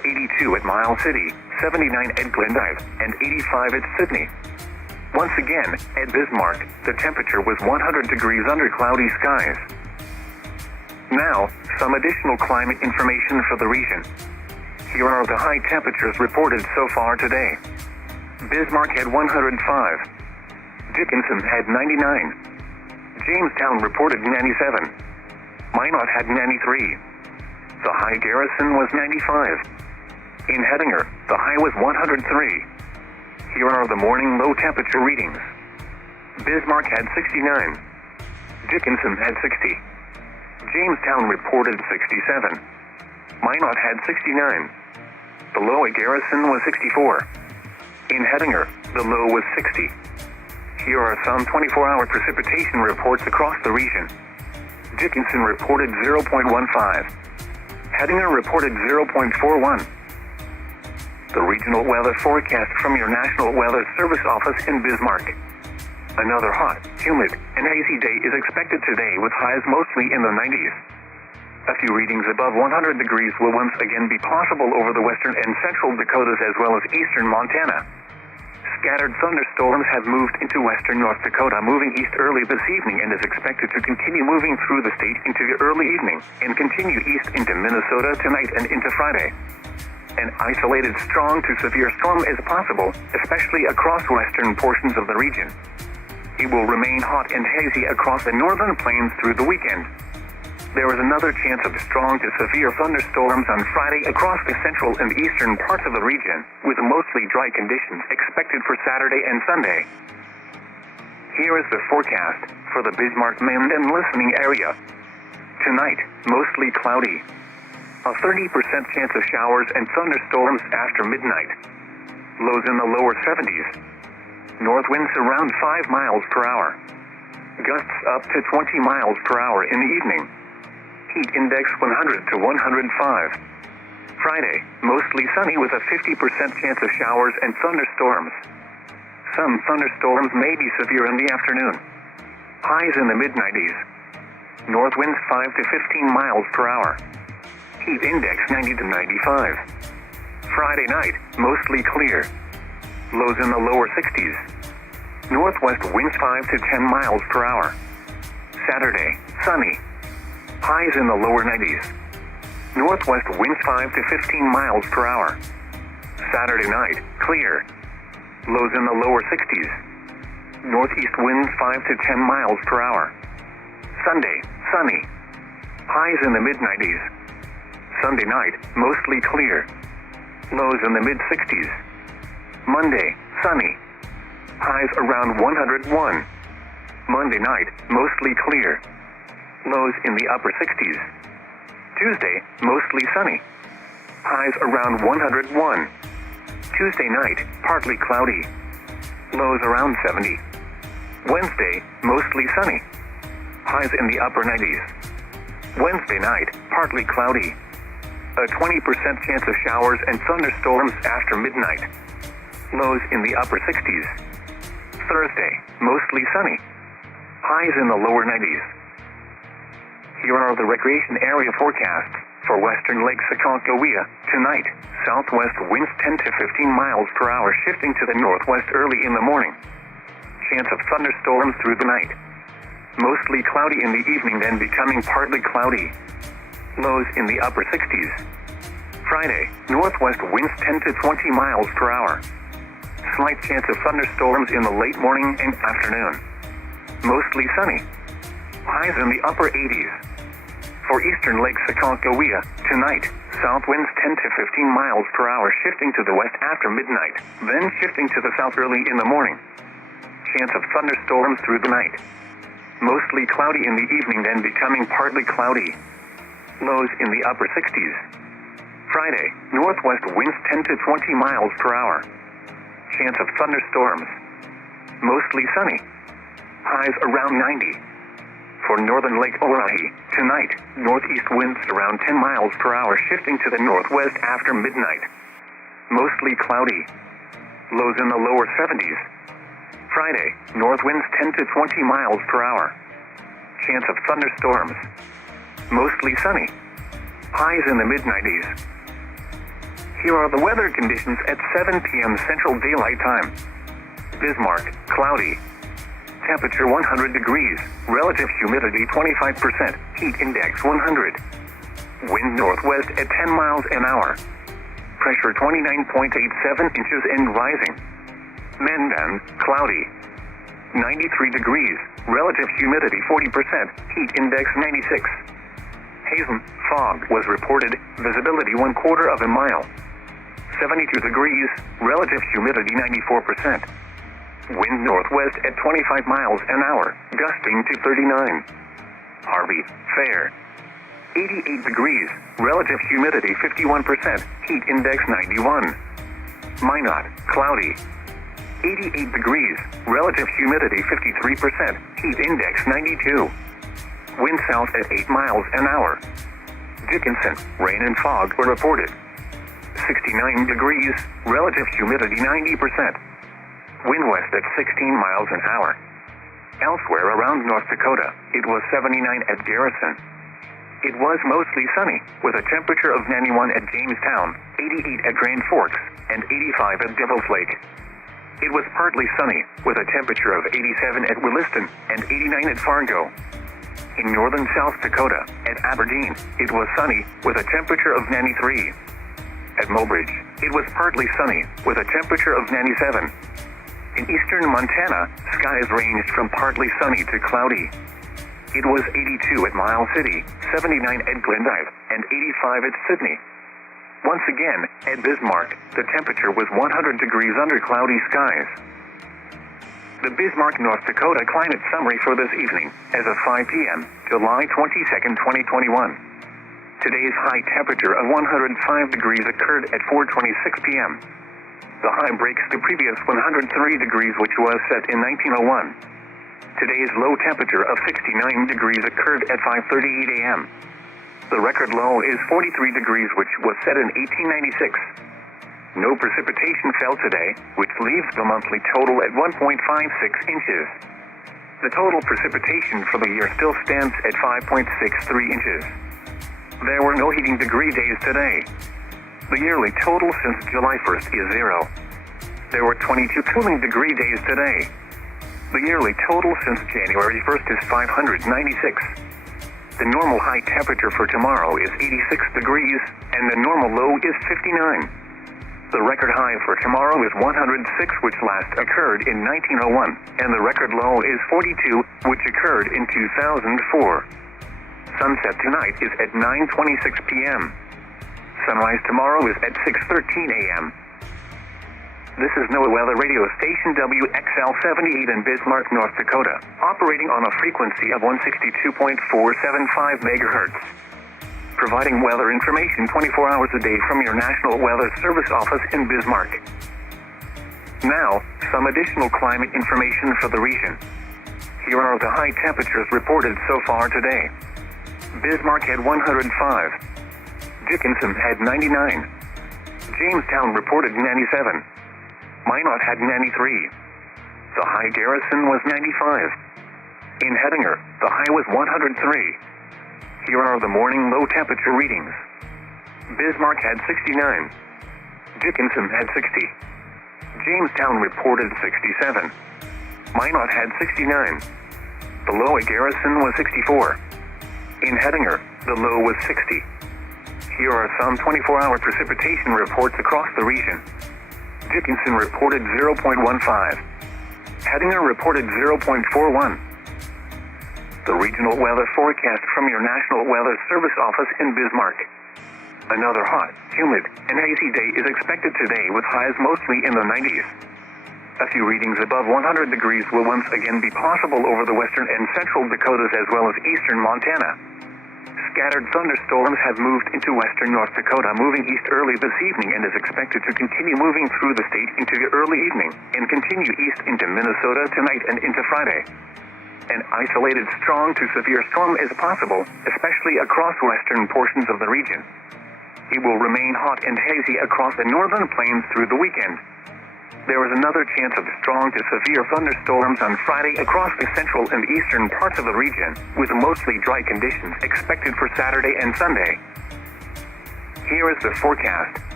82 at Miles City, 79 at Glendive, and 85 at Sydney. Once again, at Bismarck, the temperature was 100 degrees under cloudy skies. Now, some additional climate information for the region. Here are the high temperatures reported so far today. Bismarck had 105. Dickinson had 99. Jamestown reported 97. Minot had 93. The high Garrison was 95. In Hettinger, the high was 103. Here are the morning low temperature readings. Bismarck had 69. Dickinson had 60. Jamestown reported 67. Minot had 69. The low at Garrison was 64. In Hettinger, the low was 60. Here are some 24-hour precipitation reports across the region. Dickinson reported 0.15. Hettinger reported 0.41. The regional weather forecast from your National Weather Service office in Bismarck. Another hot, humid, and hazy day is expected today with highs mostly in the 90s. A few readings above 100 degrees will once again be possible over the western and central Dakotas as well as eastern Montana. Scattered thunderstorms have moved into western North Dakota, moving east early this evening and is expected to continue moving through the state into the early evening and continue east into Minnesota tonight and into Friday. An isolated strong to severe storm is possible, especially across western portions of the region. It will remain hot and hazy across the northern plains through the weekend. There is another chance of strong to severe thunderstorms on Friday across the central and eastern parts of the region, with mostly dry conditions expected for Saturday and Sunday. Here is the forecast for the Bismarck, Mend, and listening area. Tonight, mostly cloudy. A 30% chance of showers and thunderstorms after midnight. Lows in the lower 70s. North winds around 5 miles per hour. Gusts up to 20 miles per hour in the evening. Heat index 100 to 105. Friday, mostly sunny with a 50% chance of showers and thunderstorms. Some thunderstorms may be severe in the afternoon. Highs in the mid-90s. North winds 5 to 15 miles per hour. Heat index 90 to 95. Friday night, mostly clear. Lows in the lower 60s. Northwest winds 5 to 10 miles per hour. Saturday, sunny. Highs in the lower 90s. Northwest winds 5 to 15 miles per hour. Saturday night, clear. Lows in the lower 60s. Northeast winds 5 to 10 miles per hour. Sunday, sunny. Highs in the mid-90s. Sunday night, mostly clear. Lows in the mid-60s. Monday, sunny. Highs around 101. Monday night, mostly clear. Lows in the upper 60s. Tuesday, mostly sunny. Highs around 101. Tuesday night, partly cloudy. Lows around 70. Wednesday, mostly sunny. Highs in the upper 90s. Wednesday night, partly cloudy. A 20% chance of showers and thunderstorms after midnight. Lows in the upper 60s. Thursday, mostly sunny. Highs in the lower 90s. Here are the recreation area forecasts for western Lake Aconcagua. Tonight, southwest winds 10 to 15 miles per hour shifting to the northwest early in the morning. Chance of thunderstorms through the night. Mostly cloudy in the evening, then becoming partly cloudy. Lows in the upper 60s. Friday, northwest winds 10 to 20 miles per hour. Slight chance of thunderstorms in the late morning and afternoon. Mostly sunny. Highs in the upper 80s. For eastern Lake Aconcagua, tonight, south winds 10 to 15 miles per hour shifting to the west after midnight, then shifting to the south early in the morning. Chance of thunderstorms through the night. Mostly cloudy in the evening, then becoming partly cloudy. Lows in the upper 60s. Friday, northwest winds 10 to 20 miles per hour. Chance of thunderstorms. Mostly sunny. Highs around 90. For northern Lake Oahe, tonight, northeast winds around 10 miles per hour shifting to the northwest after midnight. Mostly cloudy. Lows in the lower 70s. Friday, north winds 10 to 20 miles per hour. Chance of thunderstorms. Mostly sunny. Highs in the mid-90s. Here are the weather conditions at 7 p.m. Central Daylight Time. Bismarck, cloudy. Temperature 100 degrees, relative humidity 25%, heat index 100. Wind northwest at 10 miles an hour. Pressure 29.87 inches and rising. Mandan, cloudy. 93 degrees, relative humidity 40%, heat index 96. Hazen, fog was reported, visibility 1/4 of a mile. 72 degrees, relative humidity 94%. Wind northwest at 25 miles an hour, gusting to 39. Harvey, fair. 88 degrees, relative humidity 51%, heat index 91. Minot, cloudy. 88 degrees, relative humidity 53%, heat index 92. Wind south at 8 miles an hour. Dickinson, rain and fog were reported. 69 degrees, relative humidity 90%. Wind west at 16 miles an hour. Elsewhere around North Dakota, it was 79 at Garrison. It was mostly sunny, with a temperature of 91 at Jamestown, 88 at Grand Forks, and 85 at Devil's Lake. It was partly sunny, with a temperature of 87 at Williston and 89 at Fargo. In northern South Dakota, at Aberdeen, it was sunny, with a temperature of 93. At Mobridge, it was partly sunny, with a temperature of 97. In eastern Montana, skies ranged from partly sunny to cloudy. It was 82 at Miles City, 79 at Glendive, and 85 at Sydney. Once again, at Bismarck, the temperature was 100 degrees under cloudy skies. The Bismarck, North Dakota climate summary for this evening, as of 5 p.m., July 22, 2021. Today's high temperature of 105 degrees occurred at 4:26 p.m. The high breaks the previous 103 degrees, which was set in 1901. Today's low temperature of 69 degrees occurred at 5:38 a.m. The record low is 43 degrees, which was set in 1896. No precipitation fell today, which leaves the monthly total at 1.56 inches. The total precipitation for the year still stands at 5.63 inches. There were no heating degree days today. The yearly total since July 1st is 0. There were 22 cooling degree days today. The yearly total since January 1st is 596. The normal high temperature for tomorrow is 86 degrees, and the normal low is 59. The record high for tomorrow is 106, which last occurred in 1901, and the record low is 42, which occurred in 2004. Sunset tonight is at 9:26 p.m. Sunrise tomorrow is at 6:13 a.m. This is NOAA Weather Radio Station WXL-78 in Bismarck, North Dakota, operating on a frequency of 162.475 megahertz. Providing weather information 24 hours a day from your National Weather Service office in Bismarck. Now, some additional climate information for the region. Here are the high temperatures reported so far today. Bismarck had 105. Dickinson had 99. Jamestown reported 97. Minot had 93. The high Garrison was 95. In Hettinger, the high was 103. Here are the morning low temperature readings. Bismarck had 69. Dickinson had 60. Jamestown reported 67. Minot had 69. The low at Garrison was 64. In Hettinger, the low was 60. Here are some 24-hour precipitation reports across the region. Dickinson reported 0.15. Hettinger reported 0.41. The regional weather forecast from your National Weather Service office in Bismarck. Another hot, humid, and hazy day is expected today with highs mostly in the 90s. A few readings above 100 degrees will once again be possible over the western and central Dakotas as well as eastern Montana. Scattered thunderstorms have moved into western North Dakota, moving east early this evening and is expected to continue moving through the state into the early evening and continue east into Minnesota tonight and into Friday. An isolated strong to severe storm is possible, especially across western portions of the region. It will remain hot and hazy across the northern plains through the weekend. There is another chance of strong to severe thunderstorms on Friday across the central and eastern parts of the region, with mostly dry conditions expected for Saturday and Sunday. Here is the forecast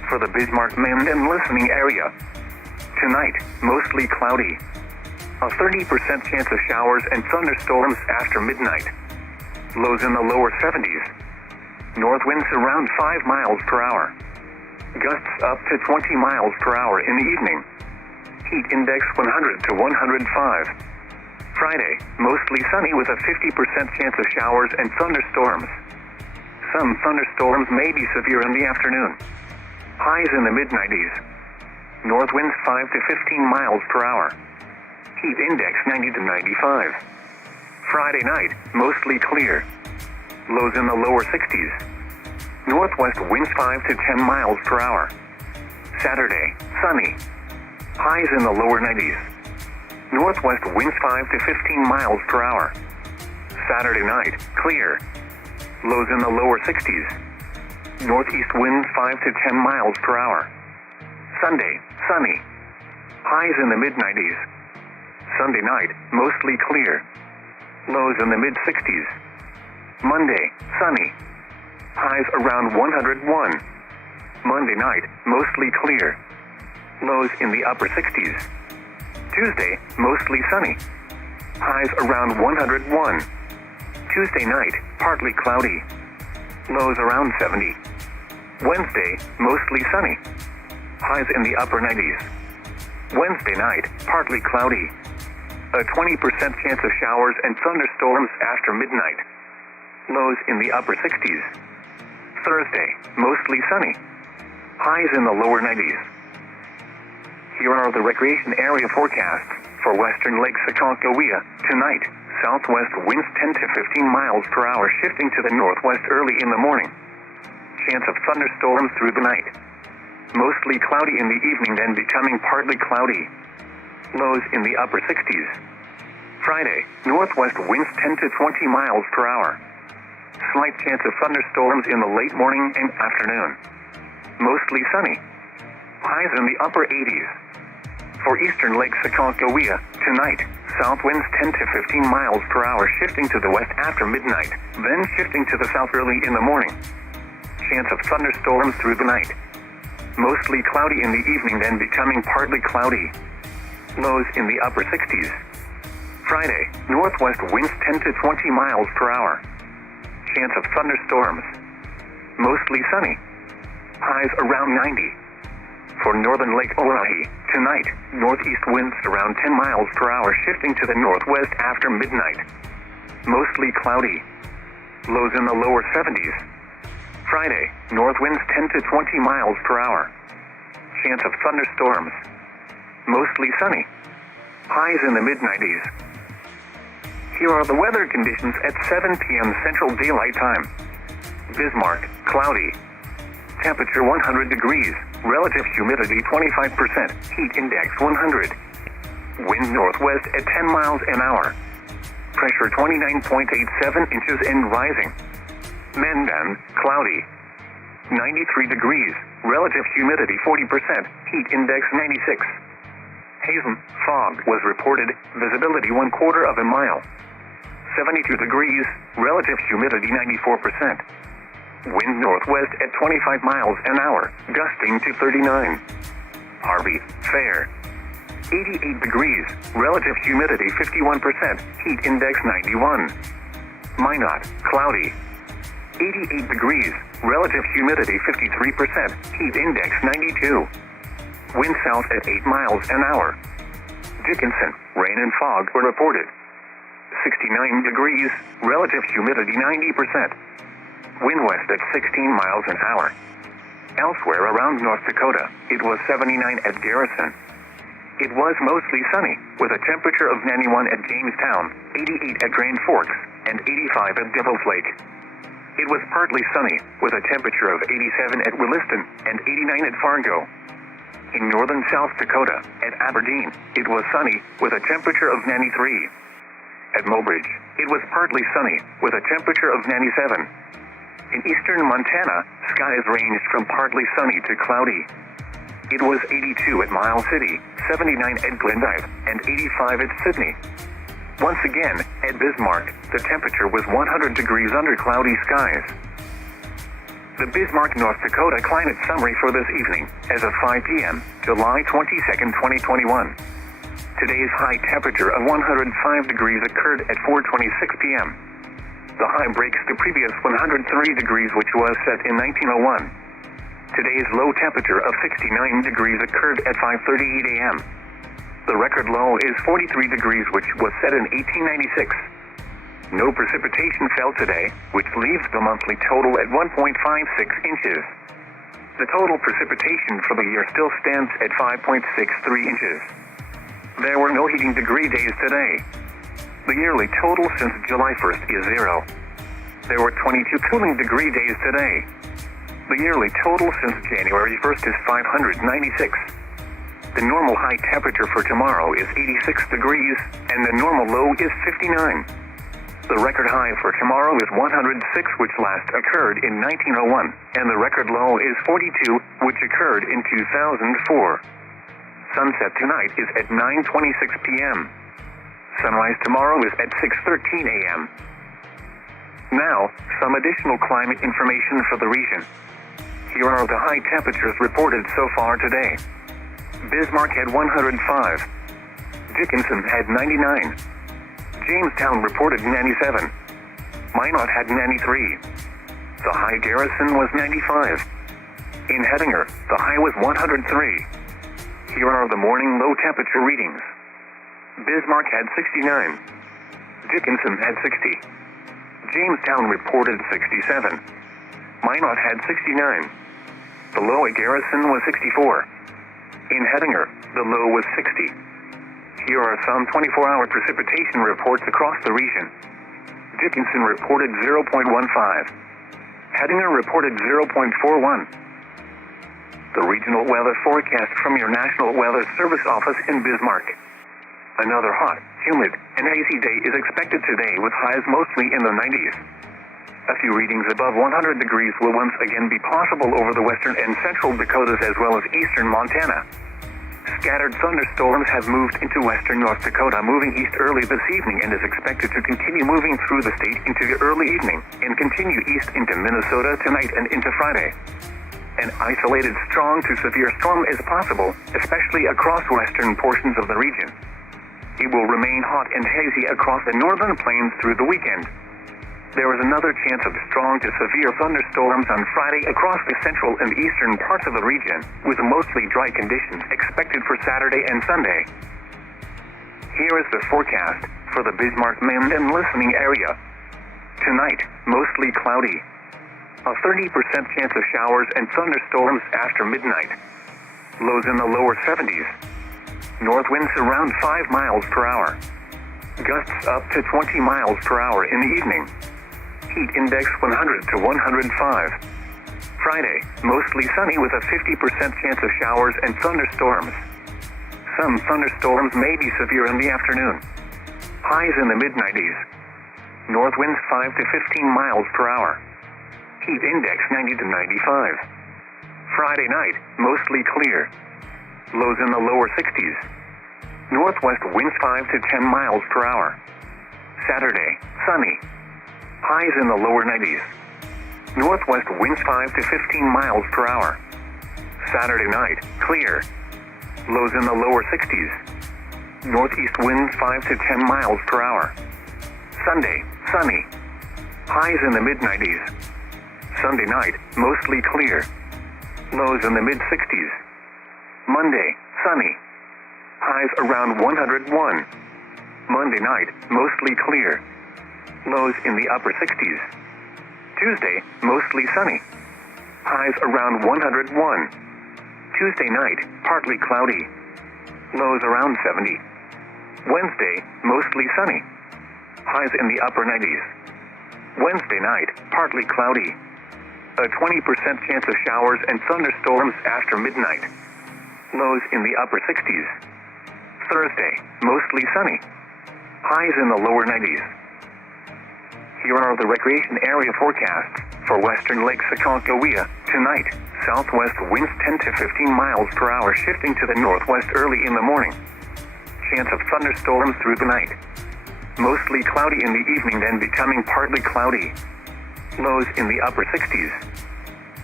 for the Bismarck manned and listening area. Tonight, mostly cloudy. A 30% chance of showers and thunderstorms after midnight. Lows in the lower 70s. North winds around 5 miles per hour. Gusts up to 20 miles per hour in the evening. Heat index 100 to 105. Friday, mostly sunny with a 50% chance of showers and thunderstorms. Some thunderstorms may be severe in the afternoon. Highs in the mid-90s. North winds 5 to 15 miles per hour. Heat index 90 to 95. Friday night, mostly clear. Lows in the lower 60s. Northwest winds 5 to 10 miles per hour. Saturday, sunny. Highs in the lower 90s. Northwest winds 5 to 15 miles per hour. Saturday night, clear. Lows in the lower 60s. Northeast winds 5 to 10 miles per hour. Sunday, sunny. Highs in the mid-90s. Sunday night, mostly clear. Lows in the mid-60s. Monday, sunny. Highs around 101. Monday night, mostly clear. Lows in the upper 60s. Tuesday, mostly sunny. Highs around 101. Tuesday night, partly cloudy. Lows around 70. Wednesday, mostly sunny. Highs in the upper 90s. Wednesday night, partly cloudy. A 20% chance of showers and thunderstorms after midnight. Lows in the upper 60s. Thursday, mostly sunny. Highs in the lower 90s. Here are the recreation area forecasts for western Lake Sacagawea. Tonight, southwest winds 10 to 15 miles per hour shifting to the northwest early in the morning. Chance of thunderstorms through the night. Mostly cloudy in the evening, then becoming partly cloudy. Lows in the upper 60s. Friday, northwest winds 10 to 20 miles per hour. Slight chance of thunderstorms in the late morning and afternoon. Mostly sunny. Highs in the upper 80s. For eastern Lake Sacagawea, tonight, south winds 10 to 15 miles per hour shifting to the west after midnight, then shifting to the south early in the morning. Chance of thunderstorms through the night. Mostly cloudy in the evening, then becoming partly cloudy. Lows in the upper 60s. Friday, northwest winds 10 to 20 miles per hour. Chance of thunderstorms. Mostly sunny. Highs around 90. For northern Lake Oahe, tonight, northeast winds around 10 miles per hour shifting to the northwest after midnight. Mostly cloudy. Lows in the lower 70s. Friday, north winds 10 to 20 miles per hour. Chance of thunderstorms. Mostly sunny. Highs in the mid-90s. Here are the weather conditions at 7 p.m. Central Daylight Time. Bismarck, cloudy. Temperature 100 degrees. Relative humidity 25%. Heat index 100. Wind northwest at 10 miles an hour. Pressure 29.87 inches and rising. Mandan, cloudy. 93 degrees. Relative humidity 40%. Heat index 96. Hazen, fog was reported. Visibility 1/4 of a mile. 72 degrees. Relative humidity 94%. Wind northwest at 25 miles an hour, gusting to 39. Harvey, fair. 88 degrees. Relative humidity 51%. Heat index 91. Minot, cloudy. 88 degrees. Relative humidity 53%. Heat index 92. Wind south at 8 miles an hour. Dickinson, rain and fog were reported. 69 degrees. Relative humidity 90%. Wind west at 16 miles an hour. Elsewhere around North Dakota, it was 79 at Garrison. It was mostly sunny, with a temperature of 91 at Jamestown, 88 at Grand Forks, and 85 at Devil's Lake. It was partly sunny, with a temperature of 87 at Williston and 89 at Fargo. In northern South Dakota, at Aberdeen, it was sunny, with a temperature of 93. At Mobridge, it was partly sunny, with a temperature of 97. In eastern Montana, skies ranged from partly sunny to cloudy. It was 82 at Miles City, 79 at Glendive, and 85 at Sydney. Once again, at Bismarck, the temperature was 100 degrees under cloudy skies. The Bismarck, North Dakota climate summary for this evening, as of 5 p.m., July 22nd, 2021. Today's high temperature of 105 degrees occurred at 4:26 p.m. The high breaks the previous 103 degrees, which was set in 1901. Today's low temperature of 69 degrees occurred at 5:38 a.m. The record low is 43 degrees, which was set in 1896. No precipitation fell today, which leaves the monthly total at 1.56 inches. The total precipitation for the year still stands at 5.63 inches. There were no heating degree days today. The yearly total since July 1st is 0. There were 22 cooling degree days today. The yearly total since January 1st is 596. The normal high temperature for tomorrow is 86 degrees, and the normal low is 59. The record high for tomorrow is 106, which last occurred in 1901, and the record low is 42, which occurred in 2004. Sunset tonight is at 9:26 p.m. Sunrise tomorrow is at 6:13 a.m. Now, some additional climate information for the region. Here are the high temperatures reported so far today. Bismarck had 105. Dickinson had 99. Jamestown reported 97. Minot had 93. The high Garrison was 95. In Hettinger, the high was 103. Here are the morning low temperature readings. Bismarck had 69. Dickinson had 60. Jamestown reported 67. Minot had 69. The low at Garrison was 64. In Hettinger, the low was 60. Here are some 24-hour precipitation reports across the region. Dickinson reported 0.15. Hettinger reported 0.41. The regional weather forecast from your National Weather Service office in Bismarck. Another hot, humid, and hazy day is expected today with highs mostly in the 90s. A few readings above 100 degrees will once again be possible over the western and central Dakotas as well as eastern Montana. Scattered thunderstorms have moved into western North Dakota, moving east early this evening, and is expected to continue moving through the state into the early evening and continue east into Minnesota tonight and into Friday. An isolated strong to severe storm is possible, especially across western portions of the region. It will remain hot and hazy across the northern plains through the weekend. There is another chance of strong to severe thunderstorms on Friday across the central and eastern parts of the region, with mostly dry conditions expected for Saturday and Sunday. Here is the forecast for the Bismarck, Mend, and listening area. Tonight, mostly cloudy. A 30% chance of showers and thunderstorms after midnight. Lows in the lower 70s. North winds around 5 miles per hour. Gusts up to 20 miles per hour in the evening. Heat index 100 to 105. Friday, mostly sunny with a 50% chance of showers and thunderstorms. Some thunderstorms may be severe in the afternoon. Highs in the mid-90s. North winds 5 to 15 miles per hour. Heat index 90 to 95. Friday night, mostly clear. Lows in the lower 60s. Northwest winds 5 to 10 miles per hour. Saturday, sunny. Highs in the lower 90s. Northwest winds 5 to 15 miles per hour. Saturday night, clear. Lows in the lower 60s. Northeast winds 5 to 10 miles per hour. Sunday, sunny. Highs in the mid-90s. Sunday night, mostly clear. Lows in the mid-60s. Monday, sunny. Highs around 101. Monday night, mostly clear. Lows in the upper 60s. Tuesday, mostly sunny. Highs around 101. Tuesday night, partly cloudy. Lows around 70. Wednesday, mostly sunny. Highs in the upper 90s. Wednesday night, partly cloudy. A 20% chance of showers and thunderstorms after midnight. Lows in the upper 60s. Thursday, mostly sunny. Highs in the lower 90s. Here are the recreation area forecasts for western Lake Sakoncoquia. Tonight, southwest winds 10 to 15 miles per hour, shifting to the northwest early in the morning. Chance of thunderstorms through the night. Mostly cloudy in the evening, then becoming partly cloudy. Lows in the upper 60s.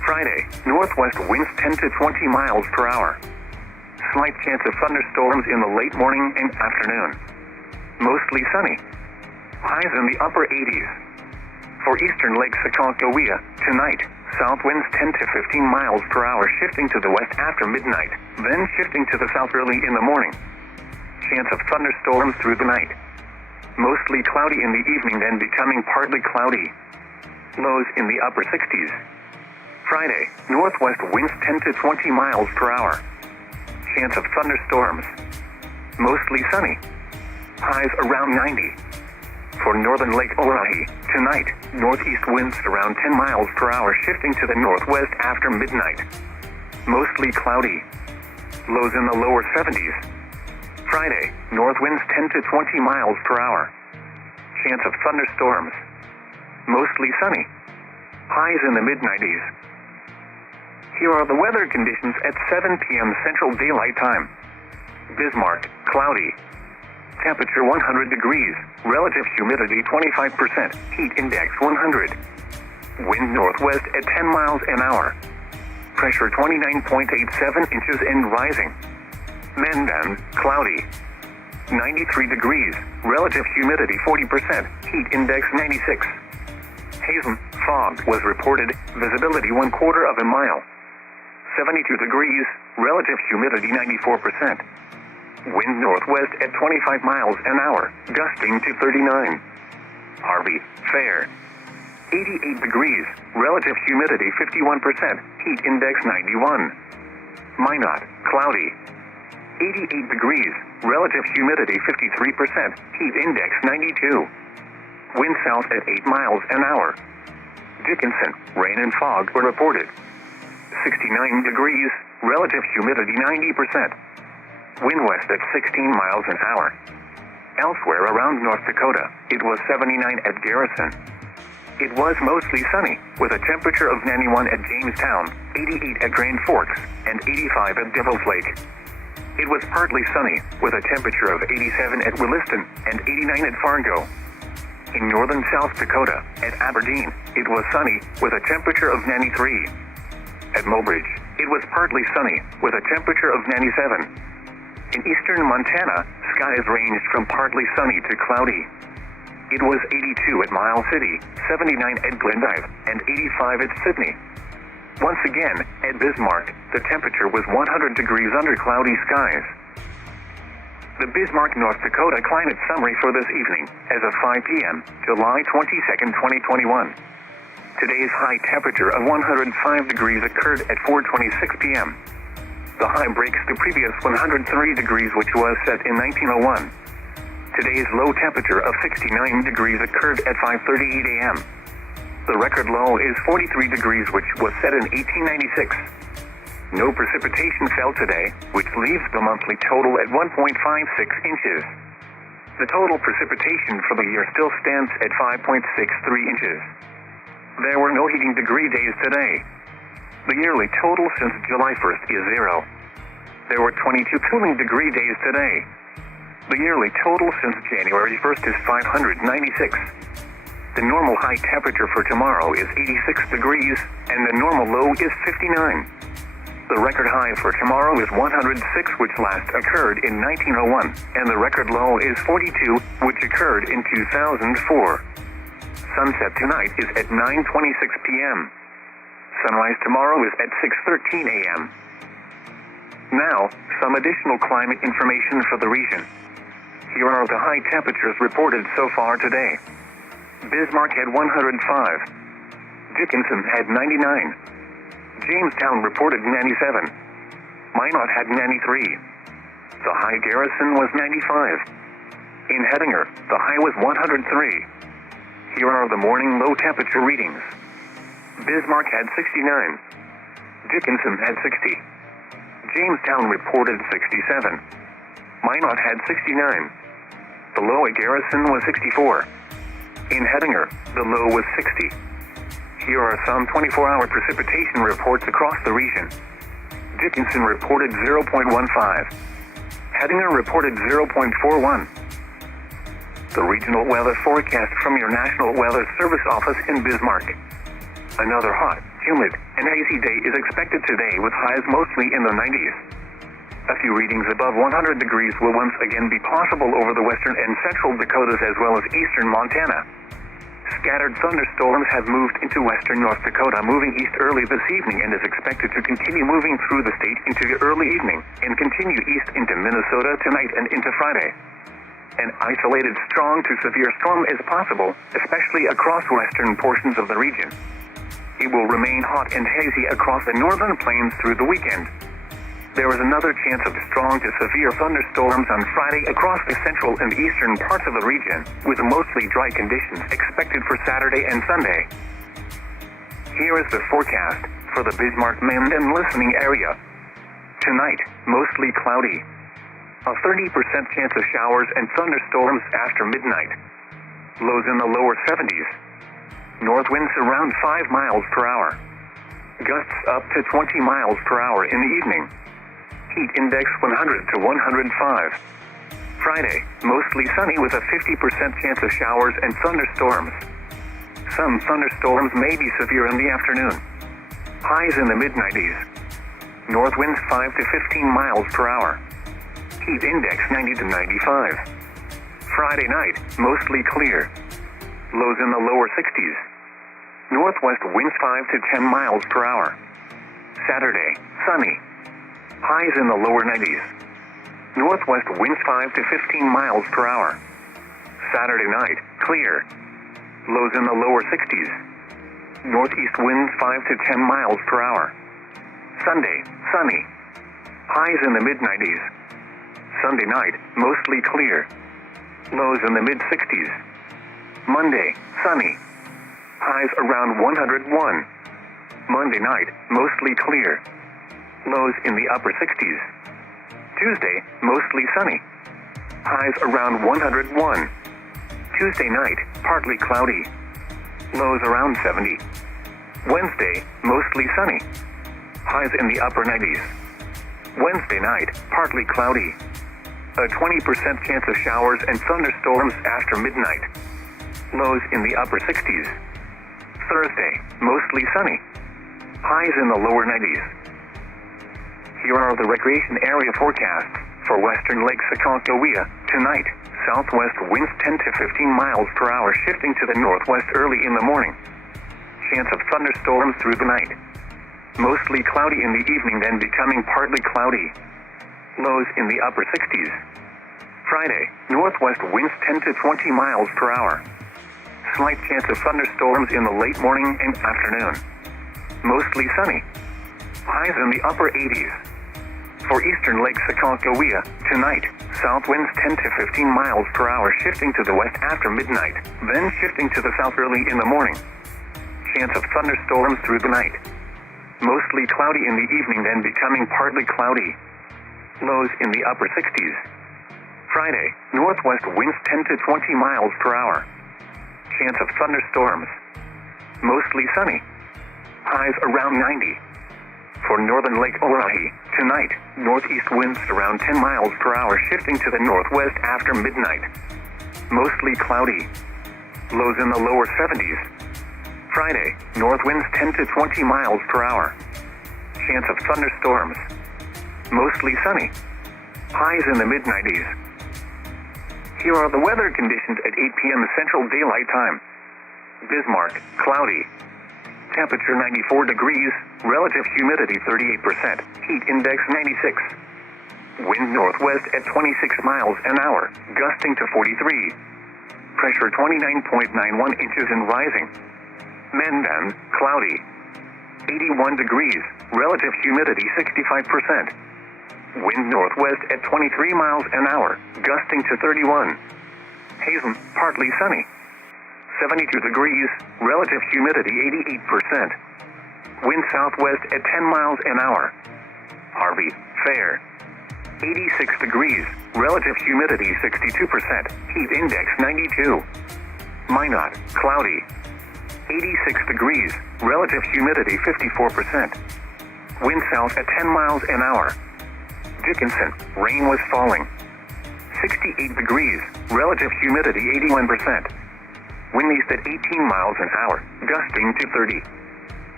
Friday, northwest winds 10 to 20 miles per hour. Slight chance of thunderstorms in the late morning and afternoon. Mostly sunny. Highs in the upper 80s. For eastern Lake Sakakawea, tonight, south winds 10 to 15 miles per hour shifting to the west after midnight, then shifting to the south early in the morning. Chance of thunderstorms through the night. Mostly cloudy in the evening, then becoming partly cloudy. Lows in the upper 60s. Friday, northwest winds 10 to 20 miles per hour. Chance of thunderstorms. Mostly sunny. Highs around 90. For northern Lake Orohi, tonight, northeast winds around 10 miles per hour shifting to the northwest after midnight. Mostly cloudy. Lows in the lower 70s. Friday, north winds 10 to 20 miles per hour. Chance of thunderstorms. Mostly sunny. Highs in the mid-90s. Here are the weather conditions at 7 p.m. Central Daylight Time. Bismarck, cloudy. Temperature 100 degrees. Relative humidity 25%. Heat index 100. Wind northwest at 10 miles an hour. Pressure 29.87 inches and rising. Mandan, cloudy. 93 degrees. Relative humidity 40%. Heat index 96. Hazen, fog was reported. Visibility 1/4 of a mile. 72 degrees. Relative humidity 94%. Wind northwest at 25 miles an hour, gusting to 39. Harvey, fair. 88 degrees. Relative humidity 51%. Heat index 91. Minot, cloudy. 88 degrees. Relative humidity 53%. Heat index 92. Wind south at 8 miles an hour. Dickinson, rain and fog were reported. 69 degrees. Relative humidity 90%. Wind west at 16 miles an hour. Elsewhere around North Dakota, it was 79 at Garrison. It was mostly sunny, with a temperature of 91 at Jamestown, 88 at Grand Forks, and 85 at Devil's Lake. It was partly sunny, with a temperature of 87 at Williston and 89 at Fargo. In northern South Dakota, at Aberdeen, it was sunny, with a temperature of 93. At Mobridge, it was partly sunny, with a temperature of 97. In eastern Montana, skies ranged from partly sunny to cloudy. It was 82 at Miles City, 79 at Glendive, and 85 at Sydney. Once again, at Bismarck, the temperature was 100 degrees under cloudy skies. The Bismarck, North Dakota climate summary for this evening, as of 5 p.m., July 22, 2021. Today's high temperature of 105 degrees occurred at 4:26 p.m. The high breaks the previous 103 degrees, which was set in 1901. Today's low temperature of 69 degrees occurred at 5:38 a.m. The record low is 43 degrees, which was set in 1896. No precipitation fell today, which leaves the monthly total at 1.56 inches. The total precipitation for the year still stands at 5.63 inches. There were no heating degree days today. The yearly total since July 1st is 0. There were 22 cooling degree days today. The yearly total since January 1st is 596. The normal high temperature for tomorrow is 86 degrees, and the normal low is 59. The record high for tomorrow is 106, which last occurred in 1901, and the record low is 42, which occurred in 2004. Sunset tonight is at 9:26 p.m. Sunrise tomorrow is at 6:13 a.m. Now, some additional climate information for the region. Here are the high temperatures reported so far today. Bismarck had 105. Dickinson had 99. Jamestown reported 97. Minot had 93. The high Garrison was 95. In Hettinger, the high was 103. Here are the morning low temperature readings. Bismarck had 69. Dickinson had 60. Jamestown reported 67. Minot had 69. The low at Garrison was 64. In Hettinger, the low was 60. Here are some 24-hour precipitation reports across the region. Dickinson reported 0.15. Hettinger reported 0.41. The regional weather forecast from your National Weather Service office in Bismarck. Another hot, Humid and hazy day is expected today with highs mostly in the 90s. A few readings above 100 degrees will once again be possible over the western and central Dakotas as well as eastern Montana. Scattered thunderstorms have moved into western North Dakota, moving east early this evening and is expected to continue moving through the state into the early evening and continue east into Minnesota tonight and into Friday. An isolated strong to severe storm is possible, especially across western portions of the region. It will remain hot and hazy across the northern plains through the weekend. There is another chance of strong to severe thunderstorms on Friday across the central and eastern parts of the region, with mostly dry conditions expected for Saturday and Sunday. Here is the forecast for the Bismarck, Mend, and listening area. Tonight, mostly cloudy. A 30% chance of showers and thunderstorms after midnight. Lows in the lower 70s. North winds around 5 miles per hour. Gusts up to 20 miles per hour in the evening. Heat index 100 to 105. Friday, mostly sunny with a 50% chance of showers and thunderstorms. Some thunderstorms may be severe in the afternoon. Highs in the mid-90s. North winds 5 to 15 miles per hour. Heat index 90 to 95. Friday night, mostly clear. Lows in the lower 60s. Northwest winds 5 to 10 miles per hour. Saturday, sunny. Highs in the lower 90s. Northwest winds 5 to 15 miles per hour. Saturday night, clear. Lows in the lower 60s. Northeast winds 5 to 10 miles per hour. Sunday, sunny. Highs in the mid-90s. Sunday night, mostly clear. Lows in the mid-60s. Monday, sunny. Highs around 101. Monday night, mostly clear. Lows in the upper 60s. Tuesday, mostly sunny. Highs around 101. Tuesday night, partly cloudy. Lows around 70. Wednesday, mostly sunny. Highs in the upper 90s. Wednesday night, partly cloudy. A 20% chance of showers and thunderstorms after midnight. Lows in the upper 60s. Thursday, mostly sunny. Highs in the lower 90s. Here are the recreation area forecasts for western Lake Aconcagua. Tonight, southwest winds 10 to 15 miles per hour shifting to the northwest early in the morning. Chance of thunderstorms through the night. Mostly cloudy in the evening, then becoming partly cloudy. Lows in the upper 60s. Friday, northwest winds 10 to 20 miles per hour. Slight chance of thunderstorms in the late morning and afternoon. Mostly sunny. Highs in the upper 80s. For eastern Lake Aconcagua, tonight, south winds 10 to 15 miles per hour shifting to the west after midnight, then shifting to the south early in the morning. Chance of thunderstorms through the night. Mostly cloudy in the evening, then becoming partly cloudy. Lows in the upper 60s. Friday, northwest winds 10 to 20 miles per hour. Chance of thunderstorms. Mostly sunny. Highs around 90. For northern Lake Orohi, tonight, northeast winds around 10 miles per hour shifting to the northwest after midnight. Mostly cloudy. Lows in the lower 70s. Friday, north winds 10 to 20 miles per hour. Chance of thunderstorms. Mostly sunny. Highs in the mid-90s. Here are the weather conditions at 8 p.m. Central Daylight Time. Bismarck, cloudy. Temperature 94 degrees, relative humidity 38%, heat index 96. Wind northwest at 26 miles an hour, gusting to 43. Pressure 29.91 inches and rising. Mandan, cloudy. 81 degrees, relative humidity 65%. Wind northwest at 23 miles an hour, gusting to 31. Hazen, partly sunny. 72 degrees, relative humidity 88%. Wind southwest at 10 miles an hour. Harvey, fair. 86 degrees, relative humidity 62%, heat index 92. Minot, cloudy. 86 degrees, relative humidity 54%. Wind south at 10 miles an hour. Dickinson, rain was falling. 68 degrees, relative humidity 81%. Wind east at 18 miles an hour, gusting to 30.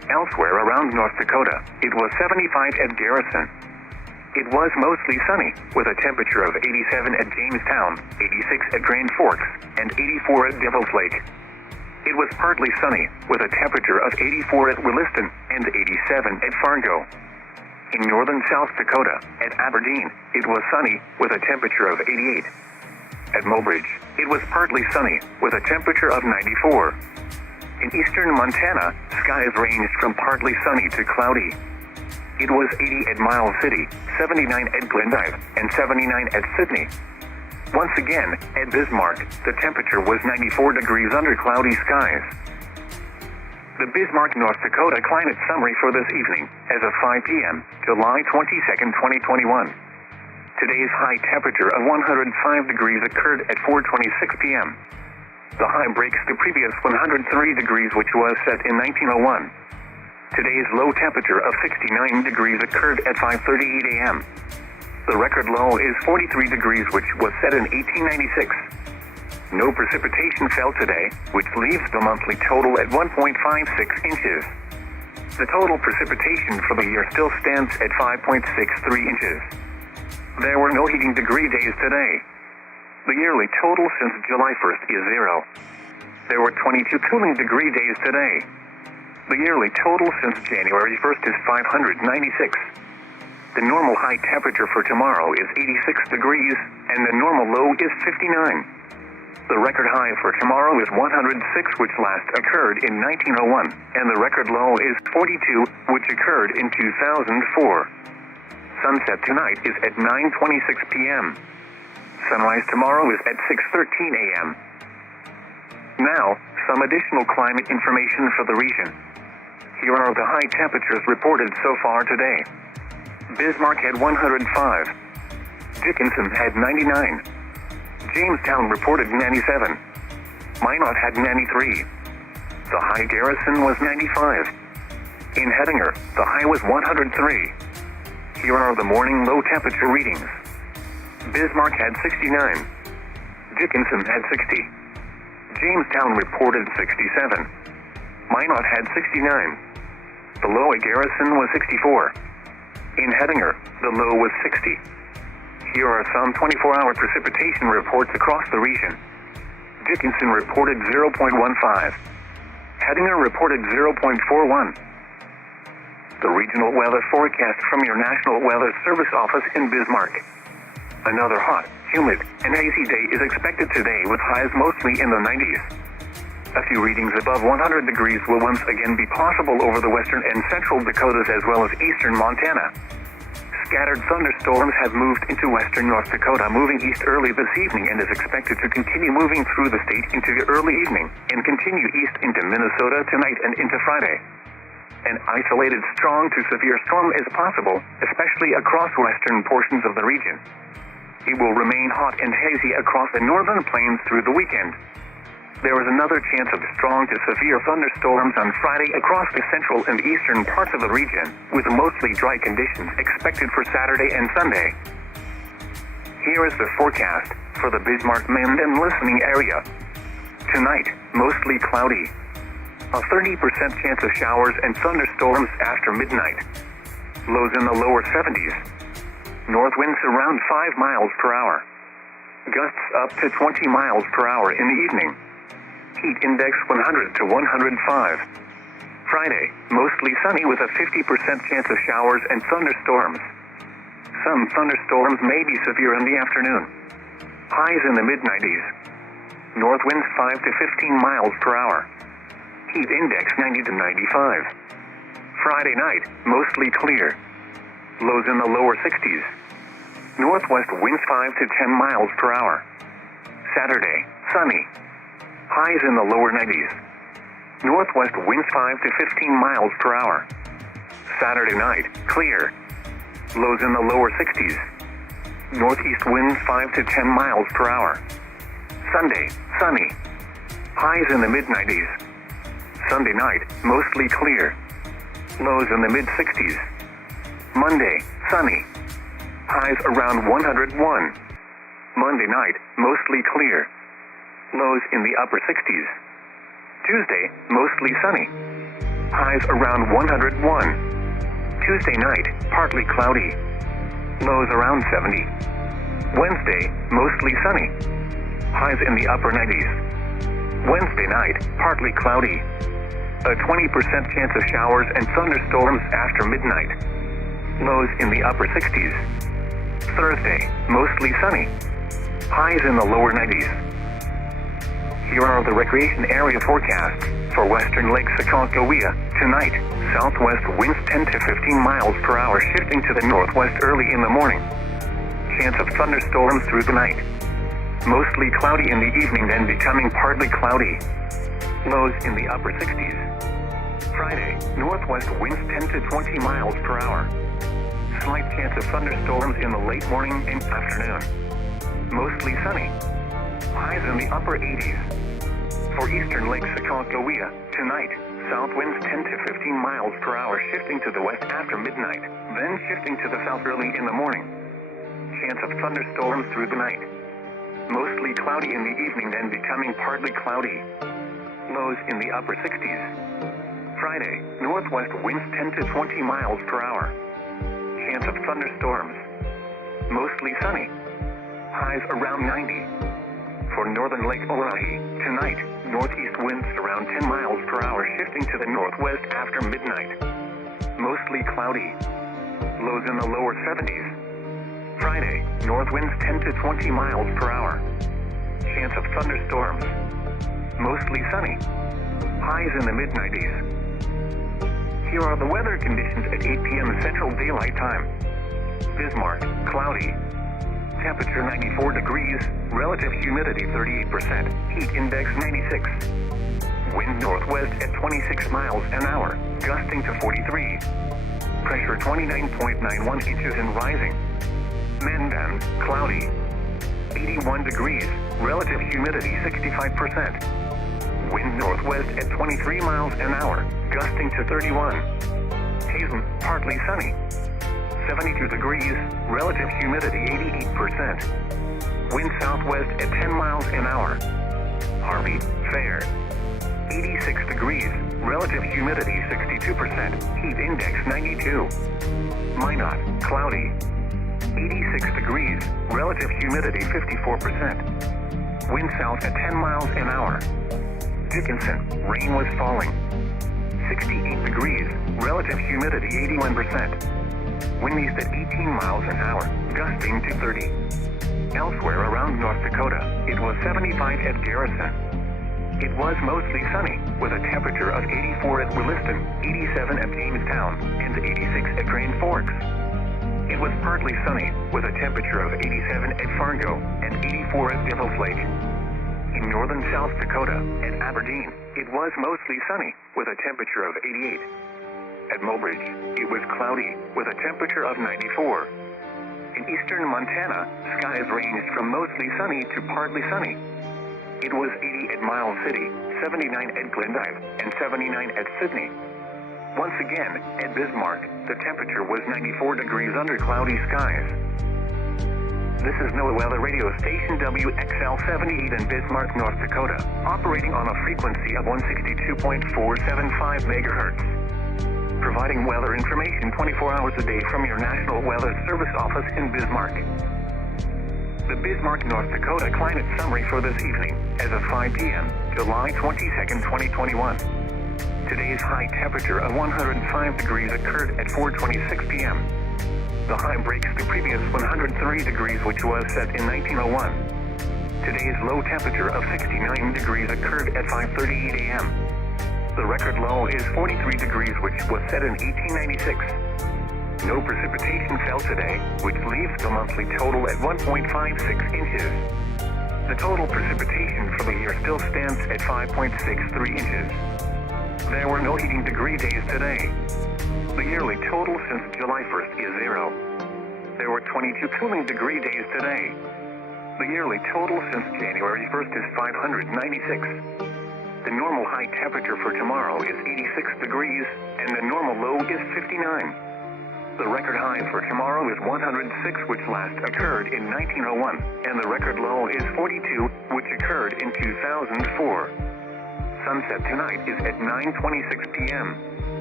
Elsewhere around North Dakota, it was 75 at Garrison. It was mostly sunny, with a temperature of 87 at Jamestown, 86 at Grand Forks, and 84 at Devil's Lake. It was partly sunny, with a temperature of 84 at Williston and 87 at Fargo. In northern South Dakota, at Aberdeen, it was sunny, with a temperature of 88. At Mobridge, it was partly sunny, with a temperature of 94. In eastern Montana, skies ranged from partly sunny to cloudy. It was 80 at Miles City, 79 at Glendive, and 79 at Sydney. Once again, at Bismarck, the temperature was 94 degrees under cloudy skies. The Bismarck, North Dakota climate summary for this evening, as of 5 p.m., July 22nd, 2021. Today's high temperature of 105 degrees occurred at 4:26 p.m. The high breaks the previous 103 degrees, which was set in 1901. Today's low temperature of 69 degrees occurred at 5:38 a.m. The record low is 43 degrees, which was set in 1896. No precipitation fell today, which leaves the monthly total at 1.56 inches. The total precipitation for the year still stands at 5.63 inches. There were no heating degree days today. The yearly total since July 1st is 0. There were 22 cooling degree days today. The yearly total since January 1st is 596. The normal high temperature for tomorrow is 86 degrees, and the normal low is 59. The record high for tomorrow is 106, which last occurred in 1901, and the record low is 42, which occurred in 2004. Sunset tonight is at 9:26 p.m. Sunrise tomorrow is at 6:13 a.m. Now, some additional climate information for the region. Here are the high temperatures reported so far today. Bismarck had 105. Dickinson had 99. Jamestown reported 97. Minot had 93. The high Garrison was 95. In Hettinger, the high was 103. Here are the morning low temperature readings. Bismarck had 69. Dickinson had 60. Jamestown reported 67. Minot had 69. The low at Garrison was 64. In Hettinger, the low was 60. Here are some 24-hour precipitation reports across the region. Dickinson reported 0.15. Hettinger reported 0.41. The regional weather forecast from your National Weather Service office in Bismarck. Another hot, humid, and hazy day is expected today with highs mostly in the 90s. A few readings above 100 degrees will once again be possible over the western and central Dakotas as well as eastern Montana. Scattered thunderstorms have moved into western North Dakota, moving east early this evening, and is expected to continue moving through the state into the early evening and continue east into Minnesota tonight and into Friday. An isolated strong to severe storm is possible, especially across western portions of the region. It will remain hot and hazy across the northern plains through the weekend. There is another chance of strong to severe thunderstorms on Friday across the central and eastern parts of the region, with mostly dry conditions expected for Saturday and Sunday. Here is the forecast for the Bismarck, Mend, and listening area. Tonight, mostly cloudy. A 30% chance of showers and thunderstorms after midnight. Lows in the lower 70s. North winds around 5 miles per hour. Gusts up to 20 miles per hour in the evening. Heat index 100 to 105. Friday, mostly sunny with a 50% chance of showers and thunderstorms. Some thunderstorms may be severe in the afternoon. Highs in the mid-90s. North winds 5 to 15 miles per hour. Heat index 90 to 95. Friday night, mostly clear. Lows in the lower 60s. Northwest winds 5 to 10 miles per hour. Saturday, sunny. Highs in the lower 90s. Northwest winds 5 to 15 miles per hour. Saturday night, clear. Lows in the lower 60s. Northeast winds 5 to 10 miles per hour. Sunday, sunny. Highs in the mid-90s. Sunday night, mostly clear. Lows in the mid-60s. Monday, sunny. Highs around 101. Monday night, mostly clear. Lows in the upper 60s. Tuesday, mostly sunny. highs around 101. Tuesday night, partly cloudy, lows around 70. Wednesday, mostly sunny, highs in the upper 90s. Wednesday night, partly cloudy, a 20% chance of showers and thunderstorms after midnight, lows in the upper 60s. Thursday, mostly sunny, highs in the lower 90s. Here are the recreation area forecasts for western Lake Aconcagua. Tonight, southwest winds 10 to 15 miles per hour, shifting to the northwest early in the morning. Chance of thunderstorms through the night. Mostly cloudy in the evening, then becoming partly cloudy. Lows in the upper 60s. Friday, northwest winds 10 to 20 miles per hour. Slight chance of thunderstorms in the late morning and afternoon. Mostly sunny. Highs in the upper 80s. For eastern Lake Aconcagua, tonight, south winds 10 to 15 miles per hour, shifting to the west after midnight, then shifting to the south early in the morning. Chance of thunderstorms through the night. Mostly cloudy in the evening, then becoming partly cloudy. Lows in the upper 60s. Friday, northwest winds 10 to 20 miles per hour. Chance of thunderstorms. Mostly sunny. Highs around 90. For northern Lake Olahi, tonight, northeast winds around 10 miles per hour, shifting to the northwest after midnight. Mostly cloudy. Lows in the lower 70s. Friday, north winds 10 to 20 miles per hour. Chance of thunderstorms. Mostly sunny. Highs in the mid-90s. Here are the weather conditions at 8 p.m. Central Daylight Time. Bismarck, cloudy. Temperature 94 degrees, relative humidity 38%, heat index 96. Wind northwest at 26 miles an hour, gusting to 43. Pressure 29.91 inches and rising. Mandan, cloudy. 81 degrees, relative humidity 65%. Wind northwest at 23 miles an hour, gusting to 31. Hazen, partly sunny. 72 degrees, relative humidity 88%. Wind southwest at 10 miles an hour. Harvey, fair. 86 degrees, relative humidity 62%, heat index 92. Minot, cloudy. 86 degrees, relative humidity 54%. Wind south at 10 miles an hour. Dickinson, rain was falling. 68 degrees, relative humidity 81%. Wind east at 18 miles an hour, gusting to 30. Elsewhere around North Dakota, it was 75 at Garrison. It was mostly sunny, with a temperature of 84 at Williston, 87 at Jamestown, and 86 at Grand Forks. It was partly sunny, with a temperature of 87 at Fargo, and 84 at Devil's Lake. In northern South Dakota, at Aberdeen, it was mostly sunny, with a temperature of 88. At Mobridge, it was cloudy, with a temperature of 94. In eastern Montana, skies ranged from mostly sunny to partly sunny. It was 80 at Miles City, 79 at Glendive, and 79 at Sydney. Once again, at Bismarck, the temperature was 94 degrees under cloudy skies. This is NOAA Weather Radio Station WXL78 in Bismarck, North Dakota, operating on a frequency of 162.475 megahertz. Providing weather information 24 hours a day from your National Weather Service office in Bismarck. The Bismarck, North Dakota climate summary for this evening, as of 5 p.m., July 22nd, 2021. Today's high temperature of 105 degrees occurred at 4:26 p.m. The high breaks the previous 103 degrees, which was set in 1901. Today's low temperature of 69 degrees occurred at 5:38 a.m. The record low is 43 degrees, which was set in 1896. No precipitation fell today, which leaves the monthly total at 1.56 inches. The total precipitation for the year still stands at 5.63 inches. There were no heating degree days today. The yearly total since July 1st is 0. There were 22 cooling degree days today. The yearly total since January 1st is 596. The normal high temperature for tomorrow is 86 degrees, and the normal low is 59. The record high for tomorrow is 106, which last occurred in 1901, and the record low is 42, which occurred in 2004. Sunset tonight is at 9:26 p.m.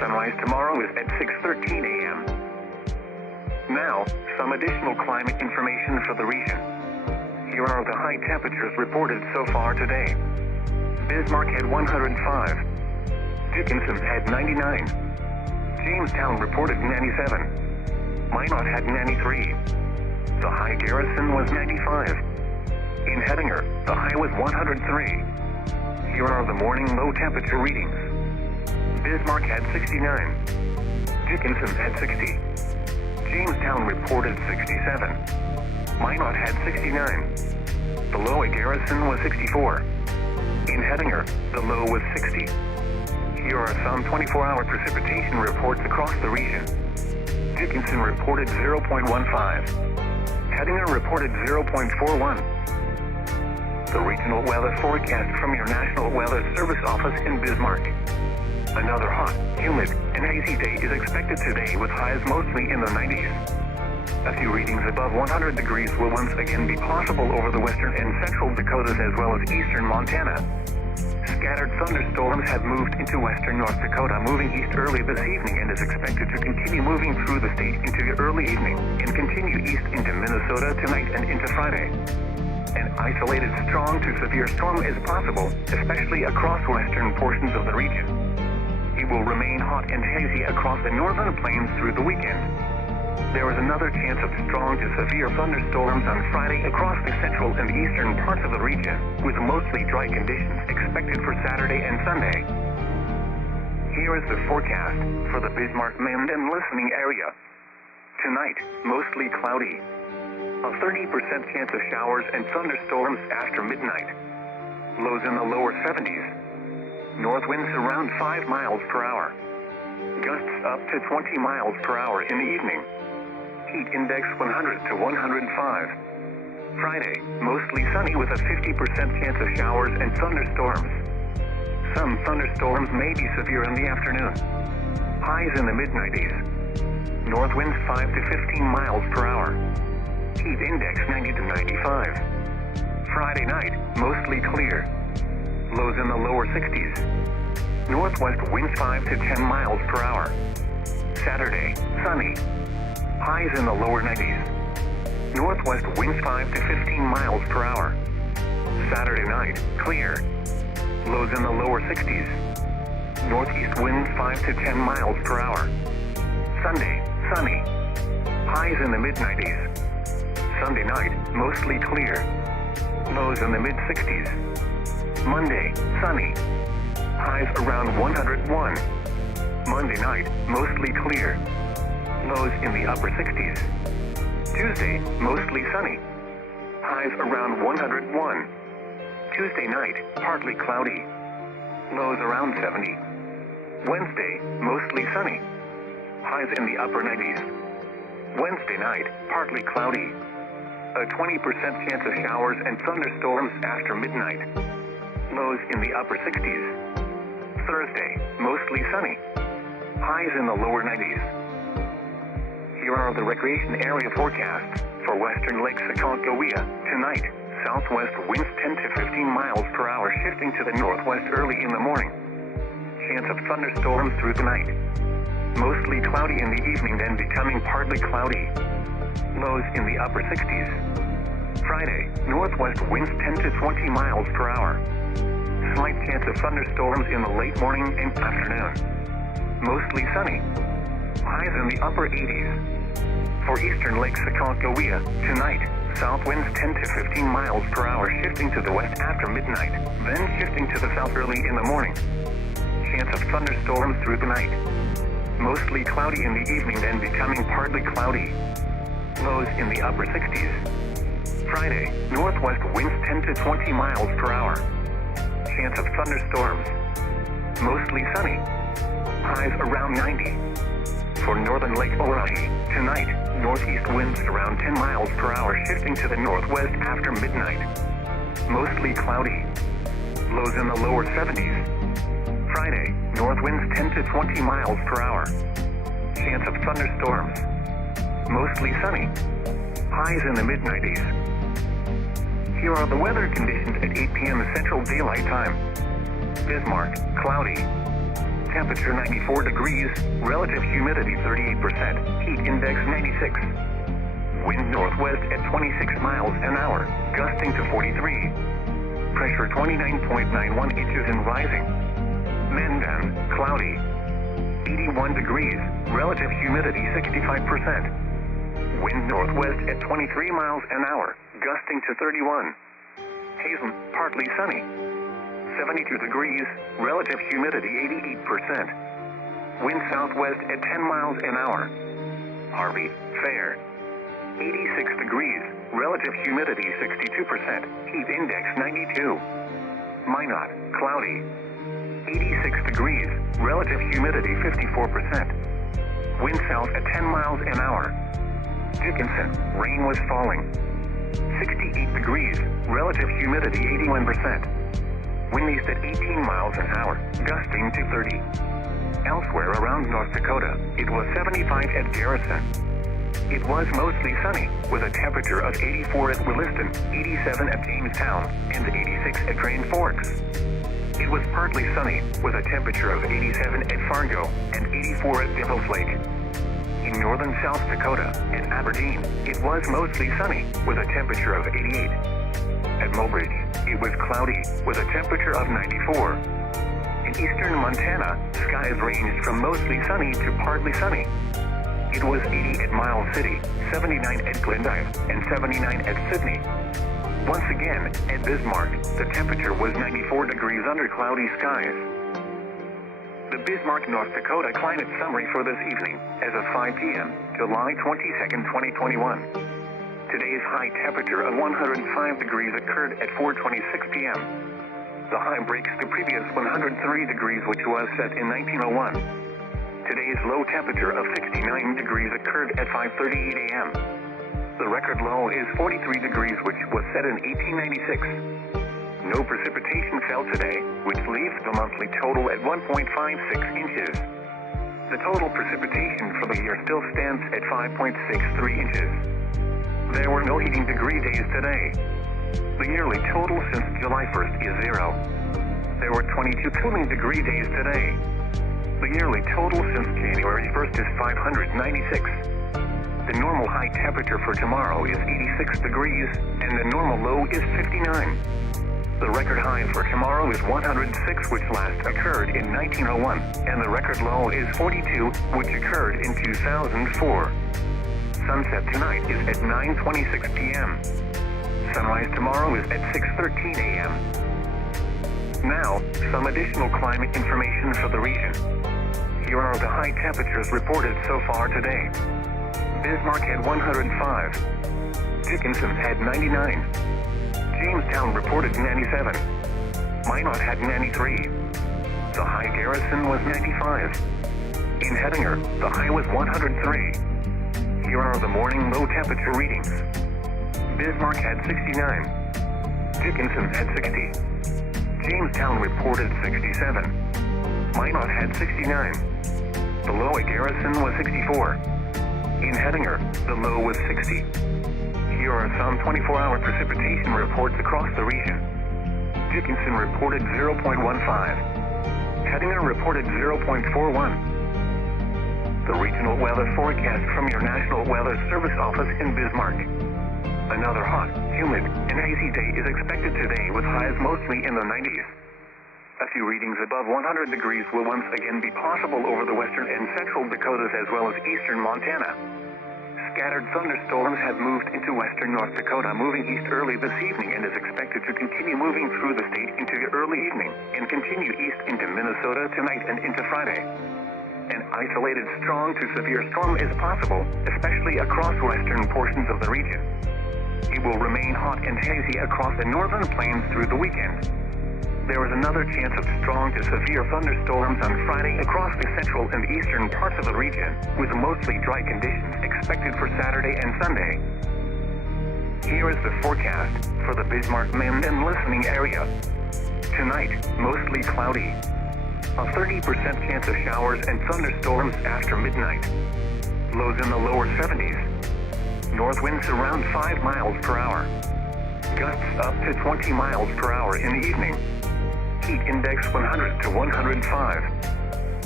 Sunrise tomorrow is at 6:13 a.m. Now, some additional climate information for the region. Here are the high temperatures reported so far today. Bismarck had 105. Dickinson had 99. Jamestown reported 97. Minot had 93. The high Garrison was 95. In Hettinger, the high was 103. Here are the morning low temperature readings. Bismarck had 69. Dickinson had 60. Jamestown reported 67. Minot had 69. The low at Garrison was 64. In Hettinger, the low was 60. Here are some 24-hour precipitation reports across the region. Dickinson reported 0.15. Hettinger reported 0.41. The regional weather forecast from your National Weather Service office in Bismarck. Another hot, humid, and hazy day is expected today with highs mostly in the 90s. A few readings above 100 degrees will once again be possible over the western and central Dakotas as well as eastern Montana. Scattered thunderstorms have moved into western North Dakota, moving east early this evening and is expected to continue moving through the state into the early evening and continue east into Minnesota tonight and into Friday. An isolated strong to severe storm is possible, especially across western portions of the region. It will remain hot and hazy across the northern plains through the weekend. There is another chance of strong to severe thunderstorms on Friday across the central and eastern parts of the region, with mostly dry conditions expected for Saturday and Sunday. Here is the forecast for the Bismarck Mend and listening area. Tonight, mostly cloudy. A 30% chance of showers and thunderstorms after midnight. Lows in the lower 70s. North winds around 5 miles per hour. Gusts up to 20 miles per hour in the evening. Heat index 100 to 105. Friday, mostly sunny with a 50% chance of showers and thunderstorms. Some thunderstorms may be severe in the afternoon. Highs in the mid-90s. North winds 5 to 15 miles per hour. Heat index 90 to 95. Friday night, mostly clear. Lows in the lower 60s. Northwest winds 5 to 10 miles per hour. Saturday, sunny. Highs in the lower 90s. Northwest winds 5 to 15 miles per hour. Saturday night, clear. Lows in the lower 60s. Northeast winds 5 to 10 miles per hour. Sunday, sunny. Highs in the mid-90s. Sunday night, mostly clear. Lows in the mid-60s. Monday, sunny. Highs around 101. Monday night, mostly clear. Lows in the upper 60s. Tuesday, mostly sunny. Highs around 101. Tuesday night, partly cloudy. Lows around 70. Wednesday, mostly sunny. Highs in the upper 90s. Wednesday night, partly cloudy. A 20% chance of showers and thunderstorms after midnight. Lows in the upper 60s. Thursday, mostly sunny. Highs in the lower 90s. Here are the recreation area forecasts for western Lake Sakonkohia. Tonight, southwest winds 10 to 15 miles per hour shifting to the northwest early in the morning. Chance of thunderstorms through the night. Mostly cloudy in the evening, then becoming partly cloudy. Lows in the upper 60s. Friday, northwest winds 10 to 20 miles per hour. Slight chance of thunderstorms in the late morning and afternoon. Mostly sunny. Highs in the upper 80s. For eastern Lake Sakonkohia, tonight, south winds 10 to 15 miles per hour shifting to the west after midnight, then shifting to the south early in the morning. Chance of thunderstorms through the night. Mostly cloudy in the evening, then becoming partly cloudy. Lows in the upper 60s. Friday, northwest winds 10 to 20 miles per hour. Chance of thunderstorms. Mostly sunny. Highs around 90. For northern Lake Orohi, tonight, northeast winds around 10 miles per hour shifting to the northwest after midnight. Mostly cloudy. Lows in the lower 70s. Friday, north winds 10 to 20 miles per hour. Chance of thunderstorms. Mostly sunny. Highs in the mid-90s. Here are the weather conditions at 8 p.m. Central Daylight Time. Bismarck, cloudy. temperature 94 degrees, relative humidity 38%, heat index 96. Wind northwest at 26 miles an hour, gusting to 43. Pressure 29.91 inches and rising. Mandan, cloudy. 81 degrees, relative humidity 65%. Wind northwest at 23 miles an hour, gusting to 31. Hazen, partly sunny. 72 degrees, relative humidity 88%. Wind southwest at 10 miles an hour. Harvey, fair. 86 degrees, relative humidity 62%, heat index 92. Minot, cloudy. 86 degrees, relative humidity 54%. Wind south at 10 miles an hour. Dickinson, rain was falling. 68 degrees, relative humidity 81%. Wind east at 18 miles an hour, gusting to 30. Elsewhere around North Dakota, it was 75 at Garrison. It was mostly sunny, with a temperature of 84 at Williston, 87 at Jamestown, and 86 at Grand Forks. It was partly sunny, with a temperature of 87 at Fargo, and 84 at Devil's Lake. In northern South Dakota and Aberdeen, it was mostly sunny, with a temperature of 88. At Mobridge, it was cloudy, with a temperature of 94. In eastern Montana, skies ranged from mostly sunny to partly sunny. It was 80 at Miles City, 79 at Glendive, and 79 at Sydney. Once again, at Bismarck, the temperature was 94 degrees under cloudy skies. The Bismarck, North Dakota climate summary for this evening, as of 5 p.m., July 22nd, 2021. Today's high temperature of 105 degrees occurred at 4:26 p.m. The high breaks the previous 103 degrees which was set in 1901. Today's low temperature of 69 degrees occurred at 5:38 a.m. The record low is 43 degrees which was set in 1896. No precipitation fell today, which leaves the monthly total at 1.56 inches. The total precipitation for the year still stands at 5.63 inches. There were no heating degree days today. The yearly total since July 1st is 0. There were 22 cooling degree days today. The yearly total since January 1st is 596. The normal high temperature for tomorrow is 86 degrees, and the normal low is 59. The record high for tomorrow is 106, which last occurred in 1901, and the record low is 42, which occurred in 2004. Sunset tonight is at 9:26 p.m. Sunrise tomorrow is at 6:13 a.m. Now, some additional climate information for the region. Here are the high temperatures reported so far today. Bismarck had 105. Dickinson had 99. Jamestown reported 97. Minot had 93. The high Garrison was 95. In Hettinger, the high was 103. Here are the morning low temperature readings. Bismarck had 69. Dickinson had 60. Jamestown reported 67. Minot had 69. The low at Garrison was 64. In Hettinger, the low was 60. Here are some 24-hour precipitation reports across the region. Dickinson reported 0.15. Hettinger reported 0.41. The regional weather forecast from your National Weather Service office in Bismarck. Another hot, humid, and hazy day is expected today with highs mostly in the 90s. A few readings above 100 degrees will once again be possible over the western and central Dakotas as well as eastern Montana. Scattered thunderstorms have moved into western North Dakota, moving east early this evening and is expected to continue moving through the state into the early evening and continue east into Minnesota tonight and into Friday. An isolated strong to severe storm is possible, especially across western portions of the region. It will remain hot and hazy across the northern plains through the weekend. There is another chance of strong to severe thunderstorms on Friday across the central and eastern parts of the region, with mostly dry conditions expected for Saturday and Sunday. Here is the forecast for the Bismarck, Maine and listening area. Tonight, mostly cloudy. A 30% chance of showers and thunderstorms after midnight. Lows in the lower 70s. North winds around 5 miles per hour. Gusts up to 20 miles per hour in the evening. Heat index 100 to 105.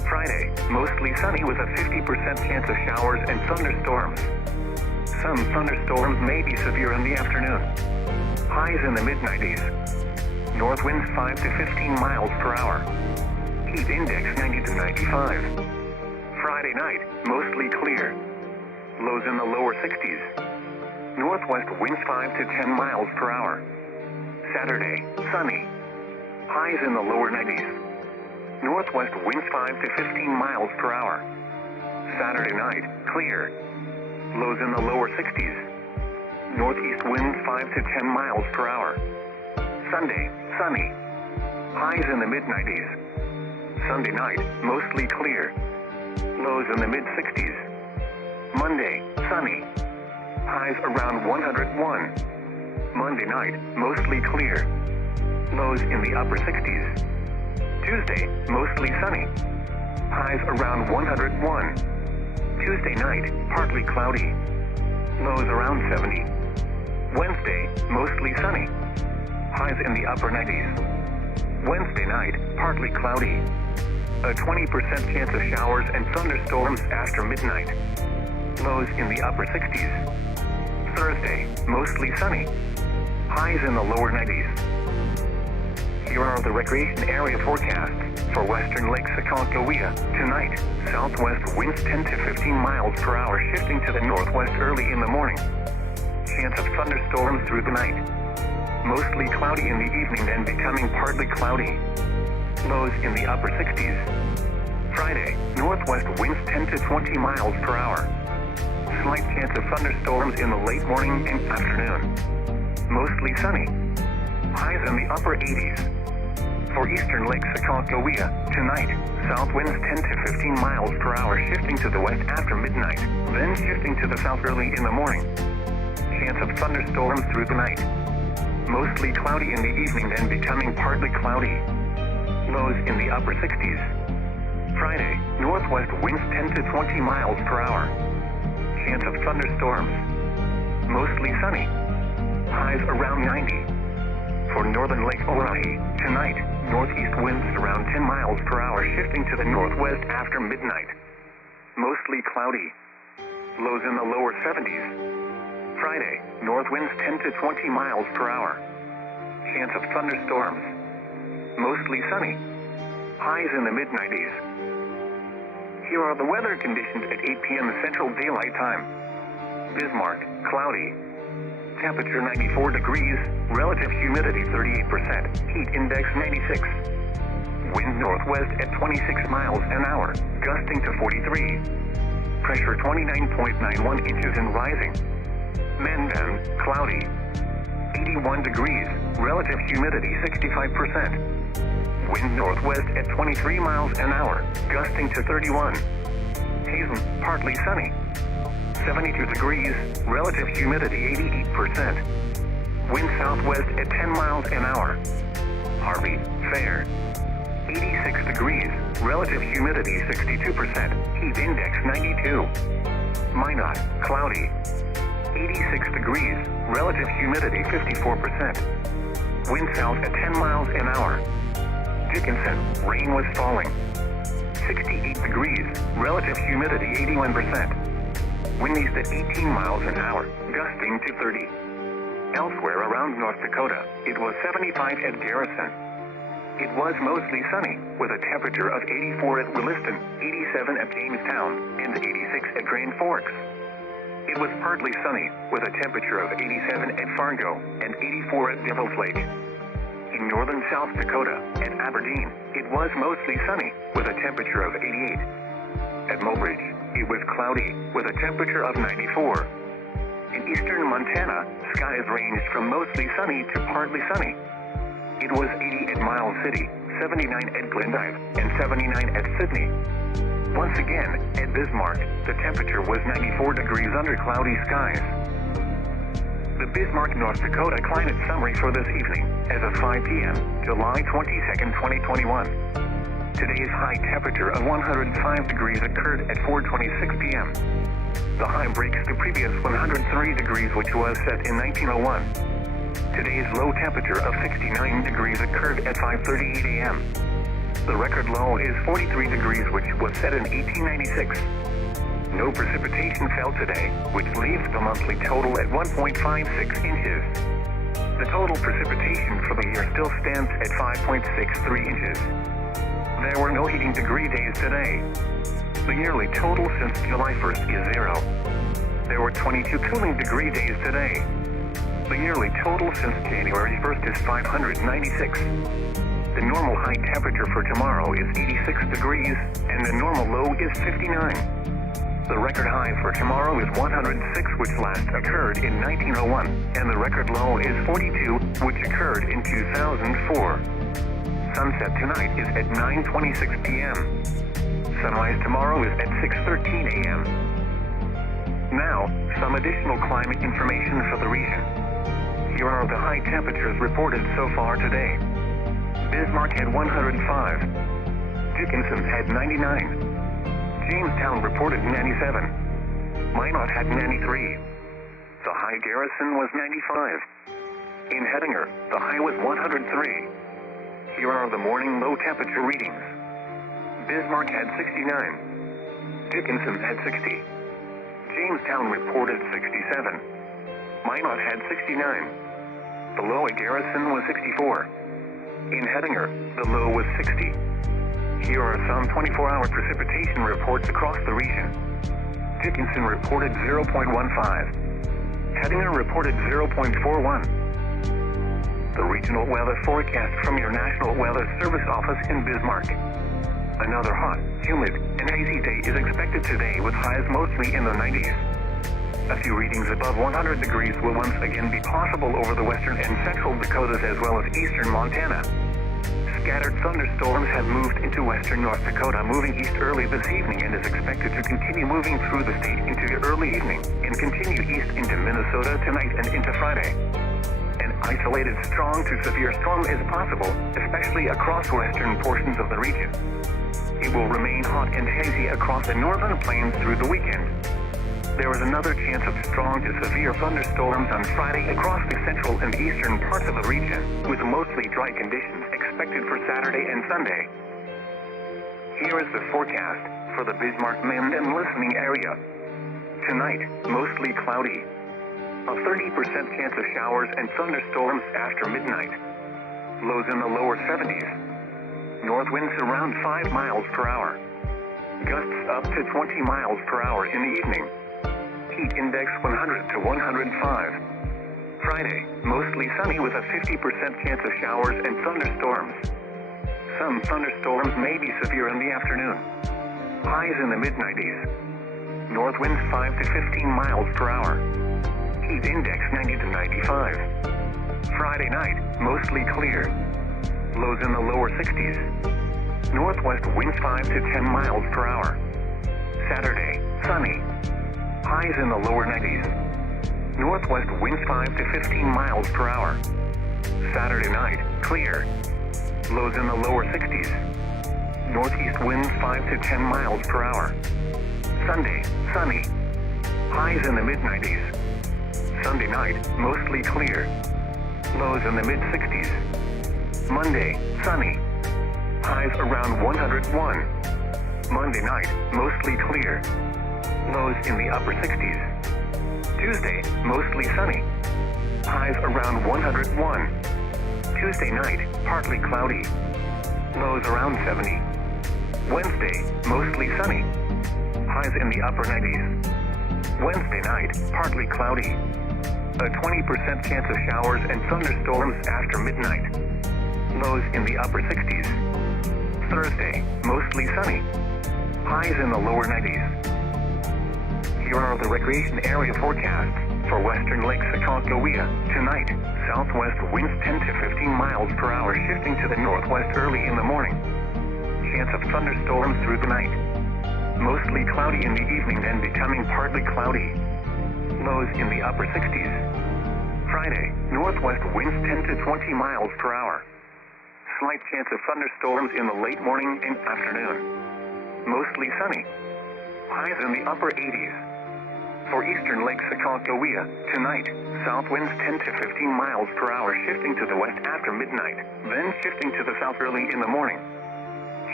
Friday, mostly sunny with a 50% chance of showers and thunderstorms. Some thunderstorms may be severe in the afternoon. Highs in the mid-90s. North winds 5 to 15 miles per hour. Heat index 90 to 95. Friday night, mostly clear. Lows in the lower 60s. Northwest winds 5 to 10 miles per hour. Saturday, sunny. Highs in the lower 90s. Northwest winds 5 to 15 miles per hour. Saturday night, clear. Lows in the lower 60s. Northeast winds 5 to 10 miles per hour. Sunday, sunny. Highs in the mid-90s. Sunday night, mostly clear. Lows in the mid-60s. Monday, sunny. Highs around 101. Monday night, mostly clear. Lows in the upper 60s. Tuesday, mostly sunny. Highs around 101. Tuesday night, partly cloudy. Lows around 70. Wednesday, mostly sunny. Highs in the upper 90s. Wednesday night, partly cloudy. A 20% chance of showers and thunderstorms after midnight. Lows in the upper 60s. Thursday, mostly sunny. Highs in the lower 90s. Here are the recreation area forecasts for western Lake Aconcagua. Tonight, southwest winds 10 to 15 miles per hour shifting to the northwest early in the morning. Chance of thunderstorms through the night. Mostly cloudy in the evening then becoming partly cloudy. Lows in the upper 60s. Friday, northwest winds 10 to 20 miles per hour. Slight chance of thunderstorms in the late morning and afternoon. Mostly sunny. Highs in the upper 80s. For eastern Lake Aconcagua, tonight, south winds 10 to 15 miles per hour shifting to the west after midnight, then shifting to the south early in the morning. Chance of thunderstorms through the night. Mostly cloudy in the evening then becoming partly cloudy. Lows in the upper 60s. Friday, northwest winds 10 to 20 miles per hour. Chance of thunderstorms. Mostly sunny. Highs around 90. For northern Lake Oahe, tonight, northeast winds around 10 miles per hour shifting to the northwest after midnight. Mostly cloudy. Lows in the lower 70s. Friday, north winds 10 to 20 miles per hour. Chance of thunderstorms. Mostly sunny. Highs in the mid-90s. Here are the weather conditions at 8 p.m. Central Daylight Time. Bismarck, cloudy. Temperature 94 degrees, relative humidity 38%, heat index 96. Wind northwest at 26 miles an hour, gusting to 43. Pressure 29.91 inches and rising. Mandan, cloudy. 81 degrees, relative humidity 65%. Wind northwest at 23 miles an hour, gusting to 31. Hazen, partly sunny. 72 degrees, relative humidity 88%. Wind southwest at 10 miles an hour. Harvey, fair. 86 degrees, relative humidity 62%, heat index 92. Minot, cloudy. 86 degrees, relative humidity 54%. Wind south at 10 miles an hour. Dickinson, rain was falling. 68 degrees, relative humidity 81%. Wind east at 18 miles an hour, gusting to 30. Elsewhere around North Dakota, it was 75 at Garrison. It was mostly sunny, with a temperature of 84 at Williston, 87 at Jamestown, and 86 at Grand Forks. It was partly sunny, with a temperature of 87 at Fargo, and 84 at Devil's Lake. In northern South Dakota, at Aberdeen, it was mostly sunny, with a temperature of 88. At Mobridge, it was cloudy, with a temperature of 94. In eastern Montana, skies ranged from mostly sunny to partly sunny. It was 80 at Miles City, 79 at Glendive, and 79 at Sydney. Once again, at Bismarck, the temperature was 94 degrees under cloudy skies. The Bismarck, North Dakota climate summary for this evening, as of 5 p.m., July 22nd, 2021. Today's high temperature of 105 degrees occurred at 4:26 p.m. The high breaks the previous 103 degrees which was set in 1901. Today's low temperature of 69 degrees occurred at 5:38 a.m. The record low is 43 degrees, which was set in 1896. No precipitation fell today, which leaves the monthly total at 1.56 inches. The total precipitation for the year still stands at 5.63 inches. There were no heating degree days today. The yearly total since July 1st is 0. There were 22 cooling degree days today. The yearly total since January 1st is 596. The normal high temperature for tomorrow is 86 degrees, and the normal low is 59. The record high for tomorrow is 106, which last occurred in 1901, and the record low is 42, which occurred in 2004. Sunset tonight is at 9:26 p.m. Sunrise tomorrow is at 6:13 a.m. Now, some additional climate information for the region. Here are the high temperatures reported so far today. Bismarck had 105. Dickinson had 99. Jamestown reported 97. Minot had 93. The high Garrison was 95. In Hettinger, the high was 103. Here are the morning low temperature readings. Bismarck had 69. Dickinson had 60. Jamestown reported 67. Minot had 69. The low at Garrison was 64. In Hettinger, the low was 60. Here are some 24-hour precipitation reports across the region. Dickinson reported 0.15. Hettinger reported 0.41. The regional weather forecast from your National Weather Service office in Bismarck. Another hot, humid, and hazy day is expected today with highs mostly in the 90s. A few readings above 100 degrees will once again be possible over the western and central Dakotas as well as eastern Montana. Scattered thunderstorms have moved into western North Dakota, moving east early this evening, and is expected to continue moving through the state into the early evening and continue east into Minnesota tonight and into Friday. An isolated strong to severe storm is possible, especially across western portions of the region. It will remain hot and hazy across the northern plains through the weekend. There is another chance of strong to severe thunderstorms on Friday across the central and eastern parts of the region, with mostly dry conditions expected for Saturday and Sunday. Here is the forecast for the Bismarck, Mend, and listening area. Tonight, mostly cloudy. A 30% chance of showers and thunderstorms after midnight. Lows in the lower 70s. North winds around 5 miles per hour. Gusts up to 20 miles per hour in the evening. Heat index 100 to 105. Friday, mostly sunny with a 50% chance of showers and thunderstorms. Some thunderstorms may be severe in the afternoon. Highs in the mid-90s. North winds 5 to 15 miles per hour. Heat index 90 to 95. Friday night, mostly clear. Lows in the lower 60s. Northwest winds 5 to 10 miles per hour. Saturday, sunny. Highs in the lower 90s. Northwest winds 5 to 15 miles per hour. Saturday night, clear. Lows in the lower 60s. Northeast winds 5 to 10 miles per hour. Sunday, sunny. Highs in the mid-90s. Sunday night, mostly clear. Lows in the mid-60s. Monday, sunny. Highs around 101. Monday night, mostly clear. Lows in the upper 60s. Tuesday, mostly sunny. Highs around 101. Tuesday night, partly cloudy. Lows around 70. Wednesday, mostly sunny. Highs in the upper 90s. Wednesday night, partly cloudy. A 20% chance of showers and thunderstorms after midnight. Lows in the upper 60s. Thursday, mostly sunny. Highs in the lower 90s. Here are the recreation area forecasts for western Lake Aconcagua. Tonight, southwest winds 10 to 15 miles per hour, shifting to the northwest early in the morning. Chance of thunderstorms through the night. Mostly cloudy in the evening, then becoming partly cloudy. Lows in the upper 60s. Friday, northwest winds 10 to 20 miles per hour. Slight chance of thunderstorms in the late morning and afternoon. Mostly sunny. Highs in the upper 80s. For eastern Lake Aconcagua, tonight, south winds 10 to 15 miles per hour, shifting to the west after midnight, then shifting to the south early in the morning.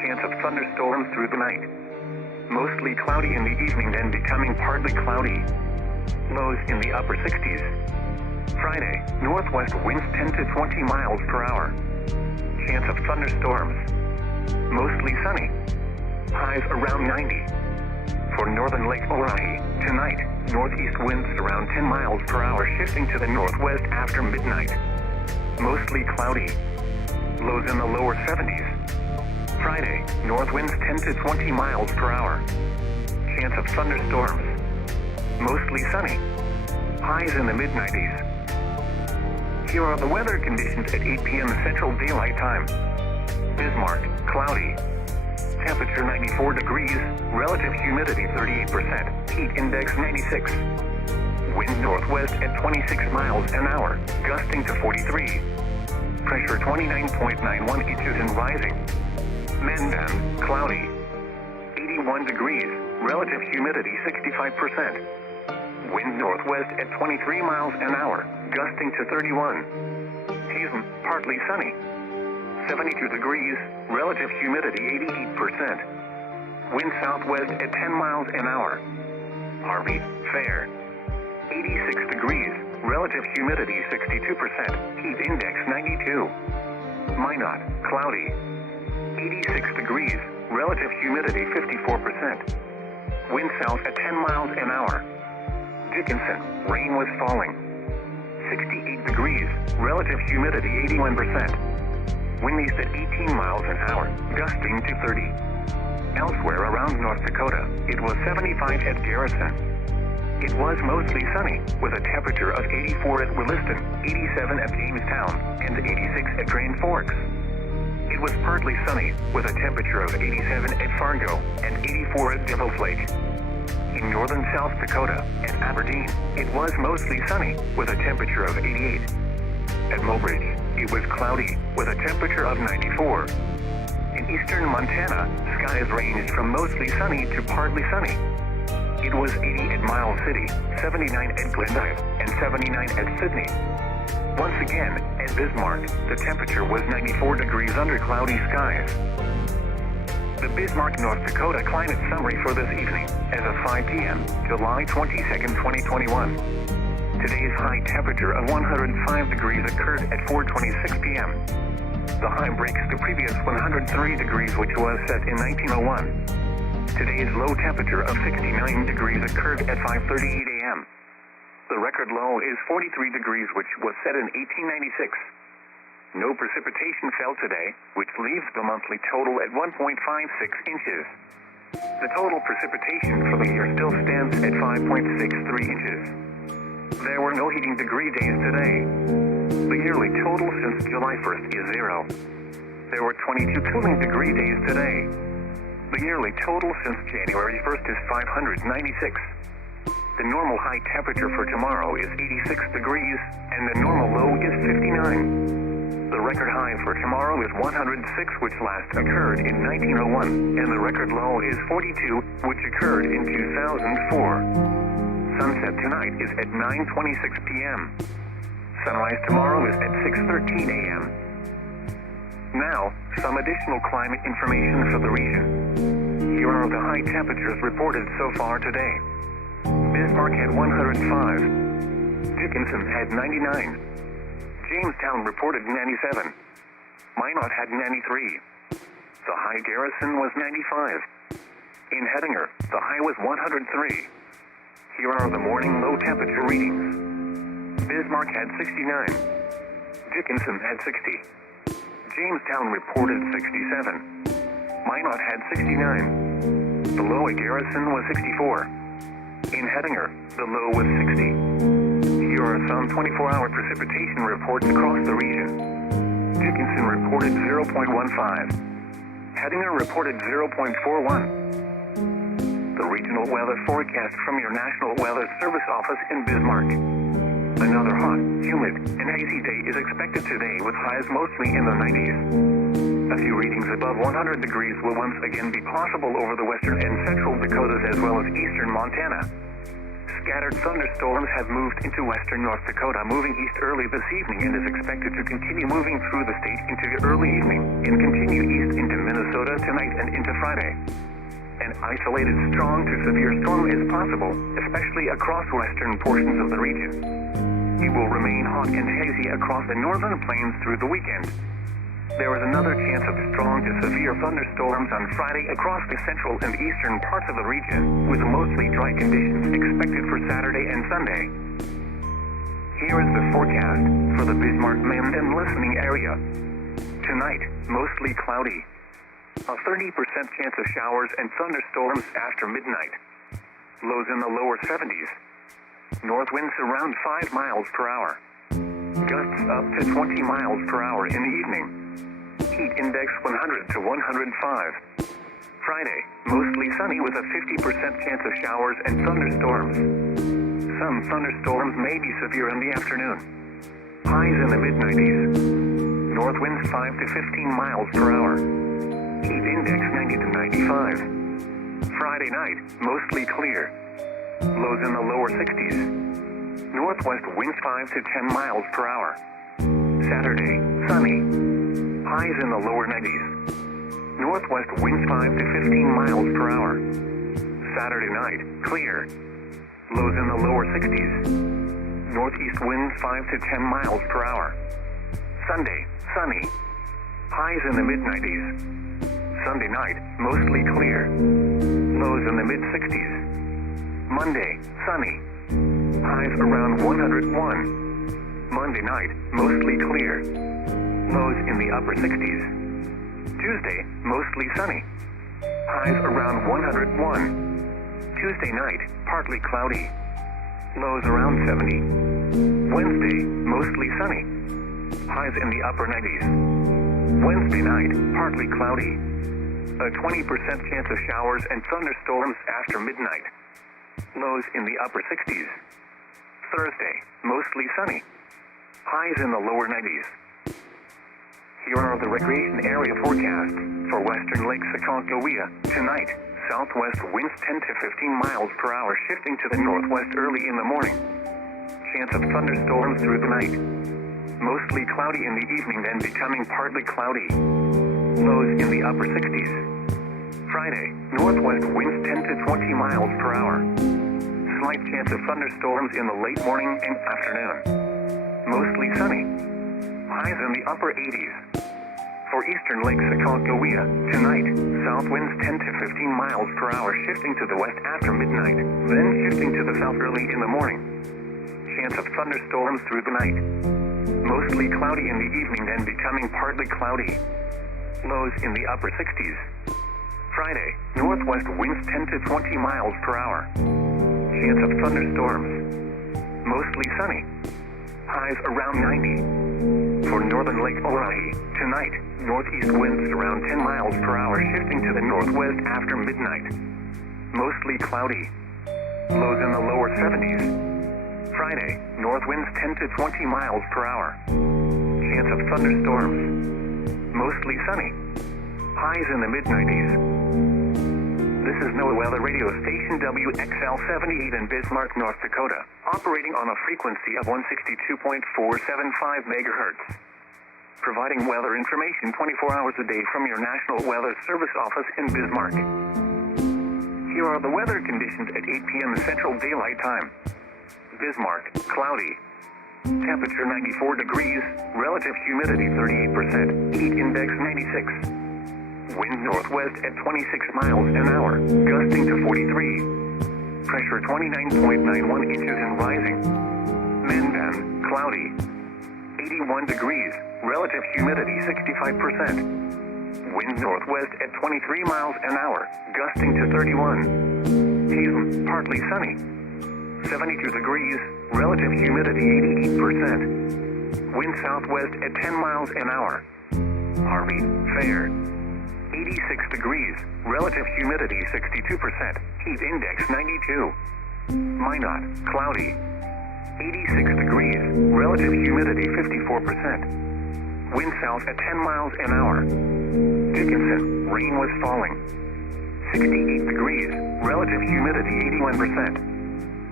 Chance of thunderstorms through the night. Mostly cloudy in the evening, then becoming partly cloudy. Lows in the upper 60s. Friday, northwest winds 10 to 20 miles per hour. Chance of thunderstorms. Mostly sunny. Highs around 90. For northern Lake Orohi, tonight, northeast winds around 10 miles per hour, shifting to the northwest after midnight. Mostly cloudy. Lows in the lower 70s. Friday, north winds 10 to 20 miles per hour. Chance of thunderstorms. Mostly sunny. Highs in the mid-90s. Here are the weather conditions at 8 p.m. Central Daylight Time. Bismarck, cloudy. Temperature 94 degrees, relative humidity 38%, heat index 96. Wind northwest at 26 miles an hour, gusting to 43. Pressure 29.91 inches and rising. Mandan, cloudy. 81 degrees, relative humidity 65%. Wind northwest at 23 miles an hour, gusting to 31. Hazen, partly sunny. 72 degrees, relative humidity 88%. Wind southwest at 10 miles an hour. Harvey, fair. 86 degrees, relative humidity 62%, heat index 92. Minot, cloudy. 86 degrees, relative humidity 54%. Wind south at 10 miles an hour. Dickinson, rain was falling. 68 degrees, relative humidity 81%. Wind east at 18 miles an hour, gusting to 30. Elsewhere around North Dakota, it was 75 at Garrison. It was mostly sunny, with a temperature of 84 at Williston, 87 at Jamestown, and 86 at Grand Forks. It was partly sunny, with a temperature of 87 at Fargo, and 84 at Devil's Lake. In northern South Dakota, at Aberdeen, it was mostly sunny, with a temperature of 88. At Mobridge, it was cloudy, with a temperature of 94. In eastern Montana, skies ranged from mostly sunny to partly sunny. It was 80 at Miles City, 79 at Glendive, and 79 at Sydney. Once again, at Bismarck, the temperature was 94 degrees under cloudy skies. The Bismarck, North Dakota climate summary for this evening, as of 5 p.m., July 22nd, 2021. Today's high temperature of 105 degrees occurred at 4:26 p.m. The high breaks the previous 103 degrees, which was set in 1901. Today's low temperature of 69 degrees occurred at 5:38 a.m. The record low is 43 degrees, which was set in 1896. No precipitation fell today, which leaves the monthly total at 1.56 inches. The total precipitation for the year still stands at 5.63 inches. There were no heating degree days today. The yearly total since July 1st is 0. There were 22 cooling degree days today. The yearly total since January 1st is 596. The normal high temperature for tomorrow is 86 degrees, and the normal low is 59. The record high for tomorrow is 106, which last occurred in 1901, and the record low is 42, which occurred in 2004. Sunset tonight is at 9:26 p.m. Sunrise tomorrow is at 6:13 a.m. Now, some additional climate information for the region. Here are the high temperatures reported so far today. Bismarck had 105. Dickinson had 99. Jamestown reported 97. Minot had 93. The high Garrison was 95. In Hettinger, the high was 103. Here are the morning low temperature readings. Bismarck had 69. Dickinson had 60. Jamestown reported 67. Minot had 69. The low at Garrison was 64. In Hettinger, the low was 60. Here are some 24-hour precipitation reports across the region. Dickinson reported 0.15. Hettinger reported 0.41. The regional weather forecast from your National Weather Service office in Bismarck. Another hot, humid, and hazy day is expected today with highs mostly in the 90s. A few readings above 100 degrees will once again be possible over the western and central Dakotas as well as eastern Montana. Scattered thunderstorms have moved into western North Dakota, moving east early this evening and is expected to continue moving through the state into the early evening and continue east into Minnesota tonight and into Friday. An isolated strong to severe storm is possible, especially across western portions of the region. It will remain hot and hazy across the northern plains through the weekend. There is another chance of strong to severe thunderstorms on Friday across the central and eastern parts of the region, with mostly dry conditions expected for Saturday and Sunday. Here is the forecast for the Bismarck, Maine and listening area. Tonight, mostly cloudy. A 30% chance of showers and thunderstorms after midnight. Lows in the lower 70s. North winds around 5 miles per hour. Gusts up to 20 miles per hour in the evening. Heat index 100 to 105. Friday, mostly sunny with a 50% chance of showers and thunderstorms. Some thunderstorms may be severe in the afternoon. Highs in the mid-90s. North winds 5 to 15 miles per hour. Heat index 90 to 95. Friday night, mostly clear. Lows in the lower 60s. Northwest winds 5 to 10 miles per hour. Saturday, sunny. Highs in the lower 90s. Northwest winds 5 to 15 miles per hour. Saturday night, clear. Lows in the lower 60s. Northeast winds 5 to 10 miles per hour. Sunday, sunny. Highs in the mid-90s. Sunday night, mostly clear. Lows in the mid-60s. Monday, sunny. Highs around 101. Monday night, mostly clear. Lows in the upper 60s. Tuesday, mostly sunny. Highs around 101. Tuesday night, partly cloudy. Lows around 70. Wednesday, mostly sunny. Highs in the upper 90s. Wednesday night, partly cloudy. A 20% chance of showers and thunderstorms after midnight. Lows in the upper 60s. Thursday, mostly sunny. Highs in the lower 90s. Here are the recreation area forecasts for western Lake Aconcagua. Tonight, southwest winds 10 to 15 miles per hour, shifting to the northwest early in the morning. Chance of thunderstorms through the night. Mostly cloudy in the evening, then becoming partly cloudy. Lows in the upper 60s. Friday, northwest winds 10 to 20 miles per hour. Slight chance of thunderstorms in the late morning and afternoon. Mostly sunny. Highs in the upper 80s. For eastern Lake Aconcagua, tonight, south winds 10 to 15 miles per hour, shifting to the west after midnight, then shifting to the south early in the morning. Chance of thunderstorms through the night. Mostly cloudy in the evening, then becoming partly cloudy. Lows in the upper 60s. Friday, northwest winds 10 to 20 miles per hour. Chance of thunderstorms. Mostly sunny. Highs around 90. For northern Lake Oahe, tonight, northeast winds around 10 miles per hour, shifting to the northwest after midnight. Mostly cloudy. Lows in the lower 70s. Friday, north winds 10 to 20 miles per hour. Chance of thunderstorms. Mostly sunny. Highs in the mid-90s. This is NOAA Weather Radio Station WXL-78 in Bismarck, North Dakota, operating on a frequency of 162.475 megahertz. Providing weather information 24 hours a day from your National Weather Service office in Bismarck. Here are the weather conditions at 8 p.m. Central Daylight Time. Bismarck, cloudy. Temperature 94 degrees, relative humidity 38%, heat index 96. Wind northwest at 26 miles an hour, gusting to 43. Pressure 29.91 inches and rising. Mandan, cloudy. 81 degrees, relative humidity 65%. Wind northwest at 23 miles an hour, gusting to 31. Hazen, partly sunny. 72 degrees, relative humidity 88%. Wind southwest at 10 miles an hour. Harvey, fair. 86 degrees, relative humidity 62%, heat index 92. Minot, cloudy. 86 degrees, relative humidity 54%. Wind south at 10 miles an hour. Dickinson, rain was falling. 68 degrees, relative humidity 81%.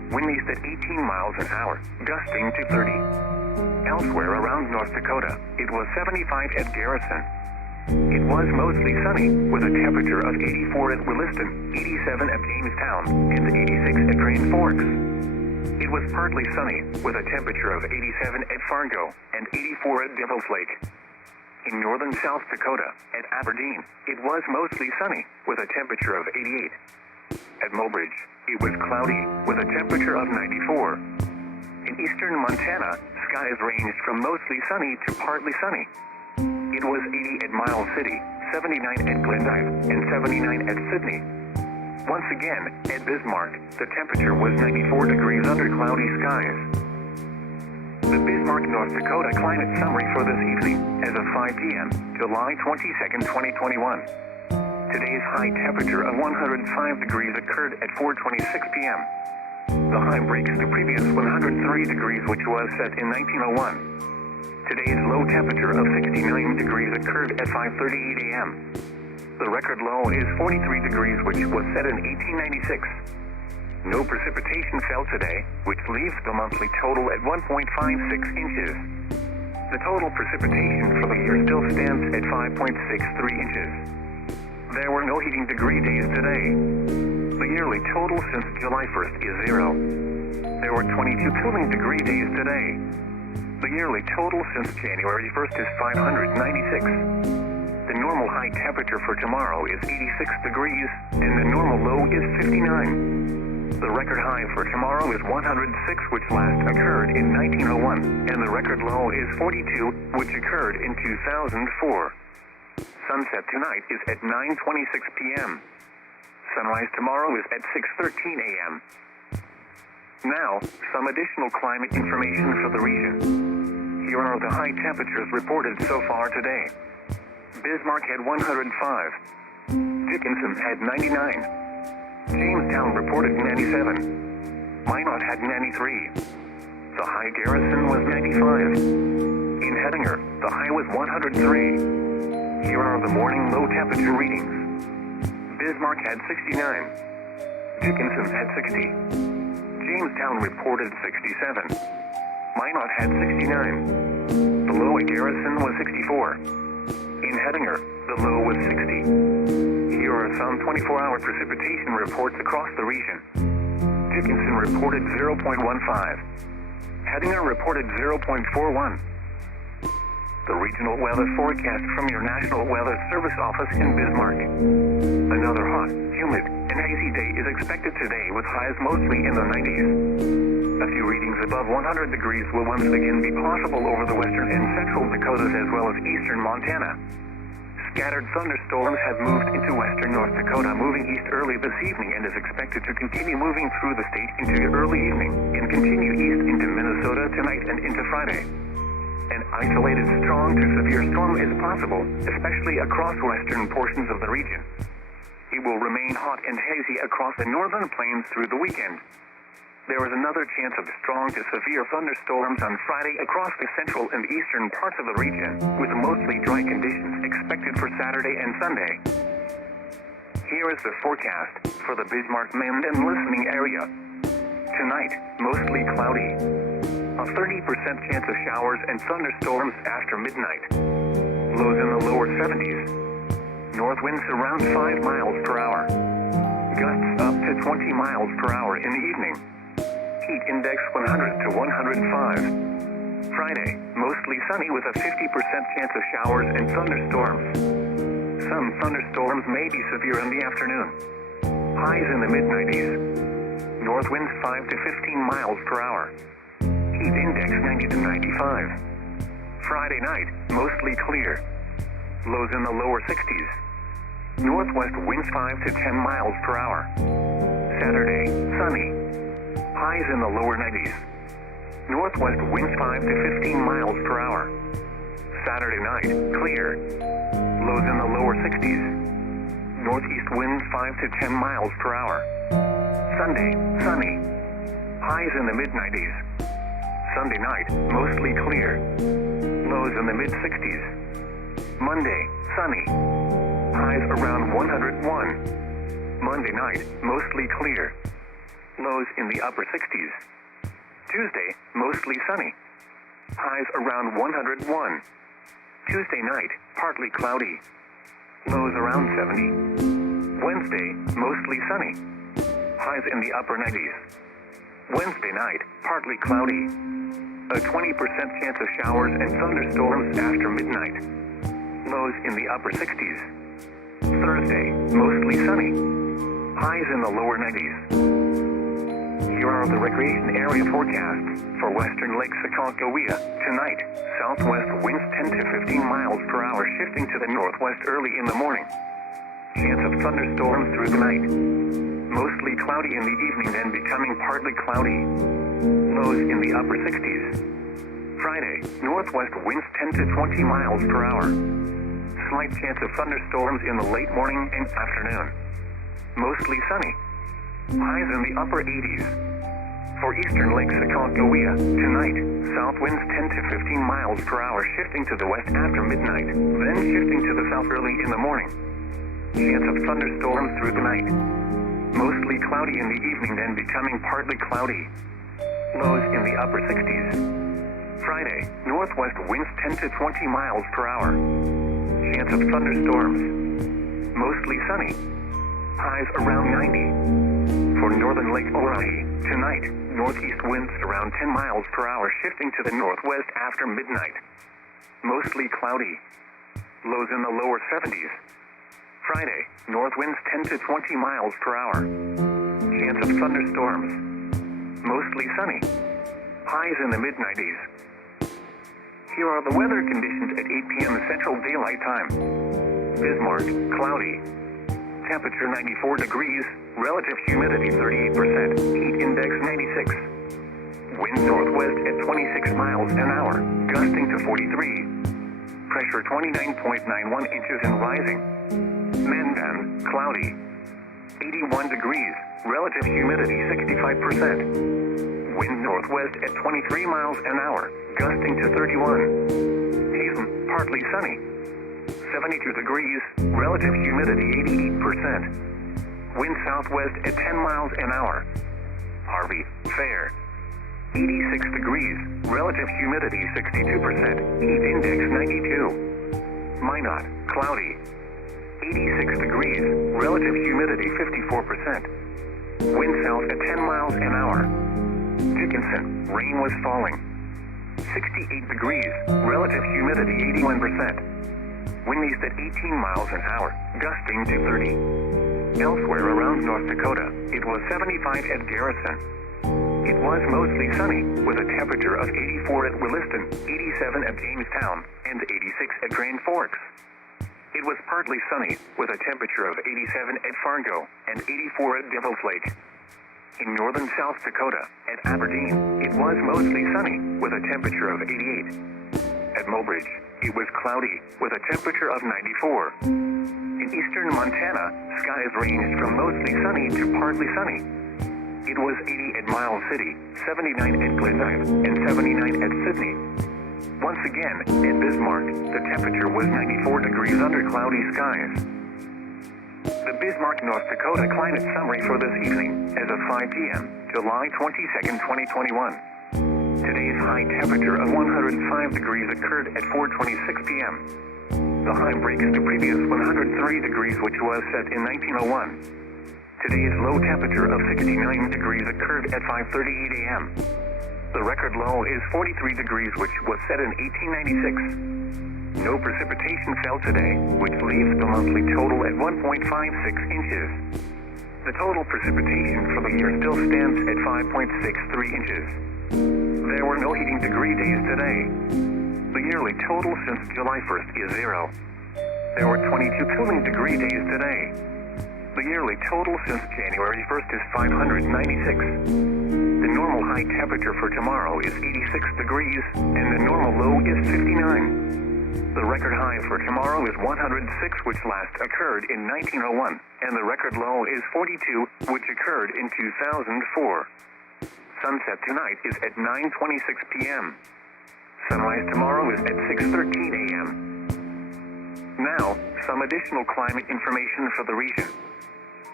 wind east at 18 miles an hour, gusting to 30. Elsewhere around North Dakota, it was 75 at Garrison. It was mostly sunny, with a temperature of 84 at Williston, 87 at Jamestown, and 86 at Grand Forks. It was partly sunny, with a temperature of 87 at Fargo, and 84 at Devil's Lake. In northern South Dakota, at Aberdeen, it was mostly sunny, with a temperature of 88. At Mobridge, it was cloudy, with a temperature of 94. In eastern Montana, skies ranged from mostly sunny to partly sunny. It was 80 at Miles City, 79 at Glendive, and 79 at Sydney. Once again, at Bismarck, the temperature was 94 degrees under cloudy skies. The Bismarck, North Dakota climate summary for this evening, as of 5 p.m., July 22, 2021. Today's high temperature of 105 degrees occurred at 4:26 p.m. The high breaks the previous 103 degrees, which was set in 1901. Today's low temperature of 69 degrees occurred at 5:38 a.m. The record low is 43 degrees, which was set in 1896. No precipitation fell today, which leaves the monthly total at 1.56 inches. The total precipitation for the year still stands at 5.63 inches. There were no heating degree days today. The yearly total since July 1st is 0. There were 22 cooling degree days today. The yearly total since January 1st is 596. The normal high temperature for tomorrow is 86 degrees, and the normal low is 59. The record high for tomorrow is 106, which last occurred in 1901, and the record low is 42, which occurred in 2004. Sunset tonight is at 9:26 p.m. Sunrise tomorrow is at 6:13 a.m. Now, some additional climate information for the region. Here are the high temperatures reported so far today. Bismarck had 105. Dickinson had 99. Jamestown reported 97. Minot had 93. The high Garrison was 95. In Hettinger, the high was 103. Here are the morning low temperature readings. Bismarck had 69. Dickinson had 60. Jamestown reported 67. Minot had 69. The low at Garrison was 64. In Hettinger, the low was 60. Here are some 24-hour precipitation reports across the region. Dickinson reported 0.15. Hettinger reported 0.41. The regional weather forecast from your National Weather Service office in Bismarck. Another hot, humid, and hazy day is expected today with highs mostly in the 90s. A few readings above 100 degrees will once again be possible over the western and central Dakotas as well as eastern Montana. Scattered thunderstorms have moved into western North Dakota, moving east early this evening, and is expected to continue moving through the state into early evening and continue east into Minnesota tonight and into Friday. An isolated strong to severe storm is possible, especially across western portions of the region. It will remain hot and hazy across the northern plains through the weekend. There is another chance of strong to severe thunderstorms on Friday across the central and eastern parts of the region, with mostly dry conditions expected for Saturday and Sunday. Here is the forecast for the Bismarck, Mend, and listening area. Tonight, mostly cloudy. A 30% chance of showers and thunderstorms after midnight. Lows in the lower 70s. North winds around 5 miles per hour. Gusts up to 20 miles per hour in the evening. Heat index 100 to 105. Friday, mostly sunny with a 50% chance of showers and thunderstorms. Some thunderstorms may be severe in the afternoon. Highs in the mid-90s. North winds 5 to 15 miles per hour. Heat index 90 to 95. Friday night, mostly clear. Lows in the lower 60s. Northwest winds 5 to 10 miles per hour. Saturday, sunny. Highs in the lower 90s. Northwest winds 5 to 15 miles per hour. Saturday night, clear. Lows in the lower 60s. Northeast winds 5 to 10 miles per hour. Sunday, sunny. Highs in the mid-90s. Sunday night, mostly clear. Lows in the mid-60s. Monday, sunny. Highs around 101. Monday night, mostly clear. lows in the upper 60s. Tuesday, mostly sunny. Highs around 101. Tuesday night, partly cloudy. Lows around 70. Wednesday, mostly sunny. Highs in the upper 90s. Wednesday night, partly cloudy. A 20% chance of showers and thunderstorms after midnight. Lows in the upper 60s. Thursday, mostly sunny. Highs in the lower 90s. Here are the recreation area forecasts for western Lake Sacagawea. Tonight, southwest winds 10 to 15 miles per hour shifting to the northwest early in the morning. Chance of thunderstorms through the night. Mostly cloudy in the evening, then becoming partly cloudy. Lows in the upper 60s. Friday, northwest winds 10 to 20 miles per hour. Slight chance of thunderstorms in the late morning and afternoon. Mostly sunny. Highs in the upper 80s. For eastern Lake Sacagawea, tonight, south winds 10 to 15 miles per hour shifting to the west after midnight, then shifting to the south early in the morning. Chance of thunderstorms through the night. Mostly cloudy in the evening, then becoming partly cloudy. Lows in the upper 60s. Friday, northwest winds 10 to 20 miles per hour. Chance of thunderstorms. Mostly sunny. Highs around 90. For northern Lake Orohi, tonight, northeast winds around 10 miles per hour shifting to the northwest after midnight. Mostly cloudy. Lows in the lower 70s. Friday, north winds 10 to 20 miles per hour. Chance of thunderstorms. Mostly sunny. Highs in the mid-90s. Here are the weather conditions at 8 p.m. Central Daylight Time. Bismarck, cloudy. Temperature 94 degrees, relative humidity 38%, heat index 96. Wind northwest at 26 miles an hour, gusting to 43. Pressure 29.91 inches and rising. Mandan, cloudy. 81 degrees, relative humidity 65%. Wind northwest at 23 miles an hour, gusting to 31. Hazen, partly sunny. 72 degrees, relative humidity 88%. Wind southwest at 10 miles an hour. Harvey, fair. 86 degrees, relative humidity 62%, heat index 92. Minot, cloudy. 86 degrees, relative humidity 54%. Wind south at 10 miles an hour. Dickinson, rain was falling. 68 degrees, relative humidity 81%. Wind east at 18 miles an hour, gusting to 30. Elsewhere around North Dakota, it was 75 at Garrison. It was mostly sunny, with a temperature of 84 at Williston, 87 at Jamestown, and 86 at Grand Forks. It was partly sunny, with a temperature of 87 at Fargo, and 84 at Devil's Lake. In northern South Dakota, at Aberdeen, it was mostly sunny, with a temperature of 88. At Mobridge, it was cloudy, with a temperature of 94. In eastern Montana, skies ranged from mostly sunny to partly sunny. It was 80 at Miles City, 79 at Glendive, and 79 at Sydney. Once again, at Bismarck, the temperature was 94 degrees under cloudy skies. The Bismarck, North Dakota climate summary for this evening, as of 5 p.m., July 22, 2021. Today's high temperature of 105 degrees occurred at 4:26 p.m. The high breaks the previous 103 degrees, which was set in 1901. Today's low temperature of 69 degrees occurred at 5:38 a.m. The record low is 43 degrees, which was set in 1896. No precipitation fell today, which leaves the monthly total at 1.56 inches. The total precipitation for the year still stands at 5.63 inches. There were no heating degree days today. The yearly total since July 1st is 0. There were 22 cooling degree days today. The yearly total since January 1st is 596. The normal high temperature for tomorrow is 86 degrees, and the normal low is 59. The record high for tomorrow is 106, which last occurred in 1901, and the record low is 42, which occurred in 2004. Sunset tonight is at 9:26 p.m. Sunrise tomorrow is at 6:13 a.m. Now, some additional climate information for the region.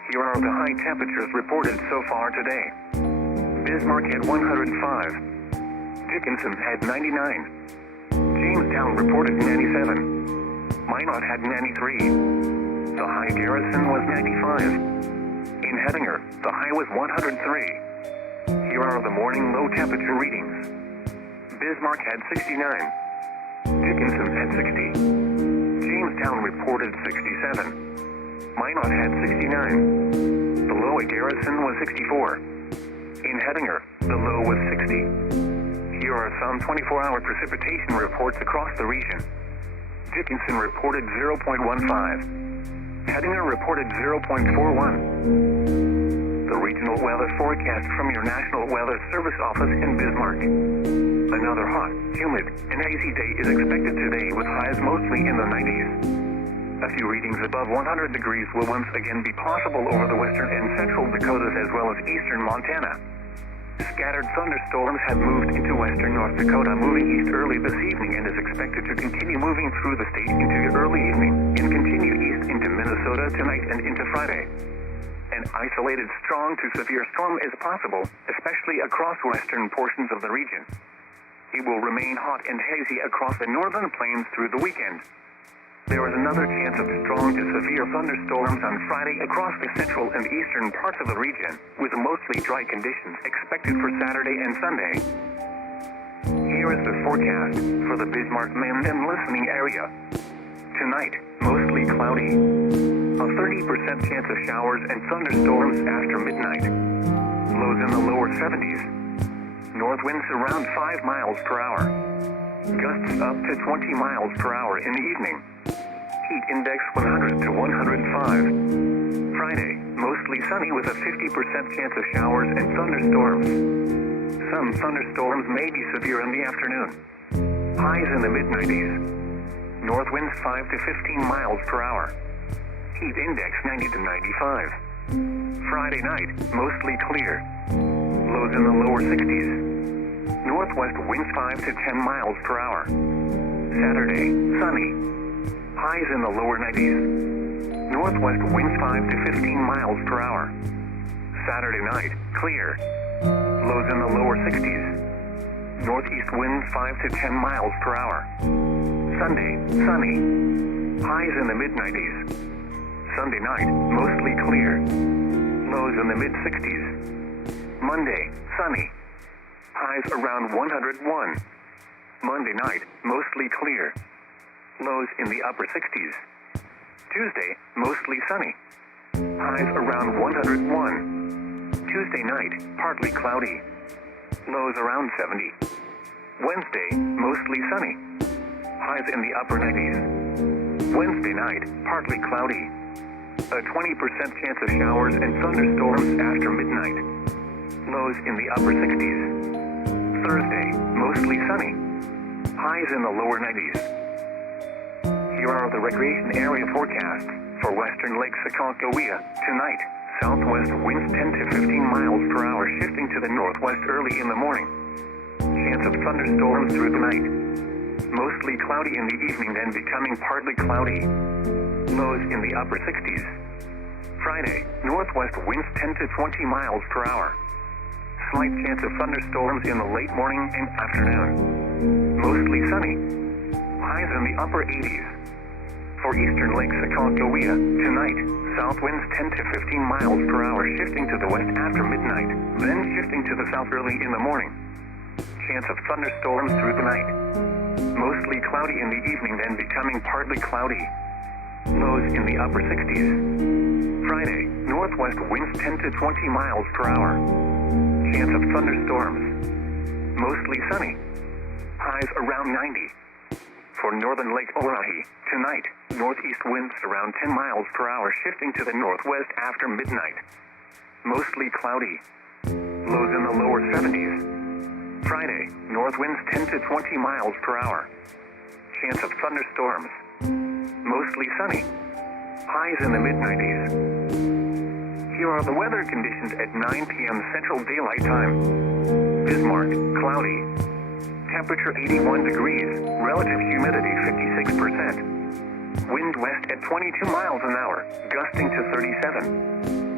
Here are the high temperatures reported so far today. Bismarck had 105. Dickinson had 99. Jamestown reported 97. Minot had 93. The high Garrison was 95. In Hettinger, the high was 103. Here are the morning low temperature readings. Bismarck had 69. Dickinson had 60. Jamestown reported 67. Minot had 69. The low at Garrison was 64. In Hettinger, the low was 60. Here are some 24-hour precipitation reports across the region. Dickinson reported 0.15. Hettinger reported 0.41. The regional weather forecast from your National Weather Service office in Bismarck. Another hot, humid, and hazy day is expected today with highs mostly in the 90s. A few readings above 100 degrees will once again be possible over the western and central Dakotas as well as eastern Montana. Scattered thunderstorms have moved into western North Dakota, moving east early this evening and is expected to continue moving through the state into the early evening and continue east into Minnesota tonight and into Friday. An isolated strong to severe storm is possible, especially across western portions of the region. It will remain hot and hazy across the northern plains through the weekend. There is another chance of strong to severe thunderstorms on Friday across the central and eastern parts of the region, with mostly dry conditions expected for Saturday and Sunday. Here is the forecast for the Bismarck Mend and listening area. Tonight, mostly cloudy. A 30% chance of showers and thunderstorms after midnight. Lows in the lower 70s. North winds around 5 miles per hour. Gusts up to 20 miles per hour in the evening. Heat index 100 to 105. Friday, mostly sunny with a 50% chance of showers and thunderstorms. Some thunderstorms may be severe in the afternoon. Highs in the mid-90s. North winds 5 to 15 miles per hour. Heat index 90 to 95. Friday night, mostly clear. Lows in the lower 60s. Northwest winds 5 to 10 miles per hour. Saturday, sunny. Highs in the lower 90s. Northwest winds 5 to 15 miles per hour. Saturday night, clear. Lows in the lower 60s. Northeast winds 5 to 10 miles per hour. Sunday, sunny. Highs in the mid-90s. Sunday night, mostly clear. Lows in the mid-60s. Monday, sunny. Highs around 101. Monday night, mostly clear. Lows in the upper 60s. Tuesday, mostly sunny. Highs around 101. Tuesday night, partly cloudy. Lows around 70. Wednesday, mostly sunny. Highs in the upper 90s. Wednesday night, partly cloudy. A 20% chance of showers and thunderstorms after midnight. Lows in the upper 60s. Thursday, mostly sunny. Highs in the lower 90s. Here are the recreation area forecasts for western Lake Aconcagua. Tonight, southwest winds 10 to 15 miles per hour shifting to the northwest early in the morning. Chance of thunderstorms through the night. Mostly cloudy in the evening, then becoming partly cloudy. Lows in the upper 60s. Friday, northwest winds 10 to 20 miles per hour. Slight chance of thunderstorms in the late morning and afternoon. Mostly sunny. Highs in the upper 80s. For eastern Lake Aconcagua, tonight, south winds 10 to 15 miles per hour shifting to the west after midnight, then shifting to the south early in the morning. Chance of thunderstorms through the night. Mostly cloudy in the evening, then becoming partly cloudy. Lows in the upper 60s. Friday, northwest winds 10 to 20 miles per hour. Chance of thunderstorms. Mostly sunny. Highs around 90. For northern Lake Oahe, tonight, northeast winds around 10 miles per hour shifting to the northwest after midnight. Mostly cloudy. Lows in the lower 70s. Friday, north winds 10 to 20 miles per hour. Chance of thunderstorms. Mostly sunny. Highs in the mid-90s. Here are the weather conditions at 9 p.m. Central Daylight Time. Bismarck, cloudy. Temperature 81 degrees, relative humidity 56%. Wind west at 22 miles an hour, gusting to 37.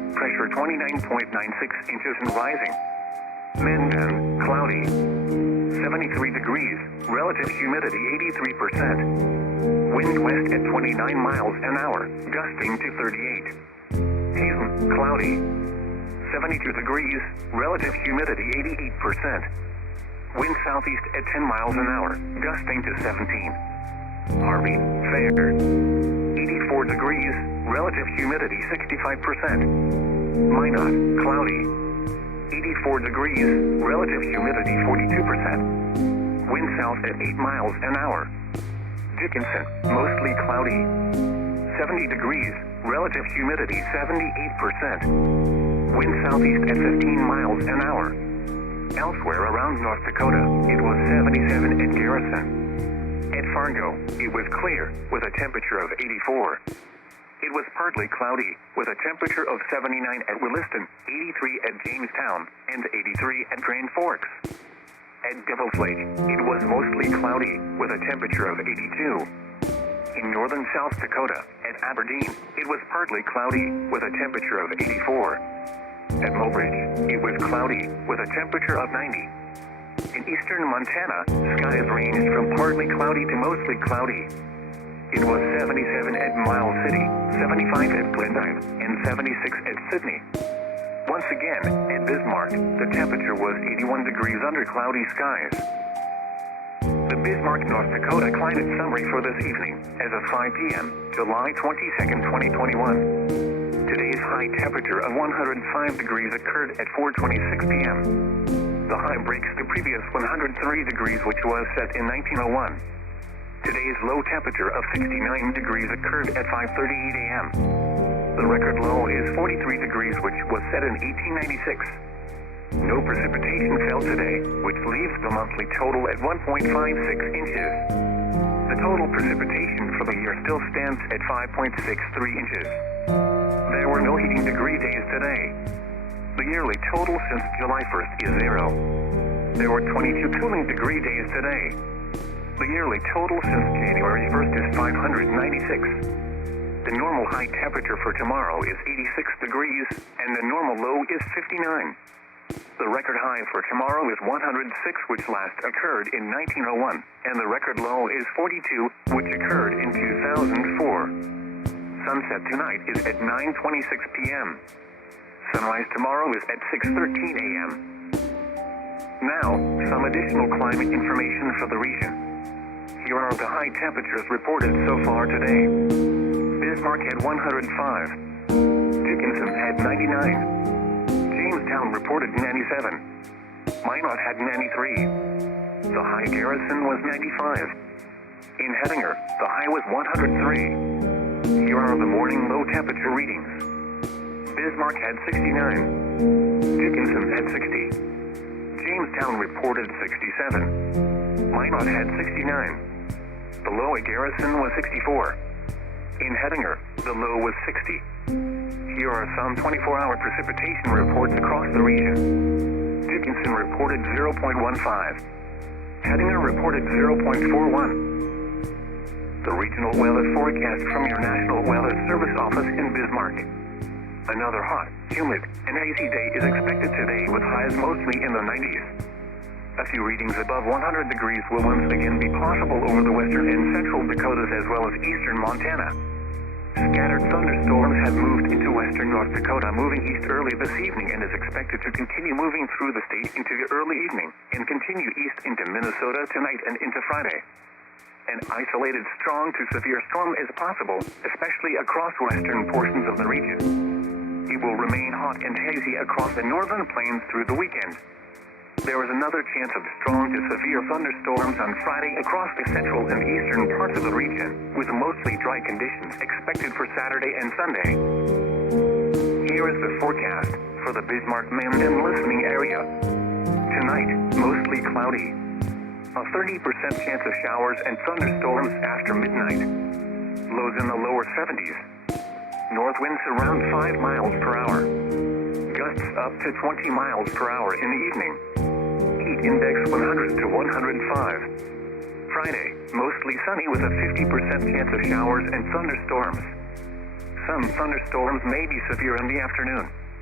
pressure 29.96 inches and rising. Mandan, cloudy. 73 degrees, relative humidity 83%. Wind west at 29 miles an hour, gusting to 38. Hazen, cloudy. 72 degrees, relative humidity 88%. Wind southeast at 10 miles an hour, gusting to 17. Harvey, fair. 84 degrees, relative humidity 65%. Minot, cloudy. 84 degrees, relative humidity 42%. Wind south at 8 miles an hour. Dickinson, mostly cloudy. 70 degrees, relative humidity 78%. Wind southeast at 15 miles an hour. Elsewhere around North Dakota, it was 77 at Garrison. At Fargo, it was clear, with a temperature of 84. It was partly cloudy, with a temperature of 79 at Williston, 83 at Jamestown, and 83 at Grand Forks. At Devil's Lake, it was mostly cloudy, with a temperature of 82. In northern South Dakota, at Aberdeen, it was partly cloudy, with a temperature of 84. At Mobridge, it was cloudy, with a temperature of 90. In eastern Montana, skies ranged from partly cloudy to mostly cloudy. It was 77 at Miles City, 75 at Glendive, and 76 at Sydney. Once again, at Bismarck, the temperature was 81 degrees under cloudy skies. The Bismarck, North Dakota climate summary for this evening, as of 5 p.m., July 22, 2021. Today's high temperature of 105 degrees occurred at 4:26 p.m. The high breaks the previous 103 degrees which was set in 1901. Today's low temperature of 69 degrees occurred at 5:38 a.m. The record low is 43 degrees which was set in 1896. No precipitation fell today, which leaves the monthly total at 1.56 inches. The total precipitation for the year still stands at 5.63 inches. There were no heating degree days today. The yearly total since July 1st is 0. There were 22 cooling degree days today. The yearly total since January 1st is 596. The normal high temperature for tomorrow is 86 degrees, and the normal low is 59. The record high for tomorrow is 106, which last occurred in 1901, and the record low is 42, which occurred in 2004. Sunset tonight is at 9:26 p.m. Sunrise tomorrow is at 6:13 a.m. Now, some additional climate information for the region. Here are the high temperatures reported so far today. Bismarck had 105. Dickinson had 99. Jamestown reported 97. Minot had 93. The high Garrison was 95. In Hettinger, the high was 103. Here are the morning low temperature readings. Bismarck had 69. Dickinson had 60. Jamestown reported 67. Minot had 69. The low at Garrison was 64. In Hettinger, the low was 60. Here are some 24-hour precipitation reports across the region. Dickinson reported 0.15. Hettinger reported 0.41. The regional weather forecast from your National Weather Service office in Bismarck. Another hot, humid, and hazy day is expected today with highs mostly in the 90s. A few readings above 100 degrees will once again be possible over the western and central Dakotas as well as eastern Montana. Scattered thunderstorms have moved into western North Dakota, moving east early this evening and is expected to continue moving through the state into the early evening and continue east into Minnesota tonight and into Friday. An isolated strong to severe storm is possible, especially across western portions of the region. It will remain hot and hazy across the northern plains through the weekend. There is another chance of strong to severe thunderstorms on Friday across the central and eastern parts of the region, with mostly dry conditions expected for Saturday and Sunday. Here is the forecast for the Bismarck-Mandan listening area. Tonight, mostly cloudy. A 30% chance of showers and thunderstorms after midnight. Lows in the lower 70s. North winds around 5 miles per hour. Gusts up to 20 miles per hour in the evening. Heat index 100 to 105. Friday, mostly sunny with a 50% chance of showers and thunderstorms. Some thunderstorms may be severe in the afternoon.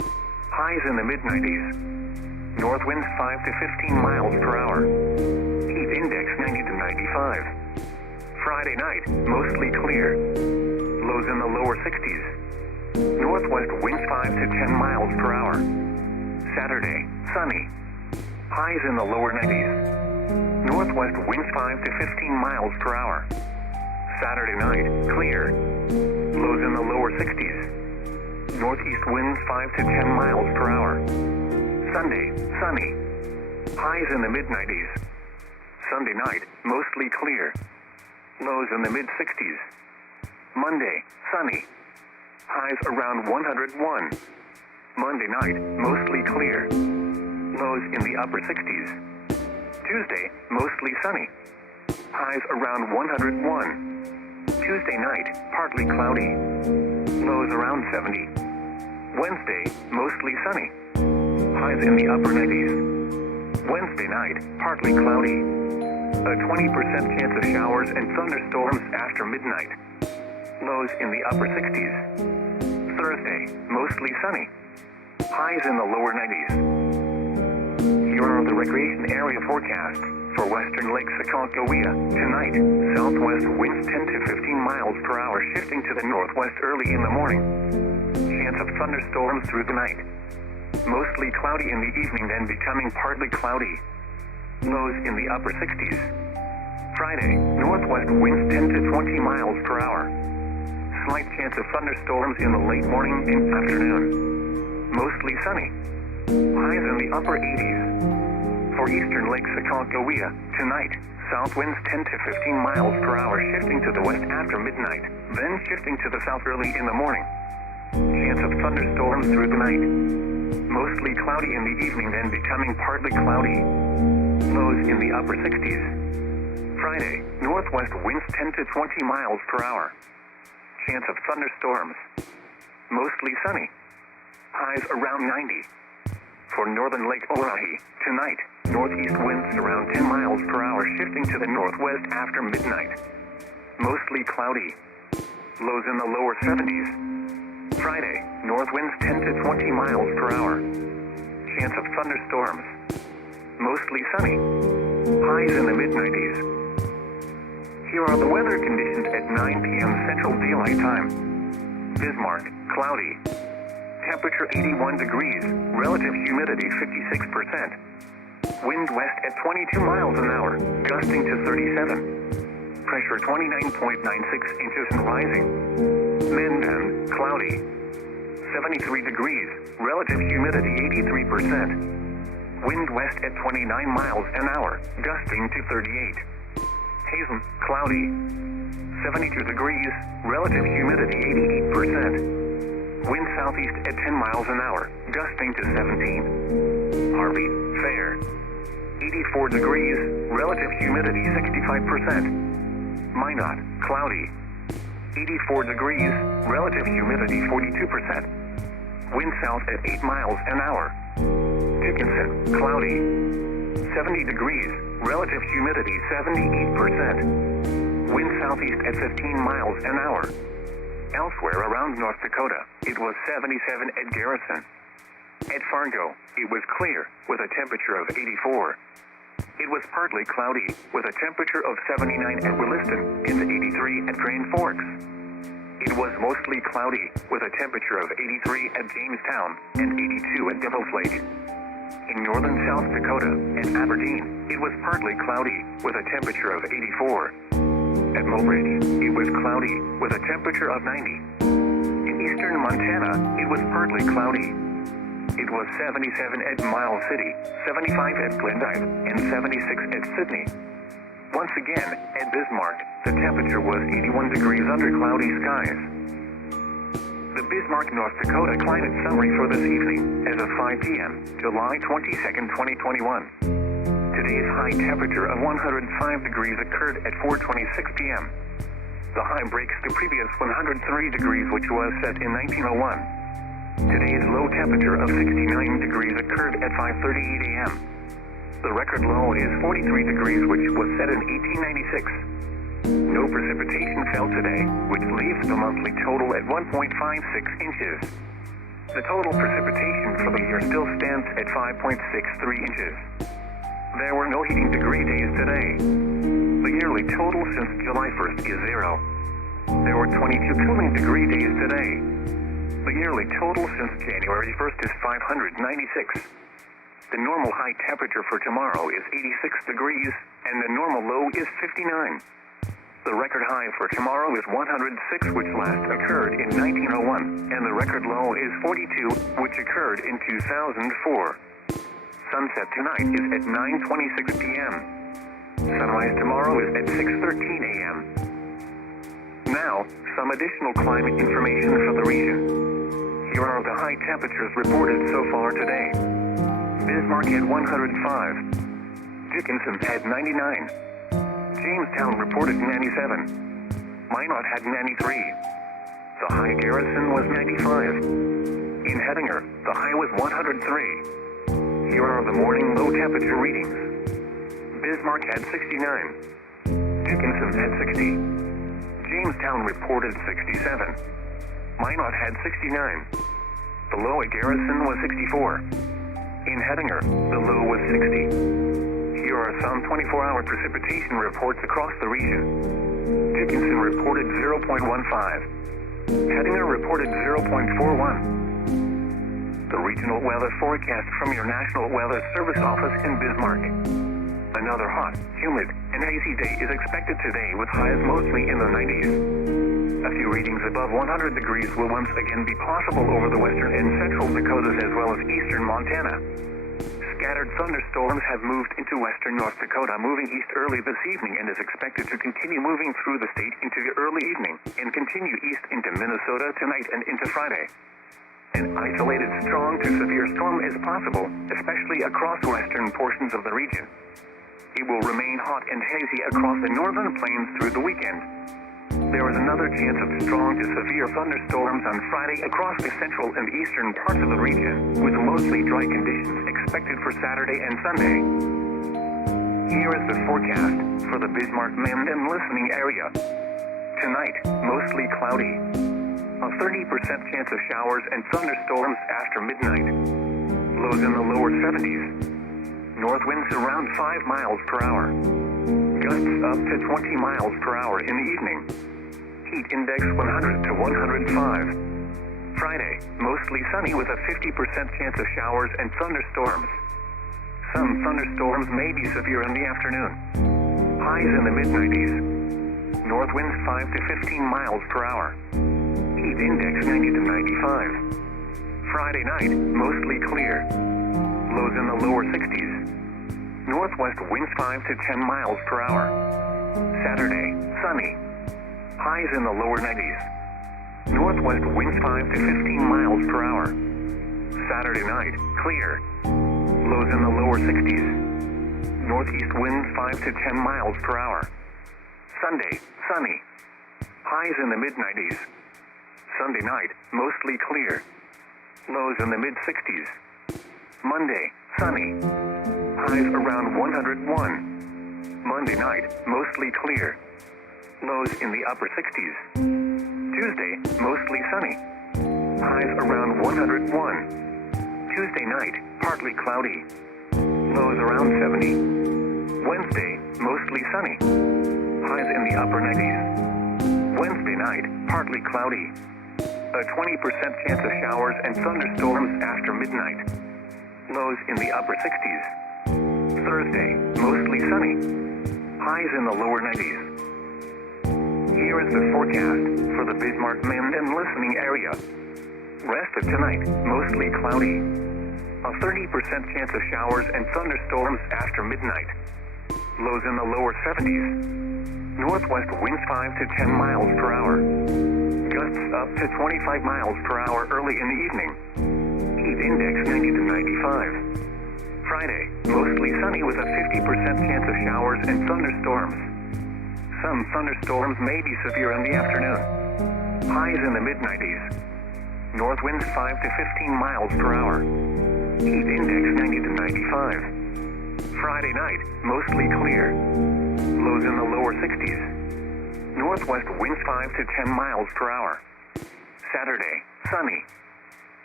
Highs in the mid-90s. North winds 5 to 15 miles per hour. Heat index 90 to 95. Friday night, mostly clear. Lows in the lower 60s. Northwest winds 5 to 10 miles per hour. Saturday, sunny. Highs in the lower 90s. Northwest winds 5 to 15 miles per hour. Saturday night, clear. Lows in the lower 60s. Northeast winds 5 to 10 miles per hour. Sunday, sunny. Highs in the mid-90s. Sunday night, mostly clear. Lows in the mid-60s. Monday, sunny. Highs around 101. Monday night, mostly clear. Lows in the upper 60s. Tuesday, mostly sunny. Highs around 101. Tuesday night, partly cloudy. Lows around 70. Wednesday, mostly sunny. Highs in the upper 90s. Wednesday night, partly cloudy. A 20% chance of showers and thunderstorms after midnight. Lows in the upper 60s. Thursday, mostly sunny. Highs in the lower 90s. Here are the recreation area forecasts for western Lake Sacagawea. Tonight, southwest winds 10 to 15 miles per hour shifting to the northwest early in the morning. Chance of thunderstorms through the night. Mostly cloudy in the evening, then becoming partly cloudy. Lows in the upper 60s. Friday, northwest winds 10 to 20 miles per hour. Slight chance of thunderstorms in the late morning and afternoon. Mostly sunny. Highs in the upper 80s. For eastern Lake Sacagawea, tonight, south winds 10 to 15 miles per hour shifting to the west after midnight, then shifting to the south early in the morning. Chance of thunderstorms through the night. Mostly cloudy in the evening, then becoming partly cloudy. Lows in the upper 60s. Friday, northwest winds 10 to 20 miles per hour. Chance of thunderstorms. Mostly sunny. Highs around 90. For northern Lake Ulahi, tonight, northeast winds around 10 miles per hour shifting to the northwest after midnight. Mostly cloudy. Lows in the lower 70s. Friday, north winds 10 to 20 miles per hour. Chance of thunderstorms. Mostly sunny. Highs in the mid-90s. Here are the weather conditions at 9 p.m. Central Daylight Time. Bismarck, cloudy. Temperature 81 degrees, relative humidity 56%. Wind west at 22 miles an hour, gusting to 37. Pressure 29.96 inches and rising. Mandan, cloudy. 73 degrees, relative humidity 83%. Wind west at 29 miles an hour, gusting to 38. Hazen, cloudy. 72 degrees, relative humidity 88%. Wind southeast at 10 miles an hour, gusting to 17. Harvey, fair. 84 degrees, relative humidity 65%. Minot, cloudy. 84 degrees, relative humidity 42%. Wind south at 8 miles an hour. Dickinson, cloudy. 70 degrees, relative humidity 78%. Wind southeast at 15 miles an hour. Elsewhere around North Dakota, it was 77 at Garrison. At Fargo, it was clear, with a temperature of 84. It was partly cloudy, with a temperature of 79 at Williston and 83 at Grand Forks. It was mostly cloudy, with a temperature of 83 at Jamestown and 82 at Devil's Lake. In northern South Dakota, at Aberdeen, it was partly cloudy, with a temperature of 84. At Mobridge, it was cloudy, with a temperature of 90. In eastern Montana, it was partly cloudy. It was 77 at Miles City, 75 at Glendive, and 76 at Sydney. Once again, at Bismarck, the temperature was 81 degrees under cloudy skies. The Bismarck, North Dakota climate summary for this evening, as of 5 p.m., July 22nd, 2021. Today's high temperature of 105 degrees occurred at 4:26 p.m. The high breaks the previous 103 degrees, which was set in 1901. Today's low temperature of 69 degrees occurred at 5:38 a.m. The record low is 43 degrees, which was set in 1896. No precipitation fell today, which leaves the monthly total at 1.56 inches. The total precipitation for the year still stands at 5.63 inches. There were no heating degree days today. The yearly total since July 1st is 0. There were 22 cooling degree days today. The yearly total since January 1st is 596. The normal high temperature for tomorrow is 86 degrees, and the normal low is 59. The record high for tomorrow is 106, which last occurred in 1901, and the record low is 42, which occurred in 2004. Sunset tonight is at 9:26 p.m. Sunrise tomorrow is at 6:13 a.m. Now, some additional climate information for the region. Here are the high temperatures reported so far today. Bismarck had 105. Dickinson had 99. Jamestown reported 97. Minot had 93. The high Garrison was 95. In Hettinger, the high was 103. Here are the morning low temperature readings. Bismarck had 69. Dickinson had 60. Jamestown reported 67. Minot had 69. The low at Garrison was 64. In Hettinger, the low was 60. Here are some 24-hour precipitation reports across the region. Dickinson reported 0.15. Hettinger reported 0.41. The regional weather forecast from your National Weather Service office in Bismarck. Another hot, humid, and hazy day is expected today with highs mostly in the 90s. A few readings above 100 degrees will once again be possible over the western and central Dakotas as well as eastern Montana. Scattered thunderstorms have moved into western North Dakota, moving east early this evening and is expected to continue moving through the state into the early evening and continue east into Minnesota tonight and into Friday. An isolated strong to severe storm is possible, especially across western portions of the region. It will remain hot and hazy across the northern plains through the weekend. There is another chance of strong to severe thunderstorms on Friday across the central and eastern parts of the region, with mostly dry conditions expected for Saturday and Sunday. Here is the forecast for the Bismarck Mend and listening area. Tonight, mostly cloudy. A 30% chance of showers and thunderstorms after midnight. Lows in the lower 70s. North winds around 5 miles per hour. Gusts up to 20 miles per hour in the evening. Heat index 100 to 105. Friday, mostly sunny with a 50% chance of showers and thunderstorms. Some thunderstorms may be severe in the afternoon. Highs in the mid-90s. North winds 5 to 15 miles per hour. Heat index 90 to 95. Friday night, mostly clear. Lows in the lower 60s. Northwest winds 5 to 10 miles per hour. Saturday, sunny. Highs in the lower 90s. Northwest winds 5 to 15 miles per hour. Saturday night, clear. Lows in the lower 60s. Northeast winds 5 to 10 miles per hour. Sunday, sunny. Highs in the mid-90s. Sunday night, mostly clear. Lows in the mid-60s. Monday, sunny. Highs around 101. Monday night, mostly clear. Lows in the upper 60s. Tuesday, mostly sunny. Highs around 101. Tuesday night, partly cloudy. Lows around 70. Wednesday, mostly sunny. Highs in the upper 90s. Wednesday night, partly cloudy. A 20% chance of showers and thunderstorms after midnight. Lows in the upper 60s. Thursday, mostly sunny. Highs in the lower 90s. Here is the forecast for the Bismarck Mend and listening area. Rest of tonight, mostly cloudy. A 30% chance of showers and thunderstorms after midnight. Lows in the lower 70s. Northwest winds 5 to 10 miles per hour. Gusts up to 25 miles per hour early in the evening. Heat index 90 to 95. Friday, mostly sunny with a 50% chance of showers and thunderstorms. Some thunderstorms may be severe in the afternoon. Highs in the mid-90s. North winds 5 to 15 miles per hour. Heat index 90 to 95. Friday night, mostly clear. Lows in the lower 60s. Northwest winds 5 to 10 miles per hour. Saturday, sunny.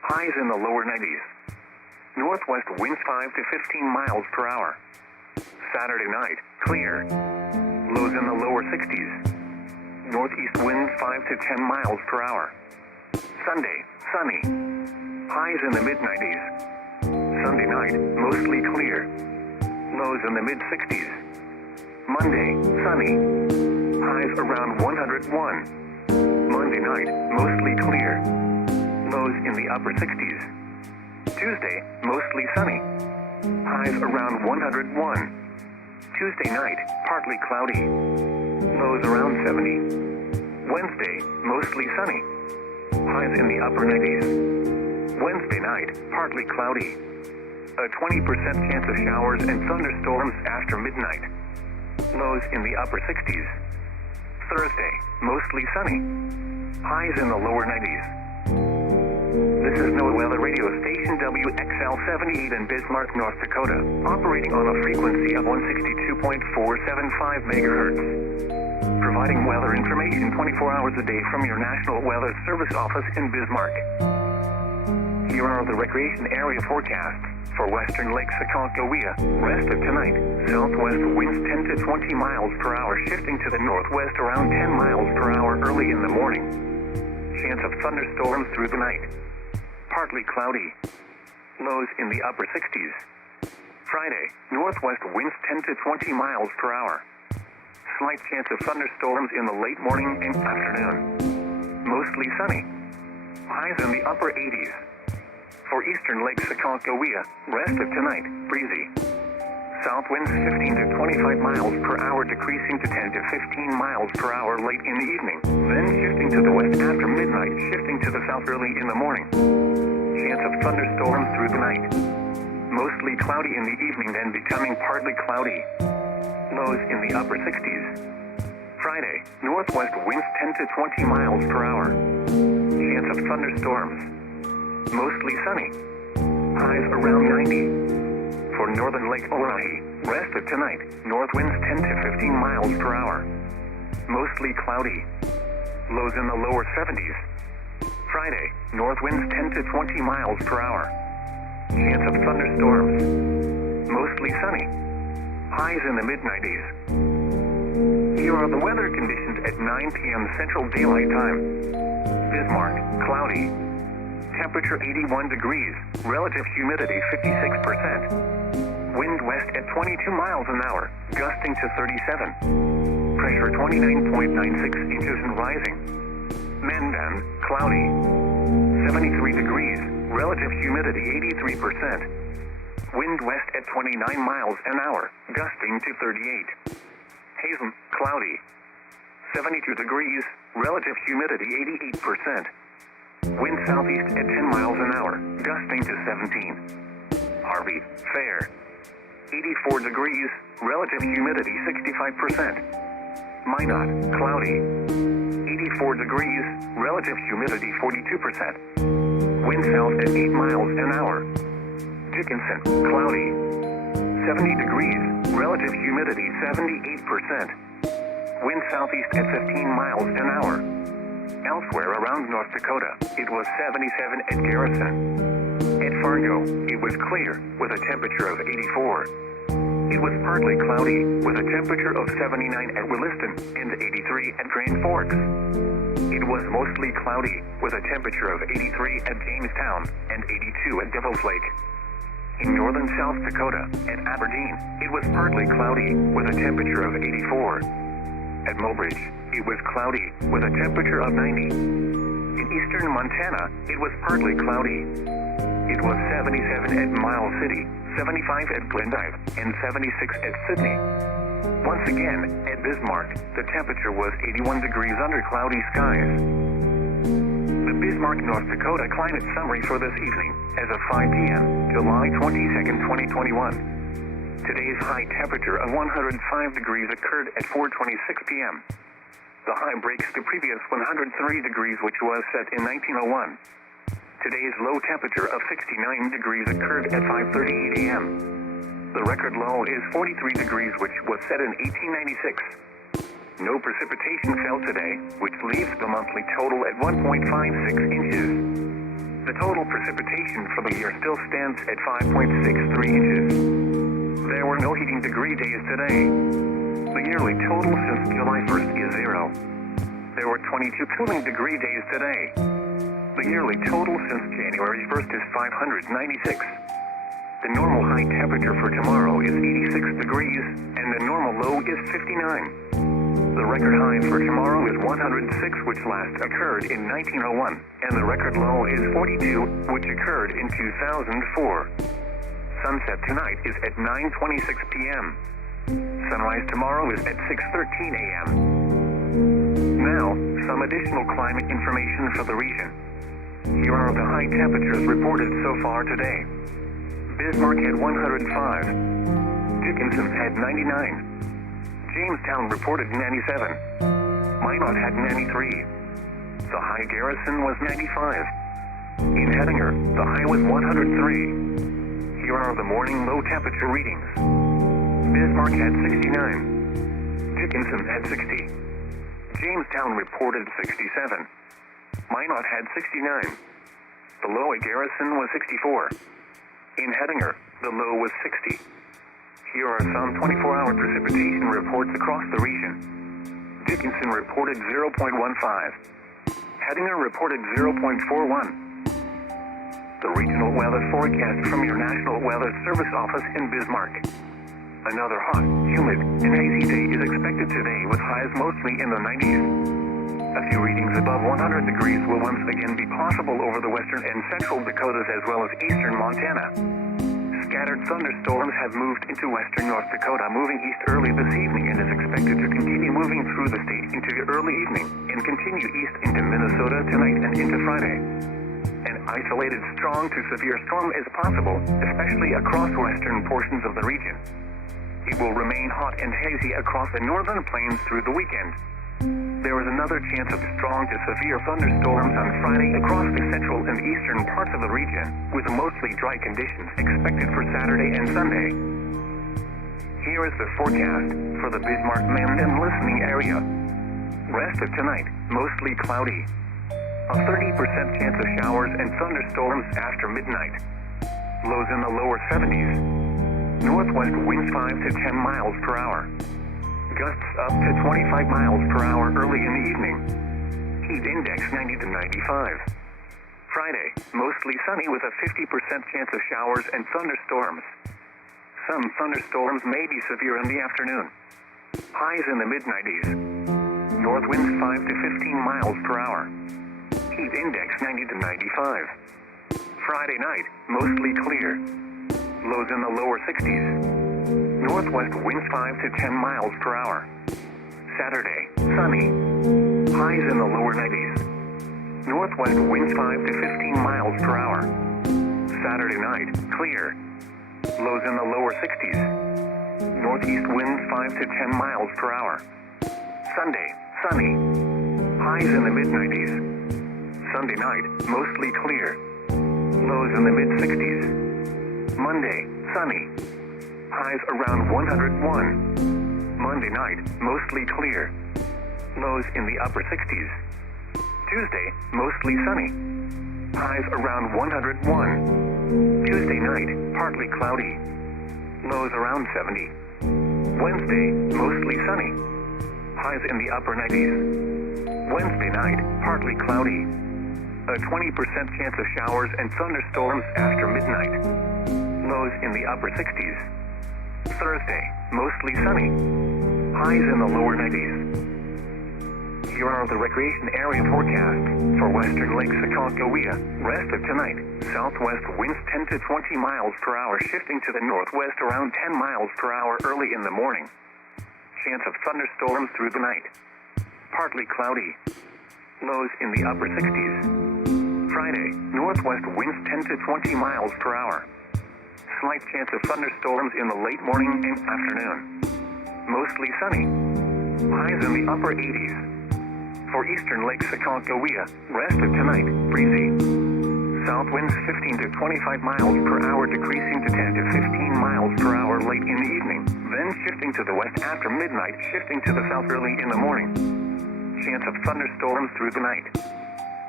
highs in the lower 90s. Northwest winds 5 to 15 miles per hour. Saturday night, clear. Lows in the lower 60s. Northeast winds 5 to 10 miles per hour. Sunday, sunny. Highs in the mid-90s. Sunday night, mostly clear. Lows in the mid-60s. Monday, sunny. Highs around 101. Monday night, mostly clear. Lows in the upper 60s. Tuesday, mostly sunny. Highs around 101. Tuesday night, partly cloudy. Lows around 70. Wednesday, mostly sunny. Highs in the upper 90s. Wednesday night, partly cloudy. A 20% chance of showers and thunderstorms after midnight. Lows in the upper 60s. Thursday, mostly sunny. Highs in the lower 90s. This is NOAA Weather Radio Station WXL78 in Bismarck, North Dakota, operating on a frequency of 162.475 megahertz. Providing weather information 24 hours a day from your National Weather Service office in Bismarck. Here are the recreation area forecasts for western Lake Aconcagua. Rest of tonight, southwest winds 10 to 20 miles per hour, shifting to the northwest around 10 miles per hour early in the morning. Chance of thunderstorms through the night. Partly cloudy. Lows in the upper 60s. Friday, northwest winds 10 to 20 miles per hour. Slight chance of thunderstorms in the late morning and afternoon. Mostly sunny. Highs in the upper 80s. For eastern Lake Aconcagua, rest of tonight, breezy. South winds 15 to 25 miles per hour, decreasing to 10 to 15 miles per hour late in the evening. Then shifting to the west after midnight, shifting to the south early in the morning. Chance of thunderstorms through the night. Mostly cloudy in the evening, then becoming partly cloudy. Lows in the upper 60s. Friday, northwest winds 10 to 20 miles per hour. Chance of thunderstorms. Mostly sunny. Highs around 90. For northern Lake Orohi, rest of tonight, north winds 10 to 15 miles per hour. Mostly cloudy. Lows in the lower 70s. Friday, north winds 10 to 20 miles per hour. Chance of thunderstorms. Mostly sunny. Highs in the mid-90s. Here are the weather conditions at 9 p.m. Central Daylight Time. Bismarck, cloudy. Temperature 81 degrees, relative humidity 56%. Wind west at 22 miles an hour, gusting to 37. Pressure 29.96 inches and rising. Mandan, cloudy. 73 degrees, relative humidity 83%. Wind west at 29 miles an hour, gusting to 38. Hazen, cloudy. 72 degrees, relative humidity 88%. Wind southeast at 10 miles an hour, gusting to 17. Harvey, fair. 84 degrees, relative humidity 65%. Minot, cloudy. 84 degrees, relative humidity 42%. Wind south at 8 miles an hour. Dickinson, cloudy. 70 degrees, relative humidity 78%. Wind southeast at 15 miles an hour. Elsewhere around North Dakota, it was 77 at Garrison. At Fargo, it was clear, with a temperature of 84. It was partly cloudy, with a temperature of 79 at Williston and 83 at Grand Forks. It was mostly cloudy, with a temperature of 83 at Jamestown and 82 at Devil's Lake. In northern South Dakota, at Aberdeen, it was partly cloudy, with a temperature of 84. At Mobridge, it was cloudy, with a temperature of 90. In eastern Montana, it was partly cloudy. It was 77 at Miles City, 75 at Glendive, and 76 at Sydney. Once again, at Bismarck, the temperature was 81 degrees under cloudy skies. The Bismarck, North Dakota climate summary for this evening, as of 5 p.m., July 22nd, 2021. Today's high temperature of 105 degrees occurred at 4:26 p.m. The high breaks the previous 103 degrees, which was set in 1901. Today's low temperature of 69 degrees occurred at 5:38 a.m. The record low is 43 degrees, which was set in 1896. No precipitation fell today, which leaves the monthly total at 1.56 inches. The total precipitation for the year still stands at 5.63 inches. There were no heating degree days today. The yearly total since July 1st is 0. There were 22 cooling degree days today. The yearly total since January 1st is 596. The normal high temperature for tomorrow is 86 degrees, and the normal low is 59. The record high for tomorrow is 106, which last occurred in 1901, and the record low is 42, which occurred in 2004. Sunset tonight is at 9:26 p.m. Sunrise tomorrow is at 6:13 a.m. Now, some additional climate information for the region. Here are the high temperatures reported so far today. Bismarck had 105. Dickinson had 99. Jamestown reported 97. Minot had 93. The high Garrison was 95. In Hettinger, the high was 103. Here are the morning low temperature readings. Bismarck had 69. Dickinson had 60. Jamestown reported 67. Minot had 69. The low at Garrison was 64. In Hettinger, the low was 60. Here are some 24-hour precipitation reports across the region. Dickinson reported 0.15. Hettinger reported 0.41. The regional weather forecast from your National Weather Service office in Bismarck. Another hot, humid, and hazy day is expected today with highs mostly in the 90s. A few readings above 100 degrees will once again be possible over the western and central Dakotas as well as eastern Montana. Scattered thunderstorms have moved into western North Dakota, moving east early this evening and is expected to continue moving through the state into the early evening and continue east into Minnesota tonight and into Friday. An isolated strong to severe storm is possible, especially across western portions of the region. It will remain hot and hazy across the northern plains through the weekend. There is another chance of strong to severe thunderstorms on Friday across the central and eastern parts of the region, with mostly dry conditions expected for Saturday and Sunday. Here is the forecast for the Bismarck-Mandan listening area. Rest of tonight, mostly cloudy. A 30% chance of showers and thunderstorms after midnight. Lows in the lower 70s. Northwest winds 5 to 10 miles per hour. Gusts up to 25 miles per hour early in the evening. Heat index 90 to 95. Friday, mostly sunny with a 50% chance of showers and thunderstorms. Some thunderstorms may be severe in the afternoon. Highs in the mid-90s. North winds 5 to 15 miles per hour. Heat index 90 to 95. Friday night, mostly clear. Lows in the lower 60s. Northwest winds 5 to 10 miles per hour. Saturday, sunny. Highs in the lower 90s. Northwest winds 5 to 15 miles per hour. Saturday night, clear. Lows in the lower 60s. Northeast winds 5 to 10 miles per hour. Sunday, sunny. Highs in the mid-90s. Sunday night, mostly clear. Lows in the mid-60s. Monday, sunny. Highs around 101. Monday night, mostly clear. Lows in the upper 60s. Tuesday, mostly sunny. Highs around 101. Tuesday night, partly cloudy. Lows around 70. Wednesday, mostly sunny. Highs in the upper 90s. Wednesday night, partly cloudy. A 20% chance of showers and thunderstorms after midnight. Lows in the upper 60s. Thursday, mostly sunny. Highs in the lower 90s. Here are the recreation area forecasts for western Lake Aconcagua. Rest of tonight, southwest winds 10 to 20 miles per hour, shifting to the northwest around 10 miles per hour early in the morning. Chance of thunderstorms through the night. Partly cloudy. Lows in the upper 60s. Friday, northwest winds 10 to 20 miles per hour. Slight chance of thunderstorms in the late morning and afternoon. Mostly sunny. Highs in the upper 80s. For eastern Lake Aconcagua, rest of tonight, breezy. South winds 15 to 25 miles per hour, decreasing to 10 to 15 miles per hour late in the evening, then shifting to the west after midnight, shifting to the south early in the morning. Chance of thunderstorms through the night.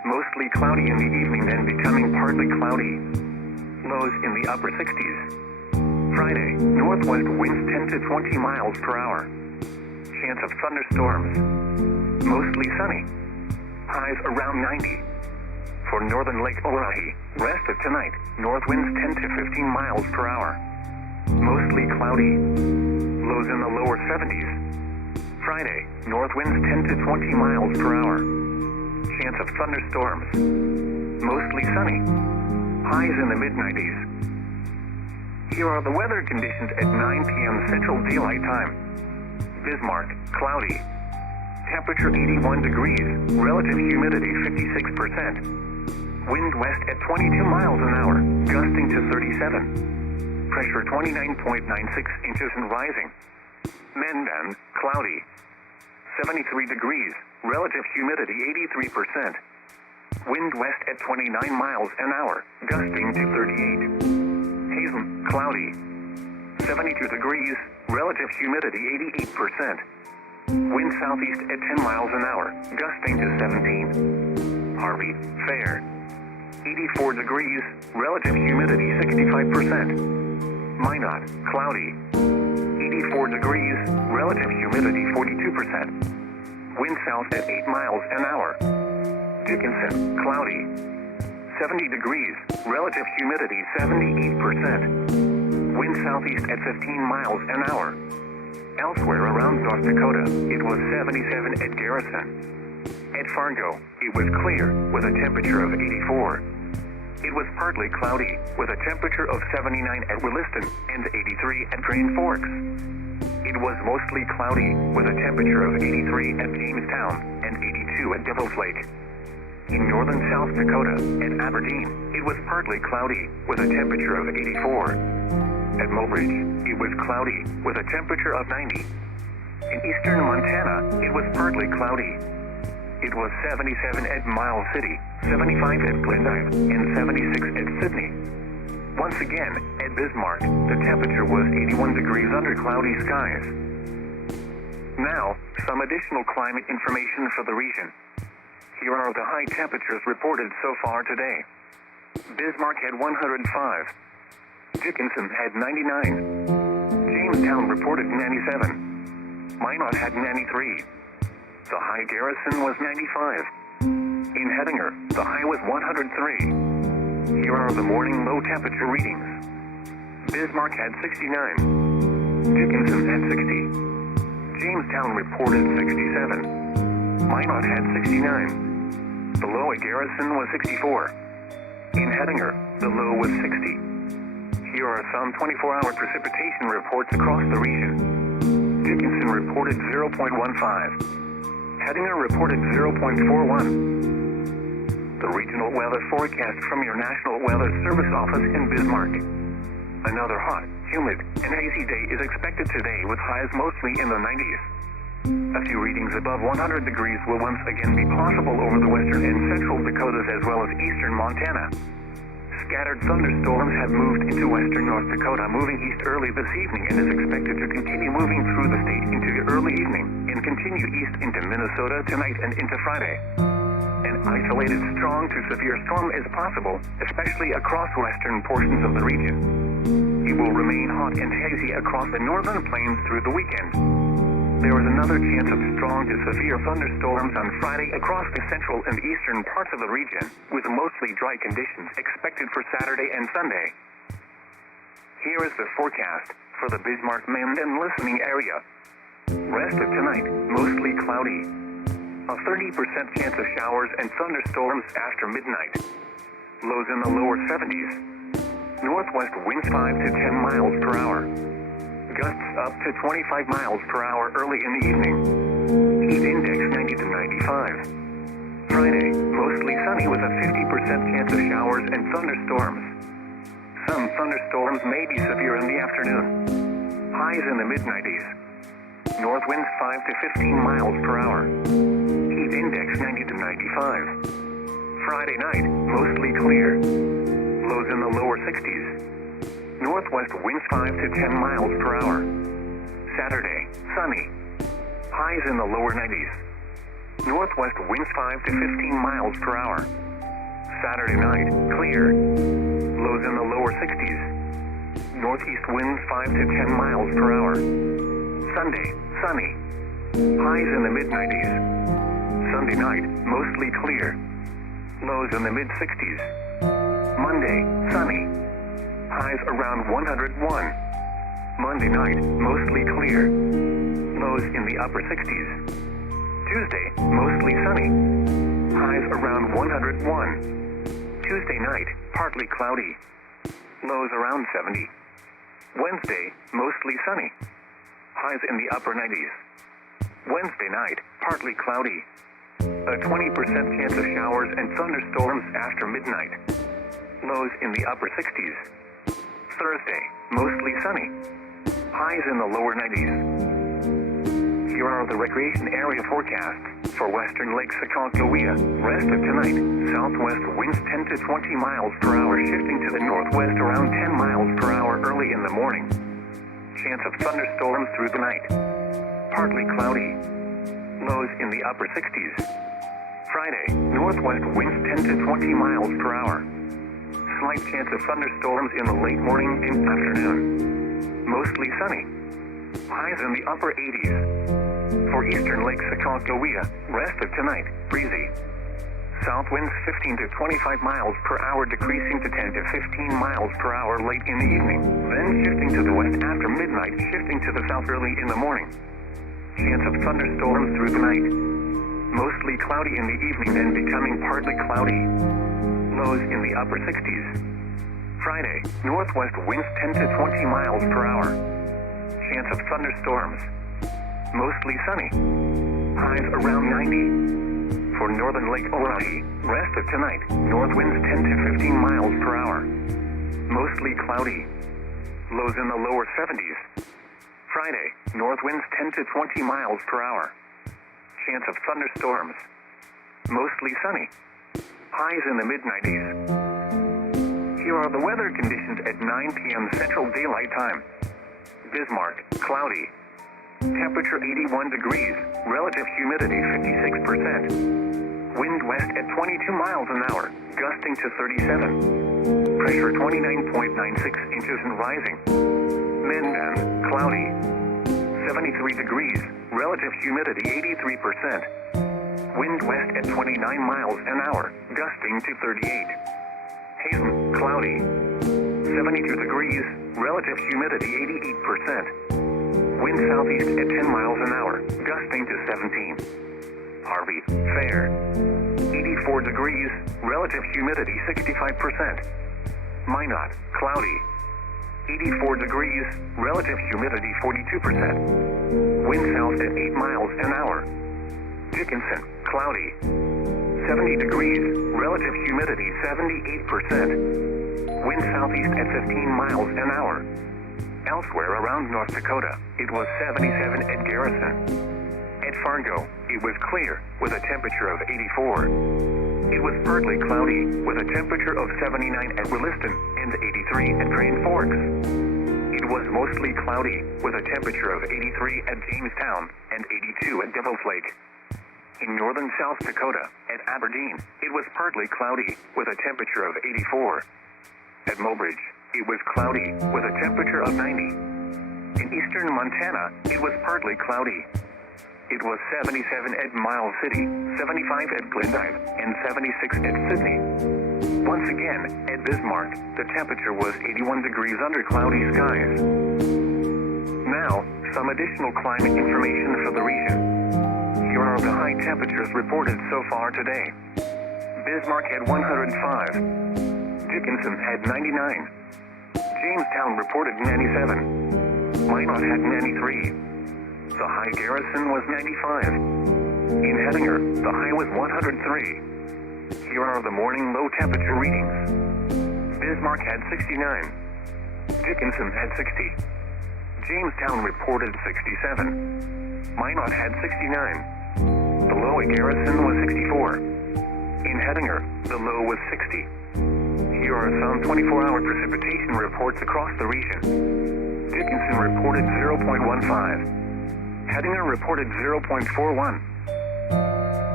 Mostly cloudy in the evening, then becoming partly cloudy. Lows in the upper 60s. Friday, northwest winds 10 to 20 miles per hour. Chance of thunderstorms. Mostly sunny. Highs around 90. For northern Lake Oahe, rest of tonight, north winds 10 to 15 miles per hour. Mostly cloudy. Lows in the lower 70s. Friday, north winds 10 to 20 miles per hour. Chance of thunderstorms. Mostly sunny. Highs in the mid-90s. Here are the weather conditions at 9 p.m. Central Daylight Time. Bismarck, cloudy. Temperature 81 degrees, relative humidity 56%. Wind west at 22 miles an hour, gusting to 37. Pressure 29.96 inches and rising. Mandan, cloudy. 73 degrees, relative humidity 83%. Wind west at 29 miles an hour, gusting to 38. Hazen, cloudy. 72 degrees, relative humidity 88%. Wind southeast at 10 miles an hour, gusting to 17. Harvey, fair. 84 degrees, relative humidity 65%. Minot, cloudy. 84 degrees, relative humidity 42%. Wind south at 8 miles an hour. Dickinson, cloudy. 70 degrees, relative humidity 78%. Wind southeast at 15 miles an hour. Elsewhere around North Dakota, it was 77 at Garrison. At Fargo, it was clear, with a temperature of 84. It was partly cloudy, with a temperature of 79 at Williston and 83 at Grand Forks. It was mostly cloudy, with a temperature of 83 at Jamestown and 82 at Devil's Lake. In northern South Dakota, at Aberdeen, it was partly cloudy, with a temperature of 84. At Mobridge, it was cloudy, with a temperature of 90. In eastern Montana, it was partly cloudy. It was 77 at Miles City, 75 at Glendive, and 76 at Sydney. Once again, at Bismarck, the temperature was 81 degrees under cloudy skies. Now, some additional climate information for the region. Here are the high temperatures reported so far today. Bismarck had 105. Dickinson had 99. Jamestown reported 97. Minot had 93. The high Garrison was 95. In Hettinger, the high was 103. Here are the morning low temperature readings. Bismarck had 69. Dickinson had 60. Jamestown reported 67. Minot had 69. The low at Garrison was 64. In Hettinger, the low was 60. Here are some 24-hour precipitation reports across the region. Dickinson reported 0.15. Hettinger reported 0.41. The regional weather forecast from your National Weather Service office in Bismarck. Another hot, humid, and hazy day is expected today with highs mostly in the 90s. A few readings above 100 degrees will once again be possible over the western and central Dakotas as well as eastern Montana. Scattered thunderstorms have moved into western North Dakota, moving east early this evening and is expected to continue moving through the state into the early evening and continue east into Minnesota tonight and into Friday. An isolated strong to severe storm is possible, especially across western portions of the region. It will remain hot and hazy across the northern plains through the weekend. There is another chance of strong to severe thunderstorms on Friday across the central and eastern parts of the region, with mostly dry conditions expected for Saturday and Sunday. Here is the forecast for the Bismarck-Mandan listening area. Rest of tonight, mostly cloudy. A 30% chance of showers and thunderstorms after midnight. Lows in the lower 70s. Northwest winds 5 to 10 miles per hour. Gusts up to 25 miles per hour early in the evening. Heat index 90 to 95. Friday, mostly sunny with a 50% chance of showers and thunderstorms. Some thunderstorms may be severe in the afternoon. Highs in the mid-90s. North winds 5 to 15 miles per hour. Heat index 90 to 95. Friday night, mostly clear. Lows in the lower 60s. Northwest winds 5 to 10 miles per hour. Saturday, sunny. Highs in the lower 90s. northwest winds 5 to 15 miles per hour. Saturday night, clear, lows in the lower 60s. Northeast winds 5 to 10 miles per hour. Sunday, sunny, highs in the mid-90s. Sunday night, mostly clear, lows in the mid-60s. Monday, sunny, highs around 101. Monday night, mostly clear, lows in the upper 60s. Tuesday, mostly sunny, highs around 101. Tuesday night, partly cloudy, lows around 70. Wednesday, mostly sunny, highs in the upper 90s. Wednesday night, partly cloudy, a 20% chance of showers and thunderstorms after midnight, lows in the upper 60s. Thursday, mostly sunny, highs in the lower 90s. Here are the recreation area forecasts for western Lake Sacagawea. Rest of tonight, southwest winds 10 to 20 miles per hour, shifting to the northwest around 10 miles per hour early in the morning. Chance of thunderstorms through the night. Partly cloudy, lows in the upper 60s. Friday, northwest winds 10 to 20 miles per hour. Slight chance of thunderstorms in the late morning and afternoon. Mostly sunny, highs in the upper 80s. For eastern Lake Sacagawea, rest of tonight, breezy. South winds 15 to 25 miles per hour, decreasing to 10 to 15 miles per hour late in the evening, then shifting to the west after midnight, shifting to the south early in the morning. Chance of thunderstorms through the night. Mostly cloudy in the evening, then becoming partly cloudy. Lows in the upper 60s. Friday, northwest winds 10 to 20 miles per hour. Chance of thunderstorms. Mostly sunny. Highs around 90. For northern Lake Orogi, rest of tonight, north winds 10 to 15 miles per hour. Mostly cloudy. Lows in the lower 70s. Friday, north winds 10 to 20 miles per hour. Chance of thunderstorms. Mostly sunny. Highs in the mid-90s. Here are the weather conditions at 9 p.m. Central Daylight Time. Bismarck, cloudy. Temperature 81 degrees, relative humidity 56%. Wind west at 22 miles an hour, gusting to 37. Pressure 29.96 inches and rising. Mandan, cloudy. 73 degrees, relative humidity 83%. Wind west at 29 miles an hour, gusting to 38. Hazen, cloudy. 72 degrees, relative humidity 88%. Wind southeast at 10 miles an hour, gusting to 17. Harvey, fair. 84 degrees, relative humidity 65%. Minot, cloudy. 84 degrees, relative humidity 42%. Wind south at 8 miles an hour. Dickinson, cloudy. 70 degrees, relative humidity 78%. Wind southeast at 15 miles an hour. Elsewhere around North Dakota, it was 77 at Garrison. At Fargo, it was clear, with a temperature of 84. It was partly cloudy, with a temperature of 79 at Williston and 83 at Grand Forks. It was mostly cloudy, with a temperature of 83 at Jamestown and 82 at Devil's Lake. In northern South Dakota, at Aberdeen, it was partly cloudy, with a temperature of 84. At Mobridge, it was cloudy, with a temperature of 90. In eastern Montana, it was partly cloudy. It was 77 at Miles City, 75 at Glendive, and 76 at Sydney. Once again, at Bismarck, the temperature was 81 degrees under cloudy skies. Now, some additional climate information for the region. Here are the high temperatures reported so far today. Bismarck had 105. Dickinson had 99. Jamestown reported 97. Minot had 93. The high Garrison was 95. In Hettinger, the high was 103. Here are the morning low temperature readings. Bismarck had 69. Dickinson had 60. Jamestown reported 67. Minot had 69. The low at Garrison was 64. In Hettinger, the low was 60. Here are some 24-hour precipitation reports across the region. Dickinson reported 0.15. Hettinger reported 0.41.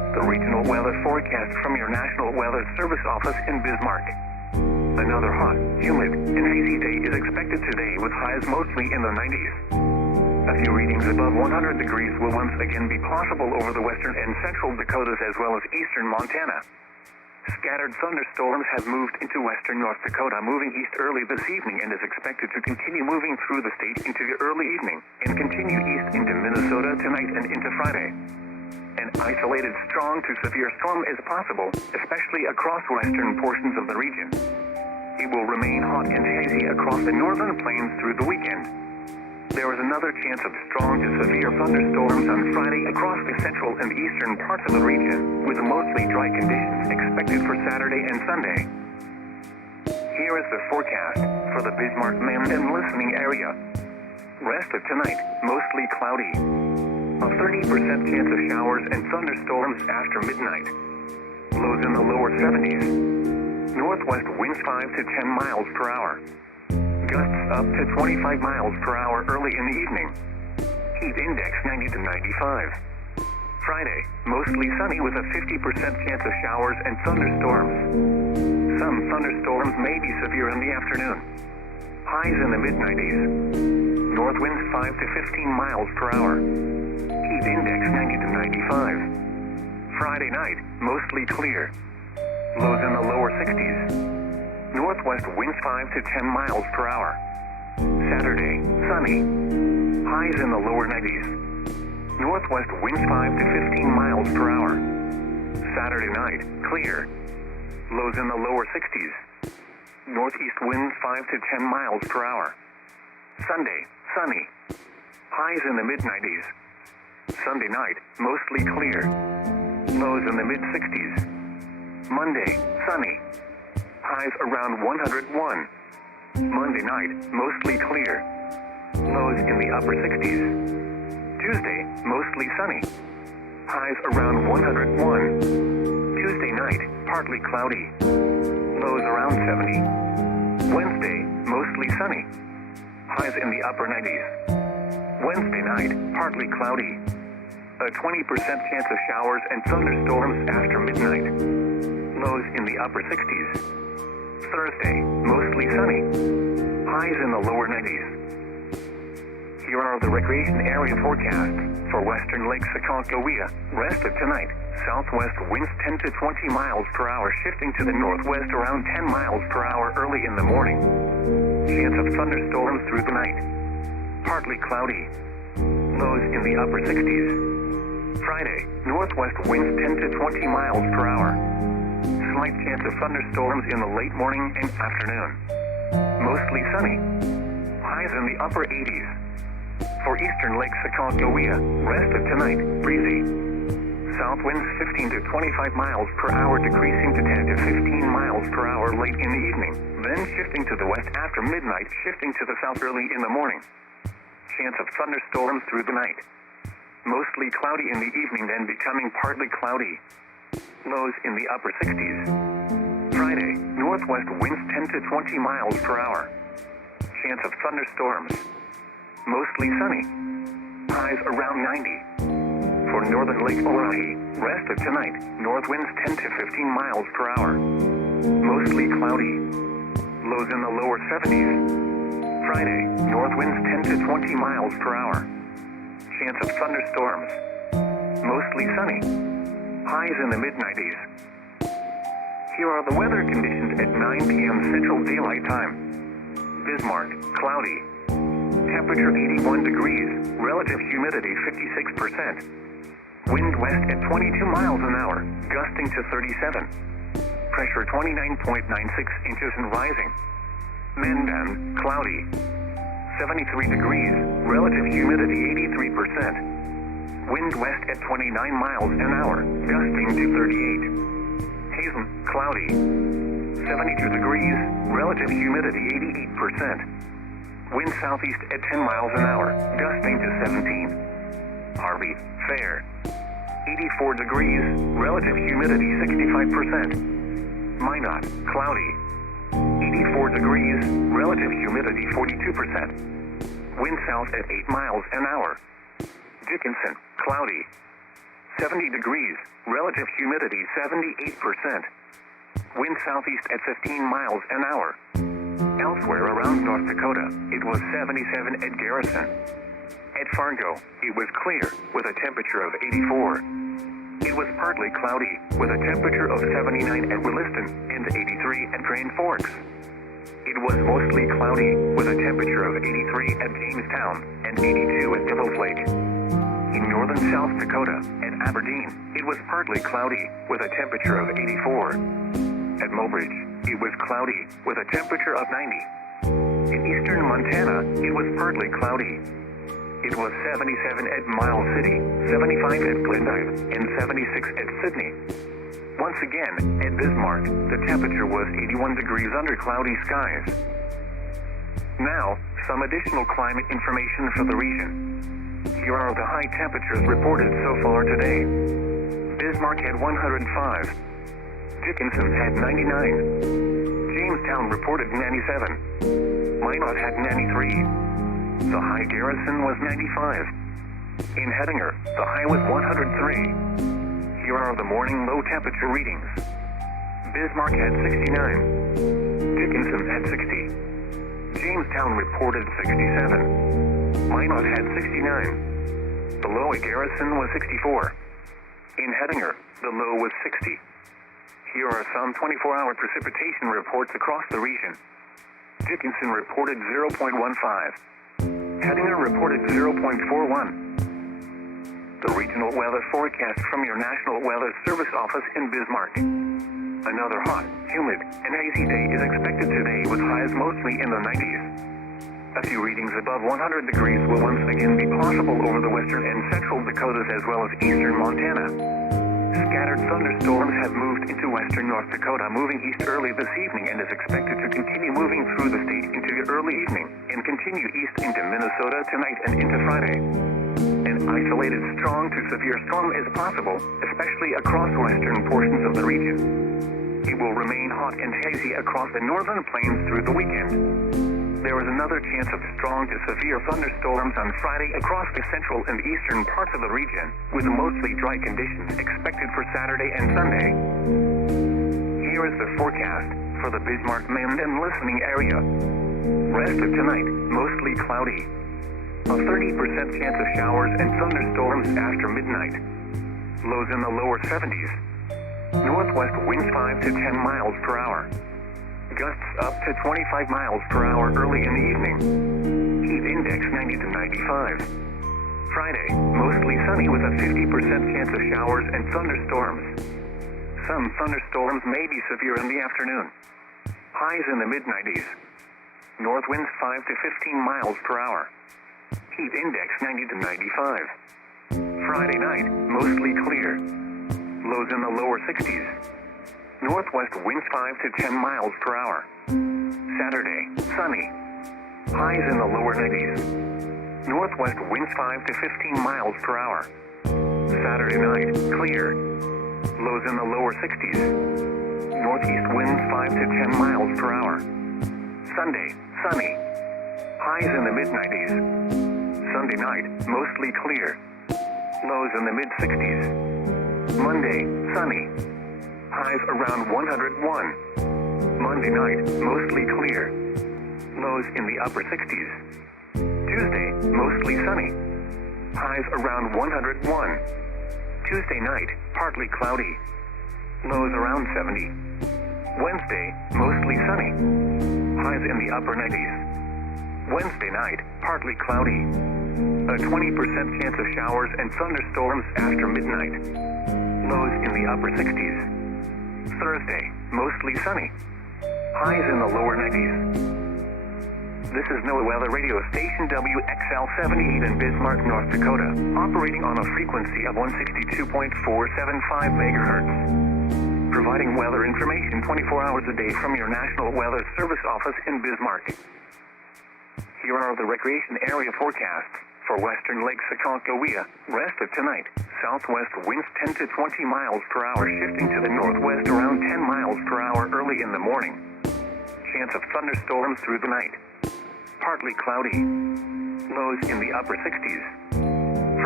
the regional weather forecast from your National Weather Service office in Bismarck. Another hot, humid, and hazy day is expected today with highs mostly in the 90s. A few readings above 100 degrees will once again be possible over the western and central Dakotas as well as eastern Montana. Scattered thunderstorms have moved into western North Dakota, moving east early this evening and is expected to continue moving through the state into the early evening and continue east into Minnesota tonight and into Friday. An isolated strong to severe storm is possible, especially across western portions of the region. It will remain hot and hazy across the northern plains through the weekend. There is another chance of strong to severe thunderstorms on Friday across the central and eastern parts of the region, with mostly dry conditions expected for Saturday and Sunday. Here is the forecast for the Bismarck, Mend, and listening area. Rest of tonight, mostly cloudy. A 30% chance of showers and thunderstorms after midnight. Lows in the lower 70s. Northwest winds 5 to 10 miles per hour. Gusts up to 25 miles per hour early in the evening. Heat index 90 to 95. Friday, mostly sunny with a 50% chance of showers and thunderstorms. Some thunderstorms may be severe in the afternoon. Highs in the mid-90s. North winds 5 to 15 miles per hour. Heat index 90 to 95. Friday night, mostly clear. Lows in the lower 60s. Northwest winds 5 to 10 miles per hour. Saturday, sunny. Highs in the lower 90s. Northwest winds 5 to 15 miles per hour. Saturday night, clear. Lows in the lower 60s. Northeast winds 5 to 10 miles per hour. Sunday, sunny. Highs in the mid-90s. Sunday night, mostly clear. Lows in the mid-60s. Monday, sunny. Highs around 101. Monday night, mostly clear. Lows in the upper 60s. Tuesday, mostly sunny. Highs around 101. Tuesday night, partly cloudy. Lows around 70. Wednesday, mostly sunny. Highs in the upper 90s. Wednesday night, partly cloudy. A 20% chance of showers and thunderstorms after midnight. Lows in the upper 60s. Thursday, mostly sunny. Highs in the lower 90s. Here are the recreation area forecasts for western Lake Sakoncoquia. Rest of tonight, southwest winds 10 to 20 miles per hour, shifting to the northwest around 10 miles per hour early in the morning. Chance of thunderstorms through the night. Partly cloudy. Lows in the upper 60s. Friday, northwest winds 10 to 20 miles per hour. Slight chance of thunderstorms in the late morning and afternoon. Mostly sunny. Highs in the upper 80s. For eastern Lake Sakoncoquia, rest of tonight, breezy. South winds 15 to 25 miles per hour, decreasing to 10 to 15 miles per hour late in the evening, then shifting to the west after midnight, shifting to the south early in the morning. Chance of thunderstorms through the night. Mostly cloudy in the evening, then becoming partly cloudy. Lows in the upper 60s. Friday, northwest winds 10 to 20 miles per hour. Chance of thunderstorms. Mostly sunny. Highs around 90. For northern Lake Oahe, rest of tonight, north winds 10 to 15 miles per hour. Mostly cloudy. Lows in the lower 70s. Friday, north winds 10 to 20 miles per hour. Chance of thunderstorms. Mostly sunny. Highs in the mid-90s. Here are the weather conditions at 9 p.m. Central Daylight Time. Bismarck, cloudy. Temperature 81 degrees, relative humidity 56%. Wind west at 22 miles an hour, gusting to 37. Pressure 29.96 inches and rising. Mandan, cloudy. 73 degrees, relative humidity 83%. Wind west at 29 miles an hour, gusting to 38. Hazen, cloudy. 72 degrees, relative humidity 88%. Wind southeast at 10 miles an hour, gusting to 17. Harvey, fair. 84 degrees, relative humidity 65%. Minot, cloudy. 84 degrees, relative humidity 42%. Wind south at 8 miles an hour. Dickinson, cloudy. 70 degrees, relative humidity 78%. Wind southeast at 15 miles an hour. Elsewhere around North Dakota, it was 77 at Garrison. At Fargo, it was clear, with a temperature of 84. It was partly cloudy, with a temperature of 79 at Williston and 83 at Grand Forks. It was mostly cloudy, with a temperature of 83 at Jamestown and 82 at Devil's Lake. In northern South Dakota, at Aberdeen, it was partly cloudy, with a temperature of 84. At Mobridge, it was cloudy, with a temperature of 90. In eastern Montana, it was partly cloudy. It was 77 at Miles City, 75 at Glendive, and 76 at Sydney. Once again, at Bismarck, the temperature was 81 degrees under cloudy skies. Now, some additional climate information for the region. Here are the high temperatures reported so far today. Bismarck had 105. Dickinson had 99. Jamestown reported 97. Minot had 93. The high Garrison was 95. In Hettinger, the high was 103. Here are the morning low temperature readings. Bismarck had 69. Dickinson had 60. Jamestown reported 67. Minot had 69. The low at Garrison was 64. In Hettinger, the low was 60. Here are some 24-hour precipitation reports across the region. Dickinson reported 0.15. Hettinger reported 0.41. The regional weather forecast from your National Weather Service office in Bismarck. Another hot, humid, and hazy day is expected today with highs mostly in the 90s. A few readings above 100 degrees will once again be possible over the western and central Dakotas as well as eastern Montana. Scattered thunderstorms have moved into western North Dakota, moving east early this evening and is expected to continue moving through the state into the early evening and continue east into Minnesota tonight and into Friday. An isolated strong to severe storm is possible, especially across western portions of the region. It will remain hot and hazy across the northern plains through the weekend. There is another chance of strong to severe thunderstorms on Friday across the central and eastern parts of the region, with mostly dry conditions expected for Saturday and Sunday. Here is the forecast for the Bismarck Mend and listening area. Rest of tonight, mostly cloudy. A 30% chance of showers and thunderstorms after midnight. Lows in the lower 70s. Northwest winds 5 to 10 miles per hour. Gusts up to 25 miles per hour early in the evening. Heat index 90 to 95. Friday, mostly sunny with a 50% chance of showers and thunderstorms. Some thunderstorms may be severe in the afternoon. Highs in the mid-90s. North winds 5 to 15 miles per hour. Heat index 90 to 95. Friday night, mostly clear. Lows in the lower 60s. Northwest winds 5 to 10 miles per hour. Saturday, sunny. Highs in the lower 90s. Northwest winds 5 to 15 miles per hour. Saturday night, clear. Lows in the lower 60s. Northeast winds 5 to 10 miles per hour. Sunday, sunny. Highs in the mid-90s. Sunday night, mostly clear. Lows in the mid-60s. Monday, sunny. Highs around 101. Monday night, mostly clear. Lows in the upper 60s. Tuesday, mostly sunny. Highs around 101. Tuesday night, partly cloudy. Lows around 70. Wednesday, mostly sunny. Highs in the upper 90s. Wednesday night, partly cloudy. A 20% chance of showers and thunderstorms after midnight. Lows in the upper 60s. Thursday, mostly sunny. Highs in the lower 90s. This is NOAA Weather Radio Station WXL78 in Bismarck, North Dakota, operating on a frequency of 162.475 megahertz. Providing weather information 24 hours a day from your National Weather Service office in Bismarck. Here are the recreation area forecasts for western Lake Aconcagua. Rest of tonight, southwest winds 10 to 20 miles per hour, shifting to the northwest around 10 miles per hour early in the morning. Chance of thunderstorms through the night. Partly cloudy. Lows in the upper 60s.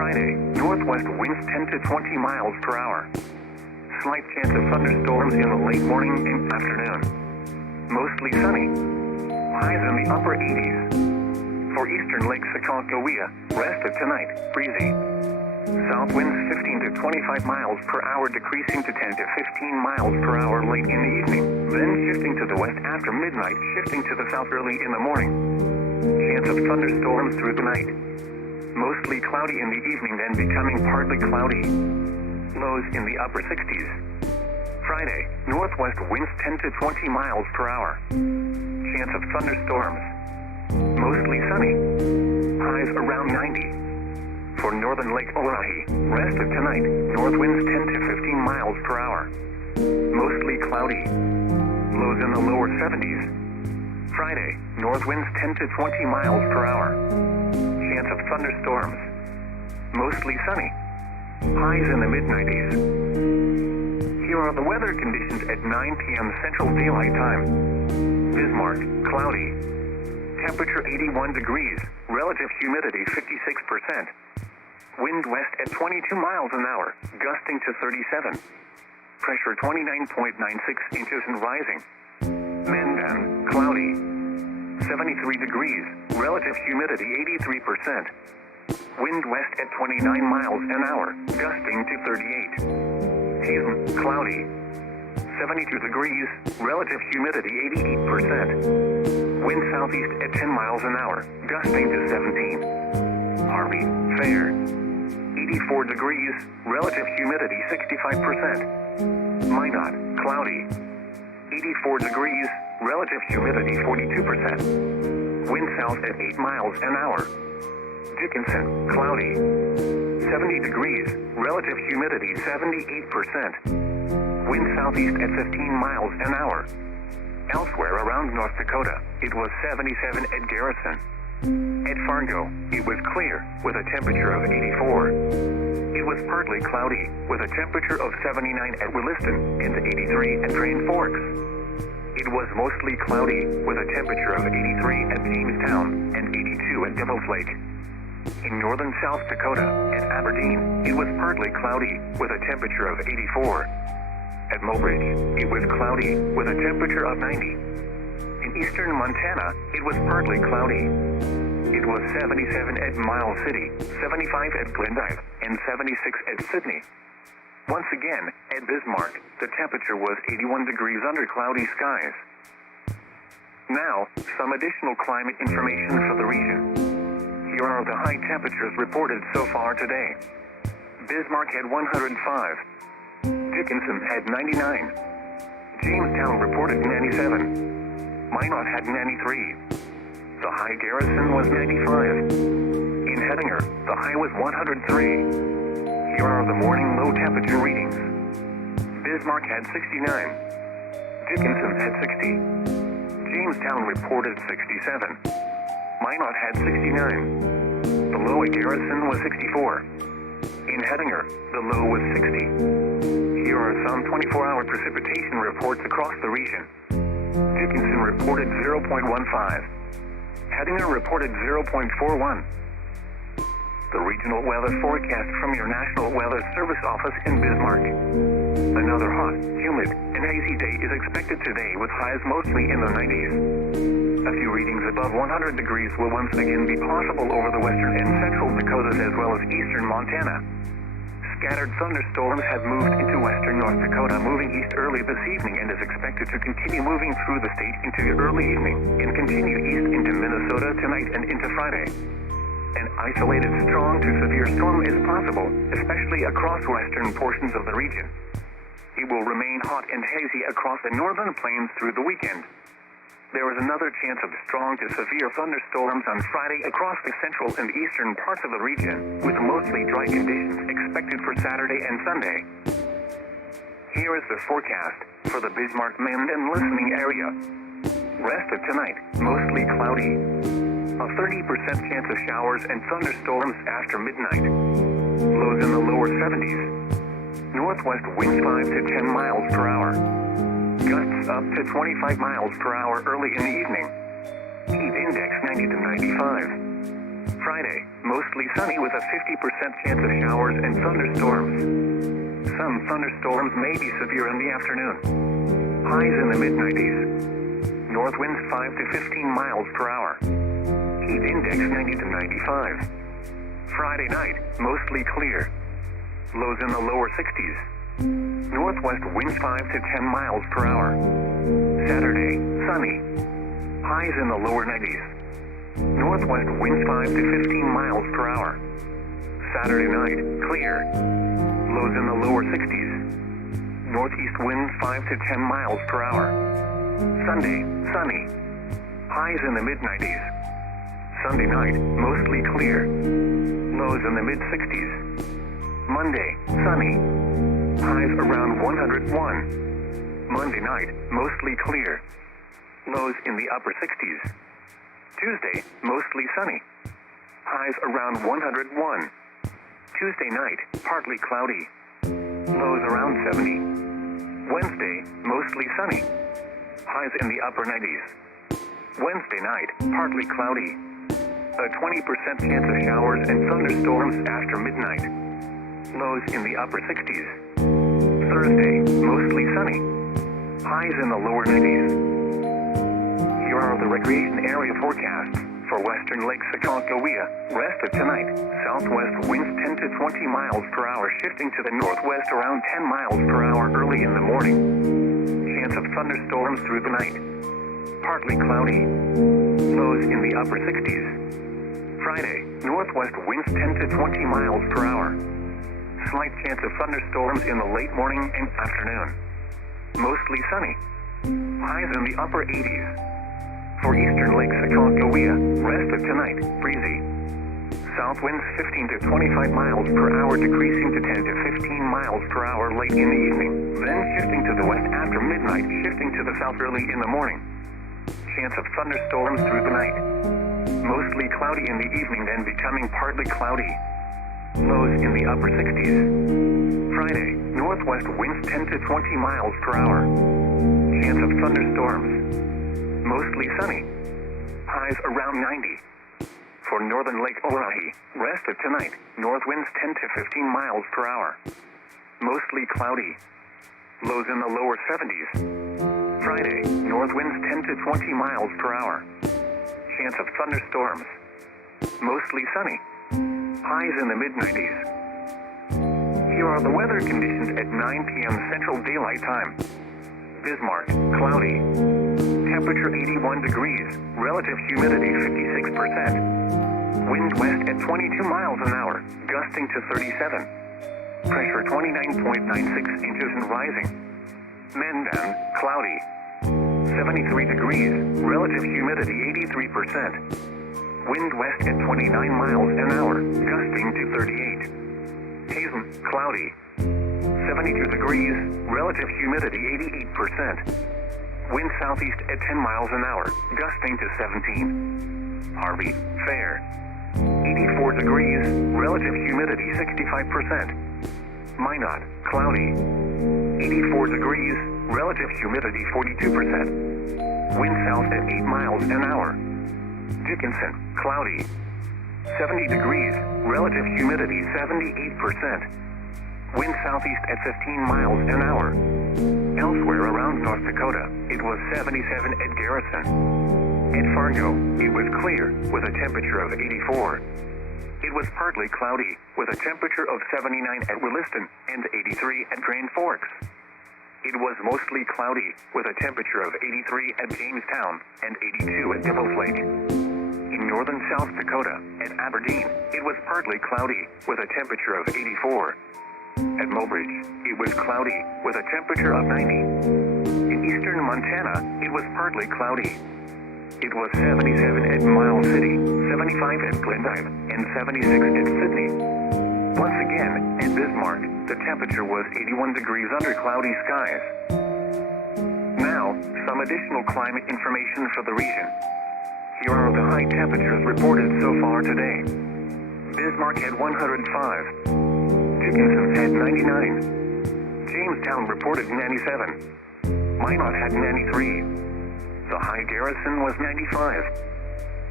Friday, northwest winds 10 to 20 miles per hour. Slight chance of thunderstorms in the late morning and afternoon. Mostly sunny. Highs in the upper 80s. For eastern Lake Sakakawea, rest of tonight, breezy. South winds 15 to 25 miles per hour, decreasing to 10 to 15 miles per hour late in the evening, then shifting to the west after midnight, shifting to the south early in the morning. Chance of thunderstorms through the night. Mostly cloudy in the evening, then becoming partly cloudy. Lows in the upper 60s. Friday, northwest winds 10 to 20 miles per hour. Chance of thunderstorms. Mostly sunny. Highs around 90. For northern Lake Oahe, rest of tonight, north winds 10 to 15 miles per hour. Mostly cloudy. Lows in the lower 70s. Friday, north winds 10 to 20 miles per hour. Chance of thunderstorms. Mostly sunny. Highs in the mid-90s. Here are the weather conditions at 9 p.m. Central Daylight Time. Bismarck, cloudy. Temperature 81 degrees, relative humidity 56%. Wind west at 22 miles an hour, gusting to 37. Pressure 29.96 inches and rising. Mandan, cloudy. 73 degrees, relative humidity 83%. Wind west at 29 miles an hour, gusting to 38. Hazen, cloudy. 72 degrees, relative humidity 88%. Wind southeast at 10 miles an hour, gusting to 17. Harvey, fair. 84 degrees, relative humidity 65%. Minot, cloudy. 84 degrees, relative humidity 42%. Wind south at 8 miles an hour. Dickinson, cloudy. 70 degrees, relative humidity 78%. Wind southeast at 15 miles an hour. Elsewhere around North Dakota, it was 77 at Garrison. At Fargo, it was clear, with a temperature of 84. It was partly cloudy, with a temperature of 79 at Williston and 83 at Grand Forks. It was mostly cloudy, with a temperature of 83 at Jamestown and 82 at Devil's Lake. In northern South Dakota, at Aberdeen, it was partly cloudy, with a temperature of 84. At Mobridge, it was cloudy, with a temperature of 90. In eastern Montana, it was partly cloudy. It was 77 at Miles City, 75 at Glendive, and 76 at Sydney. Once again, at Bismarck, the temperature was 81 degrees under cloudy skies. Now, some additional climate information for the region. Here are the high temperatures reported so far today. Bismarck had 105. Dickinson had 99. Jamestown reported 97. Minot had 93. The high Garrison was 95. In Hettinger, the high was 103. Here are the morning low temperature readings. Bismarck had 69. Dickinson had 60. Jamestown reported 67. Minot had 69. The low at Garrison was 64. In Hettinger, the low was 60. Here are some 24-hour precipitation reports across the region. Dickinson reported 0.15. Hettinger reported 0.41. The regional weather forecast from your National Weather Service office in Bismarck. Another hot, humid, and hazy day is expected today with highs mostly in the 90s. A few readings above 100 degrees will once again be possible over the western and central Dakotas as well as eastern Montana. Scattered thunderstorms have moved into western North Dakota, moving east early this evening and is expected to continue moving through the state into the early evening and continue east into Minnesota tonight and into Friday. An isolated strong to severe storm is possible, especially across western portions of the region. It will remain hot and hazy across the northern plains through the weekend. There is another chance of strong to severe thunderstorms on Friday across the central and eastern parts of the region, with mostly dry conditions expected for Saturday and Sunday. Here is the forecast for the Bismarck Mend and listening area. Rest of tonight, mostly cloudy. A 30% chance of showers and thunderstorms after midnight. Lows in the lower 70s. Northwest winds 5 to 10 miles per hour. Gusts up to 25 miles per hour early in the evening. Heat index 90 to 95. Friday, mostly sunny with a 50% chance of showers and thunderstorms. Some thunderstorms may be severe in the afternoon. Highs in the mid-90s. North winds 5 to 15 miles per hour. Heat index 90 to 95. Friday night, mostly clear. Lows in the lower 60s. Northwest winds 5 to 10 miles per hour. Saturday, sunny. Highs in the lower 90s. Northwest winds 5 to 15 miles per hour. Saturday night, clear. Lows in the lower 60s. Northeast winds 5 to 10 miles per hour. Sunday, sunny. Highs in the mid-90s. Sunday night, mostly clear. Lows in the mid-60s. Monday, sunny. Highs around 101. Monday night, mostly clear. Lows in the upper 60s. Tuesday, mostly sunny. Highs around 101. Tuesday night, partly cloudy. Lows around 70. Wednesday, mostly sunny. Highs in the upper 90s. Wednesday night, partly cloudy. A 20% chance of showers and thunderstorms after midnight. Lows in the upper 60s. Thursday, mostly sunny. Highs in the lower 90s. Here are the recreation area forecasts for western Lake Sacagawea. Rest of tonight, southwest winds 10 to 20 miles per hour, shifting to the northwest around 10 miles per hour early in the morning. Chance of thunderstorms through the night. Partly cloudy. Lows in the upper 60s. Friday, northwest winds 10 to 20 miles per hour. Slight chance of thunderstorms in the late morning and afternoon. Mostly sunny. Highs in the upper 80s. For eastern Lake Sacagawea, rest of tonight, breezy. South winds 15 to 25 miles per hour, decreasing to 10 to 15 miles per hour late in the evening, then shifting to the west after midnight, shifting to the south early in the morning. Chance of thunderstorms through the night. Mostly cloudy in the evening, then becoming partly cloudy. Lows in the upper 60s. Friday, northwest winds 10 to 20 miles per hour. Chance of thunderstorms. Mostly sunny. Highs around 90. For northern Lake Oahe, rest of tonight, north winds 10 to 15 miles per hour. Mostly cloudy. Lows in the lower 70s. Friday, north winds 10 to 20 miles per hour. Chance of thunderstorms. Mostly sunny. Highs in the mid-90s. Here are the weather conditions at 9 p.m. Central Daylight Time. Bismarck, cloudy. Temperature 81 degrees, relative humidity 56%. Wind west at 22 miles an hour, gusting to 37. Pressure 29.96 inches and rising. Mandan, cloudy. 73 degrees, relative humidity 83%. Wind west at 29 miles an hour, gusting to 38. Hazen, cloudy. 72 degrees, relative humidity 88%. Wind southeast at 10 miles an hour, gusting to 17. Harvey, fair. 84 degrees, relative humidity 65%. Minot, cloudy. 84 degrees, relative humidity 42%. Wind south at 8 miles an hour. Dickinson, cloudy. 70 degrees, relative humidity 78%. Wind southeast at 15 miles an hour. Elsewhere around North Dakota, it was 77 at Garrison. At Fargo, it was clear with a temperature of 84. It was partly cloudy with a temperature of 79 at Williston and 83 at Grand Forks. It was mostly cloudy with a temperature of 83 at Jamestown and 82 at Devil's Lake. In northern South Dakota, at Aberdeen, it was partly cloudy with a temperature of 84. At Mobridge, it was cloudy with a temperature of 90. In eastern Montana, it was partly cloudy. It was 77 at Miles City, 75 at Glendive, and 76 at Sydney. Once again, at Bismarck, the temperature was 81 degrees under cloudy skies. Now, some additional climate information for the region. Here are the high temperatures reported so far today. Bismarck had 105. Dickinson had 99. Jamestown reported 97. Minot had 93. The high Garrison was 95.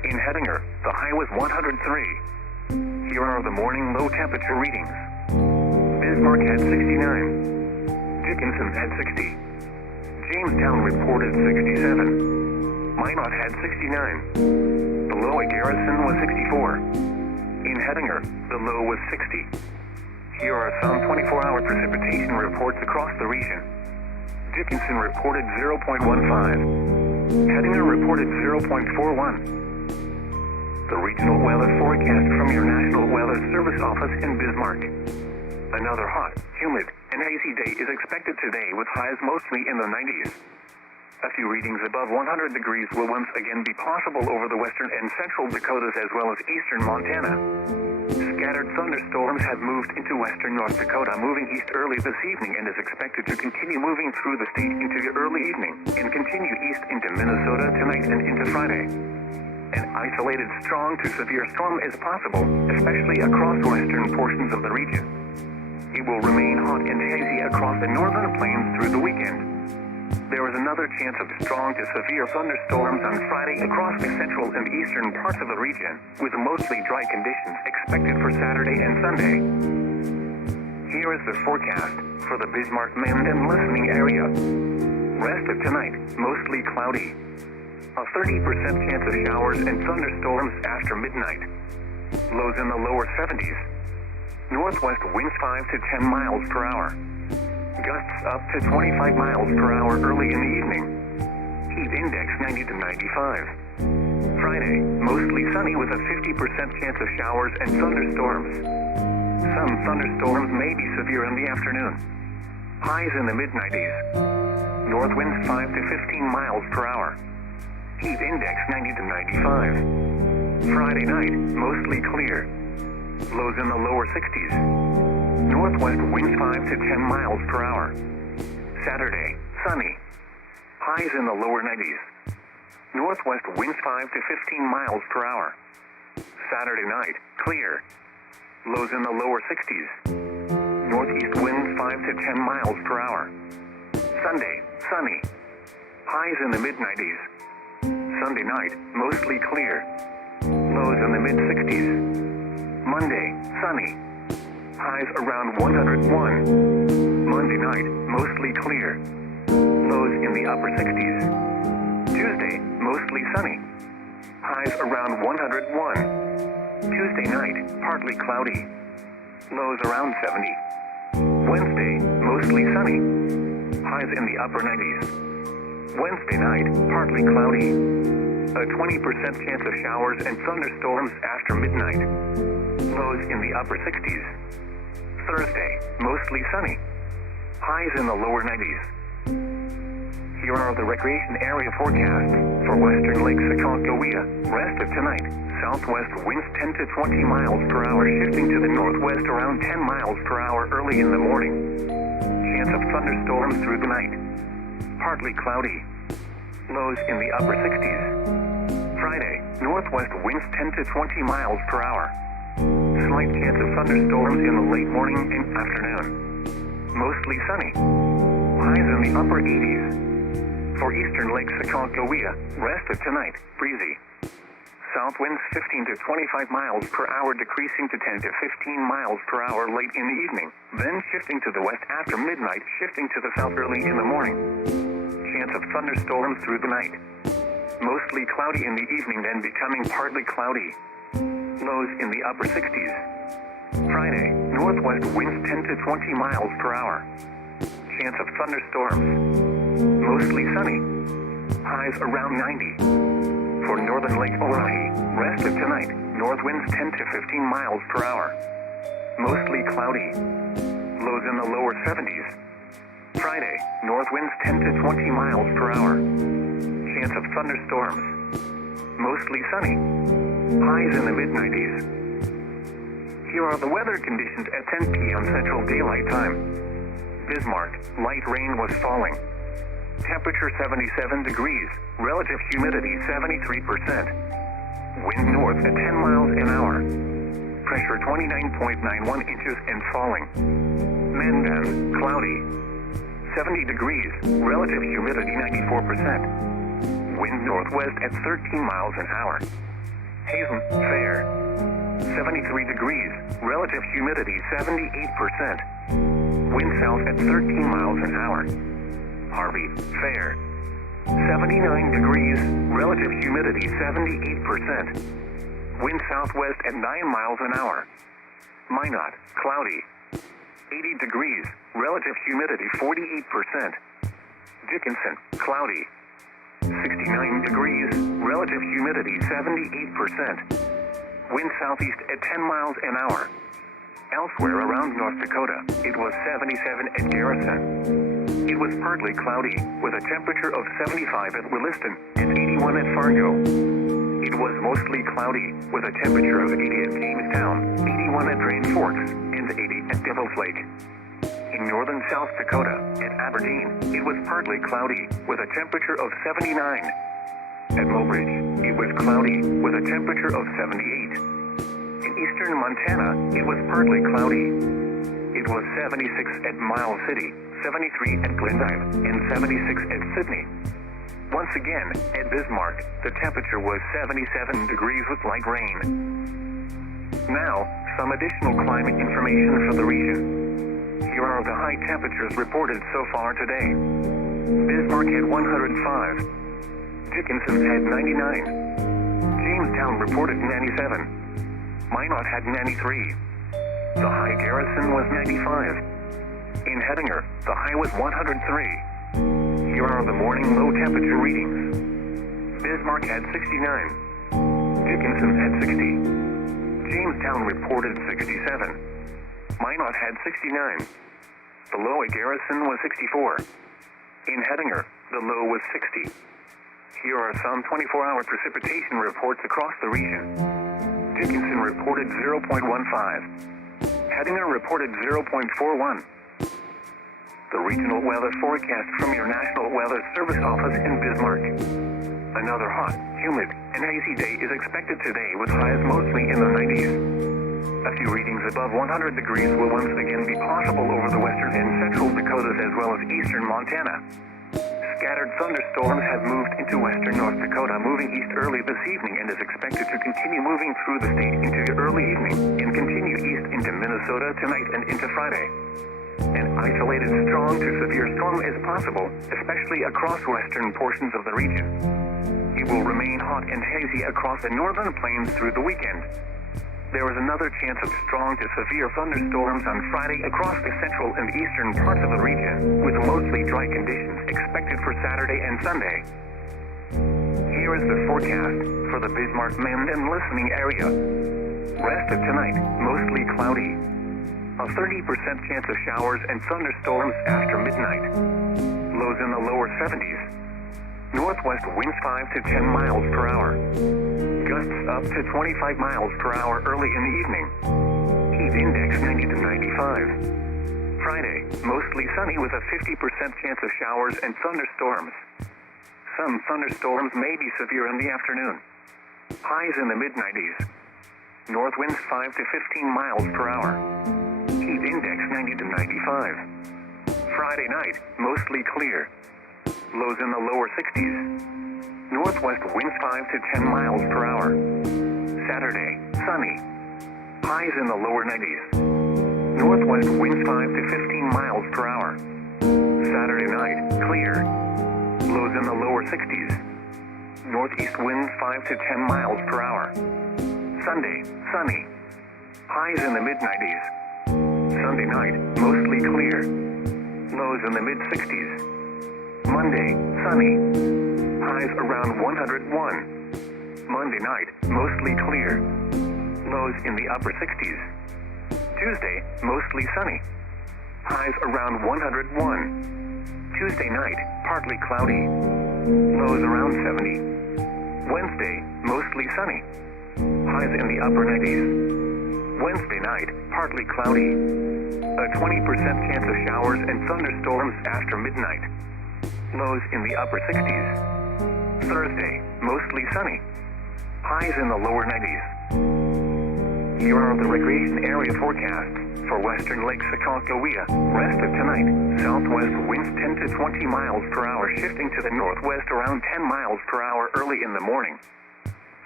In Hettinger, the high was 103. Here are the morning low temperature readings. Bismarck had 69. Dickinson had 60. Jamestown reported 67. Minot had 69. The low at Garrison was 64. In Hettinger, the low was 60. Here are some 24-hour precipitation reports across the region. Dickinson reported 0.15. Hettinger reported 0.41. The regional weather forecast from your National Weather Service office in Bismarck. Another hot, humid, and hazy day is expected today with highs mostly in the 90s. A few readings above 100 degrees will once again be possible over the western and central Dakotas as well as eastern Montana. Scattered thunderstorms have moved into western North Dakota, moving east early this evening and is expected to continue moving through the state into the early evening and continue east into Minnesota tonight and into Friday. An isolated strong to severe storm is possible, especially across western portions of the region. It will remain hot and hazy across the northern plains through the weekend. There is another chance of strong to severe thunderstorms on Friday across the central and eastern parts of the region, with mostly dry conditions expected for Saturday and Sunday. Here is the forecast for the Bismarck Mend and listening area. Rest of tonight, mostly cloudy. A 30% chance of showers and thunderstorms after midnight. Lows in the lower 70s. Northwest winds 5 to 10 miles per hour. Gusts up to 25 miles per hour early in the evening. Heat index 90 to 95. Friday, mostly sunny with a 50% chance of showers and thunderstorms. Some thunderstorms may be severe in the afternoon. Highs in the mid-90s. North winds 5 to 15 miles per hour. Heat index 90 to 95. Friday night, mostly clear. Lows in the lower 60s. Northwest winds 5 to 10 miles per hour. Saturday, sunny. Highs in the lower 90s. Northwest winds 5 to 15 miles per hour. Saturday night, clear. Lows in the lower 60s. Northeast winds 5 to 10 miles per hour. Sunday, sunny. Highs in the mid-90s. Sunday night, mostly clear. Lows in the mid-60s. Monday, sunny. Highs around 101. Monday night, mostly clear. Lows in the upper 60s. Tuesday, mostly sunny. Highs around 101. Tuesday night, partly cloudy. Lows around 70. Wednesday, mostly sunny. Highs in the upper 90s. Wednesday night, partly cloudy. A 20% chance of showers and thunderstorms after midnight. Lows in the upper 60s. Thursday, mostly sunny. Highs in the lower 90s. Here are the recreation area forecasts for western Lake Aconcagua. Rest of tonight, southwest winds 10 to 20 miles per hour, shifting to the northwest around 10 miles per hour early in the morning. Chance of thunderstorms through the night. Partly cloudy. Lows in the upper 60s. Friday, northwest winds 10 to 20 miles per hour. Slight chance of thunderstorms in the late morning and afternoon. Mostly sunny. Highs in the upper 80s. For eastern Lake Aconcagua, rest of tonight, breezy. South winds 15 to 25 miles per hour, decreasing to 10 to 15 miles per hour late in the evening, then shifting to the west after midnight, shifting to the south early in the morning. Chance of thunderstorms through the night. Mostly cloudy in the evening, then becoming partly cloudy. Lows in the upper 60s. Friday, northwest winds 10 to 20 miles per hour. Chance of thunderstorms. Mostly sunny. Highs around 90. For northern Lake Oahe, rest of tonight, north winds 10 to 15 miles per hour. Mostly cloudy. Lows in the lower 70s. Friday, north winds 10 to 20 miles per hour. Chance of thunderstorms. Mostly sunny. Highs in the mid-90s. Here are the weather conditions at 10 p.m. Central Daylight Time. Bismarck, light rain was falling. Temperature 77 degrees, relative humidity 73%. Wind north at 10 miles an hour. Pressure 29.91 inches and falling. Mandan, cloudy. 70 degrees, relative humidity 94%. Wind northwest at 13 miles an hour. Hazen, fair. 73 degrees, relative humidity 78%. Wind south at 13 miles an hour. Harvey, fair. 79 degrees, relative humidity 78%. Wind southwest at 9 miles an hour. Minot, cloudy. 80 degrees, relative humidity 48%. Dickinson, cloudy. 69 degrees, relative humidity 78%. Wind southeast at 10 miles an hour. Elsewhere around North Dakota, it was 77 at Garrison. It was partly cloudy, with a temperature of 75 at Williston and 81 at Fargo. It was mostly cloudy, with a temperature of 80 at Jamestown, 81 at Grand Forks, and 80 at Devil's Lake. In northern South Dakota, at Aberdeen, it was partly cloudy, with a temperature of 79. At Mobridge, it was cloudy, with a temperature of 78. In eastern Montana, it was partly cloudy. It was 76 at Miles City, 73 at Glendive, and 76 at Sydney. Once again, at Bismarck, the temperature was 77 degrees with light rain. Now, some additional climate information for the region. Here are the high temperatures reported so far today. Bismarck had 105. Dickinson had 99. Jamestown reported 97. Minot had 93. The high Garrison was 95. In Hettinger, the high was 103. Here are the morning low temperature readings. Bismarck had 69. Dickinson had 60. Jamestown reported 67. Minot had 69. The low at Garrison was 64. In Hettinger, the low was 60. Here are some 24-hour precipitation reports across the region. Dickinson reported 0.15. Hettinger reported 0.41. The regional weather forecast from your National Weather Service office in Bismarck. Another hot, humid, and hazy day is expected today with highs mostly in the 90s. A few readings above 100 degrees will once again be possible over the western and central Dakotas as well as eastern Montana. Scattered thunderstorms have moved into western North Dakota, moving east early this evening and is expected to continue moving through the state into the early evening and continue east into Minnesota tonight and into Friday. An isolated strong to severe storm is possible, especially across western portions of the region. It will remain hot and hazy across the northern plains through the weekend. There is another chance of strong to severe thunderstorms on Friday across the central and eastern parts of the region, with mostly dry conditions expected for Saturday and Sunday. Here is the forecast for the Bismarck Mend and listening area. Rest of tonight, mostly cloudy. A 30% chance of showers and thunderstorms after midnight. Lows in the lower 70s. Northwest winds 5 to 10 miles per hour. Gusts up to 25 miles per hour early in the evening. Heat index 90 to 95. Friday, mostly sunny with a 50% chance of showers and thunderstorms. Some thunderstorms may be severe in the afternoon. Highs in the mid-90s. North winds 5 to 15 miles per hour. Heat index 90 to 95. Friday night, mostly clear. Lows in the lower 60s. Northwest winds 5 to 10 miles per hour. Saturday, sunny. Highs in the lower 90s. Northwest winds 5 to 15 miles per hour. Saturday night, clear. Lows in the lower 60s. Northeast winds 5 to 10 miles per hour. Sunday, sunny. Highs in the mid-90s. Sunday night, mostly clear. Lows in the mid-60s. Monday, sunny. Highs around 101. Monday night, mostly clear. Lows in the upper 60s. Tuesday, mostly sunny. Highs around 101. Tuesday night, partly cloudy. Lows around 70. Wednesday, mostly sunny. Highs in the upper 90s. Wednesday night, partly cloudy. A 20% chance of showers and thunderstorms after midnight. Lows in the upper 60s. Thursday, mostly sunny. Highs in the lower 90s. Here are the recreation area forecasts for western Lake Sacagawea. Rest of tonight, southwest winds 10 to 20 miles per hour shifting to the northwest around 10 miles per hour early in the morning.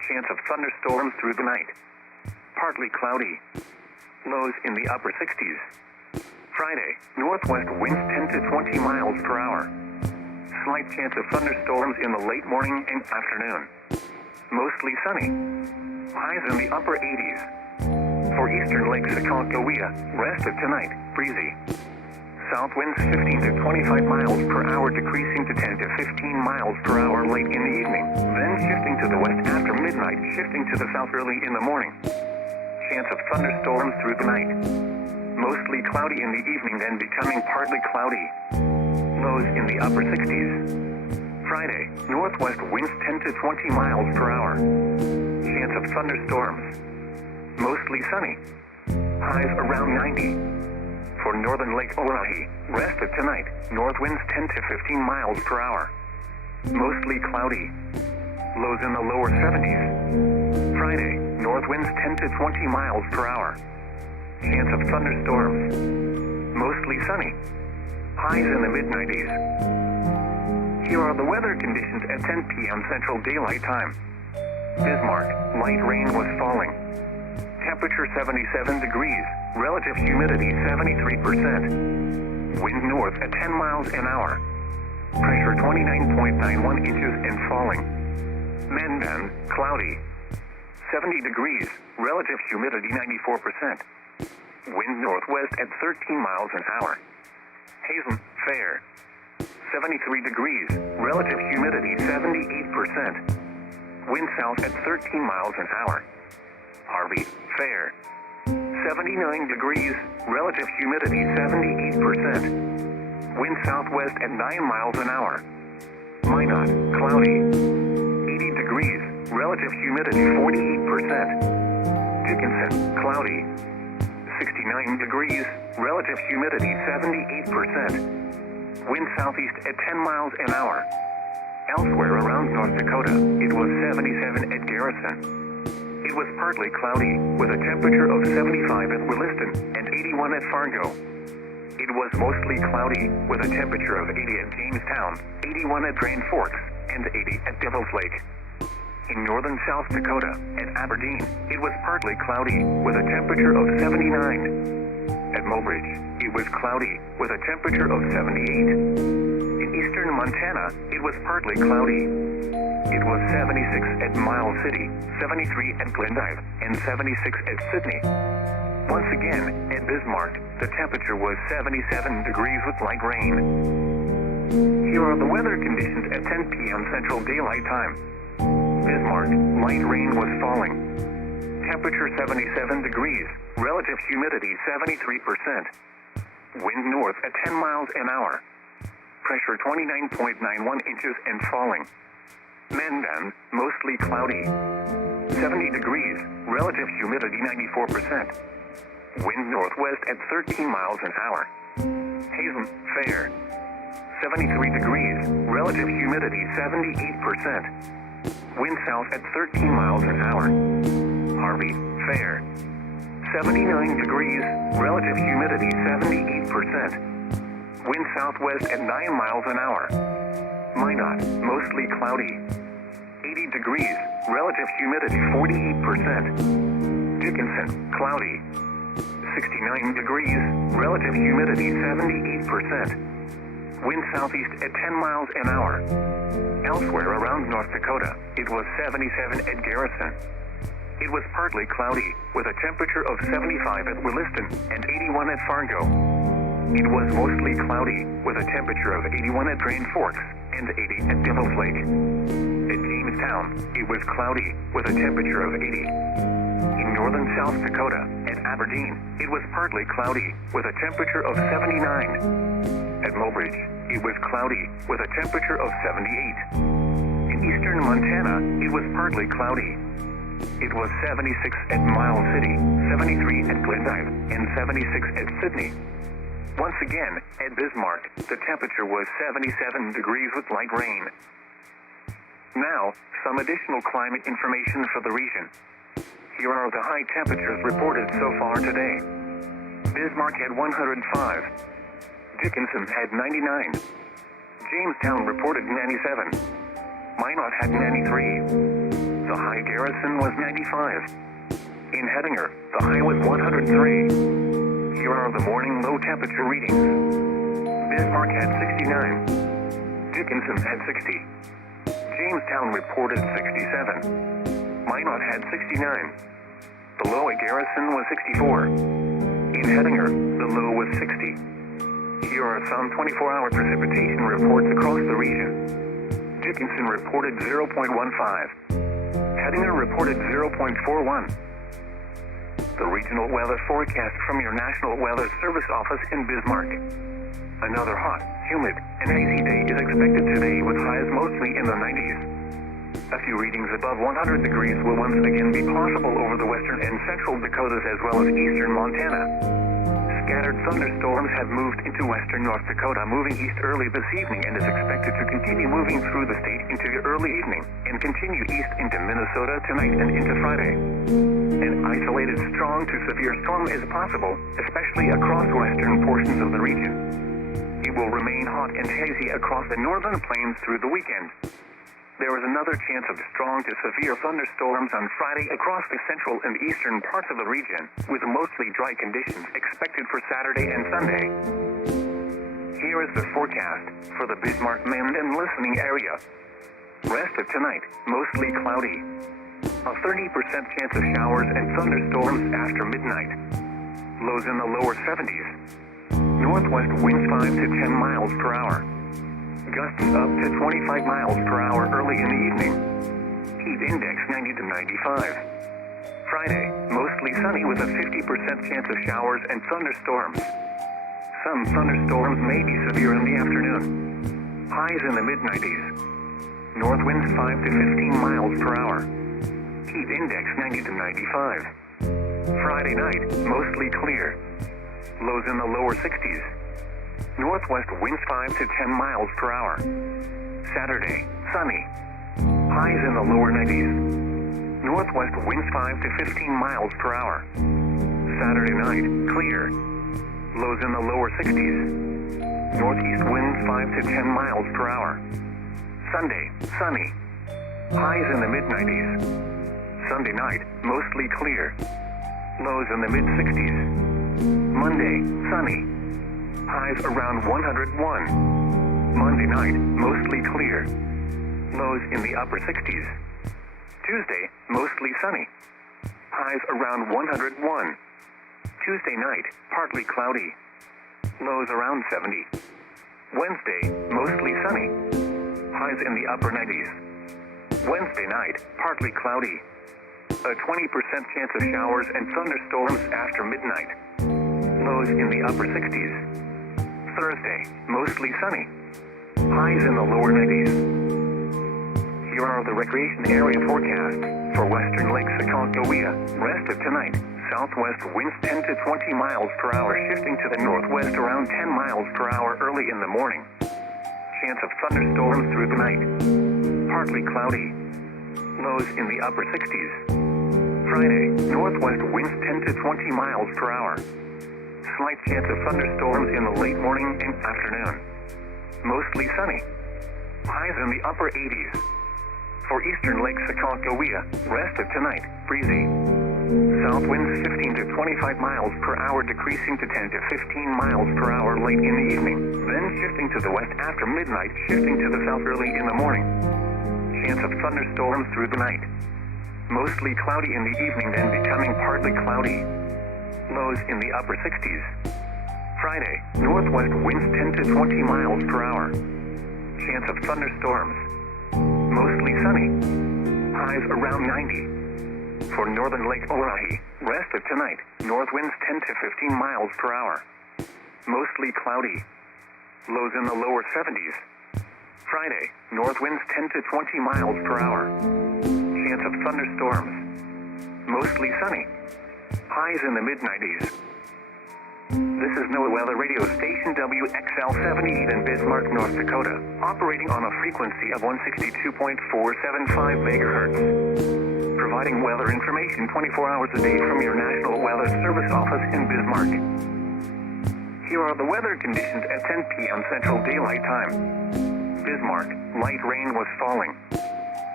Chance of thunderstorms through the night. Partly cloudy. Lows in the upper 60s. Friday, northwest winds 10 to 20 miles per hour. Slight chance of thunderstorms in the late morning and afternoon. Mostly sunny. Highs in the upper 80s. For eastern Lake Sakakawea, rest of tonight, breezy. South winds 15 to 25 miles per hour, decreasing to 10 to 15 miles per hour late in the evening, then shifting to the west after midnight, shifting to the south early in the morning. Chance of thunderstorms through the night. Mostly cloudy in the evening, then becoming partly cloudy. Lows in the upper 60s. Friday, northwest winds 10 to 20 miles per hour. Chance of thunderstorms. Mostly sunny. Highs around 90. For northern Lake Oahe, rest of tonight, north winds 10 to 15 miles per hour. Mostly cloudy. Lows in the lower 70s. Friday, north winds 10 to 20 miles per hour. Chance of thunderstorms. Mostly sunny. Highs in the mid-90s. Here are the weather conditions at 10 p.m. Central Daylight Time. Bismarck, light rain was falling. Temperature 77 degrees, relative humidity 73%. Wind north at 10 miles an hour. Pressure 29.91 inches and falling. Mandan, cloudy. 70 degrees, relative humidity 94%. Wind northwest at 13 miles an hour. Hazen, fair. 73 degrees, relative humidity 78%. Wind south at 13 miles an hour. Harvey, fair. 79 degrees, relative humidity 78%. Wind southwest at 9 miles an hour. Minot, cloudy. 80 degrees, relative humidity 48%. Dickinson, cloudy. 69 degrees, relative humidity 78%. Wind southeast at 10 miles an hour. Elsewhere around North Dakota, it was 77 at Garrison. It was partly cloudy, with a temperature of 75 at Williston and 81 at Fargo. It was mostly cloudy, with a temperature of 80 at Jamestown, 81 at Grand Forks, and 80 at Devil's Lake. In northern South Dakota, at Aberdeen, it was partly cloudy, with a temperature of 79. At Mobridge, it was cloudy, with a temperature of 78. In eastern Montana, it was partly cloudy. It was 76 at Miles City, 73 at Glendive, and 76 at Sydney. Once again, at Bismarck, the temperature was 77 degrees with light rain. Here are the weather conditions at 10 p.m. Central Daylight Time. Bismarck, light rain was falling. Temperature 77 degrees, relative humidity 73%. Wind north at 10 miles an hour. Pressure 29.91 inches and falling. Mandan, mostly cloudy. 70 degrees, relative humidity 94%. Wind northwest at 13 miles an hour. Hazen, fair. 73 degrees, relative humidity 78%. Wind south at 13 miles an hour. Harvey, fair. 79 degrees, relative humidity 78%. Wind southwest at 9 miles an hour. Minot, mostly cloudy. 80 degrees, relative humidity 48%. Dickinson, cloudy. 69 degrees, relative humidity 78%. Wind southeast at 10 miles an hour. Elsewhere around North Dakota, it was 77 at Garrison. It was partly cloudy, with a temperature of 75 at Williston and 81 at Fargo. It was mostly cloudy, with a temperature of 81 at Grand Forks and 80 at Devil's Lake. At Jamestown, it was cloudy, with a temperature of 80. In northern South Dakota, at Aberdeen, it was partly cloudy, with a temperature of 79. At Mobridge, it was cloudy, with a temperature of 78. In eastern Montana, it was partly cloudy. It was 76 at Miles City, 73 at Glendive, and 76 at Sydney. Once again, at Bismarck, the temperature was 77 degrees with light rain. Now, some additional climate information for the region. Here are the high temperatures reported so far today. Bismarck had 105. Dickinson had 99. Jamestown reported 97. Minot had 93. the high Garrison was 95. In Hettinger, the high was 103. Here are the morning low temperature readings. Bismarck had 69. Dickinson had 60. Jamestown reported 67. Minot had 69. The low at Garrison was 64. In Hettinger, the low was 60. Here are some 24-hour precipitation reports across the region. Dickinson reported 0.15. Hettinger reported 0.41. The regional weather forecast from your National Weather Service office in Bismarck. Another hot, humid, and hazy day is expected today with highs mostly in the 90s. A few readings above 100 degrees will once again be possible over the western and central Dakotas as well as eastern Montana. Scattered thunderstorms have moved into western North Dakota, moving east early this evening and is expected to continue moving through the state into the early evening and continue east into Minnesota tonight and into Friday. An isolated strong to severe storm is possible, especially across western portions of the region. It will remain hot and hazy across the northern plains through the weekend. There is another chance of strong to severe thunderstorms on Friday across the central and eastern parts of the region, with mostly dry conditions expected for Saturday and Sunday. Here is the forecast for the Bismarck Mend and listening area. Rest of tonight, mostly cloudy. A 30% chance of showers and thunderstorms after midnight. Lows in the lower 70s. Northwest winds 5 to 10 miles per hour. Gusts up to 25 miles per hour early in the evening. Heat index 90 to 95. Friday, mostly sunny with a 50% chance of showers and thunderstorms. Some thunderstorms may be severe in the afternoon. Highs in the mid-90s. North winds 5 to 15 miles per hour. Heat index 90 to 95. Friday night, mostly clear. Lows in the lower 60s. Northwest winds 5 to 10 miles per hour. Saturday, sunny. Highs in the lower 90s. Northwest winds 5 to 15 miles per hour. Saturday night, clear. Lows in the lower 60s. Northeast winds 5 to 10 miles per hour. Sunday, sunny. Highs in the mid-90s. Sunday night, mostly clear. Lows in the mid-60s. Monday, sunny. Highs around 101. Monday night, mostly clear. Lows in the upper 60s. Tuesday, mostly sunny. Highs around 101. Tuesday night, partly cloudy. Lows around 70. Wednesday, mostly sunny. Highs in the upper 90s. Wednesday night, partly cloudy. A 20% chance of showers and thunderstorms after midnight. Lows in the upper 60s. Thursday, mostly sunny. Highs in the lower 90s. Here are the recreation area forecasts for western Lake Aconcagua. Rest of tonight, southwest winds 10 to 20 miles per hour, shifting to the northwest around 10 miles per hour early in the morning. Chance of thunderstorms through the night. Partly cloudy. Lows in the upper 60s. Friday, northwest winds 10 to 20 miles per hour. Slight chance of thunderstorms in the late morning and afternoon. Mostly sunny. Highs in the upper 80s. For eastern Lake Aconcagua, rest of tonight, breezy. South winds 15 to 25 miles per hour, decreasing to 10 to 15 miles per hour late in the evening, then shifting to the west after midnight, shifting to the south early in the morning. Chance of thunderstorms through the night. Mostly cloudy in the evening, then becoming partly cloudy. Lows in the upper 60s. Friday, northwest winds 10 to 20 miles per hour. Chance of thunderstorms. Mostly sunny. Highs around 90. For northern Lake Oahe, rest of tonight, north winds 10 to 15 miles per hour. Mostly cloudy. Lows in the lower 70s. Friday, north winds 10 to 20 miles per hour. Chance of thunderstorms. Mostly sunny. Highs in the mid-90s. This is NOAA Weather Radio Station WXL-78 in Bismarck, North Dakota, operating on a frequency of 162.475 megahertz. Providing weather information 24 hours a day from your National Weather Service office in Bismarck. Here are the weather conditions at 10 p.m. Central Daylight Time. Bismarck, light rain was falling.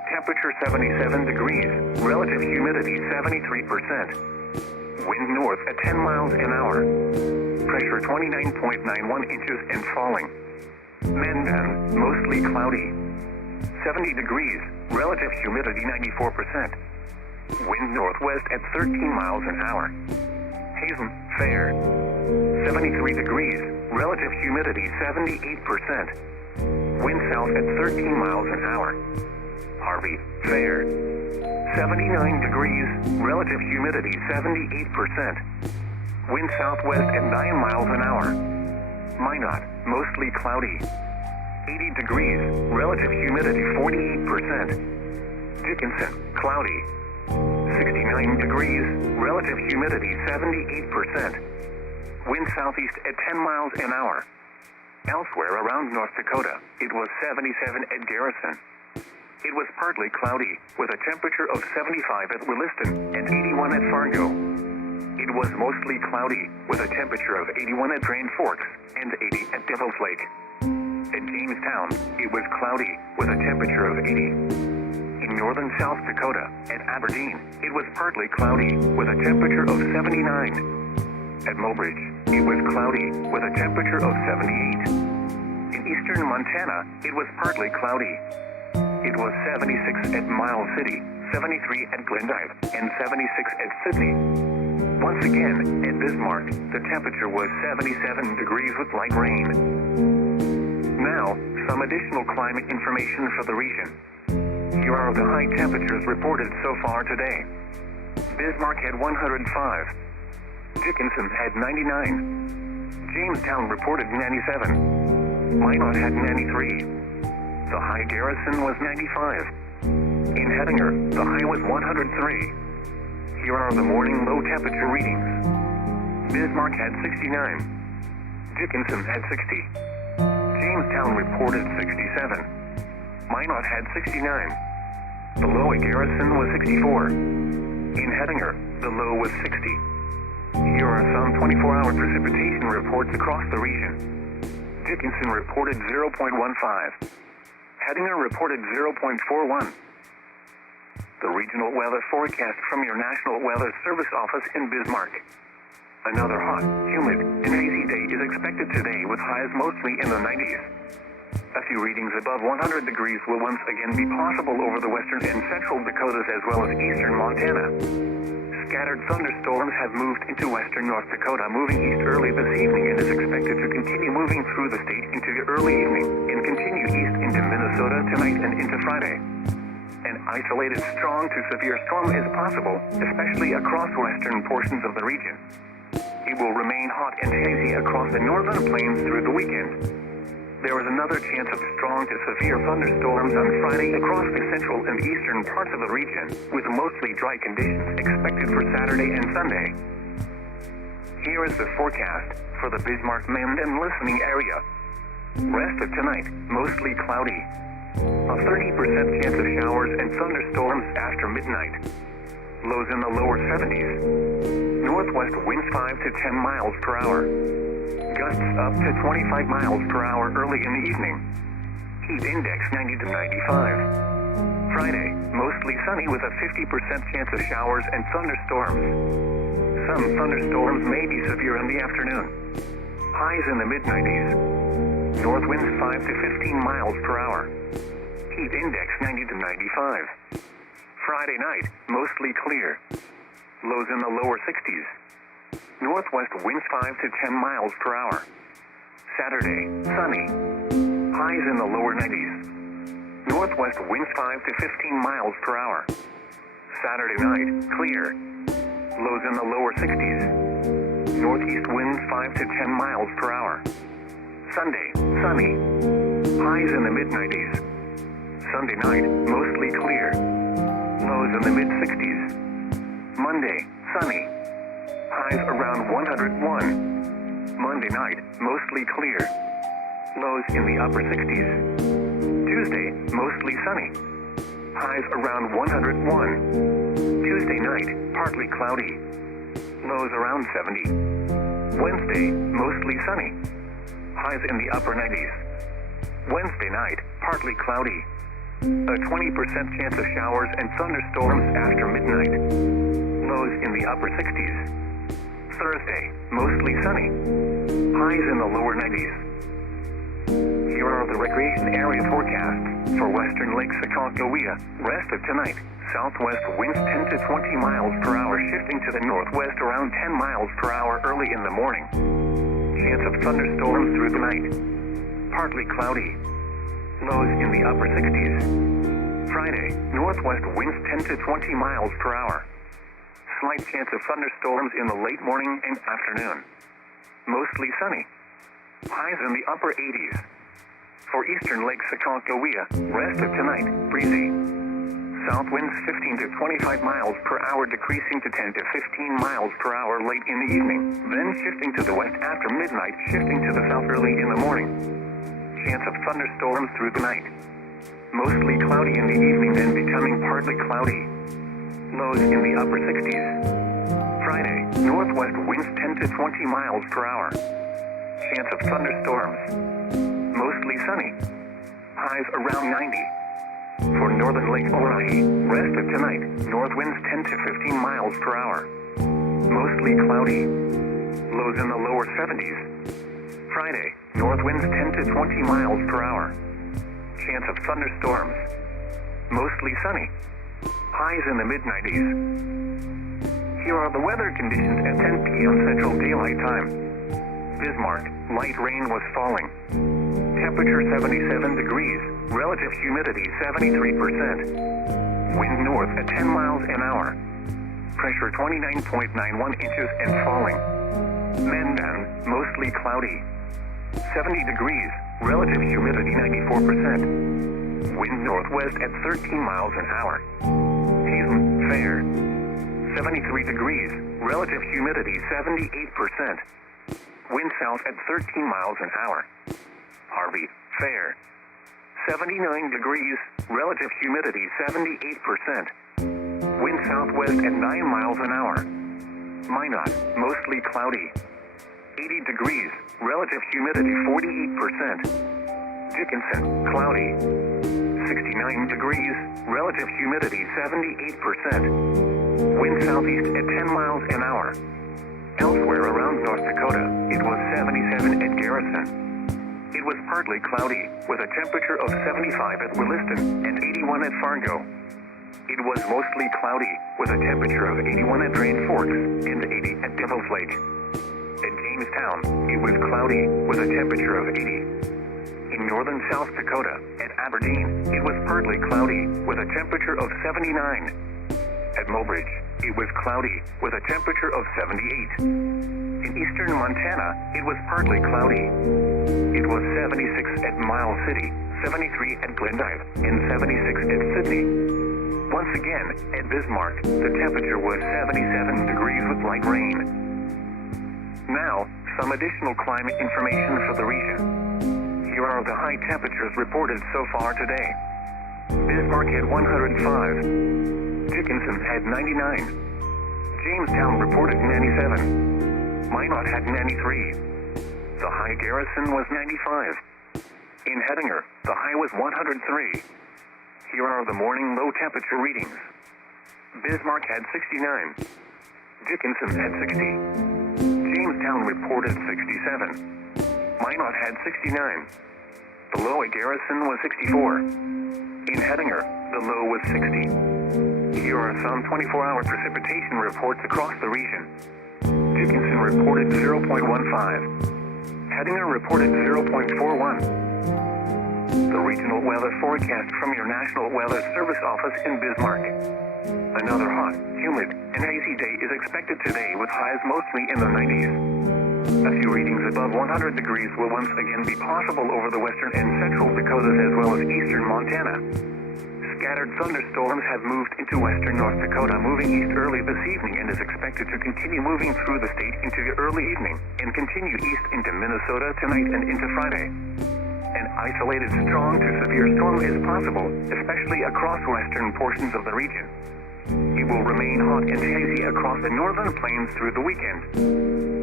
Temperature 77 degrees, relative humidity 73%. Wind north at 10 miles an hour. Pressure 29.91 inches and falling. Mandan, mostly cloudy. 70 degrees, relative humidity 94%. Wind northwest at 13 miles an hour. Hazen, fair. 73 degrees, relative humidity 78%. Wind south at 13 miles an hour. Harvey, fair. 79 degrees, relative humidity 78%. Wind southwest at 9 miles an hour. Minot, mostly cloudy. 80 degrees, relative humidity 48%. Dickinson, cloudy. 69 degrees, relative humidity 78%. Wind southeast at 10 miles an hour. Elsewhere around North Dakota, it was 77 at Garrison. It was partly cloudy, with a temperature of 75 at Williston and 81 at Fargo. It was mostly cloudy, with a temperature of 81 at Grand Forks and 80 at Devil's Lake. At Jamestown, it was cloudy, with a temperature of 80. In northern South Dakota, at Aberdeen, it was partly cloudy, with a temperature of 79. At Mobridge, it was cloudy, with a temperature of 78. In eastern Montana, it was partly cloudy. It was 76 at Miles City, 73 at Glendive, and 76 at Sydney. Once again, at Bismarck, the temperature was 77 degrees with light rain. Now, some additional climate information for the region. Here are the high temperatures reported so far today. Bismarck had 105. Dickinson had 99. Jamestown reported 97. Minot had 93. The high Garrison was 95. In Hettinger, the high was 103. Here are the morning low temperature readings. Bismarck had 69. Dickinson had 60. Jamestown reported 67. Minot had 69. The low at Garrison was 64. In Hettinger, the low was 60. Here are some 24-hour precipitation reports across the region. Dickinson reported 0.15. Hettinger reported 0.41. The regional weather forecast from your National Weather Service office in Bismarck. Another hot, humid, and hazy day is expected today with highs mostly in the 90s. A few readings above 100 degrees will once again be possible over the western and central Dakotas as well as eastern Montana. Scattered thunderstorms have moved into western North Dakota, moving east early this evening, and is expected to continue moving through the state into the early evening and continue east into Minnesota tonight and into Friday. An isolated strong to severe storm is possible, especially across western portions of the region. It will remain hot and hazy across the northern plains through the weekend. There is another chance of strong to severe thunderstorms on Friday across the central and eastern parts of the region, with mostly dry conditions expected for Saturday and Sunday. Here is the forecast for the Bismarck Mend and listening area. Rest of tonight, mostly cloudy. A 30% chance of showers and thunderstorms after midnight. Lows in the lower 70s. Northwest winds 5 to 10 miles per hour. Gusts up to 25 miles per hour early in the evening. Heat index 90 to 95. Friday, mostly sunny with a 50% chance of showers and thunderstorms. Some thunderstorms may be severe in the afternoon. Highs in the mid-90s. North winds 5 to 15 miles per hour. Heat index 90 to 95. Friday night, mostly clear. Lows in the lower 60s. Northwest winds 5 to 10 miles per hour. Saturday, sunny. Highs in the lower 90s. Northwest winds 5 to 15 miles per hour. Saturday night, clear. Lows in the lower 60s. Northeast winds 5 to 10 miles per hour. Sunday, sunny. Highs in the mid-90s. Sunday night, mostly clear. Lows in the mid-60s. Monday, sunny. Highs around 101. Monday night, mostly clear. Lows in the upper 60s. Tuesday, mostly sunny. Highs around 101. Tuesday night, partly cloudy. Lows around 70. Wednesday, mostly sunny. Highs in the upper 90s. Wednesday night, partly cloudy. A 20% chance of showers and thunderstorms after midnight. Lows in the upper 60s. Thursday, mostly sunny. Highs in the lower 90s. Here are the recreation area forecasts for western Lake Sakakawea. Rest of tonight, southwest winds 10 to 20 miles per hour, shifting to the northwest around 10 miles per hour early in the morning. Chance of thunderstorms through the night. Partly cloudy. Lows in the upper 60s. Friday, northwest winds 10 to 20 miles per hour. Slight chance of thunderstorms in the late morning and afternoon. Mostly sunny. Highs in the upper 80s. For eastern Lake Sakakawea, rest of tonight, breezy. South winds 15 to 25 miles per hour, decreasing to 10 to 15 miles per hour late in the evening, then shifting to the west after midnight, shifting to the south early in the morning. Chance of thunderstorms through the night. Mostly cloudy in the evening, then becoming partly cloudy. Lows in the upper 60s. Friday, northwest winds 10 to 20 miles per hour. Chance of thunderstorms. Mostly sunny. Highs around 90. For northern Lake Orohi, rest of tonight, north winds 10 to 15 miles per hour. Mostly cloudy. Lows in the lower 70s. Friday, north winds 10 to 20 miles per hour. Chance of thunderstorms. Mostly sunny. Highs in the mid-90s. Here are the weather conditions at 10 p.m. Central Daylight Time. Bismarck, light rain was falling. Temperature 77 degrees, relative humidity 73%. Wind north at 10 miles an hour. Pressure 29.91 inches and falling. Mandan, mostly cloudy. 70 degrees, relative humidity 94%. Wind northwest at 13 miles an hour. Hazen, fair. 73 degrees, relative humidity 78%. Wind south at 13 miles an hour. Harvey, fair. 79 degrees, relative humidity 78%. Wind southwest at 9 miles an hour. Minot, mostly cloudy. 80 degrees, relative humidity 48%. Dickinson, cloudy. 69 degrees, relative humidity 78%. Wind southeast at 10 miles an hour. Elsewhere around North Dakota, it was 77 at Garrison. It was partly cloudy, with a temperature of 75 at Williston and 81 at Fargo. It was mostly cloudy, with a temperature of 81 at Grand Forks and 80 at Devil's Lake. At Jamestown, it was cloudy, with a temperature of 80. In northern South Dakota, at Aberdeen, it was partly cloudy, with a temperature of 79. At Mobridge, it was cloudy, with a temperature of 78. In eastern Montana, it was partly cloudy. It was 76 at Miles City, 73 at Glendive, and 76 at Sydney. Once again, at Bismarck, the temperature was 77 degrees with light rain. Now, some additional climate information for the region. Here are the high temperatures reported so far today. Bismarck had 105. Dickinson had 99. Jamestown reported 97. Minot had 93. The high Garrison was 95. In Hettinger, the high was 103. Here are the morning low temperature readings. Bismarck had 69. Dickinson had 60. Jamestown reported 67. Minot had 69. The low at Garrison was 64. In Hettinger, the low was 60. Here are some 24-hour precipitation reports across the region. Dickinson reported 0.15. Hettinger reported 0.41. The regional weather forecast from your National Weather Service office in Bismarck. Another hot, humid, and hazy day is expected today with highs mostly in the 90s. A few readings above 100 degrees will once again be possible over the western and central Dakotas as well as eastern Montana. Scattered thunderstorms have moved into western North Dakota, moving east early this evening, and is expected to continue moving through the state into the early evening and continue east into Minnesota tonight and into Friday. An isolated strong to severe storm is possible, especially across western portions of the region. It will remain hot and hazy across the northern plains through the weekend.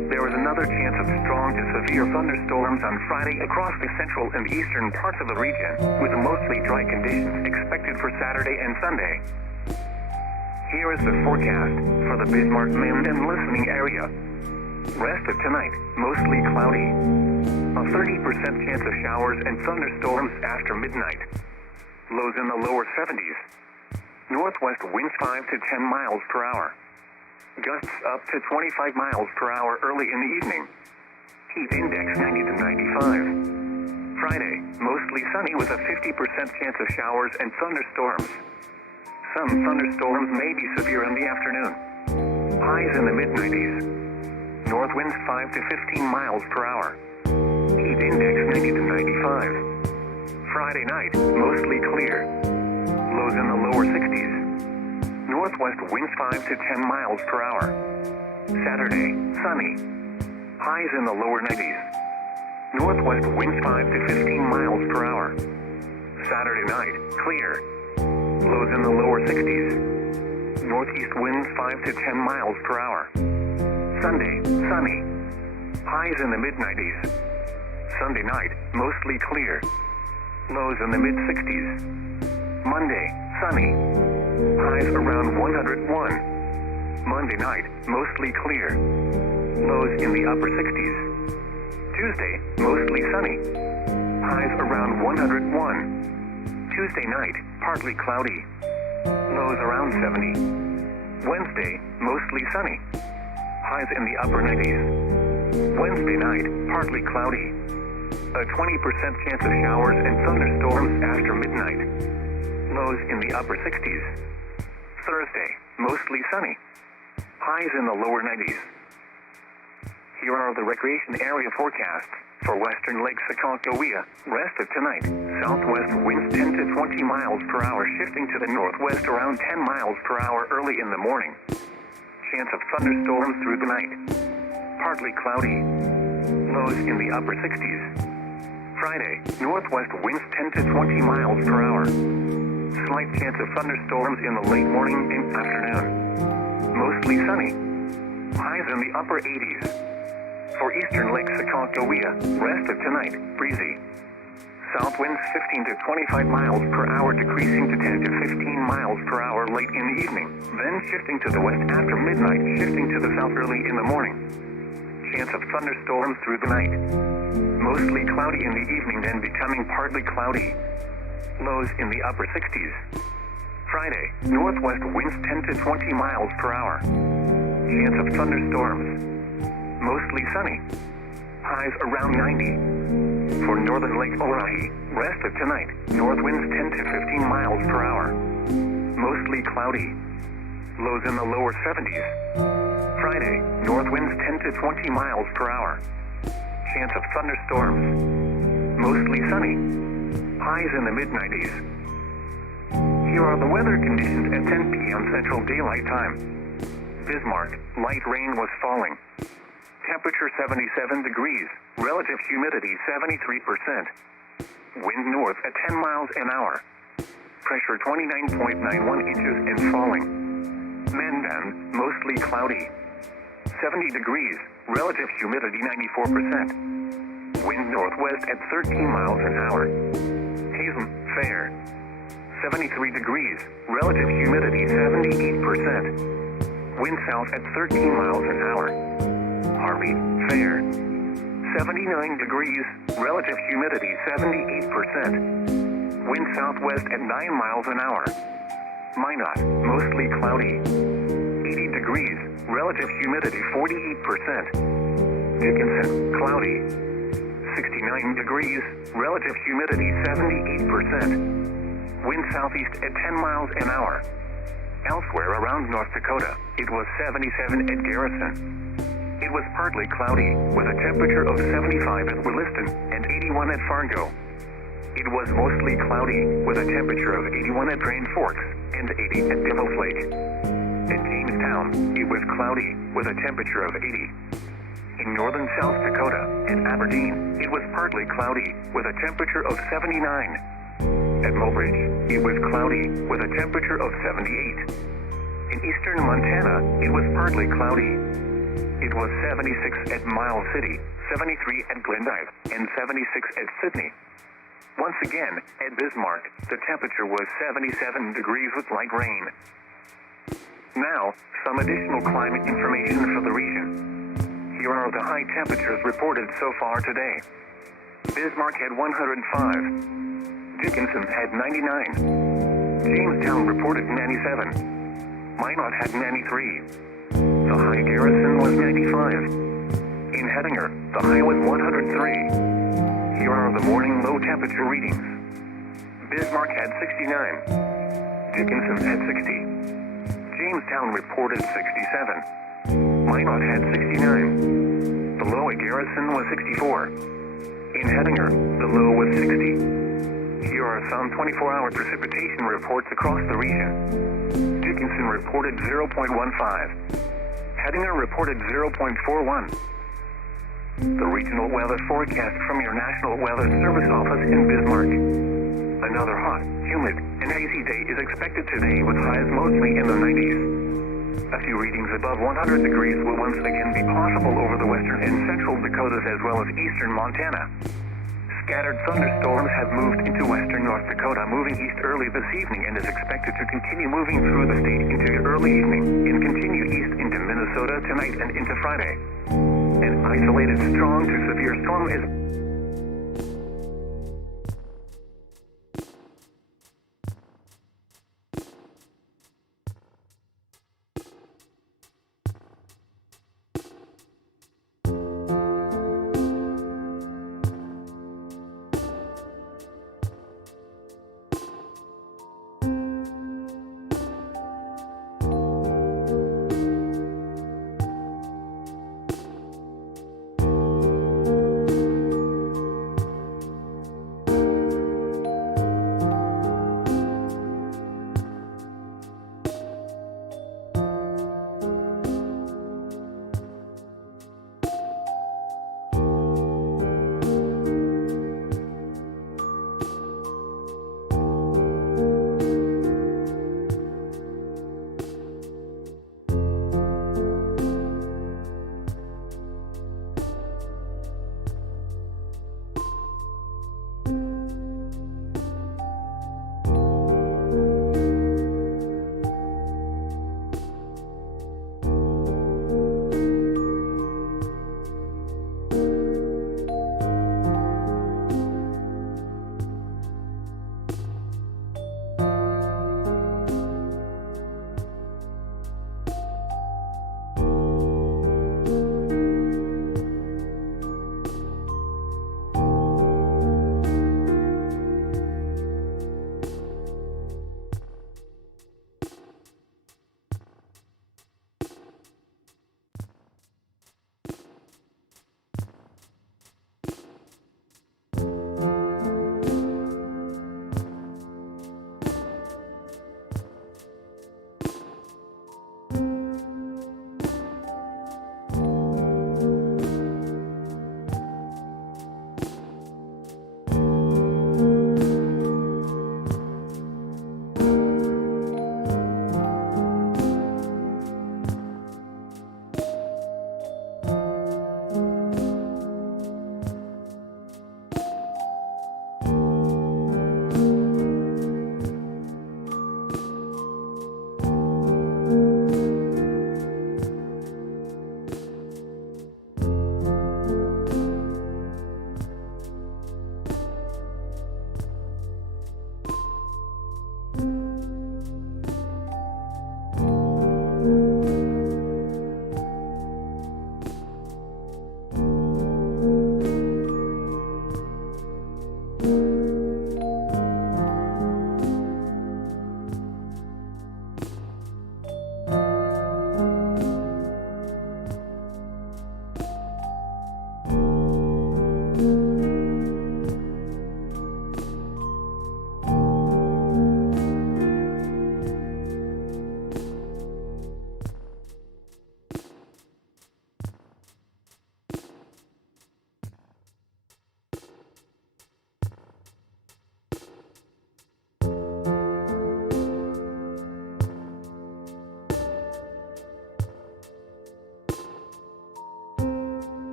There is another chance of strong to severe thunderstorms on Friday across the central and eastern parts of the region, with mostly dry conditions expected for Saturday and Sunday. Here is the forecast for the Bismarck, Mend and listening area. Rest of tonight, mostly cloudy. A 30% chance of showers and thunderstorms after midnight. Lows in the lower 70s. Northwest winds 5 to 10 miles per hour. Gusts up to 25 miles per hour early in the evening. Heat index 90 to 95. Friday, mostly sunny with a 50% chance of showers and thunderstorms. Some thunderstorms may be severe in the afternoon. Highs in the mid-90s. North winds 5 to 15 miles per hour. Heat index 90 to 95. Friday night, mostly clear. Lows in the lower 60s. Northwest winds 5 to 10 miles per hour. Saturday, sunny. Highs in the lower 90s. Northwest winds 5 to 15 miles per hour. Saturday night, clear. Lows in the lower 60s. Northeast winds 5 to 10 miles per hour. Sunday, sunny. Highs in the mid-90s. Sunday night, mostly clear. Lows in the mid-60s. Monday, sunny. Highs around 101. Monday night, mostly clear. Lows in the upper 60s. Tuesday, mostly sunny. Highs around 101. Tuesday night, partly cloudy. Lows around 70. Wednesday, mostly sunny. Highs in the upper 90s. Wednesday night, partly cloudy. A 20% chance of showers and thunderstorms after midnight. Lows in the upper 60s. Thursday, mostly sunny. Highs in the lower 90s. Here are the recreation area forecasts for western Lake Sakakawea. Rest of tonight, southwest winds 10 to 20 miles per hour shifting to the northwest around 10 miles per hour early in the morning. Chance of thunderstorms through the night. Partly cloudy. Lows in the upper 60s. Friday, northwest winds 10 to 20 miles per hour. Slight chance of thunderstorms in the late morning and afternoon. Mostly sunny. Highs in the upper 80s. For eastern Lake Sakakawea, rest of tonight, breezy. South winds 15 to 25 miles per hour decreasing to 10 to 15 miles per hour late in the evening, then shifting to the west after midnight, shifting to the south early in the morning. Chance of thunderstorms through the night. Mostly cloudy in the evening, then becoming partly cloudy. Lows in the upper 60s. Friday, northwest winds 10 to 20 miles per hour. Chance of thunderstorms. Mostly sunny. Highs around 90. For northern Lake Orohi, rest of tonight, north winds 10 to 15 miles per hour. Mostly cloudy. Lows in the lower 70s. Friday, north winds 10 to 20 miles per hour. Chance of thunderstorms. Mostly sunny. Highs in the mid-90s. Here are the weather conditions at 10 p.m. Central Daylight Time. Bismarck, light rain was falling. Temperature 77 degrees, relative humidity 73%. Wind north at 10 miles an hour. Pressure 29.91 inches and falling. Mandan, mostly cloudy. 70 degrees, relative humidity 94%. Wind northwest at 13 miles an hour. Hazen, fair. 73 degrees, relative humidity 78%. Wind south at 13 miles an hour. Harvey, fair. 79 degrees, relative humidity 78%. Wind southwest at 9 miles an hour. Minot, mostly cloudy. 80 degrees, relative humidity 48%. Dickinson, cloudy. 69 degrees, relative humidity 78%. Wind southeast at 10 miles an hour. Elsewhere around North Dakota, it was 77 at Garrison. It was partly cloudy, with a temperature of 75 at Williston and 81 at Fargo. It was mostly cloudy, with a temperature of 81 at Grand Forks and 80 at Devil's Lake. At Jamestown, it was cloudy, with a temperature of 80. In northern South Dakota, at Aberdeen, it was partly cloudy, with a temperature of 79. At Mobridge, it was cloudy, with a temperature of 78. In eastern Montana, it was partly cloudy. It was 76 at Miles City, 73 at Glendive, and 76 at Sydney. Once again, at Bismarck, the temperature was 77 degrees with light rain. Now, some additional climate information for the region. Here are the high temperatures reported so far today. Bismarck had 105. Dickinson had 99. Jamestown reported 97. Minot had 93. The high Garrison was 95. In Hettinger, the high was 103. Here are the morning low temperature readings. Bismarck had 69. Dickinson had 60. Jamestown reported 67. Minot had 69. The low at Garrison was 64. In Hettinger, the low was 60. Here are some 24-hour precipitation reports across the region. Dickinson reported 0.15. Hettinger reported 0.41. The regional weather forecast from your National Weather Service office in Bismarck. Another hot, humid, and hazy day is expected today with highs mostly in the 90s. A few readings above 100 degrees will once again be possible over the western and central Dakotas as well as eastern Montana. Scattered thunderstorms have moved into western North Dakota, moving east early this evening and is expected to continue moving through the state into the early evening and continue east into Minnesota tonight and into Friday. An isolated strong to severe storm is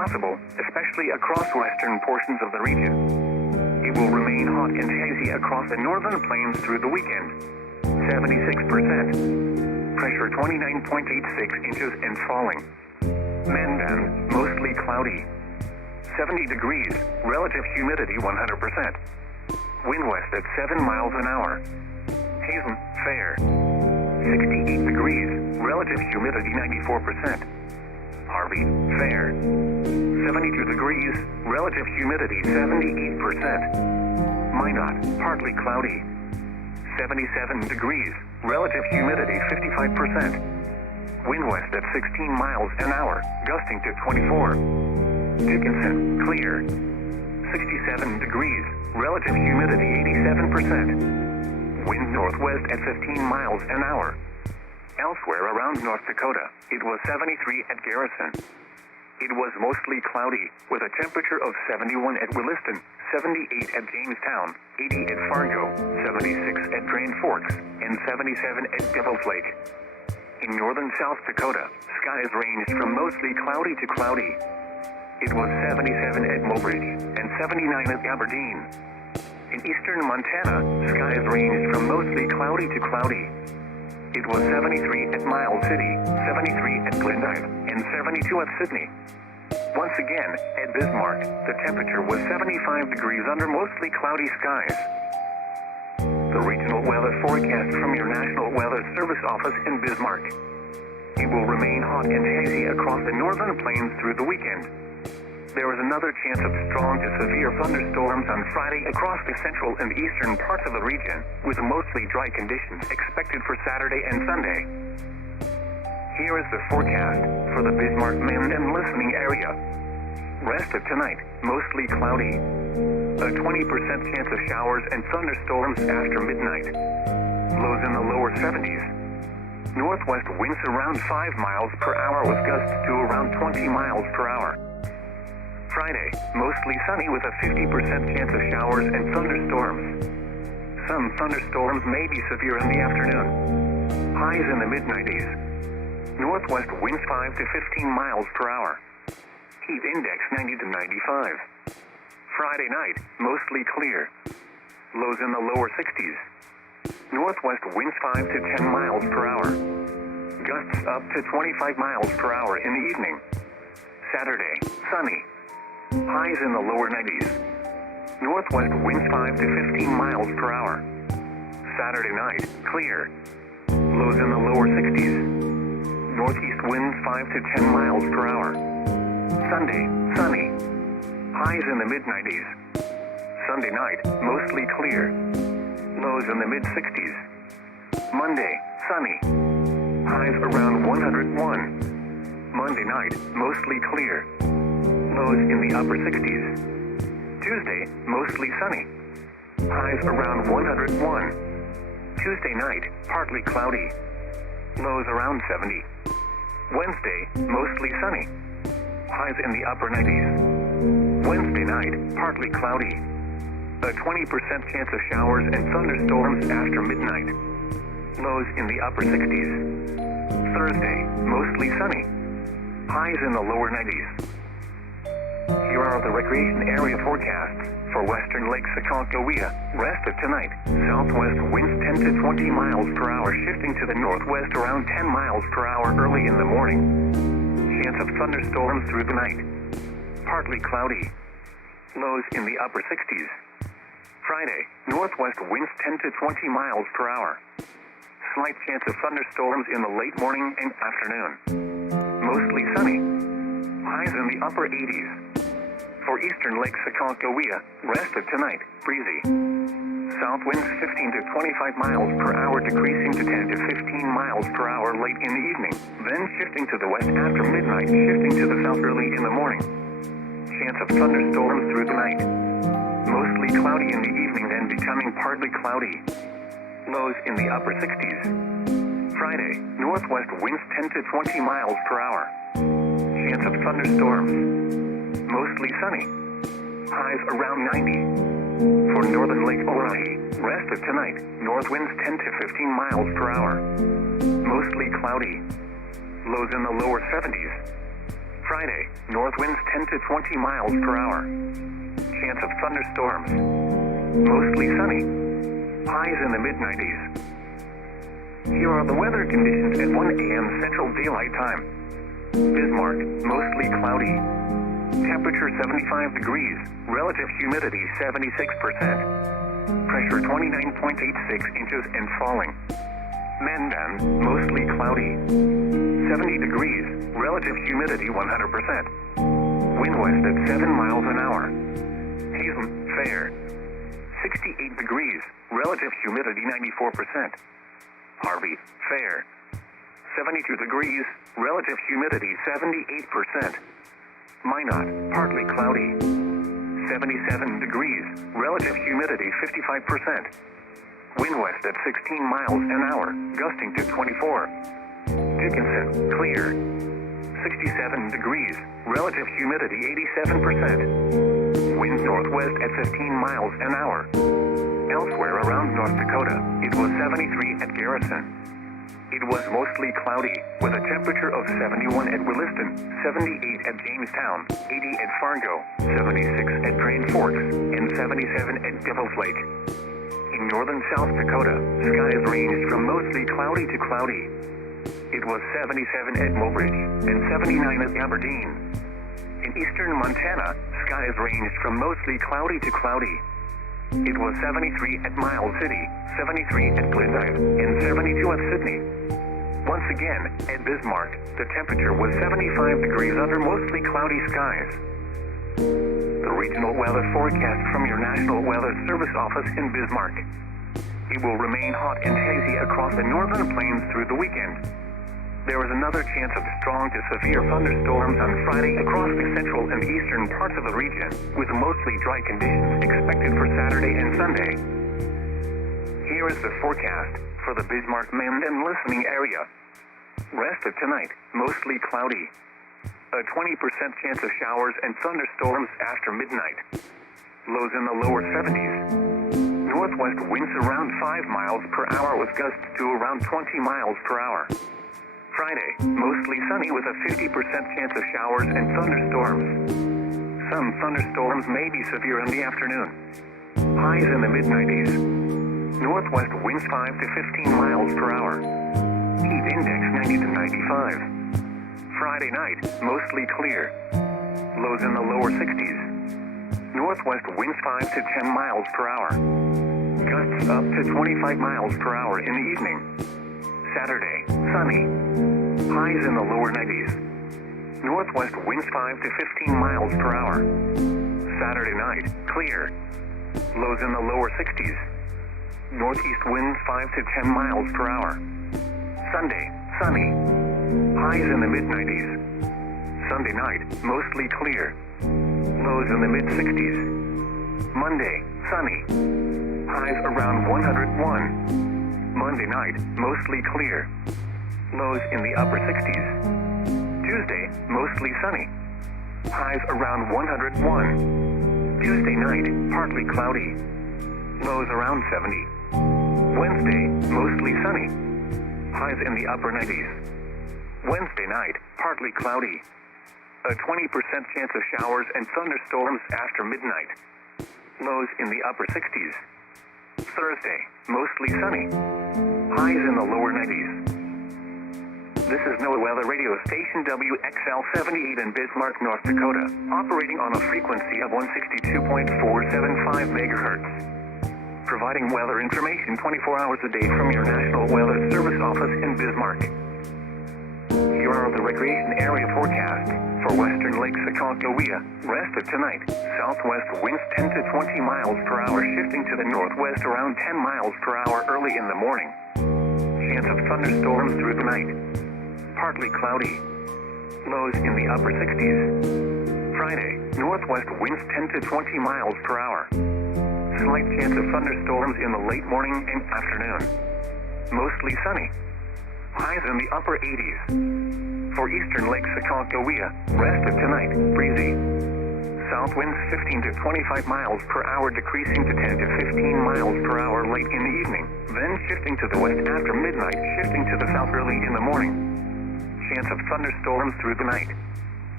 possible, especially across western portions of the region. It will remain hot and hazy across the northern plains through the weekend. 76%. Pressure 29.86 inches and falling. Mandan, mostly cloudy. 70 degrees, relative humidity 100%. Wind west at 7 miles an hour. Hazen, fair. 68 degrees, relative humidity 94%. Harvey, fair. 72 degrees, relative humidity 78%. Minot, partly cloudy. 77 degrees, relative humidity 55%. Wind west at 16 miles an hour, gusting to 24. Dickinson, clear. 67 degrees, relative humidity 87%. Wind northwest at 15 miles an hour. Elsewhere around North Dakota, it was 73 at Garrison. It was mostly cloudy, with a temperature of 71 at Williston, 78 at Jamestown, 80 at Fargo, 76 at Grand Forks, and 77 at Devil's Lake. In northern South Dakota, skies ranged from mostly cloudy to cloudy. It was 77 at Mobridge and 79 at Aberdeen. In eastern Montana, skies ranged from mostly cloudy to cloudy. It was 73 at Miles City, 73 at Glendive, and 72 at Sydney. Once again, at Bismarck, the temperature was 75 degrees under mostly cloudy skies. The regional weather forecast from your National Weather Service office in Bismarck. It will remain hot and hazy across the northern plains through the weekend. There is another chance of strong to severe thunderstorms on Friday across the central and eastern parts of the region, with mostly dry conditions expected for Saturday and Sunday. Here is the forecast for the Bismarck Mandan listening area. Rest of tonight, mostly cloudy. A 20% chance of showers and thunderstorms after midnight. Lows in the lower 70s. Northwest winds around 5 miles per hour with gusts to around 20 miles per hour. Friday, mostly sunny with a 50% chance of showers and thunderstorms. Some thunderstorms may be severe in the afternoon. Highs in the mid-90s. Northwest winds 5 to 15 miles per hour. Heat index 90 to 95. Friday night, mostly clear. Lows in the lower 60s. Northwest winds 5 to 10 miles per hour. Gusts up to 25 miles per hour in the evening. Saturday, sunny. Highs in the lower 90s. Northwest winds 5 to 15 miles per hour. Saturday night, clear. Lows in the lower 60s. Northeast winds 5 to 10 miles per hour. Sunday, sunny. Highs in the mid-90s. Sunday night, mostly clear. Lows in the mid-60s. Monday, sunny. Highs around 101. Monday night, mostly clear. Lows in the upper 60s. Tuesday, mostly sunny. Highs around 101. Tuesday night, partly cloudy. Lows around 70. Wednesday, mostly sunny. Highs in the upper 90s. Wednesday night, partly cloudy. A 20% chance of showers and thunderstorms after midnight. Lows in the upper 60s. Thursday, mostly sunny. Highs in the lower 90s. Here are the recreation area forecasts for western Lake Sakonkohia. Rest of tonight, southwest winds 10 to 20 miles per hour, shifting to the northwest around 10 miles per hour early in the morning. Chance of thunderstorms through the night. Partly cloudy. Lows in the upper 60s. Friday, northwest winds 10 to 20 miles per hour. Slight chance of thunderstorms in the late morning and afternoon. Mostly sunny. Highs in the upper 80s. For eastern Lake Sakonkohia, rest of tonight, breezy. South winds 15 to 25 miles per hour, decreasing to 10 to 15 miles per hour late in the evening, then shifting to the west after midnight, shifting to the south early in the morning. Chance of thunderstorms through the night. Mostly cloudy in the evening, then becoming partly cloudy. Lows in the upper 60s. Friday, northwest winds 10 to 20 miles per hour. Chance of thunderstorms. Mostly sunny. Highs around 90. For northern Lake Oahe, rest of tonight, north winds 10 to 15 miles per hour. Mostly cloudy. Lows in the lower 70s. Friday, north winds 10 to 20 miles per hour. Chance of thunderstorms. Mostly sunny. Highs in the mid-90s. Here are the weather conditions at 1 a.m. Central Daylight Time. Bismarck, mostly cloudy. Temperature 75 degrees, relative humidity 76%. Pressure 29.86 inches and falling. Mandan, mostly cloudy. 70 degrees, relative humidity 100%. Wind west at 7 miles an hour. Hazen, fair. 68 degrees, relative humidity 94%. Harvey, fair. 72 degrees, relative humidity 78%. Minot, partly cloudy. 77 degrees, relative humidity 55%. Wind west at 16 miles an hour, gusting to 24. Dickinson, clear. 67 degrees, relative humidity 87%. Wind northwest at 15 miles an hour. Elsewhere around North Dakota, it was 73 at Garrison. It was mostly cloudy, with a temperature of 71 at Williston, 78 at Jamestown, 80 at Fargo, 76 at Grand Forks, and 77 at Devil's Lake. In northern South Dakota, skies ranged from mostly cloudy to cloudy. It was 77 at Mobridge, and 79 at Aberdeen. In eastern Montana, skies ranged from mostly cloudy to cloudy. It was 73 at Miles City, 73 at Glendive, and 72 at Sydney. Once again, at Bismarck, the temperature was 75 degrees under mostly cloudy skies. The regional weather forecast from your National Weather Service office in Bismarck. It will remain hot and hazy across the northern plains through the weekend. There is another chance of strong to severe thunderstorms on Friday across the central and eastern parts of the region, with mostly dry conditions expected for Saturday and Sunday. Here is the forecast for the Bismarck Mandan listening area. Rest of tonight, mostly cloudy. A 20% chance of showers and thunderstorms after midnight. Lows in the lower 70s. Northwest winds around 5 miles per hour with gusts to around 20 miles per hour. Friday, mostly sunny with a 50% chance of showers and thunderstorms. Some thunderstorms may be severe in the afternoon. Highs in the mid-90s. Northwest winds 5 to 15 miles per hour. Heat index 90 to 95. Friday night, mostly clear. Lows in the lower 60s. Northwest winds 5 to 10 miles per hour. Gusts up to 25 miles per hour in the evening. Saturday, sunny. Highs in the lower 90s. Northwest winds 5 to 15 miles per hour. Saturday night, clear. Lows in the lower 60s. Northeast winds 5 to 10 miles per hour. Sunday, sunny. Highs in the mid-90s. Sunday night, mostly clear. Lows in the mid-60s. Monday, sunny. Highs around 101. Monday night, mostly clear. Lows in the upper 60s. Tuesday, mostly sunny. Highs around 101. Tuesday night, partly cloudy. Lows around 70. Wednesday, mostly sunny. Highs in the upper 90s. Wednesday night, partly cloudy. A 20% chance of showers and thunderstorms after midnight. Lows in the upper 60s. Thursday, mostly sunny. Highs in the lower 90s. This is NOAA Weather Radio Station WXL-78 in Bismarck, North Dakota, operating on a frequency of 162.475 megahertz. Providing weather information 24 hours a day from your National Weather Service office in Bismarck. Here are the recreation area forecasts for western Lake Sakoncoquia. Rest of tonight, southwest winds 10 to 20 miles per hour shifting to the northwest around 10 miles per hour early in the morning. Chance of thunderstorms through the night. Partly cloudy. Lows in the upper 60s. Friday, northwest winds 10 to 20 miles per hour. Slight chance of thunderstorms in the late morning and afternoon. Mostly sunny. Highs in the upper 80s. For eastern Lake Sakoncoquia, rest of tonight, breezy. South winds 15 to 25 miles per hour decreasing to 10 to 15 miles per hour late in the evening, then shifting to the west after midnight, shifting to the south early in the morning. Chance of thunderstorms through the night.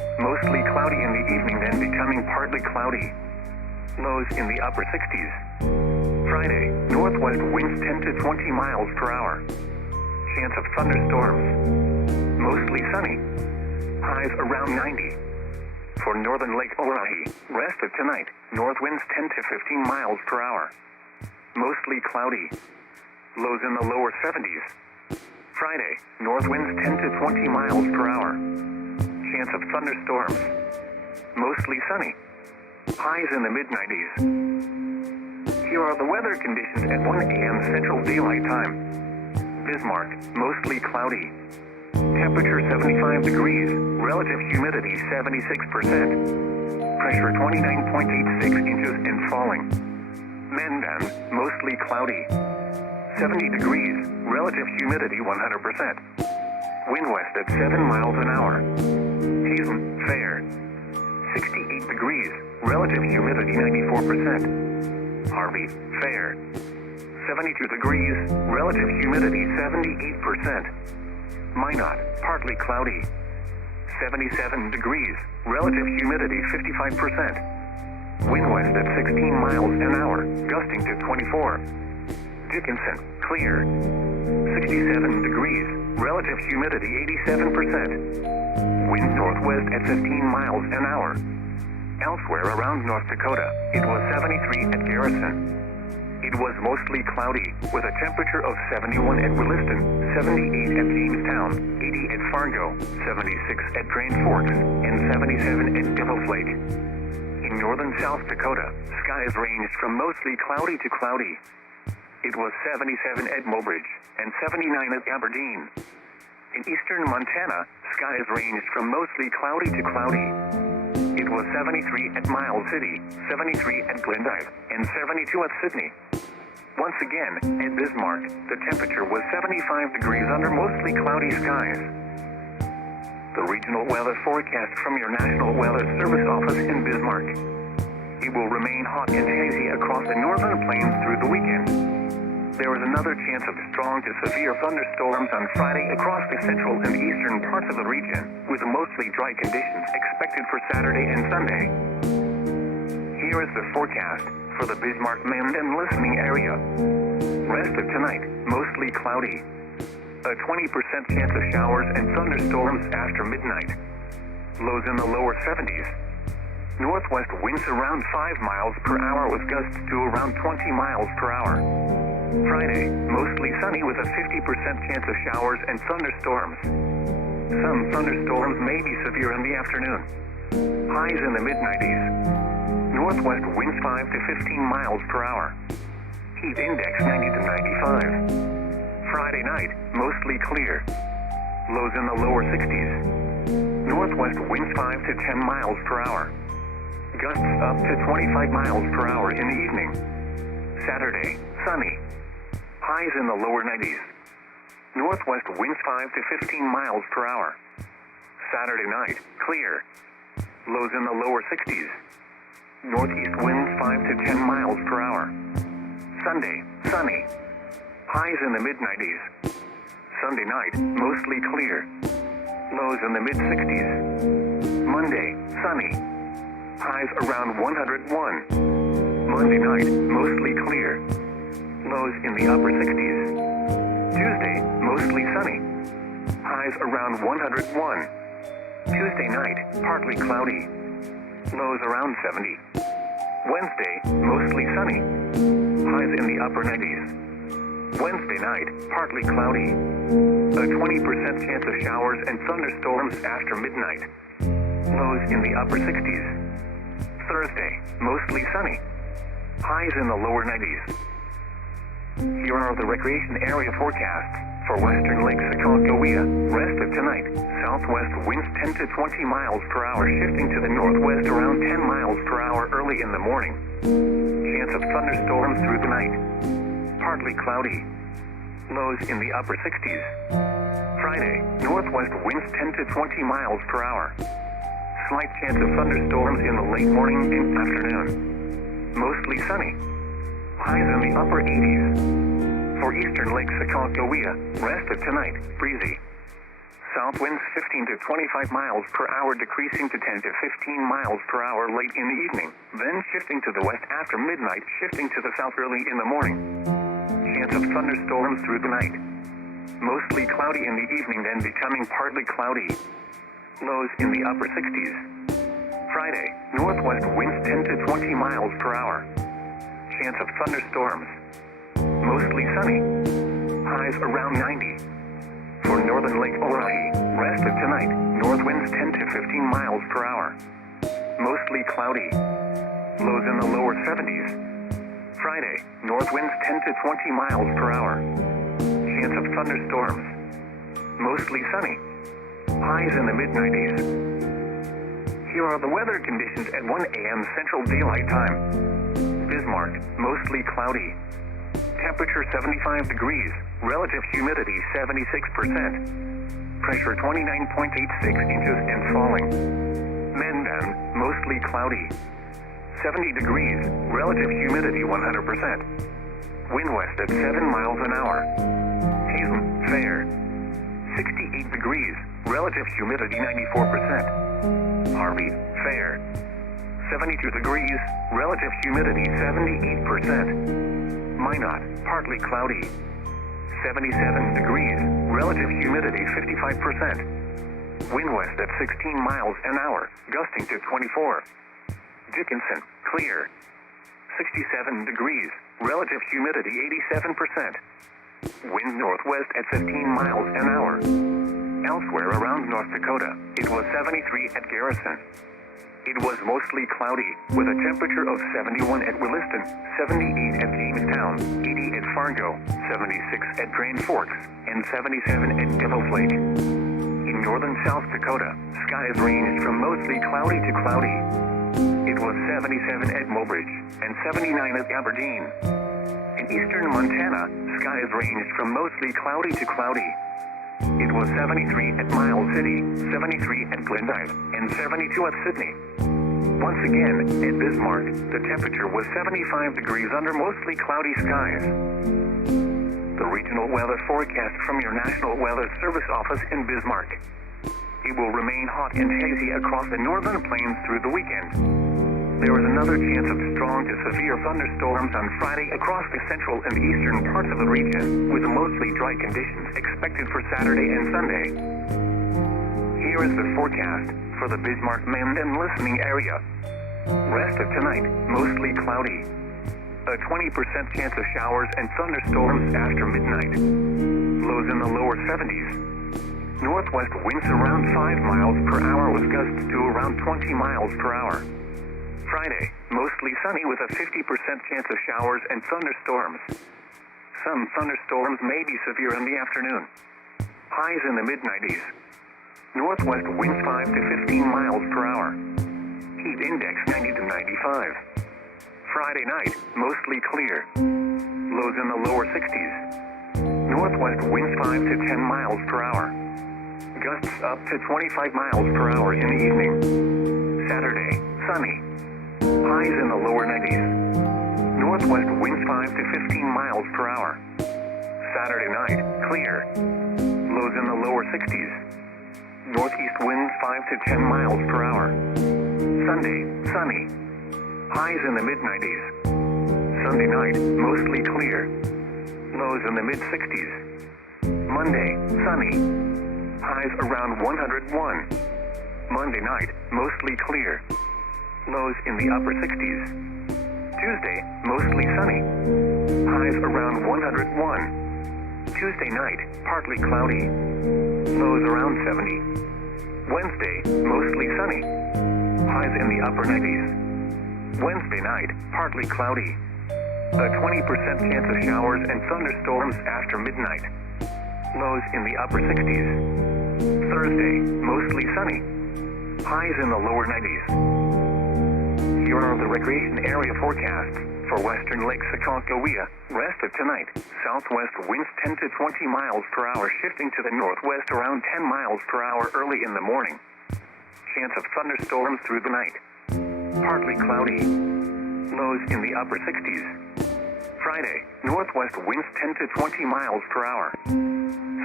mostly cloudy in the evening, then becoming partly cloudy. Lows in the upper 60s. Friday, northwest winds 10 to 20 miles per hour. Chance of thunderstorms. Mostly sunny. Highs around 90. For northern Lake Orohi, rest of tonight, north winds 10 to 15 miles per hour. Mostly cloudy. Lows in the lower 70s. Friday, north winds 10 to 20 miles per hour. Chance of thunderstorms. Mostly sunny. Highs in the mid-90s. Here are the weather conditions at 1 a.m. Central Daylight Time. Bismarck, mostly cloudy. Temperature 75 degrees, relative humidity 76%. Pressure 29.86 inches and falling. Mandan, mostly cloudy. 70 degrees, relative humidity 100%. Wind west at 7 miles an hour. Hazen, fair. 68 degrees, relative humidity 94%. Harvey, fair. 72 degrees, relative humidity 78%. Minot, partly cloudy. 77 degrees, relative humidity 55%. Wind west at 16 miles an hour, gusting to 24. Dickinson, clear. 67 degrees, relative humidity 87%. Wind northwest at 15 miles an hour. Elsewhere around North Dakota, it was 73 at Garrison. It was mostly cloudy, with a temperature of 71 at Williston, 78 at Jamestown, 80 at Fargo, 76 at Grand Forks, and 77 at Devil's Lake. In northern South Dakota, skies ranged from mostly cloudy to cloudy. It was 77 at Mobridge, and 79 at Aberdeen. In eastern Montana, skies ranged from mostly cloudy to cloudy. It was 73 at Miles City, 73 at Glendive, and 72 at Sydney. Once again, at Bismarck, the temperature was 75 degrees under mostly cloudy skies. The regional weather forecast from your National Weather Service office in Bismarck. It will remain hot and hazy across the northern plains through the weekend. There is another chance of strong to severe thunderstorms on Friday across the central and eastern parts of the region, with mostly dry conditions expected for Saturday and Sunday. Here is the forecast for the Bismarck-Mandan listening area. Rest of tonight, mostly cloudy. A 20% chance of showers and thunderstorms after midnight. Lows in the lower 70s. Northwest winds around 5 miles per hour with gusts to around 20 miles per hour. Friday, mostly sunny with a 50% chance of showers and thunderstorms. Some thunderstorms may be severe in the afternoon. Highs in the mid-90s. Northwest winds 5 to 15 miles per hour. Heat index 90 to 95. Friday night, mostly clear. Lows in the lower 60s. Northwest winds 5 to 10 miles per hour. Gusts up to 25 miles per hour in the evening. Saturday, sunny. Highs in the lower 90s. Northwest winds 5 to 15 miles per hour. Saturday night, clear. Lows in the lower 60s. Northeast winds 5 to 10 miles per hour. Sunday, sunny. Highs in the mid-90s. Sunday night, mostly clear. Lows in the mid-60s. Monday, sunny. Highs around 101. Monday night, mostly clear. Lows in the upper 60s. Tuesday, mostly sunny. Highs around 101. Tuesday night, partly cloudy. Lows around 70. Wednesday, mostly sunny. Highs in the upper 90s. Wednesday night, partly cloudy. A 20% chance of showers and thunderstorms after midnight. Lows in the upper 60s. Thursday, mostly sunny. Highs in the lower 90s. Here are the recreation area forecasts for western Lake Sacagawea. Rest of tonight, southwest winds 10 to 20 miles per hour, shifting to the northwest around 10 miles per hour early in the morning. Chance of thunderstorms through the night. Partly cloudy. Lows in the upper 60s. Friday, northwest winds 10 to 20 miles per hour. Slight chance of thunderstorms in the late morning and afternoon. Mostly sunny. Highs in the upper 80s. For eastern Lake Sacagawea, rest of tonight, breezy. South winds 15 to 25 miles per hour, decreasing to 10 to 15 miles per hour late in the evening, then shifting to the west after midnight, shifting to the south early in the morning. Chance of thunderstorms through the night. Mostly cloudy in the evening, then becoming partly cloudy. Lows in the upper 60s. Friday, northwest winds 10 to 20 miles per hour. Chance of thunderstorms. Mostly sunny. Highs around 90. For northern Lake Orohi, rest of tonight, north winds 10 to 15 miles per hour. Mostly cloudy. Lows in the lower 70s. Friday, north winds 10 to 20 miles per hour. Chance of thunderstorms. Mostly sunny. Highs in the mid-90s. Here are the weather conditions at 1 a.m. Central Daylight Time. Bismarck, mostly cloudy. Temperature 75 degrees, relative humidity 76%. Pressure 29.86 inches and falling. Mandan, mostly cloudy. 70 degrees, relative humidity 100%. Wind west at 7 miles an hour. Hazen, fair. 68 degrees, relative humidity 94%. Harvey, fair. 72 degrees, relative humidity 78%. Minot, partly cloudy. 77 degrees, relative humidity 55%. Wind west at 16 miles an hour, gusting to 24. Dickinson, clear. 67 degrees, relative humidity 87%. Wind northwest at 15 miles an hour. Elsewhere around North Dakota, it was 73 at Garrison. It was mostly cloudy, with a temperature of 71 at Williston, 78 at Jamestown, 80 at Fargo, 76 at Grand Forks, and 77 at Devil's Lake. In northern South Dakota, skies ranged from mostly cloudy to cloudy. It was 77 at Mobridge, and 79 at Aberdeen. In eastern Montana, skies ranged from mostly cloudy to cloudy. It was 73 at Miles City, 73 at Glendive, and 72 at Sydney. Once again, at Bismarck, the temperature was 75 degrees under mostly cloudy skies. The regional weather forecast from your National Weather Service office in Bismarck. It will remain hot and hazy across the northern plains through the weekend. There is another chance of strong to severe thunderstorms on Friday across the central and eastern parts of the region, with mostly dry conditions expected for Saturday and Sunday. Here is the forecast for the Bismarck-Mandan listening area. Rest of tonight, mostly cloudy. A 20% chance of showers and thunderstorms after midnight. Lows in the lower 70s. Northwest winds around 5 miles per hour with gusts to around 20 miles per hour. Friday, mostly sunny with a 50% chance of showers and thunderstorms. Some thunderstorms may be severe in the afternoon. Highs in the mid-90s. Northwest winds 5 to 15 miles per hour. Heat index 90 to 95. Friday night, mostly clear. Lows in the lower 60s. Northwest winds 5 to 10 miles per hour. Gusts up to 25 miles per hour in the evening. Saturday, sunny. Highs in the lower 90s. Northwest winds 5 to 15 miles per hour. Saturday night, clear. Lows in the lower 60s. Northeast winds 5 to 10 miles per hour. Sunday, sunny. Highs in the mid-90s. Sunday night, mostly clear. Lows in the mid-60s. Monday, sunny. Highs around 101. Monday night, mostly clear. Lows in the upper 60s. Tuesday, mostly sunny. Highs around 101. Tuesday night, partly cloudy. Lows around 70. Wednesday, mostly sunny. Highs in the upper 90s. Wednesday night, partly cloudy. A 20% chance of showers and thunderstorms after midnight. Lows in the upper 60s. Thursday, mostly sunny. Highs in the lower 90s. Here are the recreation area forecasts for western Lake Sakalkawea. Rest of tonight, southwest winds 10 to 20 miles per hour, shifting to the northwest around 10 miles per hour early in the morning. Chance of thunderstorms through the night. Partly cloudy. Lows in the upper 60s. Friday, northwest winds 10 to 20 miles per hour.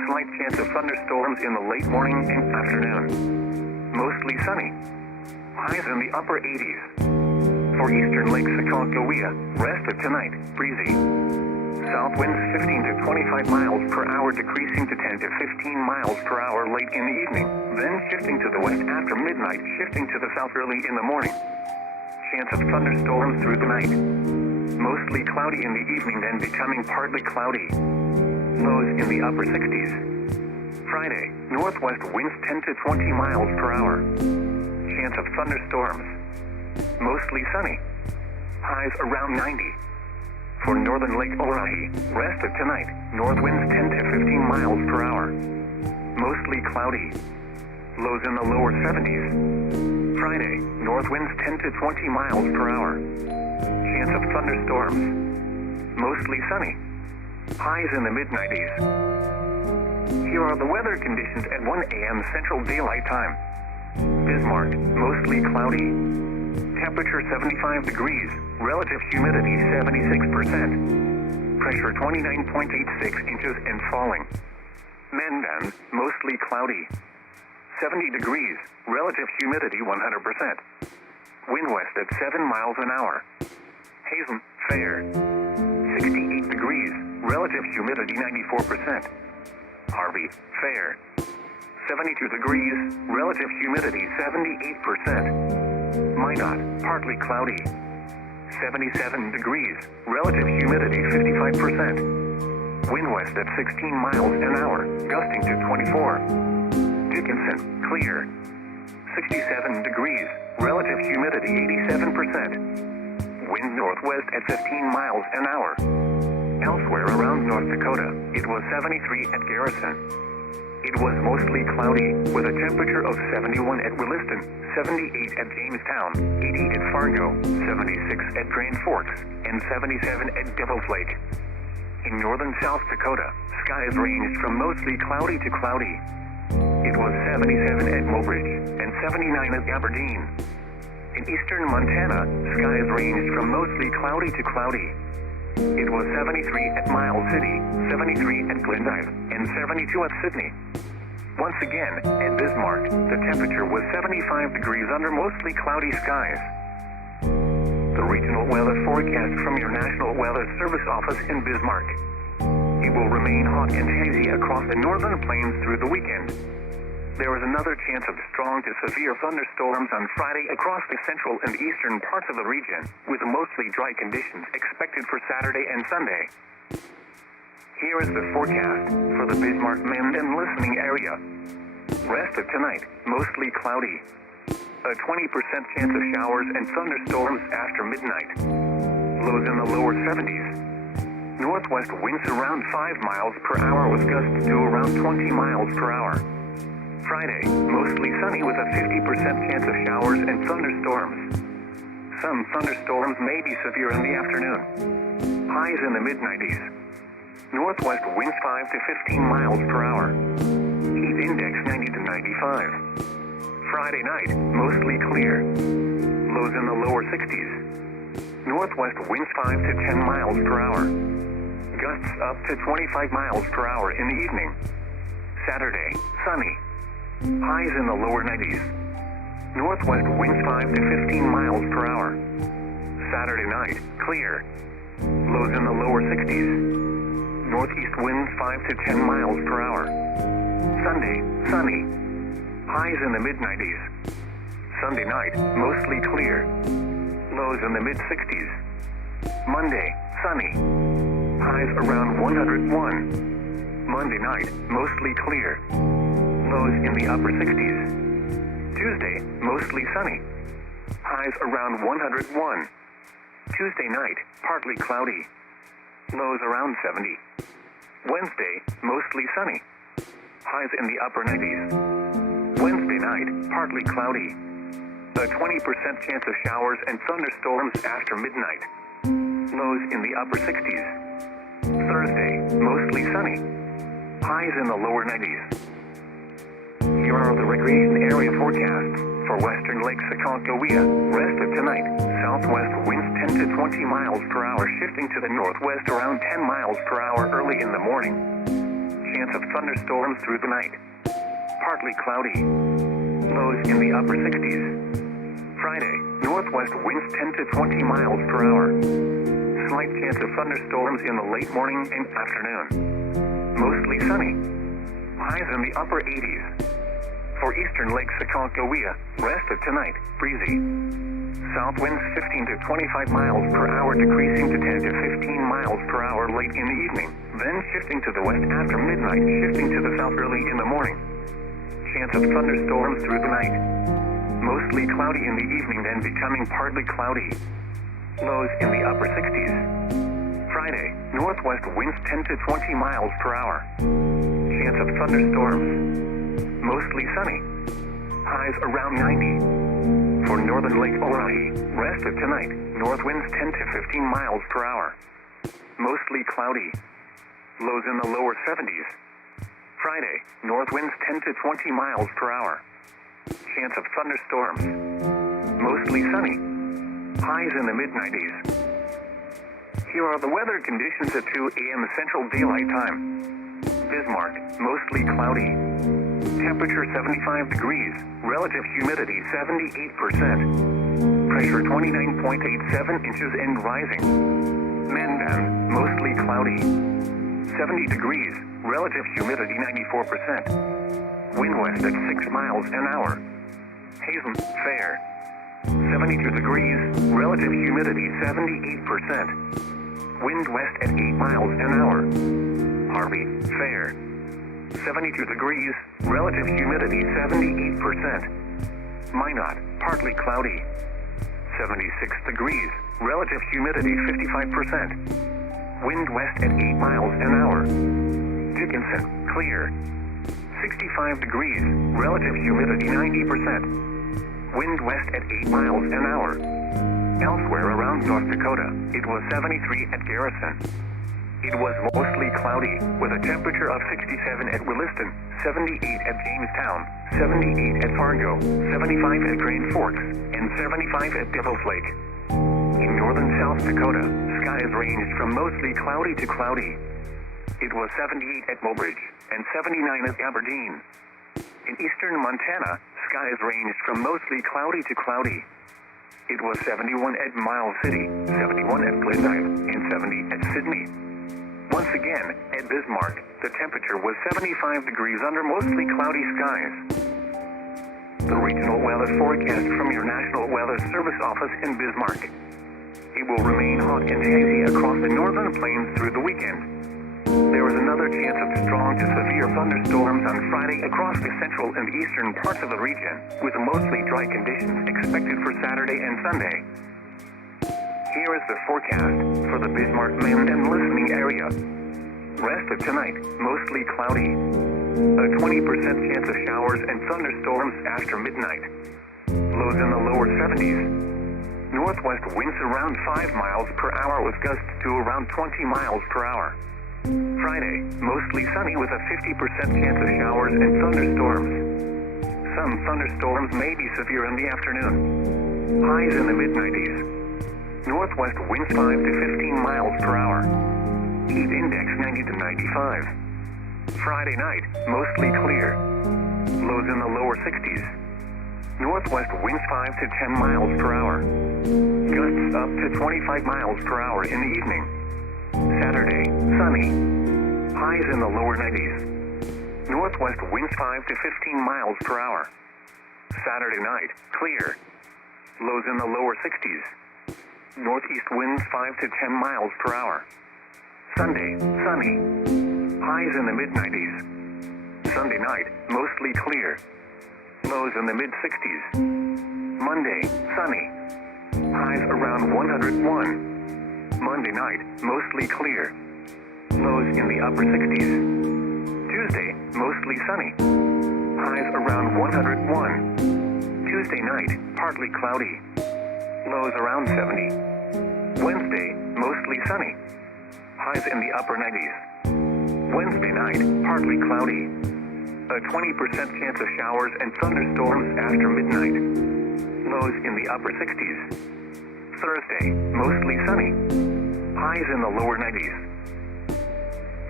slight chance of thunderstorms in the late morning and afternoon. Mostly sunny. Highs in the upper 80s. For eastern Lake Sacagawea, rest of tonight, breezy. South winds 15 to 25 miles per hour, decreasing to 10 to 15 miles per hour late in the evening, then shifting to the west after midnight, shifting to the south early in the morning. Chance of thunderstorms through the night. Mostly cloudy in the evening, then becoming partly cloudy. Lows in the upper 60s. Friday, northwest winds 10 to 20 miles per hour. Chance of thunderstorms. Mostly sunny. Highs around 90. For northern Lake Orohi, rest of tonight, north winds 10 to 15 miles per hour. Mostly cloudy. Lows in the lower 70s. Friday, north winds 10 to 20 miles per hour. Chance of thunderstorms. Mostly sunny. Highs in the mid-90s. Here are the weather conditions at 1 a.m. Central Daylight Time. Bismarck, mostly cloudy. Temperature 75 degrees, relative humidity 76%. Pressure 29.86 inches and falling. Mandan, mostly cloudy. 70 degrees, relative humidity 100%. Wind west at 7 miles an hour. Hazen, fair. 68 degrees, relative humidity 94%. Harvey, fair. 72 degrees, relative humidity 78%. Minot, partly cloudy. 77 degrees, relative humidity 55%. Wind west at 16 miles an hour, gusting to 24. Dickinson, clear. 67 degrees, relative humidity 87%. Wind northwest at 15 miles an hour. Elsewhere around North Dakota, it was 73 at Garrison. It was mostly cloudy, with a temperature of 71 at Williston, 78 at Jamestown, 80 at Fargo, 76 at Grand Forks, and 77 at Devil's Lake. In northern South Dakota, skies ranged from mostly cloudy to cloudy. It was 77 at Mobridge, and 79 at Aberdeen. In eastern Montana, skies ranged from mostly cloudy to cloudy. It was 73 at Miles City, 73 at Glendive, and 72 at Sydney. Once again, at Bismarck, the temperature was 75 degrees under mostly cloudy skies. The regional weather forecast from your National Weather Service office in Bismarck. It will remain hot and hazy across the northern plains through the weekend. There is another chance of strong to severe thunderstorms on Friday across the central and eastern parts of the region, with mostly dry conditions expected for Saturday and Sunday. Here is the forecast for the Bismarck Mandan listening area. Rest of tonight, mostly cloudy. A 20% chance of showers and thunderstorms after midnight. Lows in the lower 70s. Northwest winds around 5 miles per hour with gusts to around 20 miles per hour. Friday, mostly sunny with a 50% chance of showers and thunderstorms. Some thunderstorms may be severe in the afternoon. Highs in the mid-90s. Northwest winds 5 to 15 miles per hour. Heat index 90 to 95. Friday night, mostly clear. Lows in the lower 60s. Northwest winds 5 to 10 miles per hour. Gusts up to 25 miles per hour in the evening. Saturday, sunny. Highs in the lower 90s. Northwest winds 5 to 15 miles per hour. Saturday night, clear. Lows in the lower 60s. Northeast winds 5 to 10 miles per hour. Sunday, sunny. Highs in the mid-90s. Sunday night, mostly clear. Lows in the mid-60s. Monday, sunny. Highs around 101. Monday night, mostly clear. Lows in the upper 60s. Tuesday, mostly sunny. Highs around 101. Tuesday night, partly cloudy. Lows around 70. Wednesday, mostly sunny. Highs in the upper 90s. Wednesday night, partly cloudy. A 20% chance of showers and thunderstorms after midnight. Lows in the upper 60s. Thursday, mostly sunny. Highs in the lower 90s. Here are the recreation area forecasts for western Lake Sacagawea. Rest of tonight, southwest winds 10 to 20 miles per hour, shifting to the northwest around 10 miles per hour early in the morning. Chance of thunderstorms through the night. Partly cloudy. Lows in the upper 60s. Friday, northwest winds 10 to 20 miles per hour. Slight chance of thunderstorms in the late morning and afternoon. Mostly sunny. Highs in the upper 80s. For eastern Lake Aconcagua, rest of tonight, breezy. South winds 15 to 25 miles per hour, decreasing to 10 to 15 miles per hour late in the evening, then shifting to the west after midnight, shifting to the south early in the morning. Chance of thunderstorms through the night. Mostly cloudy in the evening, then becoming partly cloudy. Lows in the upper 60s. Friday, northwest winds 10 to 20 miles per hour. Chance of thunderstorms. Mostly sunny. Highs around 90. For northern Lake Orahi, rest of tonight, north winds 10 to 15 miles per hour. Mostly cloudy. Lows in the lower 70s. Friday, north winds 10 to 20 miles per hour. Chance of thunderstorms. Mostly sunny. Highs in the mid-90s. Here are the weather conditions at 2 a.m. Central Daylight Time. Bismarck, mostly cloudy. Temperature 75 degrees, relative humidity 78%. Pressure 29.87 inches and rising. Mandan, mostly cloudy. 70 degrees, relative humidity 94%. Wind west at 6 miles an hour. Hazen, fair. 72 degrees, relative humidity 78%. Wind west at 8 miles an hour. Harvey, fair. 72 degrees, relative humidity 78%. Minot, partly cloudy. 76 degrees, relative humidity 55%. Wind west at 8 miles an hour. Dickinson, clear. 65 degrees, relative humidity 90%. Wind west at 8 miles an hour. Elsewhere around North Dakota, it was 73 at Garrison. It was mostly cloudy, with a temperature of 67 at Williston, 78 at Jamestown, 78 at Fargo, 75 at Grand Forks, and 75 at Devil's Lake. In northern South Dakota, skies ranged from mostly cloudy to cloudy. It was 78 at Mobridge, and 79 at Aberdeen. In eastern Montana, skies ranged from mostly cloudy to cloudy. It was 71 at Miles City, 71 at Glendive, and 70 at Sydney. Once again, at Bismarck, the temperature was 75 degrees under mostly cloudy skies. The regional weather forecast from your National Weather Service office in Bismarck. It will remain hot and hazy across the northern plains through the weekend. There is another chance of strong to severe thunderstorms on Friday across the central and eastern parts of the region, with mostly dry conditions expected for Saturday and Sunday. Here is the forecast for the Bismarck land and listening area. Rest of tonight, mostly cloudy. A 20% chance of showers and thunderstorms after midnight. Lows in the lower 70s. Northwest winds around 5 miles per hour with gusts to around 20 miles per hour. Friday, mostly sunny with a 50% chance of showers and thunderstorms. Some thunderstorms may be severe in the afternoon. Highs in the mid-90s. Northwest winds 5 to 15 miles per hour. Heat index 90 to 95. Friday night, mostly clear. Lows in the lower 60s. Northwest winds 5 to 10 miles per hour. Gusts up to 25 miles per hour in the evening. Saturday, sunny. Highs in the lower 90s. Northwest winds 5 to 15 miles per hour. Saturday night, clear. Lows in the lower 60s. Northeast winds 5 to 10 miles per hour. Sunday, sunny. Highs in the mid-90s. Sunday night, mostly clear. Lows in the mid-60s. Monday, sunny. Highs around 101. Monday night, mostly clear. Lows in the upper 60s. Tuesday, mostly sunny. Highs around 101. Tuesday night, partly cloudy. Lows around 70. Wednesday, mostly sunny. Highs in the upper 90s. Wednesday night, partly cloudy. A 20% chance of showers and thunderstorms after midnight. Lows in the upper 60s. Thursday, mostly sunny. Highs in the lower 90s.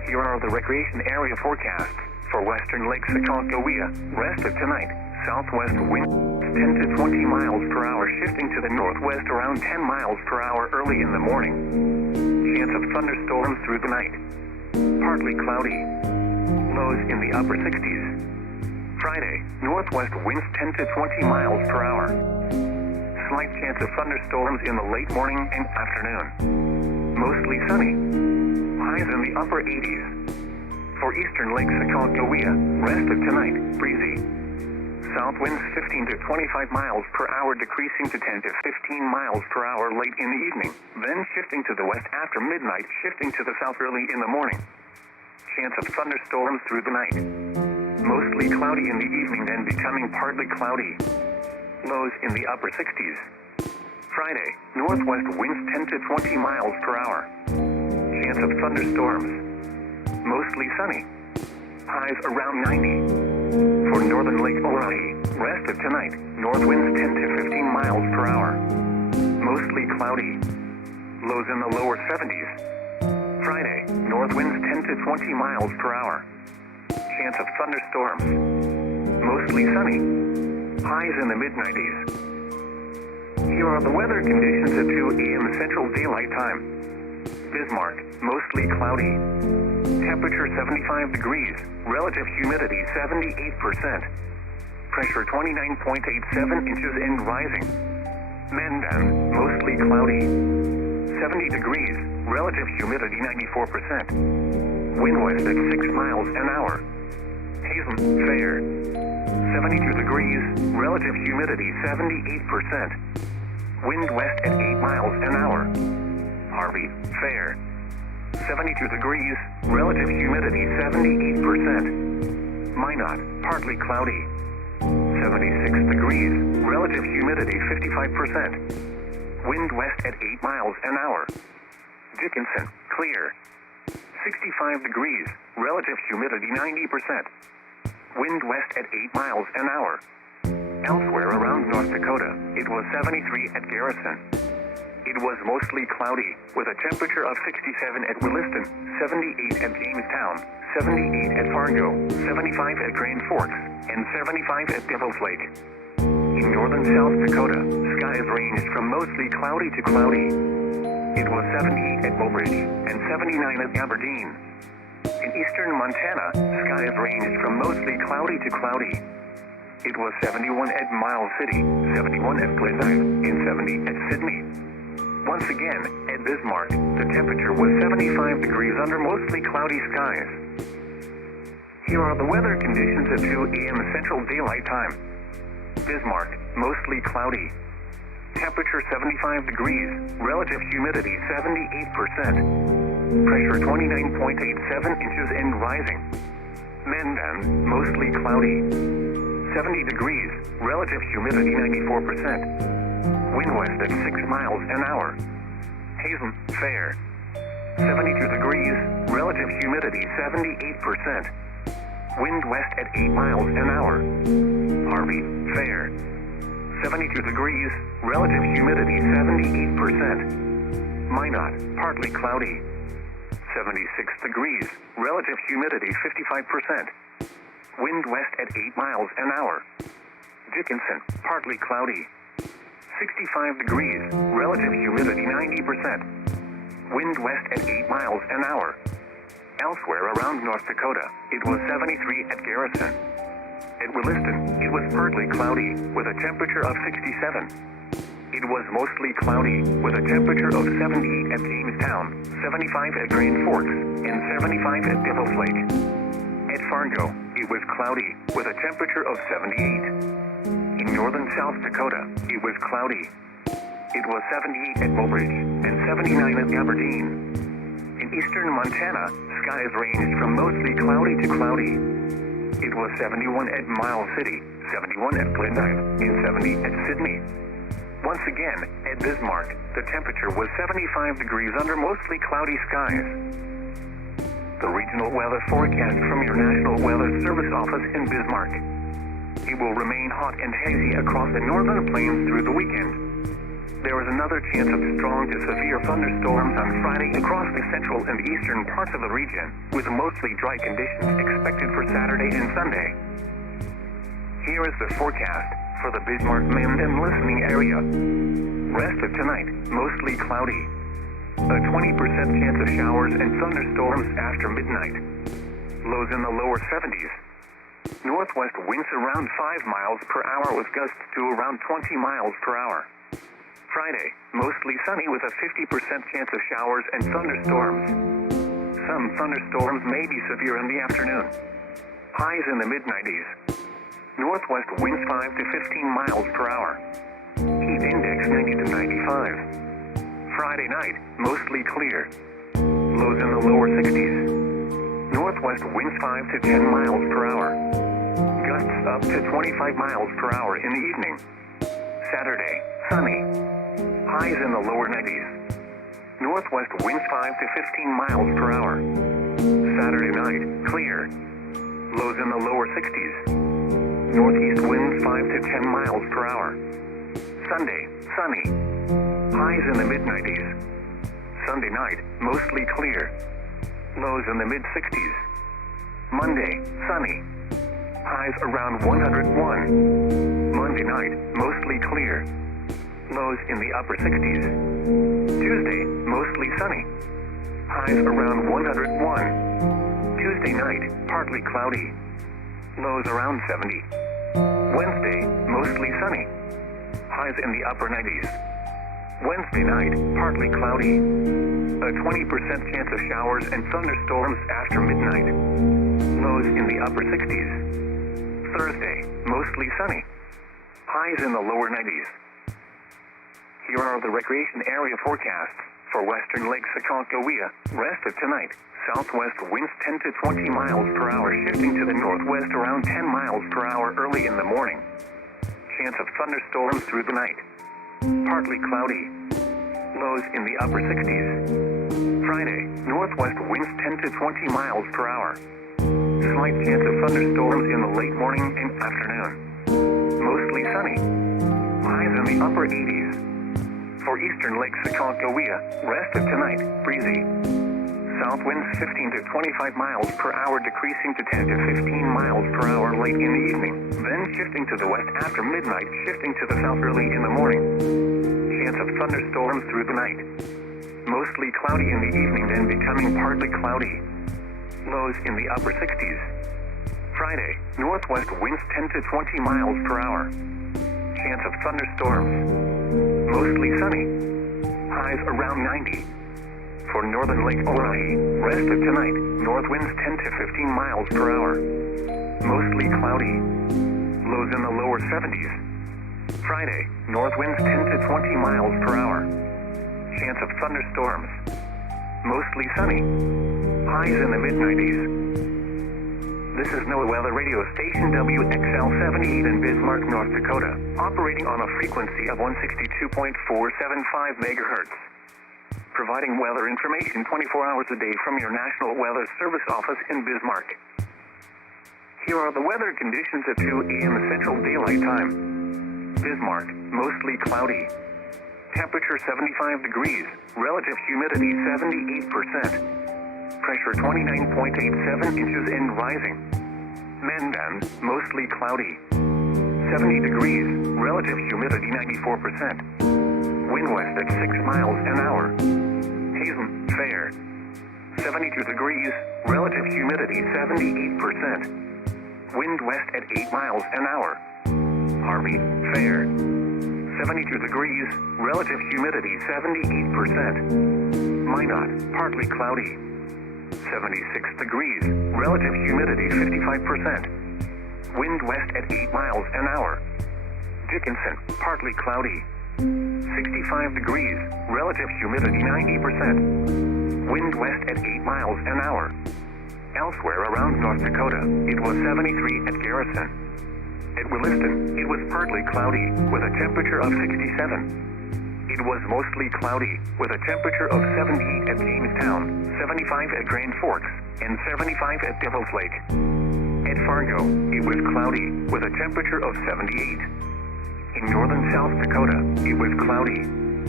Here are the recreation area forecasts for western Lake Sacagawea. Rest of tonight, southwest wind 10 to 20 miles per hour, shifting to the northwest around 10 miles per hour early in the morning. Chance of thunderstorms through the night. Partly cloudy. Lows in the upper 60s. Friday, northwest winds 10 to 20 miles per hour. Slight chance of thunderstorms in the late morning and afternoon. Mostly sunny. Highs in the upper 80s. For eastern Lake Sacagawea, rest of tonight, breezy. South winds 15 to 25 miles per hour, decreasing to 10 to 15 miles per hour late in the evening, then shifting to the west after midnight, shifting to the south early in the morning. Chance of thunderstorms through the night. Mostly cloudy in the evening, then becoming partly cloudy. Lows in the upper 60s. Friday, northwest winds 10 to 20 miles per hour. Chance of thunderstorms. Mostly sunny. Highs around 90. For northern Lake Orohi, rest of tonight, north winds 10 to 15 miles per hour. Mostly cloudy. Lows in the lower 70s. Friday, north winds 10 to 20 miles per hour. Chance of thunderstorms. Mostly sunny. Highs in the mid-90s. Here are the weather conditions at 2 a.m. Central Daylight Time. Bismarck, mostly cloudy. Temperature 75 degrees. Relative humidity 78%. Pressure 29.87 inches and rising. Mandan, mostly cloudy. 70 degrees. Relative humidity 94%. Wind west at 6 miles an hour. Hazen, fair. 72 degrees. Relative humidity 78%. Wind west at 8 miles an hour. Harvey, fair. 72 degrees. Relative humidity 78%. Minot, partly cloudy. 76 degrees. Relative humidity 55%. Wind west at 8 miles an hour. Dickinson, clear. 65 degrees. Relative humidity 90%. Wind west at 8 miles an hour. Elsewhere around North Dakota, it was 73 at Garrison. It was mostly cloudy, with a temperature of 67 at Williston, 78 at Jamestown, 78 at Fargo, 75 at Grand Forks, and 75 at Devil's Lake. In northern South Dakota, skies ranged from mostly cloudy to cloudy. It was 78 at Mobridge, and 79 at Aberdeen. In eastern Montana, skies ranged from mostly cloudy to cloudy. It was 71 at Miles City, 71 at Glendive, and 70 at Sydney. Once again, at Bismarck, the temperature was 75 degrees under mostly cloudy skies. Here are the weather conditions at 2 a.m. Central Daylight Time. Bismarck, mostly cloudy. Temperature 75 degrees, relative humidity 78%. Pressure 29.87 inches and rising. Mandan, mostly cloudy. 70 degrees, relative humidity 94%. Wind west at 6 miles an hour. Hazen, fair. 72 degrees, relative humidity 78%. Wind west at 8 miles an hour. Harvey, fair. 72 degrees, relative humidity 78%. Minot, partly cloudy. 76 degrees, relative humidity 55%. Wind west at 8 miles an hour. Dickinson, partly cloudy. 65 degrees, relative humidity 90%. Wind west at 8 miles an hour. Elsewhere around North Dakota, it was 73 at Garrison. At Williston, it was partly cloudy, with a temperature of 67. It was mostly cloudy, with a temperature of 70 at Jamestown, 75 at Grand Forks, and 75 at Devil's Lake. At Fargo, it was cloudy, with a temperature of 78. In northern South Dakota, it was cloudy. It was 78 at Mobridge, and 79 at Aberdeen. In eastern Montana, skies ranged from mostly cloudy to cloudy. It was 71 at Miles City, 71 at Glendive, and 70 at Sydney. Once again, at Bismarck, the temperature was 75 degrees under mostly cloudy skies. The regional weather forecast from your National Weather Service office in Bismarck. It will remain hot and hazy across the northern plains through the weekend. There is another chance of strong to severe thunderstorms on Friday across the central and eastern parts of the region, with mostly dry conditions expected for Saturday and Sunday. Here is the forecast for the Bismarck, Maine and listening area. Rest of tonight, mostly cloudy. A 20% chance of showers and thunderstorms after midnight. Lows in the lower 70s. Northwest winds around 5 miles per hour with gusts to around 20 miles per hour. Friday, mostly sunny with a 50% chance of showers and thunderstorms. Some thunderstorms may be severe in the afternoon. Highs in the mid-90s. Northwest winds 5 to 15 miles per hour. Heat index 90 to 95. Friday night, mostly clear. Lows in the lower 60s. Northwest winds 5 to 10 miles per hour. Gusts up to 25 miles per hour in the evening. Saturday, sunny. Highs in the lower 90s. Northwest winds 5 to 15 miles per hour. Saturday night, clear. Lows in the lower 60s. Northeast winds 5 to 10 miles per hour. Sunday, sunny. Highs in the mid-90s. Sunday night, mostly clear. Lows in the mid-60s. Monday, sunny. Highs around 101. Monday night, mostly clear. Lows in the upper 60s. Tuesday, mostly sunny. Highs around 101. Tuesday night, partly cloudy. Lows around 70. Wednesday, mostly sunny. Highs in the upper 90s. Wednesday night, partly cloudy. A 20% chance of showers and thunderstorms after midnight. Lows in the upper 60s. Thursday, mostly sunny. Highs in the lower 90s. Here are the recreation area forecasts for western Lake Aconcagua. Rest of tonight, southwest winds 10 to 20 miles per hour, shifting to the northwest around 10 miles per hour early in the morning. Chance of thunderstorms through the night. Partly cloudy. Lows in the upper 60s. Friday, northwest winds 10 to 20 miles per hour. Slight chance of thunderstorms in the late morning and afternoon. Mostly sunny. Highs in the upper 80s. For eastern Lake Aconcagua, rest of tonight, breezy. South winds 15 to 25 miles per hour, decreasing to 10 to 15 miles per hour late in the evening, then shifting to the west after midnight, shifting to the south early in the morning. Chance of thunderstorms through the night. Mostly cloudy in the evening, then becoming partly cloudy. Lows in the upper 60s. Friday, northwest winds 10 to 20 miles per hour. Chance of thunderstorms. Mostly sunny. Highs around 90. For northern Lake Ojai, rest of tonight, north winds 10 to 15 miles per hour. Mostly cloudy. Lows in the lower 70s. Friday, north winds 10 to 20 miles per hour. Chance of thunderstorms. Mostly sunny. Highs in the mid-90s. This is NOAA Weather Radio Station WXL-78 in Bismarck, North Dakota, operating on a frequency of 162.475 megahertz. Providing weather information 24 hours a day from your National Weather Service office in Bismarck. Here are the weather conditions at 2 a.m. Central Daylight Time. Bismarck, mostly cloudy. Temperature 75 degrees, relative humidity 78%. Pressure 29.87 inches and rising. Mandan, mostly cloudy. 70 degrees, relative humidity 94%. Wind west at 6 miles an hour. Hazen, fair. 72 degrees, relative humidity 78%. Wind west at 8 miles an hour. Harvey, fair. 72 degrees, relative humidity 78%. Minot, partly cloudy. 76 degrees, relative humidity 55%. Wind west at 8 miles an hour. Dickinson, partly cloudy. 65 degrees, relative humidity 90%. Wind west at 8 miles an hour. Elsewhere around North Dakota, it was 73 at Garrison. At Williston, it was partly cloudy, with a temperature of 67. It was mostly cloudy, with a temperature of 78 at Jamestown, 75 at Grand Forks, and 75 at Devil's Lake. At Fargo, it was cloudy, with a temperature of 78. In northern South Dakota, it was cloudy,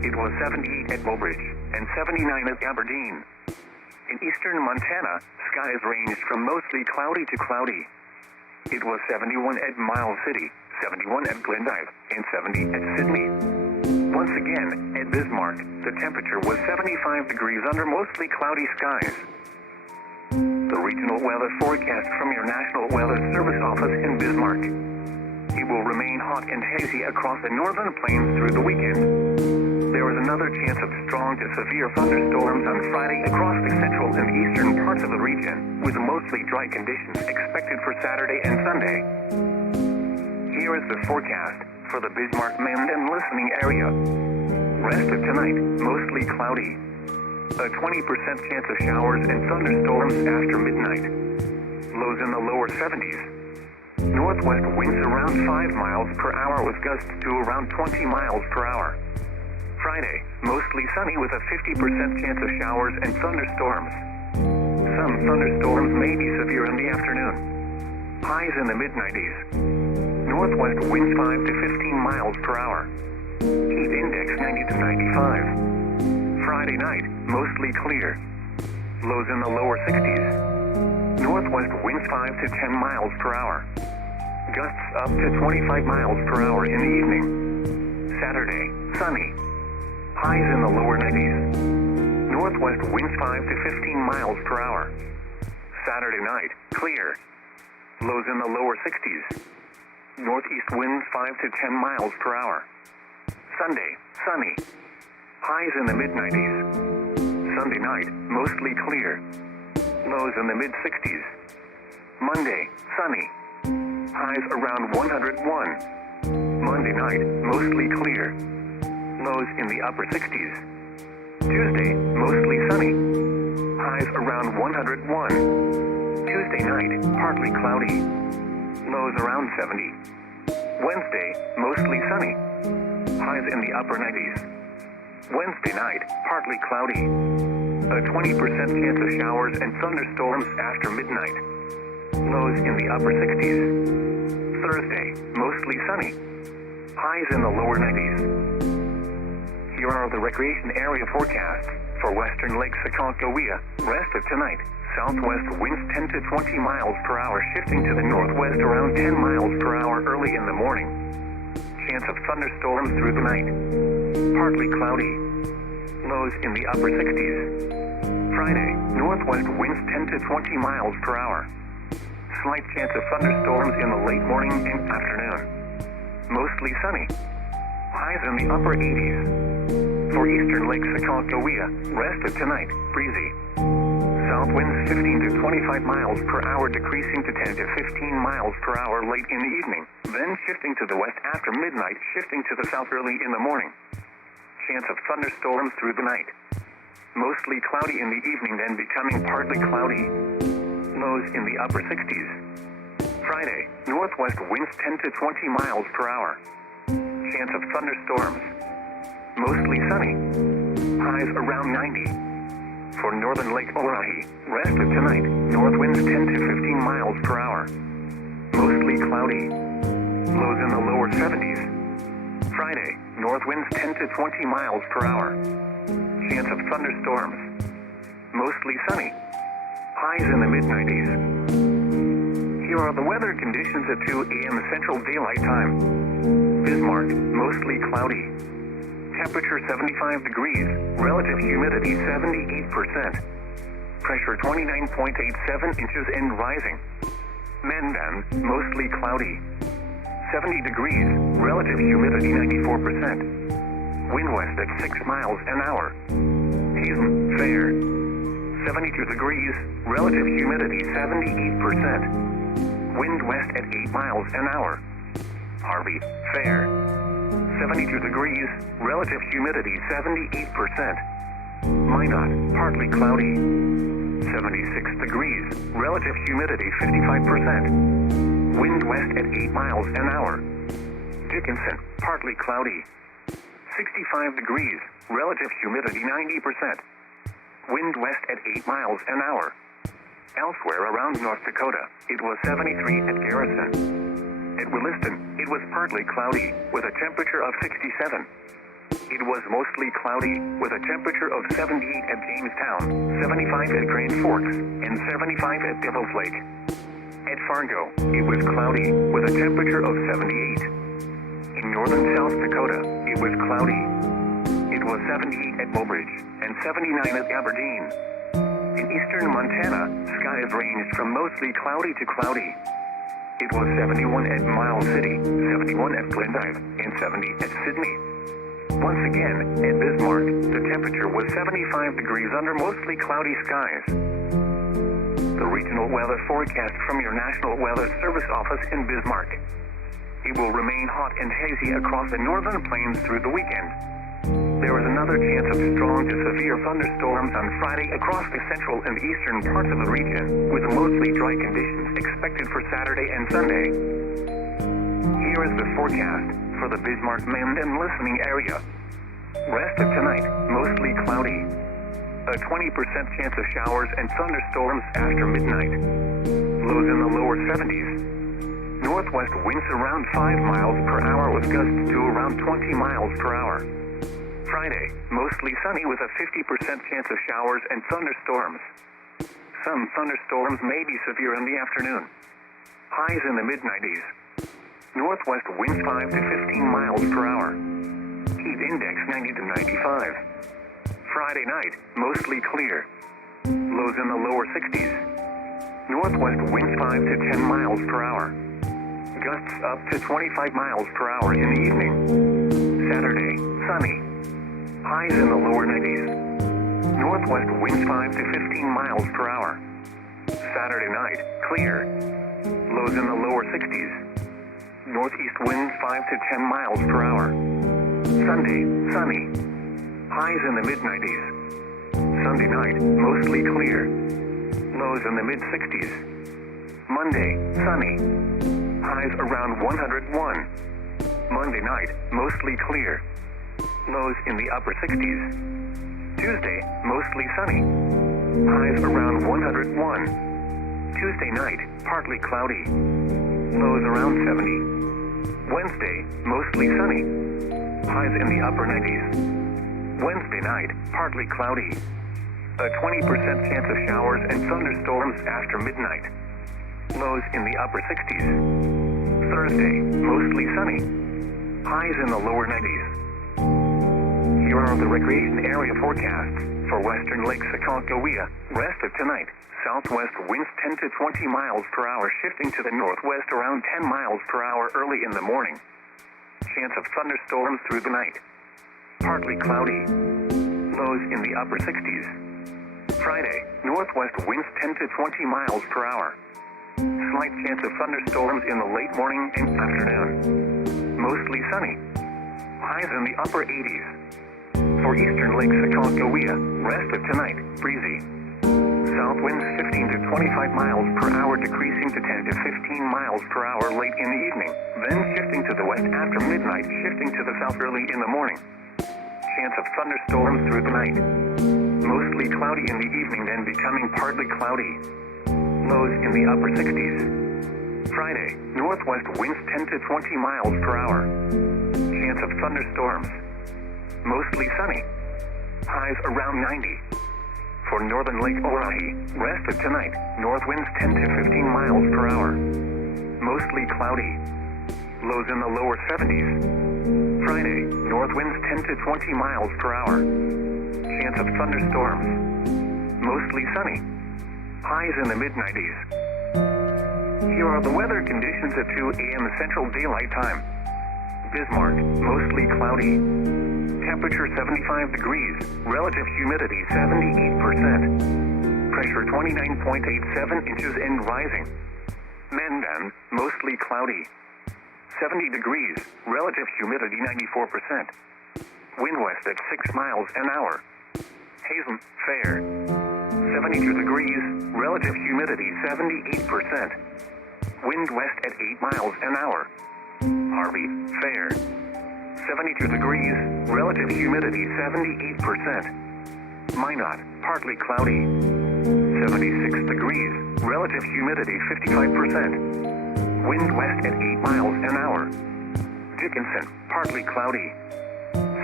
it was 78 at Mobridge and 79 at Aberdeen. In eastern Montana, skies ranged from mostly cloudy to cloudy. It was 71 at Miles City, 71 at Glendive, and 70 at Sydney. Once again, at Bismarck, the temperature was 75 degrees under mostly cloudy skies. The regional weather forecast from your National Weather Service office in Bismarck. It will remain hot and hazy across the northern plains through the weekend. There is another chance of strong to severe thunderstorms on Friday across the central and eastern parts of the region, with mostly dry conditions expected for Saturday and Sunday. Here is the forecast for the Bismarck Mend and listening area. Rest of tonight, mostly cloudy. A 20% chance of showers and thunderstorms after midnight. Lows in the lower 70s. Northwest winds around 5 miles per hour with gusts to around 20 miles per hour. Friday, mostly sunny with a 50% chance of showers and thunderstorms. Some thunderstorms may be severe in the afternoon. Highs in the mid-90s. Northwest winds 5 to 15 miles per hour. Heat index 90 to 95. Friday night, mostly clear. Lows in the lower 60s. Northwest winds 5 to 10 miles per hour. Gusts up to 25 miles per hour in the evening. Saturday, sunny. Highs in the lower 90s. Northwest winds 5 to 15 miles per hour. Saturday night, clear. Lows in the lower 60s. Northeast winds 5 to 10 miles per hour. Sunday, sunny. Highs in the mid-90s. Sunday night, mostly clear. Lows in the mid-60s. Monday, sunny. Highs around 101. Monday night, mostly clear. Lows in the upper 60s. Tuesday, mostly sunny. Highs around 101. Tuesday night, partly cloudy. Lows around 70. Wednesday, mostly sunny. Highs in the upper 90s. Wednesday night, partly cloudy. A 20% chance of showers and thunderstorms after midnight. Lows in the upper 60s. Thursday, mostly sunny. Highs in the lower 90s. Here are the recreation area forecasts for western Lake Sakonkohia. Rest of tonight, southwest winds 10 to 20 miles per hour shifting to the northwest around 10 miles per hour early in the morning. Chance of thunderstorms through the night. Partly cloudy. Lows in the upper 60s. Friday, northwest winds 10 to 20 miles per hour. Slight chance of thunderstorms in the late morning and afternoon. Mostly sunny. Highs in the upper 80s. For eastern Lake Sakonkohia, rest of tonight, breezy. South winds 15 to 25 miles per hour decreasing to 10 to 15 miles per hour late in the evening, then shifting to the west after midnight, shifting to the south early in the morning. Chance of thunderstorms through the night. Mostly cloudy in the evening, then becoming partly cloudy. Lows in the upper 60s. Friday, northwest winds 10 to 20 miles per hour. Chance of thunderstorms. Mostly sunny. Highs around 90. For northern Lake Orahi, rest of tonight, north winds 10 to 15 miles per hour. Mostly cloudy. Lows in the lower 70s. Friday, north winds 10 to 20 miles per hour. Chance of thunderstorms. Mostly sunny. Highs in the mid-90s. Here are the weather conditions at 2 a.m. Central Daylight Time. Bismarck, mostly cloudy. Temperature 75 degrees, relative humidity 78%. Pressure 29.87 inches and rising. Mandan, mostly cloudy. 70 degrees, relative humidity 94%. Wind west at 6 miles an hour. Hazen, fair. 72 degrees, relative humidity 78%. Wind west at 8 miles an hour. Harvey, fair. 72 degrees, relative humidity 78%. Minot, partly cloudy. 76 degrees, relative humidity 55%. Wind west at 8 miles an hour. Dickinson, partly cloudy. 65 degrees, relative humidity 90%. Wind west at 8 miles an hour. Elsewhere around North Dakota, it was 73 at Garrison. At Williston, it was partly cloudy, with a temperature of 67. It was mostly cloudy, with a temperature of 78 at Jamestown, 75 at Grand Forks, and 75 at Devil's Lake. At Fargo, it was cloudy, with a temperature of 78. In northern South Dakota, it was cloudy. It was 78 at Mobridge, and 79 at Aberdeen. In eastern Montana, skies ranged from mostly cloudy to cloudy. It was 71 at Miles City, 71 at Glendive, and 70 at Sydney. Once again, at Bismarck, the temperature was 75 degrees under mostly cloudy skies. The regional weather forecast from your National Weather Service office in Bismarck. It will remain hot and hazy across the northern plains through the weekend. There is another chance of strong to severe thunderstorms on Friday across the central and eastern parts of the region, with mostly dry conditions expected for Saturday and Sunday. Here is the forecast for the Bismarck Mend and listening area. Rest of tonight, mostly cloudy. A 20% chance of showers and thunderstorms after midnight. Lows in the lower 70s. Northwest winds around 5 miles per hour with gusts to around 20 miles per hour. Friday, mostly sunny with a 50% chance of showers and thunderstorms. Some thunderstorms may be severe in the afternoon. Highs in the mid-90s. Northwest winds 5 to 15 miles per hour. Heat index 90 to 95. Friday night, mostly clear. Lows in the lower 60s. Northwest winds 5 to 10 miles per hour. Gusts up to 25 miles per hour in the evening. Saturday, sunny. Highs in the lower 90s. Northwest winds 5 to 15 miles per hour. Saturday night, clear. Lows in the lower 60s. Northeast winds 5 to 10 miles per hour. Sunday, sunny. Highs in the mid-90s. Sunday night, mostly clear. Lows in the mid-60s. Monday, sunny. Highs around 101. Monday night, mostly clear. Lows in the upper 60s. Tuesday, mostly sunny. Highs around 101. Tuesday night, partly cloudy. Lows around 70. Wednesday, mostly sunny. Highs in the upper 90s. Wednesday night, partly cloudy. A 20% chance of showers and thunderstorms after midnight. Lows in the upper 60s. Thursday, mostly sunny. Highs in the lower 90s. Here are the recreation area forecasts for western Lake Aconcagua. Rest of tonight, southwest winds 10 to 20 miles per hour shifting to the northwest around 10 miles per hour early in the morning. Chance of thunderstorms through the night. Partly cloudy. Lows in the upper 60s. Friday, northwest winds 10 to 20 miles per hour. Slight chance of thunderstorms in the late morning and afternoon. Mostly sunny. Highs in the upper 80s. For eastern Lake Aconcagua, rest of tonight, breezy. South winds 15 to 25 miles per hour decreasing to 10 to 15 miles per hour late in the evening, then shifting to the west after midnight, shifting to the south early in the morning. Chance of thunderstorms through the night. Mostly cloudy in the evening, then becoming partly cloudy. Lows in the upper 60s. Friday, northwest winds 10 to 20 miles per hour. Chance of thunderstorms. Mostly sunny. Highs around 90. For northern Lake Oahe, rest of tonight, north winds 10 to 15 miles per hour. Mostly cloudy. Lows in the lower 70s. Friday, north winds 10 to 20 miles per hour. Chance of thunderstorms. Mostly sunny. Highs in the mid-90s. Here are the weather conditions at 2 a.m. Central Daylight Time. Bismarck, mostly cloudy. Temperature 75 degrees. Relative humidity 78%. Pressure 29.87 inches and rising. Mandan, mostly cloudy. 70 degrees. Relative humidity 94%. Wind west at 6 miles an hour. Hazen, fair. 72 degrees. Relative humidity 78%. Wind west at 8 miles an hour. Harvey, fair. 72 degrees. Relative humidity 78%. Minot, partly cloudy. 76 degrees. Relative humidity 55%. Wind west at 8 miles an hour. Dickinson, partly cloudy.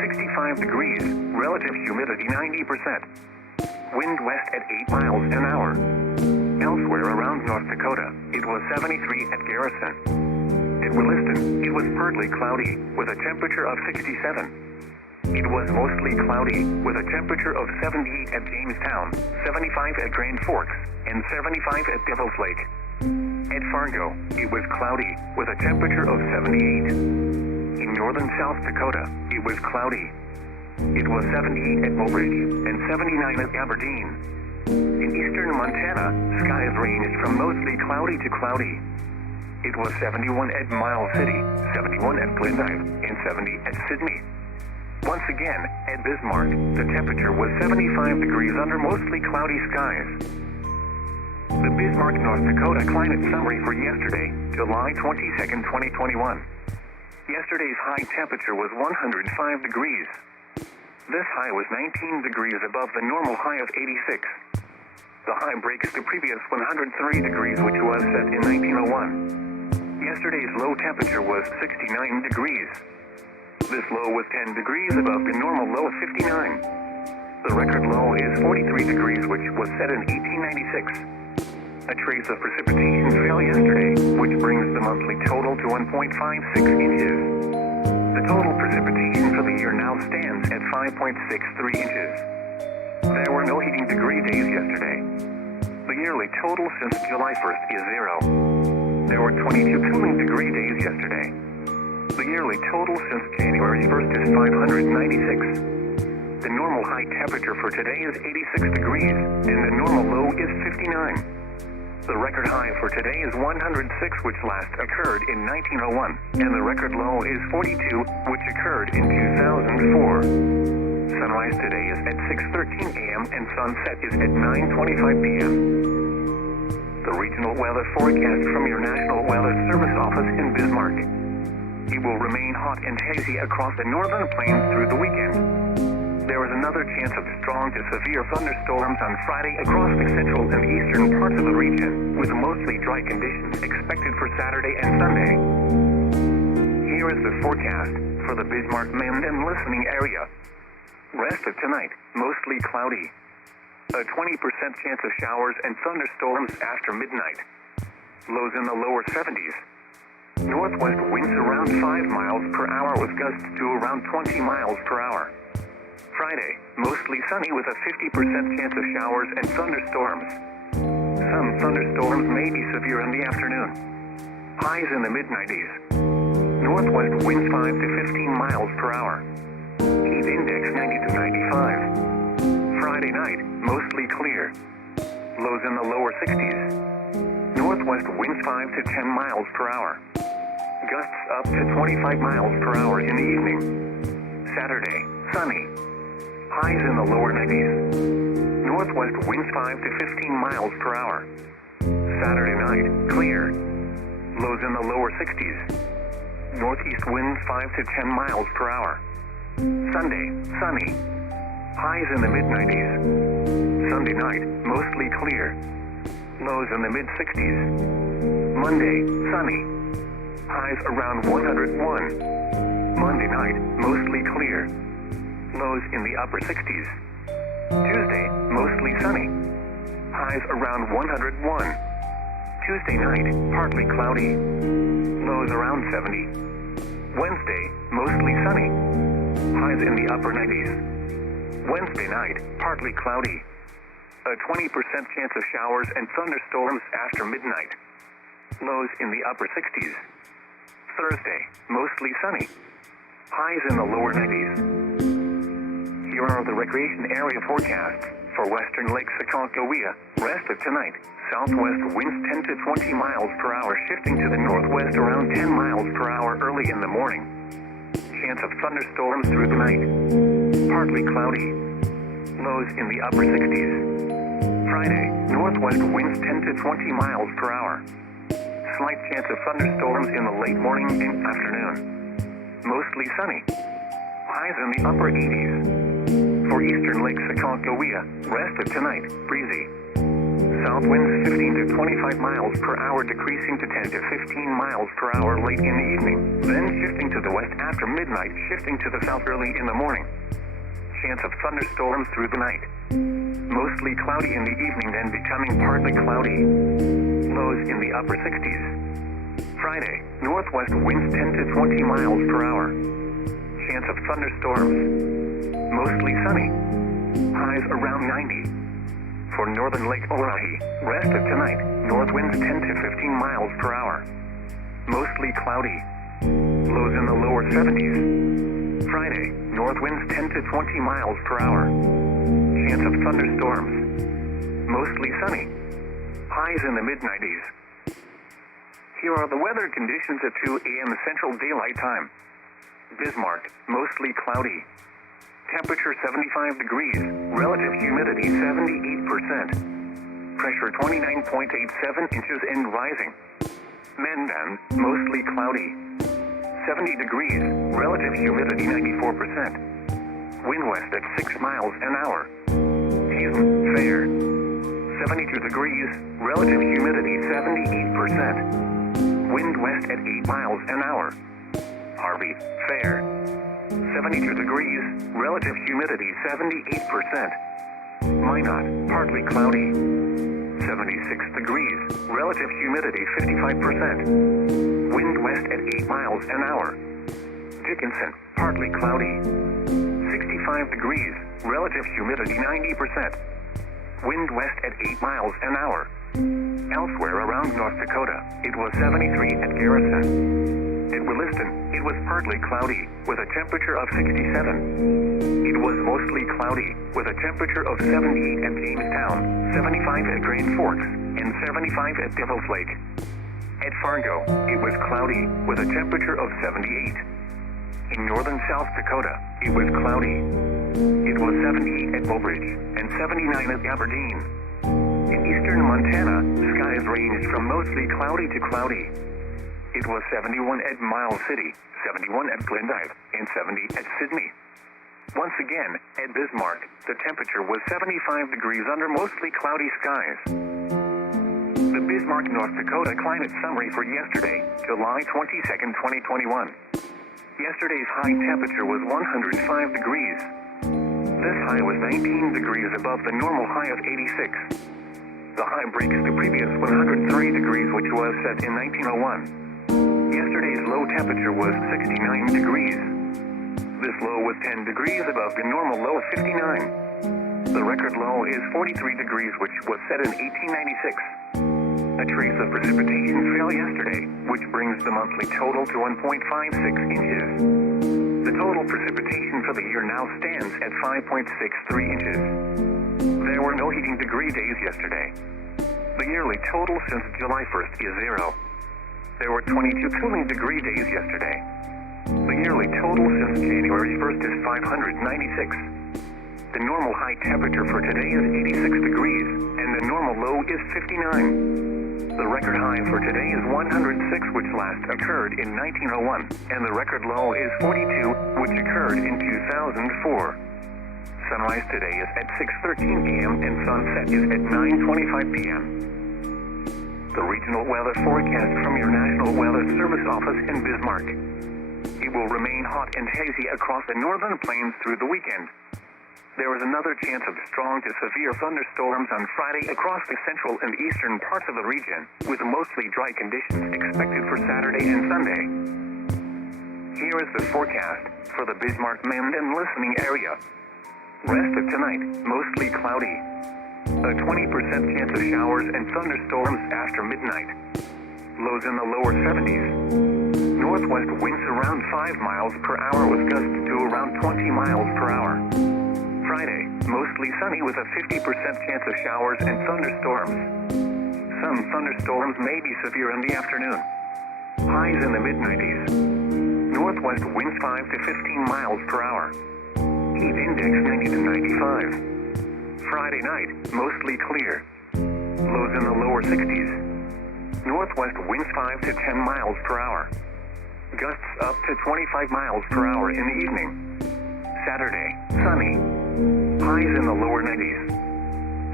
65 degrees, relative humidity 90%. Wind west at 8 miles an hour. Elsewhere around North Dakota, it was 73 at Garrison. At Williston, it was partly cloudy, with a temperature of 67. It was mostly cloudy, with a temperature of 78 at Jamestown, 75 at Grand Forks, and 75 at Devil's Lake. At Fargo, it was cloudy, with a temperature of 78. In northern South Dakota, it was cloudy. It was 78 at Mobridge, and 79 at Aberdeen. In eastern Montana, skies ranged from mostly cloudy to cloudy. It was 71 at Miles City, 71 at Glendive, and 70 at Sydney. Once again, at Bismarck, the temperature was 75 degrees under mostly cloudy skies. The Bismarck, North Dakota climate summary for yesterday, July 22, 2021. Yesterday's high temperature was 105 degrees. This high was 19 degrees above the normal high of 86. The high breaks the previous 103 degrees, which was set in 1901. Yesterday's low temperature was 69 degrees. This low was 10 degrees above the normal low of 59. The record low is 43 degrees, which was set in 1896. A trace of precipitation fell yesterday, which brings the monthly total to 1.56 inches. The total precipitation for the year now stands at 5.63 inches. There were no heating degree days yesterday. The yearly total since July 1st is 0. There were 22 cooling degree days yesterday. The yearly total since January 1st is 596. The normal high temperature for today is 86 degrees, and the normal low is 59. The record high for today is 106, which last occurred in 1901, and the record low is 42, which occurred in 2004. Sunrise today is at 6:13 a.m. and sunset is at 9:25 p.m. The regional weather forecast from your National Weather Service office in Bismarck. It will remain hot and hazy across the northern plains through the weekend. There is another chance of strong to severe thunderstorms on Friday across the central and eastern parts of the region, with mostly dry conditions expected for Saturday and Sunday. Here is the forecast for the Bismarck, Mend, and listening area. Rest of tonight, mostly cloudy. A 20% chance of showers and thunderstorms after midnight. Lows in the lower 70s. Northwest winds around 5 miles per hour with gusts to around 20 miles per hour. Friday, mostly sunny with a 50% chance of showers and thunderstorms. Some thunderstorms may be severe in the afternoon. Highs in the mid-90s. Northwest winds 5 to 15 miles per hour. Heat index 90 to 95. Friday night, mostly clear. Lows in the lower 60s. Northwest winds 5 to 10 miles per hour. Gusts up to 25 miles per hour in the evening. Saturday, sunny. Highs in the lower 90s. Northwest winds 5 to 15 miles per hour. Saturday night, clear. Lows in the lower 60s. Northeast winds 5 to 10 miles per hour. Sunday, sunny. Highs in the mid-90s. Sunday night, mostly clear. Lows in the mid-60s. Monday, sunny. Highs around 101. Monday night, mostly clear. Lows in the upper 60s. Tuesday, mostly sunny. Highs around 101. Tuesday night, partly cloudy. Lows around 70. Wednesday, mostly sunny. Highs in the upper 90s. Wednesday night, partly cloudy. A 20% chance of showers and thunderstorms after midnight. Lows in the upper 60s. Thursday, mostly sunny. Highs in the lower 90s. Here are the recreation area forecasts for western Lake Sakonkohia. Rest of tonight, southwest winds 10 to 20 miles per hour, shifting to the northwest around 10 miles per hour early in the morning. Chance of thunderstorms through the night. Partly cloudy. Lows in the upper 60s. Friday, northwest winds 10 to 20 miles per hour. Slight chance of thunderstorms in the late morning and afternoon. Mostly sunny. Highs in the upper 80s. For eastern Lake Sakonkohia, rest of tonight, breezy. South winds 15 to 25 miles per hour, decreasing to 10 to 15 miles per hour late in the evening, then shifting to the west after midnight, shifting to the south early in the morning. Chance of thunderstorms through the night. Mostly cloudy in the evening, then becoming partly cloudy. Lows in the upper 60s. Friday, northwest winds 10 to 20 miles per hour. Chance of thunderstorms. Mostly sunny. Highs around 90. For northern Lake Orohi, rest of tonight, north winds 10 to 15 miles per hour. Mostly cloudy. Lows in the lower 70s. Friday, north winds 10 to 20 miles per hour. Chance of thunderstorms. Mostly sunny. Highs in the mid-90s. Here are the weather conditions at 2 a.m. Central Daylight Time. Bismarck, mostly cloudy. Temperature 75 degrees, relative humidity 78%. Pressure 29.87 inches and rising. Mandan, mostly cloudy. 70 degrees, relative humidity 94%. Wind west at 6 miles an hour. Hazen, fair. 72 degrees, relative humidity 78%. Wind west at 8 miles an hour. Harvey, fair. 72 degrees, relative humidity 78%. Minot, partly cloudy. 76 degrees, relative humidity 55%. Wind west at 8 miles an hour. Dickinson, partly cloudy. 65 degrees, relative humidity 90%. Wind west at 8 miles an hour. Elsewhere around North Dakota, it was 73 at Garrison. At Williston, it was partly cloudy, with a temperature of 67. It was mostly cloudy, with a temperature of 78 at Jamestown, 75 at Grand Forks, and 75 at Devil's Lake. At Fargo, it was cloudy, with a temperature of 78. In northern South Dakota, it was cloudy. It was 78 at Mobridge, and 79 at Aberdeen. In eastern Montana, skies ranged from mostly cloudy to cloudy. It was 71 at Miles City, 71 at Glendive, and 70 at Sydney. Once again, at Bismarck, the temperature was 75 degrees under mostly cloudy skies. The Bismarck, North Dakota climate summary for yesterday, July 22, 2021. Yesterday's high temperature was 105 degrees. This high was 19 degrees above the normal high of 86. The high breaks the previous 103 degrees, which was set in 1901. Yesterday's low temperature was 69 degrees. This low was 10 degrees above the normal low of 59. The record low is 43 degrees, which was set in 1896. A trace of precipitation fell yesterday, which brings the monthly total to 1.56 inches. The total precipitation for the year now stands at 5.63 inches. There were no heating degree days yesterday. The yearly total since July 1st is 0. There were 22 cooling degree days yesterday. The yearly total since January 1st is 596. The normal high temperature for today is 86 degrees, and the normal low is 59. The record high for today is 106, which last occurred in 1901, and the record low is 42, which occurred in 2004. Sunrise today is at 6:13 p.m. and sunset is at 9:25 p.m. The regional weather forecast from your National Weather Service office in Bismarck. It will remain hot and hazy across the northern plains through the weekend. There is another chance of strong to severe thunderstorms on Friday across the central and eastern parts of the region, with mostly dry conditions expected for Saturday and Sunday. Here is the forecast for the Bismarck-Mandan listening area. Rest of tonight, mostly cloudy. A 20% chance of showers and thunderstorms after midnight. Lows in the lower 70s. Northwest winds around 5 miles per hour with gusts to around 20 miles per hour. Friday, mostly sunny with a 50% chance of showers and thunderstorms. Some thunderstorms may be severe in the afternoon. Highs in the mid-90s. Northwest winds 5 to 15 miles per hour. Heat index 90 to 95. Friday night, mostly clear. Lows in the lower 60s. Northwest winds 5 to 10 miles per hour. Gusts up to 25 miles per hour in the evening. Saturday, sunny. Highs in the lower 90s.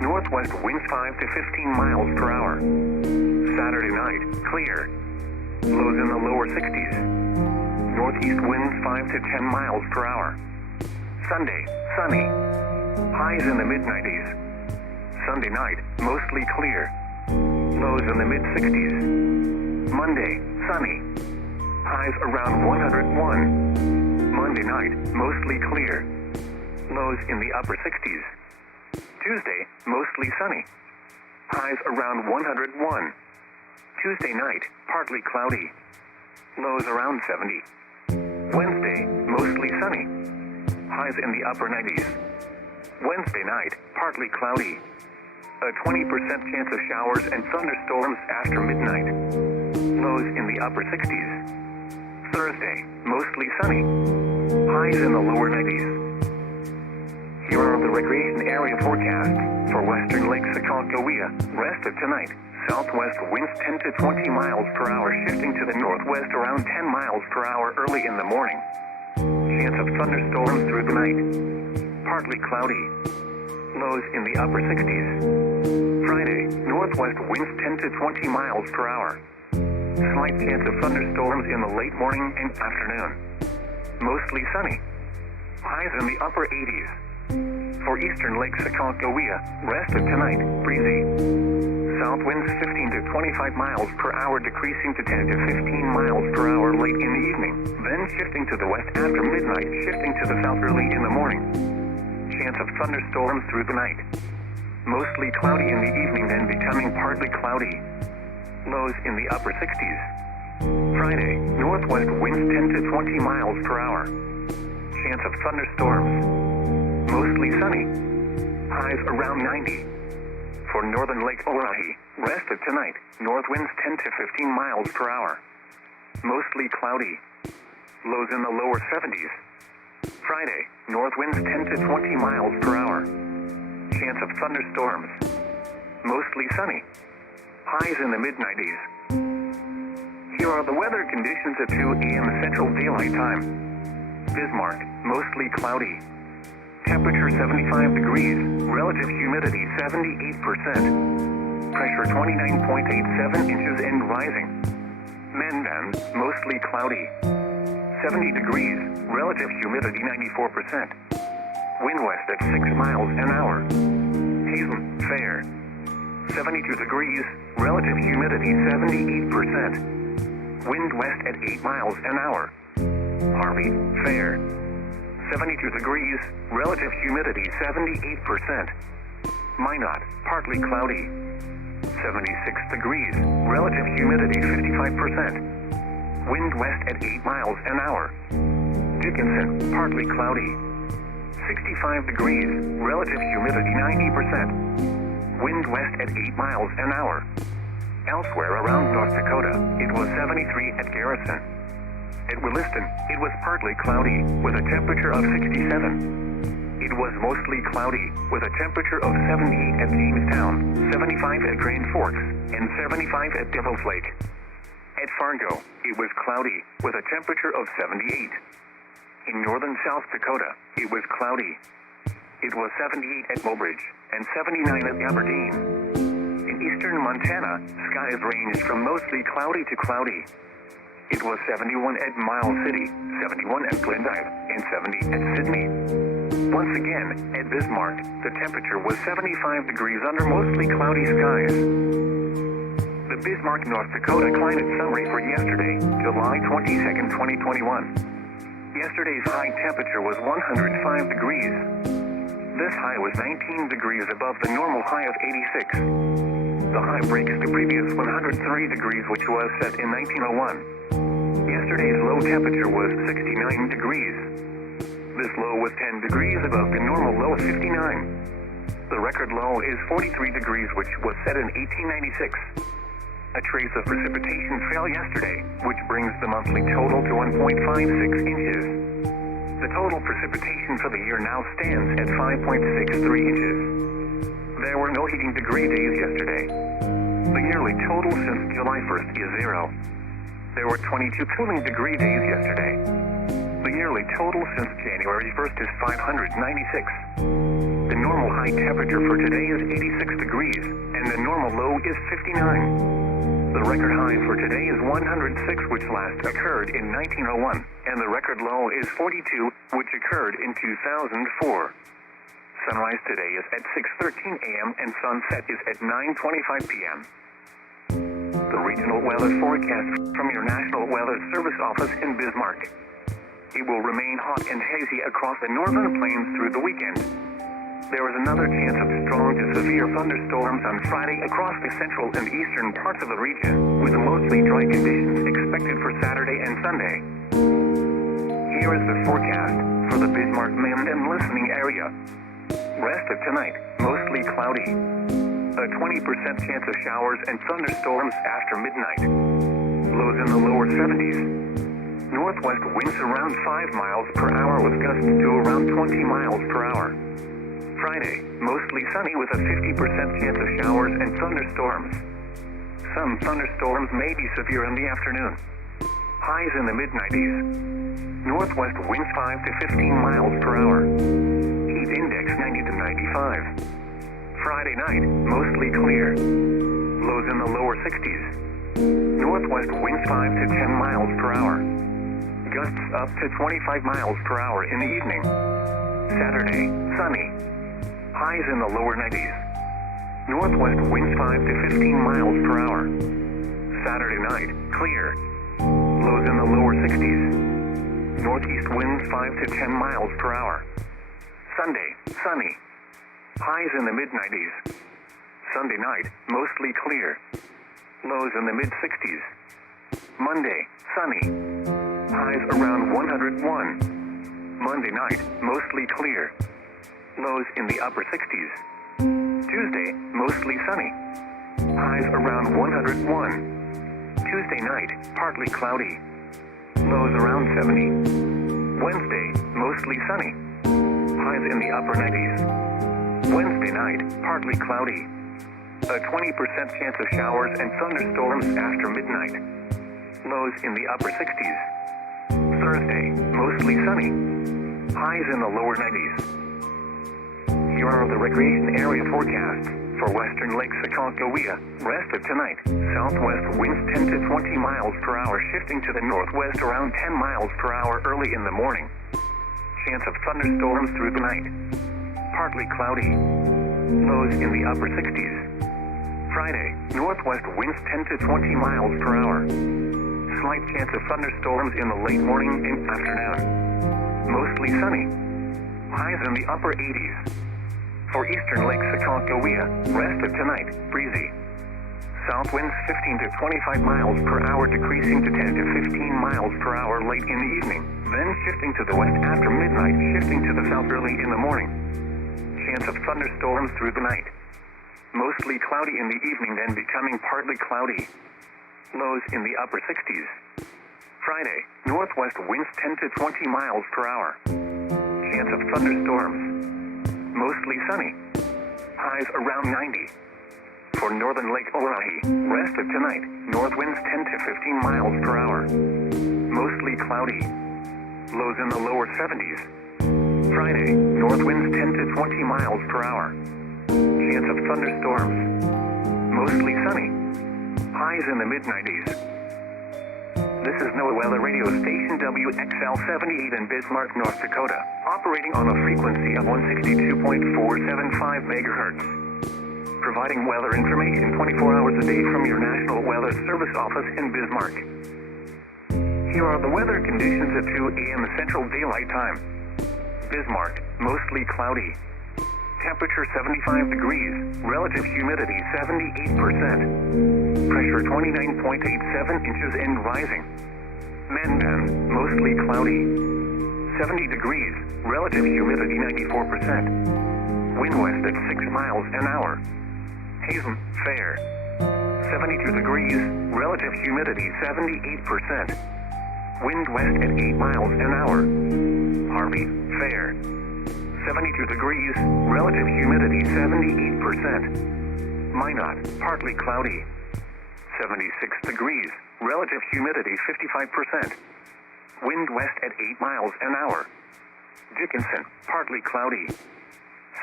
northwest winds 5 to 15 miles per hour. Saturday night, clear. Lows in the lower 60s. Northeast winds 5 to 10 miles per hour. Sunday, sunny. Highs in the mid-90s. Sunday night, mostly clear. Lows in the mid-60s. Monday, sunny. Highs around 101. Monday night, mostly clear. Lows in the upper 60s. Tuesday, mostly sunny. Highs around 101. Tuesday night, partly cloudy. Lows around 70. Wednesday, mostly sunny. Highs in the upper 90s. Wednesday night, partly cloudy. A 20% chance of showers and thunderstorms after midnight. Lows in the upper 60s. Thursday, mostly sunny. Highs in the lower 90s. Here are the recreation area forecasts for western Lake Sakakawea. Rest of tonight, southwest winds 10 to 20 miles per hour, shifting to the northwest around 10 miles per hour early in the morning. Chance of thunderstorms through the night. Partly cloudy. Lows in the upper 60s. Friday, northwest winds 10 to 20 miles per hour. Slight chance of thunderstorms in the late morning and afternoon. Mostly sunny. Highs in the upper 80s. For eastern Lake Sakakawea, rest of tonight, breezy. South winds 15 to 25 miles per hour, decreasing to 10 to 15 miles per hour late in the evening, then shifting to the west after midnight, shifting to the south early in the morning. Chance of thunderstorms through the night. Mostly cloudy in the evening, then becoming partly cloudy. Lows in the upper 60s. Friday, northwest winds 10 to 20 miles per hour. Chance of thunderstorms. Mostly sunny. Highs around 90. For northern Lake Orohi, rest of tonight, north winds 10 to 15 miles per hour. Mostly cloudy. Lows in the lower 70s. Friday, north winds 10 to 20 miles per hour. Chance of thunderstorms. Mostly sunny. Highs in the mid-90s. Here are the weather conditions at 2 a.m. Central Daylight Time. Bismarck, mostly cloudy. Temperature 75 degrees, relative humidity 78%. Pressure 29.87 inches and rising. Mandan, mostly cloudy. 70 degrees, relative humidity 94%. Wind west at 6 miles an hour. Hazen, fair. 72 degrees, relative humidity 78%. Wind west at 8 miles an hour. Harvey, fair. 72 degrees, relative humidity 78%. Minot, partly cloudy. 76 degrees, relative humidity 55%. Wind west at 8 miles an hour. Dickinson, partly cloudy. 65 degrees, relative humidity 90%. Wind west at 8 miles an hour. Elsewhere around North Dakota, it was 73 at Garrison. At Williston, it was partly cloudy, with a temperature of 67. It was mostly cloudy, with a temperature of 78 at Jamestown, 75 at Grand Forks, and 75 at Devil's Lake. At Fargo, it was cloudy, with a temperature of 78. In northern South Dakota, it was cloudy. It was 78 at Mobridge, and 79 at Aberdeen. In eastern Montana, skies ranged from mostly cloudy to cloudy. It was 71 at Miles City, 71 at Glendive, and 70 at Sydney. Once again, at Bismarck, the temperature was 75 degrees under mostly cloudy skies. The Bismarck, North Dakota climate summary for yesterday, July 22, 2021. Yesterday's high temperature was 105 degrees. This high was 19 degrees above the normal high of 86. The high breaks the previous 103 degrees, which was set in 1901. Yesterday's low temperature was 69 degrees. This low was 10 degrees above the normal low of 59. The record low is 43 degrees, which was set in 1896. A trace of precipitation fell yesterday, which brings the monthly total to 1.56 inches. The total precipitation for the year now stands at 5.63 inches. There were no heating degree days yesterday. The yearly total since July 1st is 0. There were 22 cooling degree days yesterday. The yearly total since January 1st is 596. The normal high temperature for today is 86 degrees, and the normal low is 59. The record high for today is 106, which last occurred in 1901, and the record low is 42, which occurred in 2004. Sunrise today is at 6:13 a.m. and sunset is at 9:25 p.m. The regional weather forecast from your National Weather Service office in Bismarck. It will remain hot and hazy across the northern plains through the weekend. There is another chance of strong to severe thunderstorms on Friday across the central and eastern parts of the region, with mostly dry conditions expected for Saturday and Sunday. Here is the forecast for the Bismarck main and listening area. Rest of tonight, mostly cloudy. A 20% chance of showers and thunderstorms after midnight. Lows in the lower 70s. Northwest winds around 5 miles per hour with gusts to around 20 miles per hour. Friday, mostly sunny with a 50% chance of showers and thunderstorms. Some thunderstorms may be severe in the afternoon. Highs in the mid-90s. Northwest winds 5 to 15 miles per hour. Heat index 90 to 95. Friday night, mostly clear. Lows in the lower 60s. Northwest winds 5 to 10 miles per hour. Gusts up to 25 miles per hour in the evening. Saturday, sunny. Highs in the lower 90s. Northwest winds 5 to 15 miles per hour. Saturday night, clear. Lows in the lower 60s. Northeast winds 5 to 10 miles per hour. Sunday, sunny. Highs in the mid-90s. Sunday night, mostly clear. Lows in the mid-60s. Monday, sunny. Highs around 101. Monday night, mostly clear. Lows in the upper 60s. Tuesday, mostly sunny. Highs around 101. Tuesday night, partly cloudy. Lows around 70. Wednesday, mostly sunny. Highs in the upper 90s. Wednesday night, partly cloudy. A 20% chance of showers and thunderstorms after midnight. Lows in the upper 60s. Thursday, mostly sunny. Highs in the lower 90s. Here are the recreation area forecasts for western Lake Aconcagua. Rest of tonight, southwest winds 10 to 20 miles per hour, shifting to the northwest around 10 miles per hour early in the morning. Chance of thunderstorms through the night. Partly cloudy. Lows in the upper 60s. Friday, northwest winds 10 to 20 miles per hour. Slight chance of thunderstorms in the late morning and afternoon. Mostly sunny. Highs in the upper 80s. For eastern Lake Aconcagua, rest of tonight, breezy. South winds 15 to 25 miles per hour, decreasing to 10 to 15 miles per hour late in the evening, then shifting to the west after midnight, shifting to the south early in the morning. Chance of thunderstorms through the night. Mostly cloudy in the evening, then becoming partly cloudy. Lows in the upper 60s. Friday, northwest winds 10 to 20 miles per hour. Chance of thunderstorms. Mostly sunny. Highs around 90. For northern Lake Olahi, rest of tonight, north winds 10 to 15 miles per hour. Mostly cloudy. Lows in the lower 70s. Friday, north winds 10 to 20 miles per hour. Chance of thunderstorms. Mostly sunny. Highs in the mid-90s. This is NOAA Weather Radio Station WXL-78 in Bismarck, North Dakota, operating on a frequency of 162.475 megahertz. Providing weather information 24 hours a day from your National Weather Service office in Bismarck. Here are the weather conditions at 2 a.m. Central Daylight Time. Bismarck, mostly cloudy. Temperature 75 degrees, relative humidity 78%. Pressure 29.87 inches and rising. Mandan, mostly cloudy. 70 degrees, relative humidity 94%. Wind west at 6 miles an hour. Hazen, fair. 72 degrees, relative humidity 78%. Wind west at 8 miles an hour. Harvey, fair. 72 degrees, relative humidity 78%. Minot, partly cloudy. 76 degrees, relative humidity 55%. Wind west at 8 miles an hour. Dickinson, partly cloudy.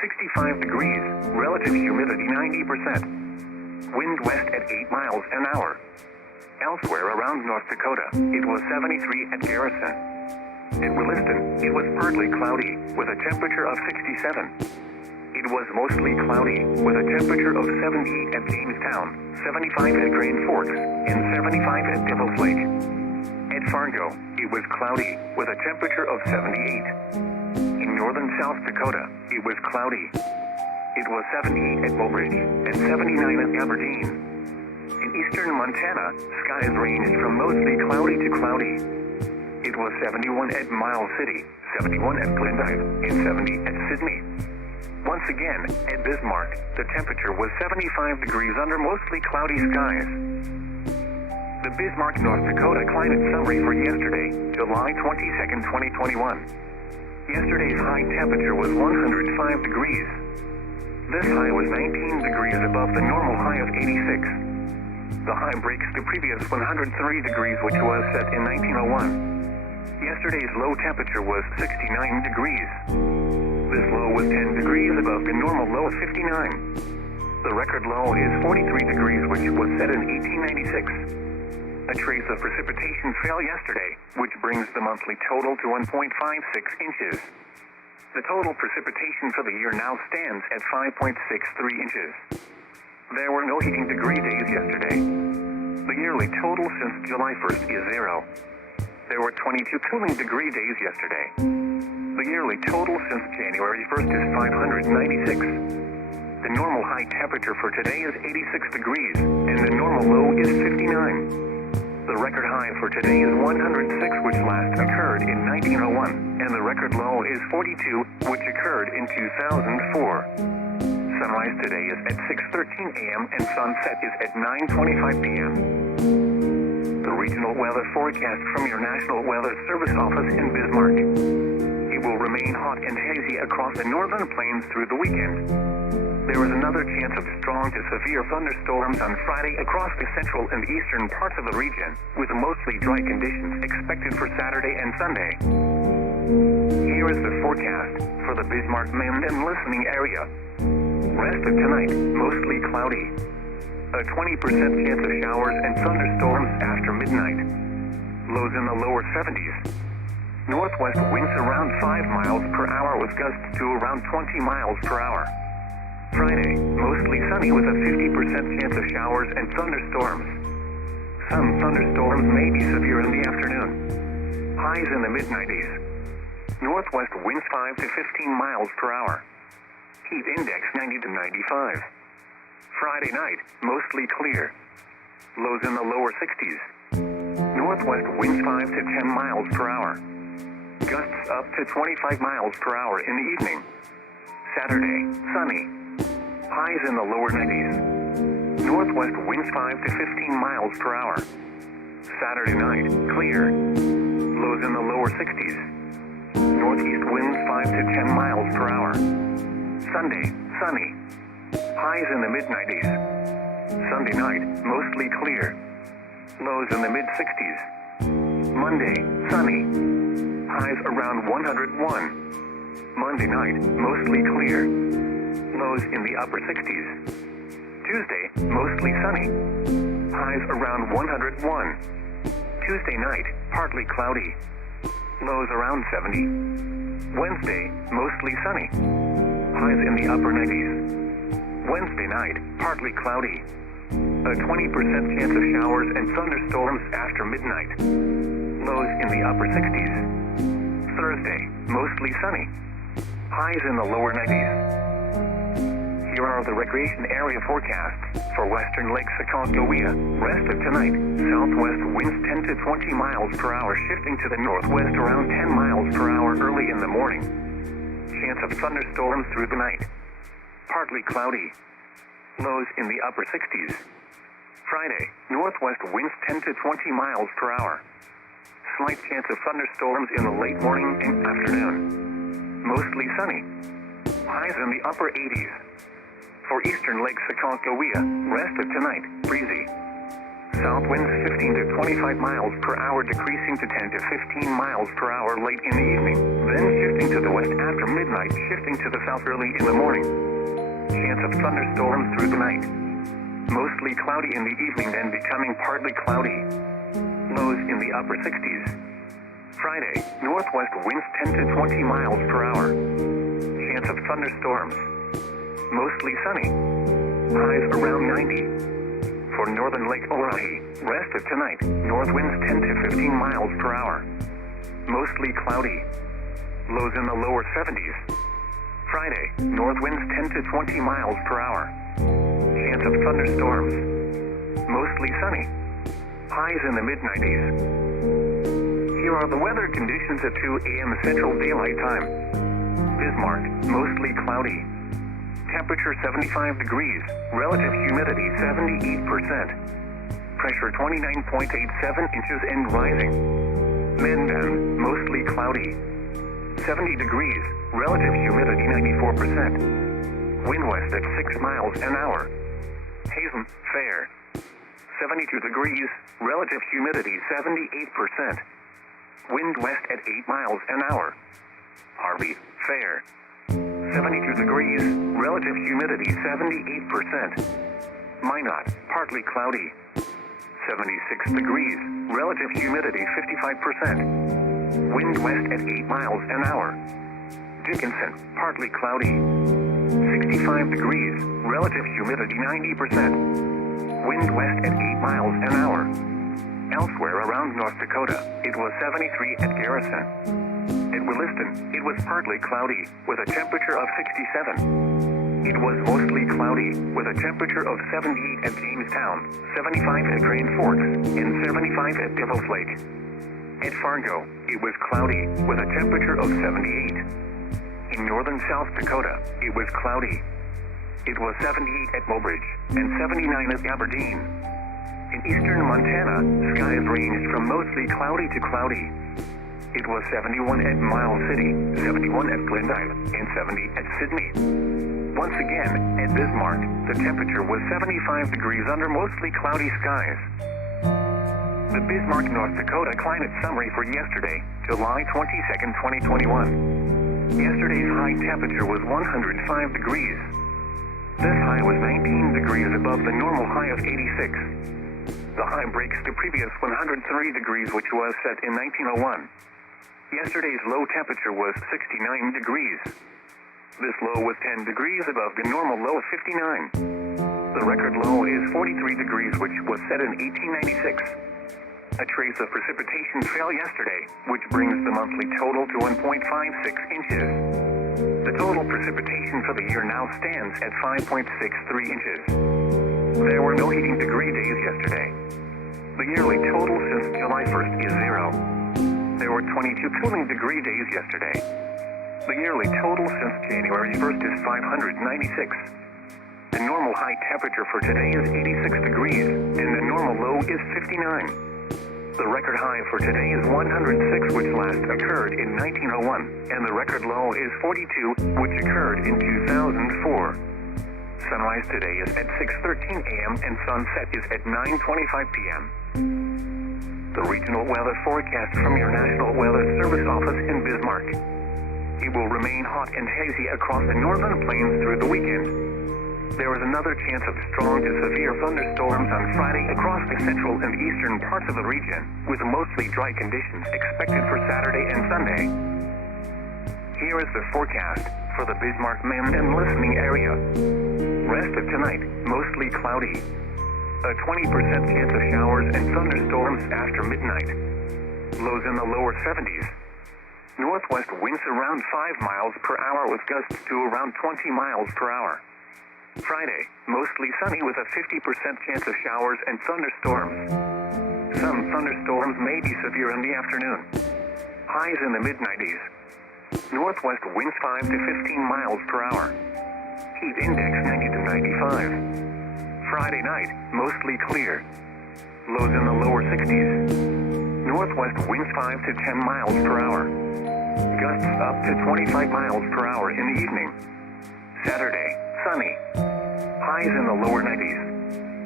65 degrees, relative humidity 90%. Wind west at 8 miles an hour. Elsewhere around North Dakota, it was 73 at Garrison. At Williston, it was partly cloudy, with a temperature of 67. It was mostly cloudy, with a temperature of 70 at Jamestown, 75 at Grand Forks, and 75 at Devil's Lake. At Fargo, it was cloudy, with a temperature of 78. In northern South Dakota, it was cloudy. It was 78 at Mobridge, and 79 at Aberdeen. In eastern Montana, skies ranged from mostly cloudy to cloudy. It was 71 at Miles City, 71 at Glendive, and 70 at Sydney. Once again, at Bismarck, the temperature was 75 degrees under mostly cloudy skies. The Bismarck, North Dakota climate summary for yesterday, July 22, 2021. Yesterday's high temperature was 105 degrees. This high was 19 degrees above the normal high of 86. The high breaks the previous 103 degrees, which was set in 1901. Yesterday's low temperature was 69 degrees. This low was 10 degrees above the normal low of 59. The record low is 43 degrees, which was set in 1896. A trace of precipitation fell yesterday, which brings the monthly total to 1.56 inches. The total precipitation for the year now stands at 5.63 inches. There were no heating degree days yesterday. The yearly total since July 1st is 0. There were 22 cooling degree days yesterday. The yearly total since January 1st is 596. The normal high temperature for today is 86 degrees, and the normal low is 59. The record high for today is 106, which last occurred in 1901, and the record low is 42, which occurred in 2004. Sunrise today is at 6:13 a.m. and sunset is at 9:25 p.m. The regional weather forecast from your National Weather Service office in Bismarck. It will remain hot and hazy across the northern plains through the weekend. There is another chance of strong to severe thunderstorms on Friday across the central and eastern parts of the region, with mostly dry conditions expected for Saturday and Sunday. Here is the forecast for the Bismarck, Mend, and listening area. Rest of tonight, mostly cloudy. A 20% chance of showers and thunderstorms after midnight. Lows in the lower 70s. Northwest winds around 5 miles per hour with gusts to around 20 miles per hour. Friday, mostly sunny with a 50% chance of showers and thunderstorms. Some thunderstorms may be severe in the afternoon. Highs in the mid-90s. Northwest winds 5 to 15 miles per hour. Heat index 90 to 95. Friday night, mostly clear. Lows in the lower 60s. Northwest winds 5 to 10 miles per hour. Gusts up to 25 miles per hour in the evening. Saturday, sunny. Highs in the lower 90s. Northwest winds 5 to 15 miles per hour. Saturday night, clear. Lows in the lower 60s. Northeast winds 5 to 10 miles per hour. Sunday, sunny. Highs in the mid-90s. Sunday night, mostly clear. Lows in the mid-60s. Monday, sunny. Highs around 101. Monday night, mostly clear. Lows in the upper 60s. Tuesday, mostly sunny. Highs around 101. Tuesday night, partly cloudy. Lows around 70. Wednesday, mostly sunny. Highs in the upper 90s. Wednesday night, partly cloudy. A 20% chance of showers and thunderstorms after midnight. Lows in the upper 60s. Thursday, mostly sunny. Highs in the lower 90s. Here are the recreation area forecasts for western Lake Aconcagua. Rest of tonight, southwest winds 10 to 20 miles per hour, shifting to the northwest around 10 miles per hour early in the morning. Chance of thunderstorms through the night. Partly cloudy. Lows in the upper 60s. Friday, northwest winds 10 to 20 miles per hour. Slight chance of thunderstorms in the late morning and afternoon. Mostly sunny. Highs in the upper 80s. For eastern Lake Aconcagua, rest of tonight, breezy. south winds 15 to 25 miles per hour, decreasing to 10 to 15 miles per hour late in the evening, then shifting to the west after midnight, shifting to the south early in the morning. Chance of thunderstorms through the night. Mostly cloudy in the evening, then becoming partly cloudy. Lows in the upper 60s. Friday, northwest winds 10 to 20 miles per hour. Chance of thunderstorms. Mostly sunny. Highs around 90. For northern Lake Oahe, rest of tonight, north winds 10 to 15 miles per hour. Mostly cloudy. Lows in the lower 70s. Friday, north winds 10 to 20 miles per hour. Chance of thunderstorms. Mostly sunny. Highs in the mid-90s. Here are the weather conditions at 2 a.m. Central Daylight Time. Bismarck, mostly cloudy. Temperature 75 degrees, relative humidity 78%. Pressure 29.87 inches and rising. Mandan, mostly cloudy. 70 degrees, relative humidity 94%. Wind west at 6 miles an hour. Hazen, fair. 72 degrees, relative humidity 78%. Wind west at 8 miles an hour. Harvey, fair. 72 degrees, relative humidity 78%. Minot, partly cloudy. 76 degrees, relative humidity 55%. Wind west at 8 miles an hour. Dickinson, partly cloudy. 65 degrees, relative humidity 90%. Wind west at 8 miles an hour. Elsewhere around North Dakota, it was 73 at Garrison. At Williston, it was partly cloudy, with a temperature of 67. It was mostly cloudy, with a temperature of 78 at Jamestown, 75 at Grand Forks, and 75 at Devil's Lake. At Fargo, it was cloudy, with a temperature of 78. In northern South Dakota, it was cloudy. It was 78 at Mobridge, and 79 at Aberdeen. In eastern Montana, skies ranged from mostly cloudy to cloudy. It was 71 at Miles City, 71 at Glendive, and 70 at Sydney. Once again, at Bismarck, the temperature was 75 degrees under mostly cloudy skies. The Bismarck, North Dakota climate summary for yesterday, July 22, 2021. Yesterday's high temperature was 105 degrees. This high was 19 degrees above the normal high of 86. The high breaks the previous 103 degrees, which was set in 1901. Yesterday's low temperature was 69 degrees. This low was 10 degrees above the normal low of 59. The record low is 43 degrees, which was set in 1896. A trace of precipitation fell yesterday, which brings the monthly total to 1.56 inches. The total precipitation for the year now stands at 5.63 inches. There were no heating degree days yesterday. The yearly total since July 1st is 0. There were 22 cooling degree days yesterday. The yearly total since January 1st is 596. The normal high temperature for today is 86 degrees, and the normal low is 59. The record high for today is 106, which last occurred in 1901, and the record low is 42, which occurred in 2004. Sunrise today is at 6:13 a.m. and sunset is at 9:25 p.m. The regional weather forecast from your National Weather Service office in Bismarck. It will remain hot and hazy across the northern plains through the weekend. There is another chance of strong to severe thunderstorms on Friday across the central and eastern parts of the region, with mostly dry conditions expected for Saturday and Sunday. Here is the forecast for the Bismarck, Maine and listening area. Rest of tonight, mostly cloudy. A 20% chance of showers and thunderstorms after midnight. Lows in the lower 70s. Northwest winds around 5 miles per hour with gusts to around 20 miles per hour. Friday, mostly sunny with a 50% chance of showers and thunderstorms. Some thunderstorms may be severe in the afternoon. Highs in the mid-90s. Northwest winds 5 to 15 miles per hour. Heat index 90 to 95. Friday night, mostly clear. Lows in the lower 60s. Northwest winds 5 to 10 miles per hour. Gusts up to 25 miles per hour in the evening. Saturday, sunny. Highs in the lower 90s.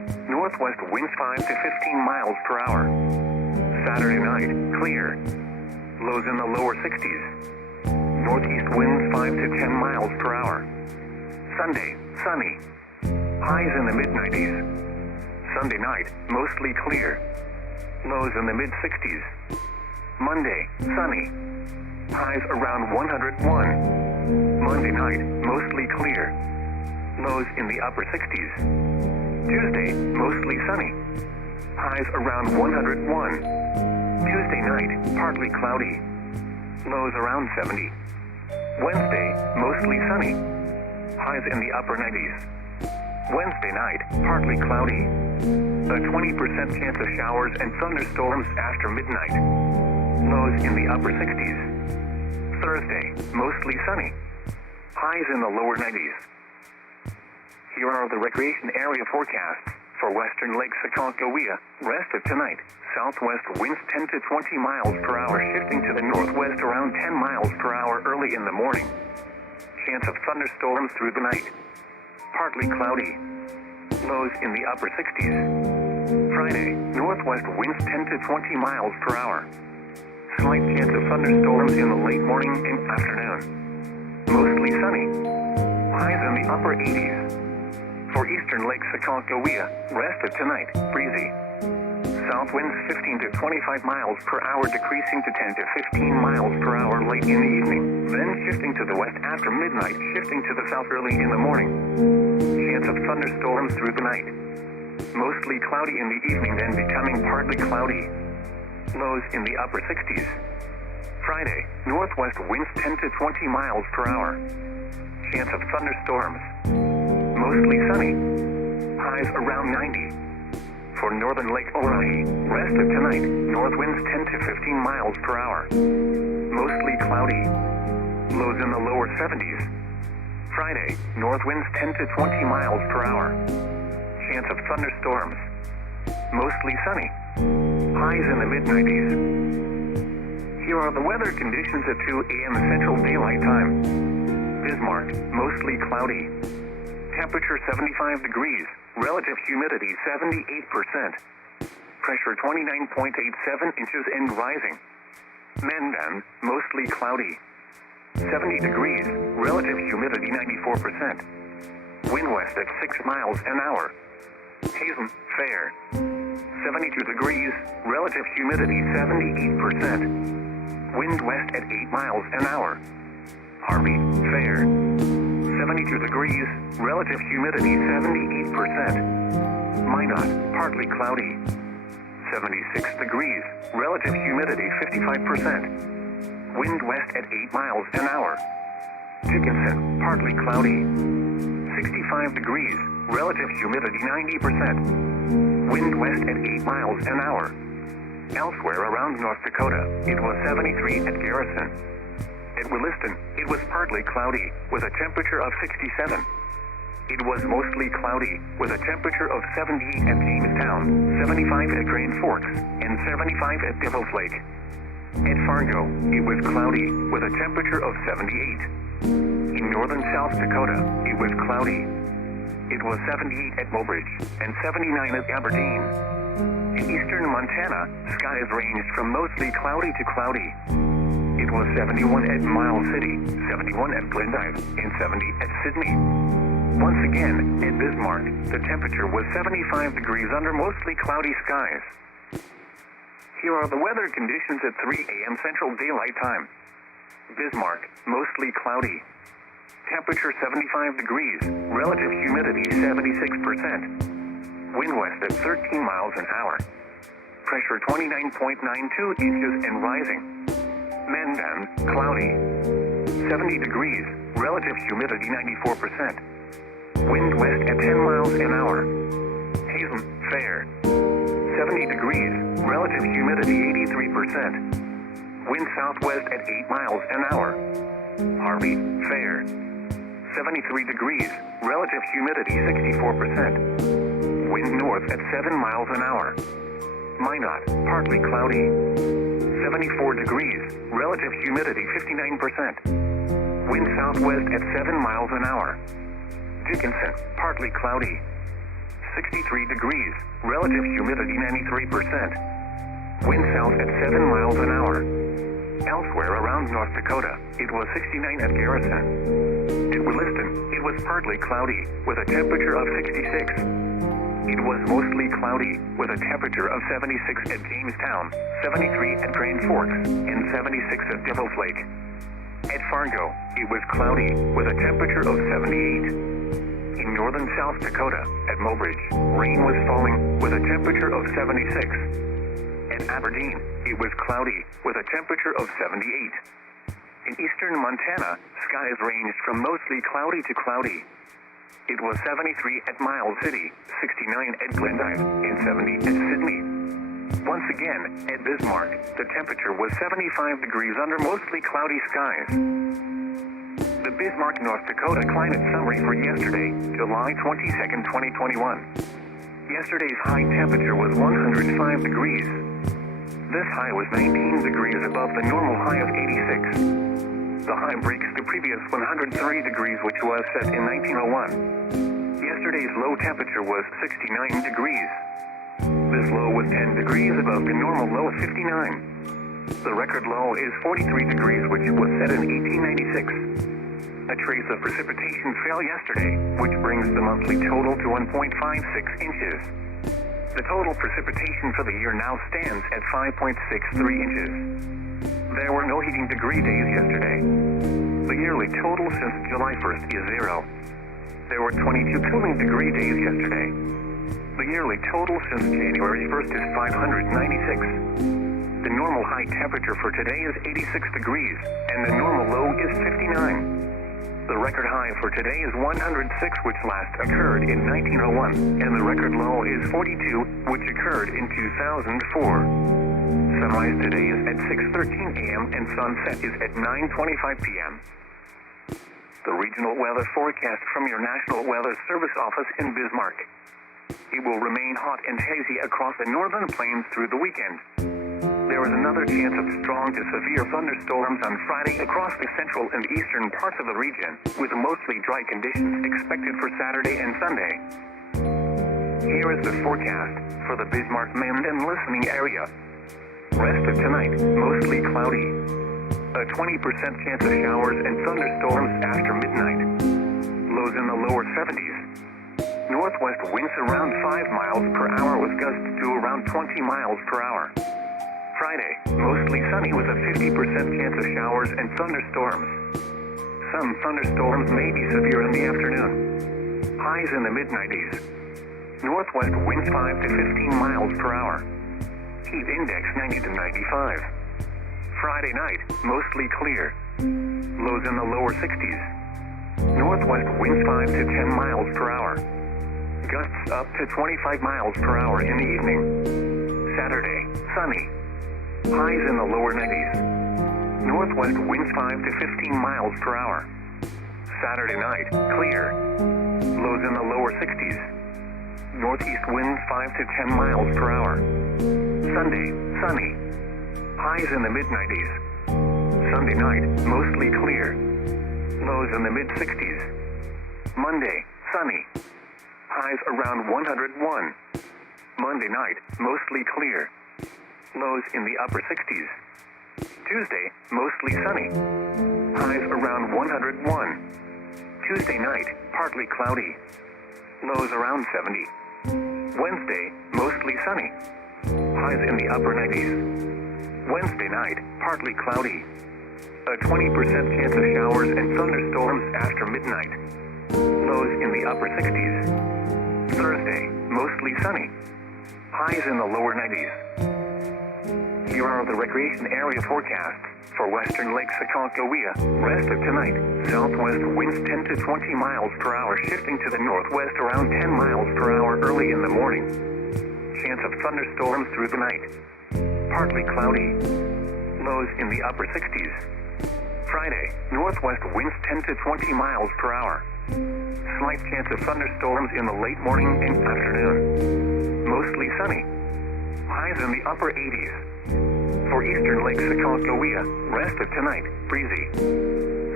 Northwest winds 5 to 15 miles per hour. Saturday night, clear. Lows in the lower 60s. Northeast winds 5 to 10 miles per hour. Sunday, sunny. Highs in the mid-90s. Sunday night, mostly clear. Lows in the mid-60s. Monday, sunny. Highs around 101. Monday night, mostly clear. Lows in the upper 60s. Tuesday, mostly sunny. Highs around 101. Tuesday night, partly cloudy. Lows around 70. Wednesday, mostly sunny. Highs in the upper 90s. Wednesday night, partly cloudy. A 20% chance of showers and thunderstorms after midnight. Lows in the upper 60s. Thursday, mostly sunny. Highs in the lower 90s. Here are the recreation area forecasts for western Lake Aconcagua. Rest of tonight, southwest winds 10 to 20 miles per hour, shifting to the northwest around 10 miles per hour early in the morning. Chance of thunderstorms through the night. Partly cloudy. Lows in the upper 60s. Friday, northwest winds 10 to 20 miles per hour. Slight chance of thunderstorms in the late morning and afternoon. Mostly sunny. Highs in the upper 80s. For eastern Lake Aconcagua, rest of tonight, breezy. South winds 15 to 25 miles per hour, decreasing to 10 to 15 miles per hour late in the evening, then shifting to the west after midnight, shifting to the south early in the morning. Chance of thunderstorms through the night. Mostly cloudy in the evening, then becoming partly cloudy. Lows in the upper 60s. Friday, northwest winds 10 to 20 miles per hour. Chance of thunderstorms. Mostly sunny. Highs around 90. For northern Lake Orohi, rest of tonight, north winds 10 to 15 miles per hour. Mostly cloudy. Lows in the lower 70s. Friday, north winds 10 to 20 miles per hour. Chance of thunderstorms. Mostly sunny. Highs in the mid-90s. Here are the weather conditions at 2 a.m. Central Daylight Time. Bismarck, mostly cloudy. Temperature 75 degrees. Relative humidity 78%. Pressure 29.87 inches and rising. Mandan, mostly cloudy. 70 degrees. Relative humidity 94%. Wind west at 6 miles an hour. Hazen, fair. 72 degrees. Relative humidity 78%. Wind west at 8 miles an hour. Harvey, fair. 72 degrees. Relative humidity 78%. Minot, partly cloudy. 76 degrees. Relative humidity 55%. Wind west at 8 miles an hour. Dickinson, partly cloudy. 65 degrees. Relative humidity 90%. Wind west at 8 miles an hour. Elsewhere around North Dakota, it was 73 at Garrison. At Williston, it was partly cloudy, with a temperature of 67. It was mostly cloudy, with a temperature of 78 at Jamestown, 75 at Grand Forks, and 75 at Devil's Lake. At Fargo, it was cloudy, with a temperature of 78. In northern South Dakota, it was cloudy. It was 78 at Mobridge, and 79 at Aberdeen. In eastern Montana, skies ranged from mostly cloudy to cloudy. It was 71 at Miles City, 71 at Glendive, and 70 at Sydney. Once again, at Bismarck, the temperature was 75 degrees under mostly cloudy skies. Here are the weather conditions at 3 a.m. Central Daylight Time. Bismarck, mostly cloudy. Temperature 75 degrees, relative humidity 76%. Wind west at 13 miles an hour. Pressure 29.92 inches and rising. Mandan, cloudy. 70 degrees, relative humidity 94%. Wind west at 10 miles an hour. Hazen, fair. 70 degrees, relative humidity 83%. Wind southwest at 8 miles an hour. Harvey, fair. 73 degrees, relative humidity 64%. Wind north at 7 miles an hour. Minot, partly cloudy. 74 degrees, relative humidity 59%. Wind southwest at 7 miles an hour. Dickinson, partly cloudy. 63 degrees, relative humidity 93%. Wind south at 7 miles an hour. Elsewhere around North Dakota, it was 69 at Garrison. At Williston, it was partly cloudy, with a temperature of 66. It was mostly cloudy, with a temperature of 76 at Jamestown, 73 at Grand Forks, and 76 at Devil's Lake. At Fargo, it was cloudy, with a temperature of 78. In northern South Dakota, at Mobridge, rain was falling, with a temperature of 76. At Aberdeen, it was cloudy, with a temperature of 78. In eastern Montana, skies ranged from mostly cloudy to cloudy. It was 73 at Miles City, 69 at Glendive, and 70 at Sydney. Once again, at Bismarck, the temperature was 75 degrees under mostly cloudy skies. The Bismarck, North Dakota climate summary for yesterday, July 22, 2021. Yesterday's high temperature was 105 degrees. This high was 19 degrees above the normal high of 86. The high breaks the previous 103 degrees, which was set in 1901. Yesterday's low temperature was 69 degrees. This low was 10 degrees above the normal low of 59. The record low is 43 degrees, which was set in 1896. A trace of precipitation fell yesterday, which brings the monthly total to 1.56 inches. The total precipitation for the year now stands at 5.63 inches. There were no heating degree days yesterday. The yearly total since July 1st is 0. There were 22 cooling degree days yesterday. The yearly total since January 1st is 596. The normal high temperature for today is 86 degrees, and the normal low is 59. The record high for today is 106, which last occurred in 1901, and the record low is 42, which occurred in 2004. Sunrise today is at 6:13 a.m. and sunset is at 9:25 p.m. The regional weather forecast from your National Weather Service office in Bismarck. It will remain hot and hazy across the northern plains through the weekend. There is another chance of strong to severe thunderstorms on Friday across the central and eastern parts of the region, with mostly dry conditions expected for Saturday and Sunday. Here is the forecast for the Bismarck, Mend, and listening area. Rest of tonight, mostly cloudy. A 20% chance of showers and thunderstorms after midnight. Lows in the lower 70s. Northwest winds around 5 miles per hour with gusts to around 20 miles per hour. Friday, mostly sunny with a 50% chance of showers and thunderstorms. Some thunderstorms may be severe in the afternoon. Highs in the mid-90s. Northwest winds 5 to 15 miles per hour. Heat index 90 to 95. Friday night, mostly clear. Lows in the lower 60s. Northwest winds 5 to 10 miles per hour. Gusts up to 25 miles per hour in the evening. Saturday, sunny. Highs in the lower 90s. Northwest winds 5 to 15 miles per hour. Saturday night, clear. Lows in the lower 60s. Northeast winds 5 to 10 miles per hour. Sunday, sunny. Highs in the mid-90s. Sunday night, mostly clear. Lows in the mid-60s. Monday, sunny. Highs around 101. Monday night, mostly clear. Lows in the upper 60s. Tuesday, mostly sunny. Highs around 101. Tuesday night, partly cloudy. Lows around 70. Wednesday, mostly sunny. Highs in the upper 90s. Wednesday night, partly cloudy. A 20% chance of showers and thunderstorms after midnight. Lows in the upper 60s. Thursday, mostly sunny. Highs in the lower 90s. Here are the recreation area forecasts for western Lake Sakonkohia. Rest of tonight, southwest winds 10 to 20 miles per hour, shifting to the northwest around 10 miles per hour early in the morning. Chance of thunderstorms through the night. Partly cloudy. Lows in the upper 60s. Friday, northwest winds 10 to 20 miles per hour. Slight chance of thunderstorms in the late morning and afternoon. Mostly sunny. Highs in the upper 80s. For eastern Lake Sakonkohia, rest of tonight, breezy.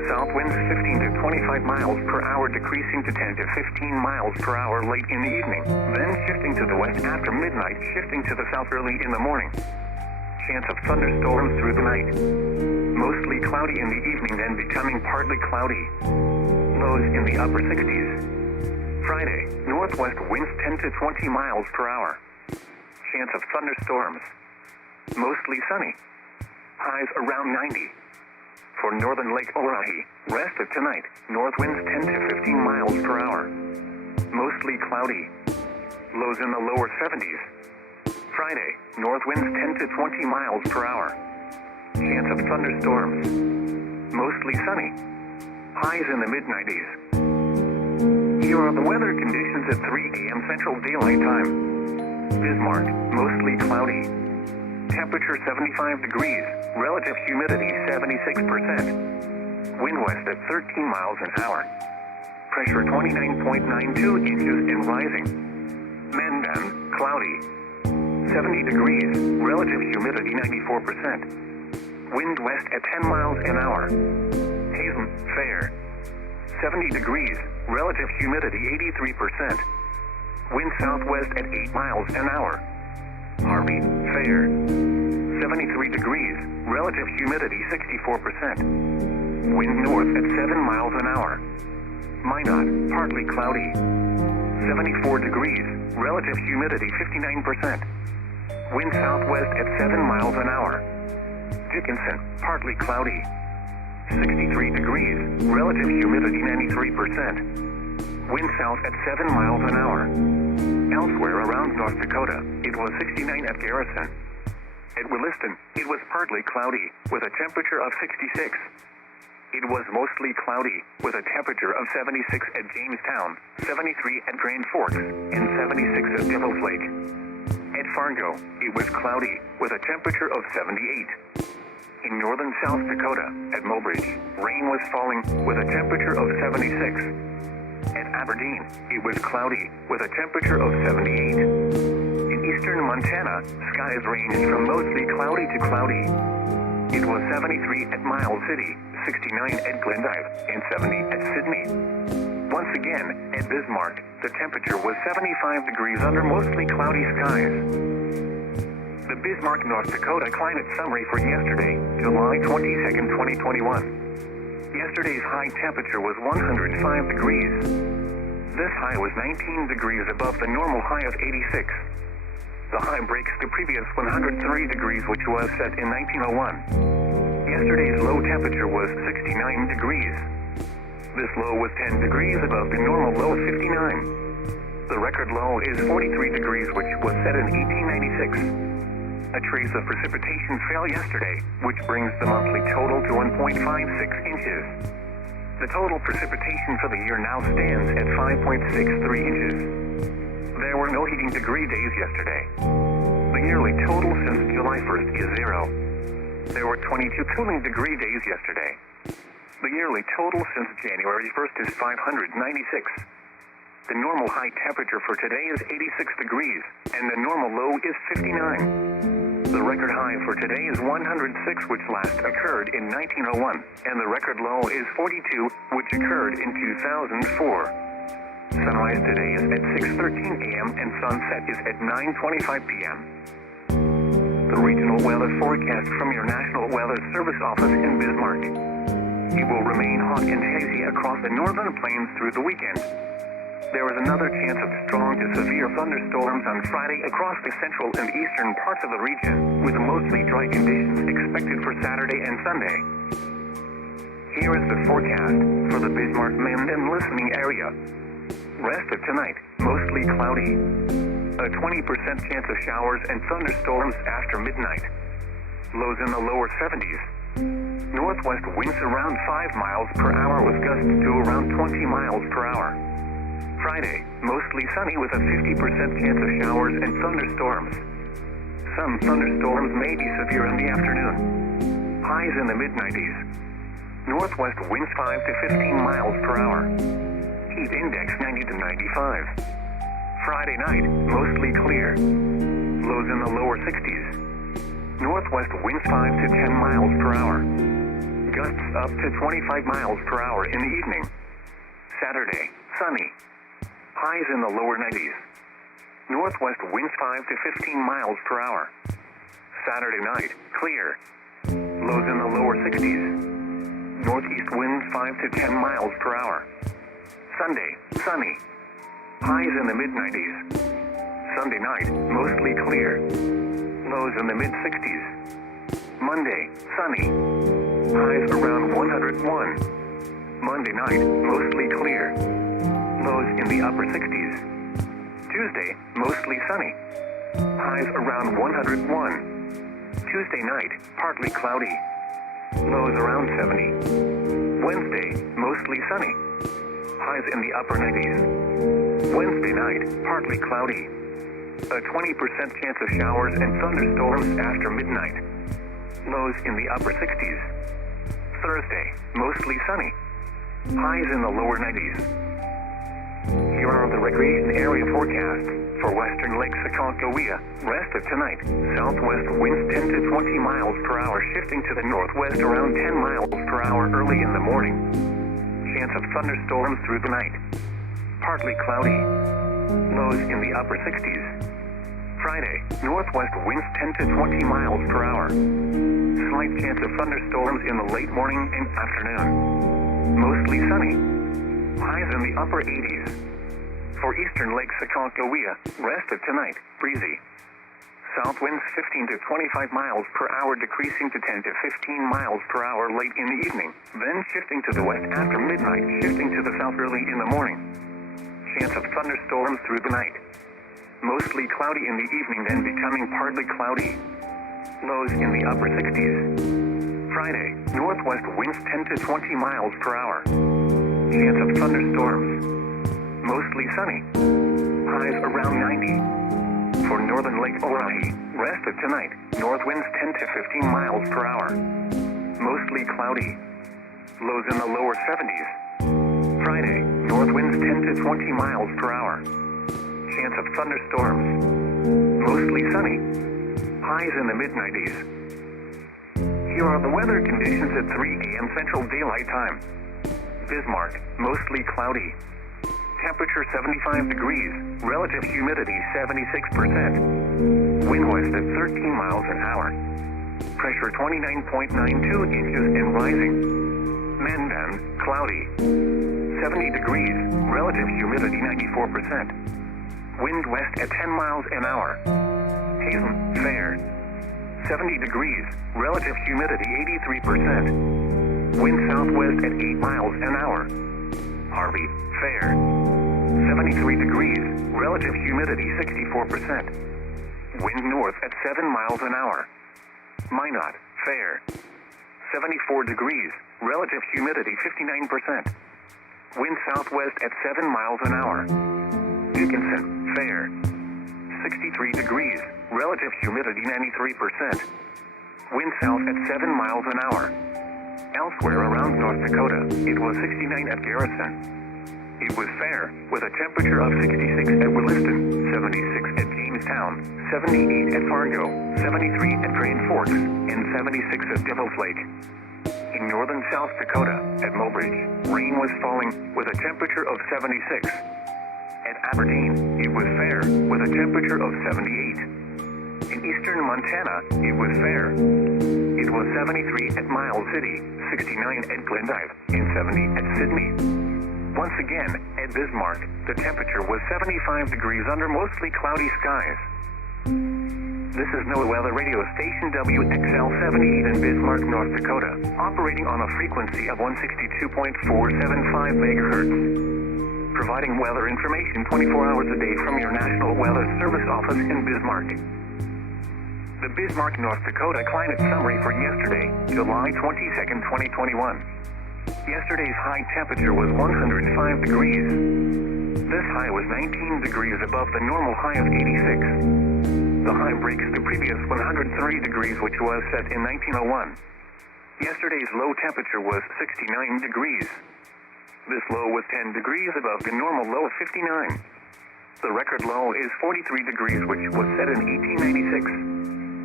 south winds 15 to 25 miles per hour, decreasing to 10 to 15 miles per hour late in the evening, then shifting to the west after midnight, shifting to the south early in the morning. Chance of thunderstorms through the night. Mostly cloudy in the evening, then becoming partly cloudy. Lows in the upper 60s. Friday, northwest winds 10 to 20 miles per hour. Chance of thunderstorms. Mostly sunny. Highs around 90. For northern Lake Orohi, rest of tonight, north winds 10 to 15 miles per hour. Mostly cloudy. Lows in the lower 70s. Friday, north winds 10 to 20 miles per hour. Chance of thunderstorms. Mostly sunny. Highs in the mid-90s. Here are the weather conditions at 3 a.m. Central Daylight Time. Bismarck, mostly cloudy. Temperature 75 degrees, relative humidity 76%. Wind west at 13 miles an hour. Pressure 29.92 inches and rising. Mandan, cloudy. 70 degrees, relative humidity 94%. Wind west at 10 miles an hour. Hazen, fair. 70 degrees, relative humidity 83%. Wind southwest at 8 miles an hour. Harvey, fair. 73 degrees, relative humidity 64%. Wind north at 7 miles an hour. Minot, partly cloudy. 74 degrees, relative humidity 59%. Wind southwest at 7 miles an hour. Dickinson, partly cloudy. 63 degrees, relative humidity 93%. Wind south at 7 miles an hour. Elsewhere around North Dakota, it was 69 at Garrison. At Williston, it was partly cloudy, with a temperature of 66. It was mostly cloudy, with a temperature of 76 at Jamestown, 73 at Grand Forks, and 76 at Devil's Lake. At Fargo, it was cloudy, with a temperature of 78. In northern South Dakota, at Mobridge, rain was falling, with a temperature of 76. At Aberdeen, it was cloudy, with a temperature of 78. In eastern Montana, skies ranged from mostly cloudy to cloudy. It was 73 at Miles City, 69 at Glendive, and 70 at Sydney. Once again, at Bismarck, the temperature was 75 degrees under mostly cloudy skies. The Bismarck, North Dakota climate summary for yesterday, July 22, 2021. Yesterday's high temperature was 105 degrees. This high was 19 degrees above the normal high of 86. The high breaks the previous 103 degrees, which was set in 1901. Yesterday's low temperature was 69 degrees. This low was 10 degrees above the normal low of 59. The record low is 43 degrees, which was set in 1896. A trace of precipitation fell yesterday, which brings the monthly total to 1.56 inches. The total precipitation for the year now stands at 5.63 inches. There were no heating degree days yesterday. The yearly total since July 1st is 0. There were 22 cooling degree days yesterday. The yearly total since January 1st is 596. The normal high temperature for today is 86 degrees, and the normal low is 59. The record high for today is 106, which last occurred in 1901, and the record low is 42, which occurred in 2004. Sunrise today is at 6:13 a.m. and sunset is at 9:25 p.m. The regional weather forecast from your National Weather Service office in Bismarck. It will remain hot and hazy across the northern plains through the weekend. There is another chance of strong to severe thunderstorms on Friday across the central and eastern parts of the region, with mostly dry conditions expected for Saturday and Sunday. Here is the forecast for the Bismarck, Mend, and listening area. Rest of tonight, mostly cloudy. A 20% chance of showers and thunderstorms after midnight. Lows in the lower 70s. Northwest winds around 5 miles per hour with gusts to around 20 miles per hour. Friday, mostly sunny with a 50% chance of showers and thunderstorms. Some thunderstorms may be severe in the afternoon. Highs in the mid-90s. Northwest winds 5 to 15 miles per hour. Heat index 90 to 95. Friday night, mostly clear. Lows in the lower 60s. Northwest winds 5 to 10 miles per hour. Gusts up to 25 miles per hour in the evening. Saturday, sunny. Highs in the lower 90s. Northwest winds 5 to 15 miles per hour. Saturday night, clear. Lows in the lower 60s. Northeast winds 5 to 10 miles per hour. Sunday, sunny. Highs in the mid-90s. Sunday night, mostly clear. Lows in the mid-60s. Monday, sunny. Highs around 101. Monday night, mostly clear. Lows in the upper 60s. Tuesday, mostly sunny. Highs around 101. Tuesday night, partly cloudy. Lows around 70. Wednesday, mostly sunny. Highs in the upper 90s. Wednesday night, partly cloudy. A 20% chance of showers and thunderstorms after midnight. Lows in the upper 60s. Thursday, mostly sunny. Highs in the lower 90s. Here are the recreation area forecasts for western Lake Sakoncoquia. Rest of tonight, southwest winds 10 to 20 miles per hour, shifting to the northwest around 10 miles per hour early in the morning. Chance of thunderstorms through the night. Partly cloudy. Lows in the upper 60s. Friday, northwest winds 10 to 20 miles per hour. Slight chance of thunderstorms in the late morning and afternoon. Mostly sunny. Highs in the upper 80s. For eastern Lake Sakoncoquia, rest of tonight, breezy. South winds 15 to 25 miles per hour, decreasing to 10 to 15 miles per hour late in the evening, then shifting to the west after midnight, shifting to the south early in the morning. Chance of thunderstorms through the night. Mostly cloudy in the evening, then becoming partly cloudy. Lows in the upper 60s. Friday, northwest winds 10 to 20 miles per hour. Chance of thunderstorms. Mostly sunny. Highs around 90. For northern Lake Oahe, rest of tonight, north winds 10 to 15 miles per hour. Mostly cloudy. Lows in the lower 70s. Friday, north winds 10 to 20 miles per hour. Chance of thunderstorms. Mostly sunny. Highs in the mid-90s. Here are the weather conditions at 3 a.m. Central Daylight Time. Bismarck, mostly cloudy. Temperature 75 degrees, relative humidity 76%. Wind west at 13 miles an hour. Pressure 29.92 inches and rising. Mandan, cloudy. 70 degrees, relative humidity 94%. Wind west at 10 miles an hour. Hazen, fair. 70 degrees, relative humidity 83%. Wind southwest at 8 miles an hour. Harvey, fair. 73 degrees, relative humidity 64%. Wind north at 7 miles an hour. Minot, fair. 74 degrees, relative humidity 59%. Wind southwest at 7 miles an hour. Dickinson, fair. 63 degrees, relative humidity 93%. Wind south at 7 miles an hour. Elsewhere around North Dakota, it was 69 at Garrison. It was fair, with a temperature of 66 at Williston, 76 at Jamestown, 78 at Fargo, 73 at Grand Forks, and 76 at Devil's Lake. In northern South Dakota, at Mobridge, rain was falling, with a temperature of 76. At Aberdeen, it was fair, with a temperature of 78. In eastern Montana, it was fair. It was 73 at Miles City, 69 at Glendive, and 70 at Sydney. Once again, at Bismarck, the temperature was 75 degrees under mostly cloudy skies. This is NOAA Weather Radio Station WXL-78 in Bismarck, North Dakota, operating on a frequency of 162.475 MHz. Providing weather information 24 hours a day from your National Weather Service office in Bismarck. The Bismarck, North Dakota climate summary for yesterday, July 22nd, 2021. Yesterday's high temperature was 105 degrees. This high was 19 degrees above the normal high of 86. The high breaks the previous 130 degrees, which was set in 1901. Yesterday's low temperature was 69 degrees. This low was 10 degrees above the normal low of 59. The record low is 43 degrees, which was set in 1896.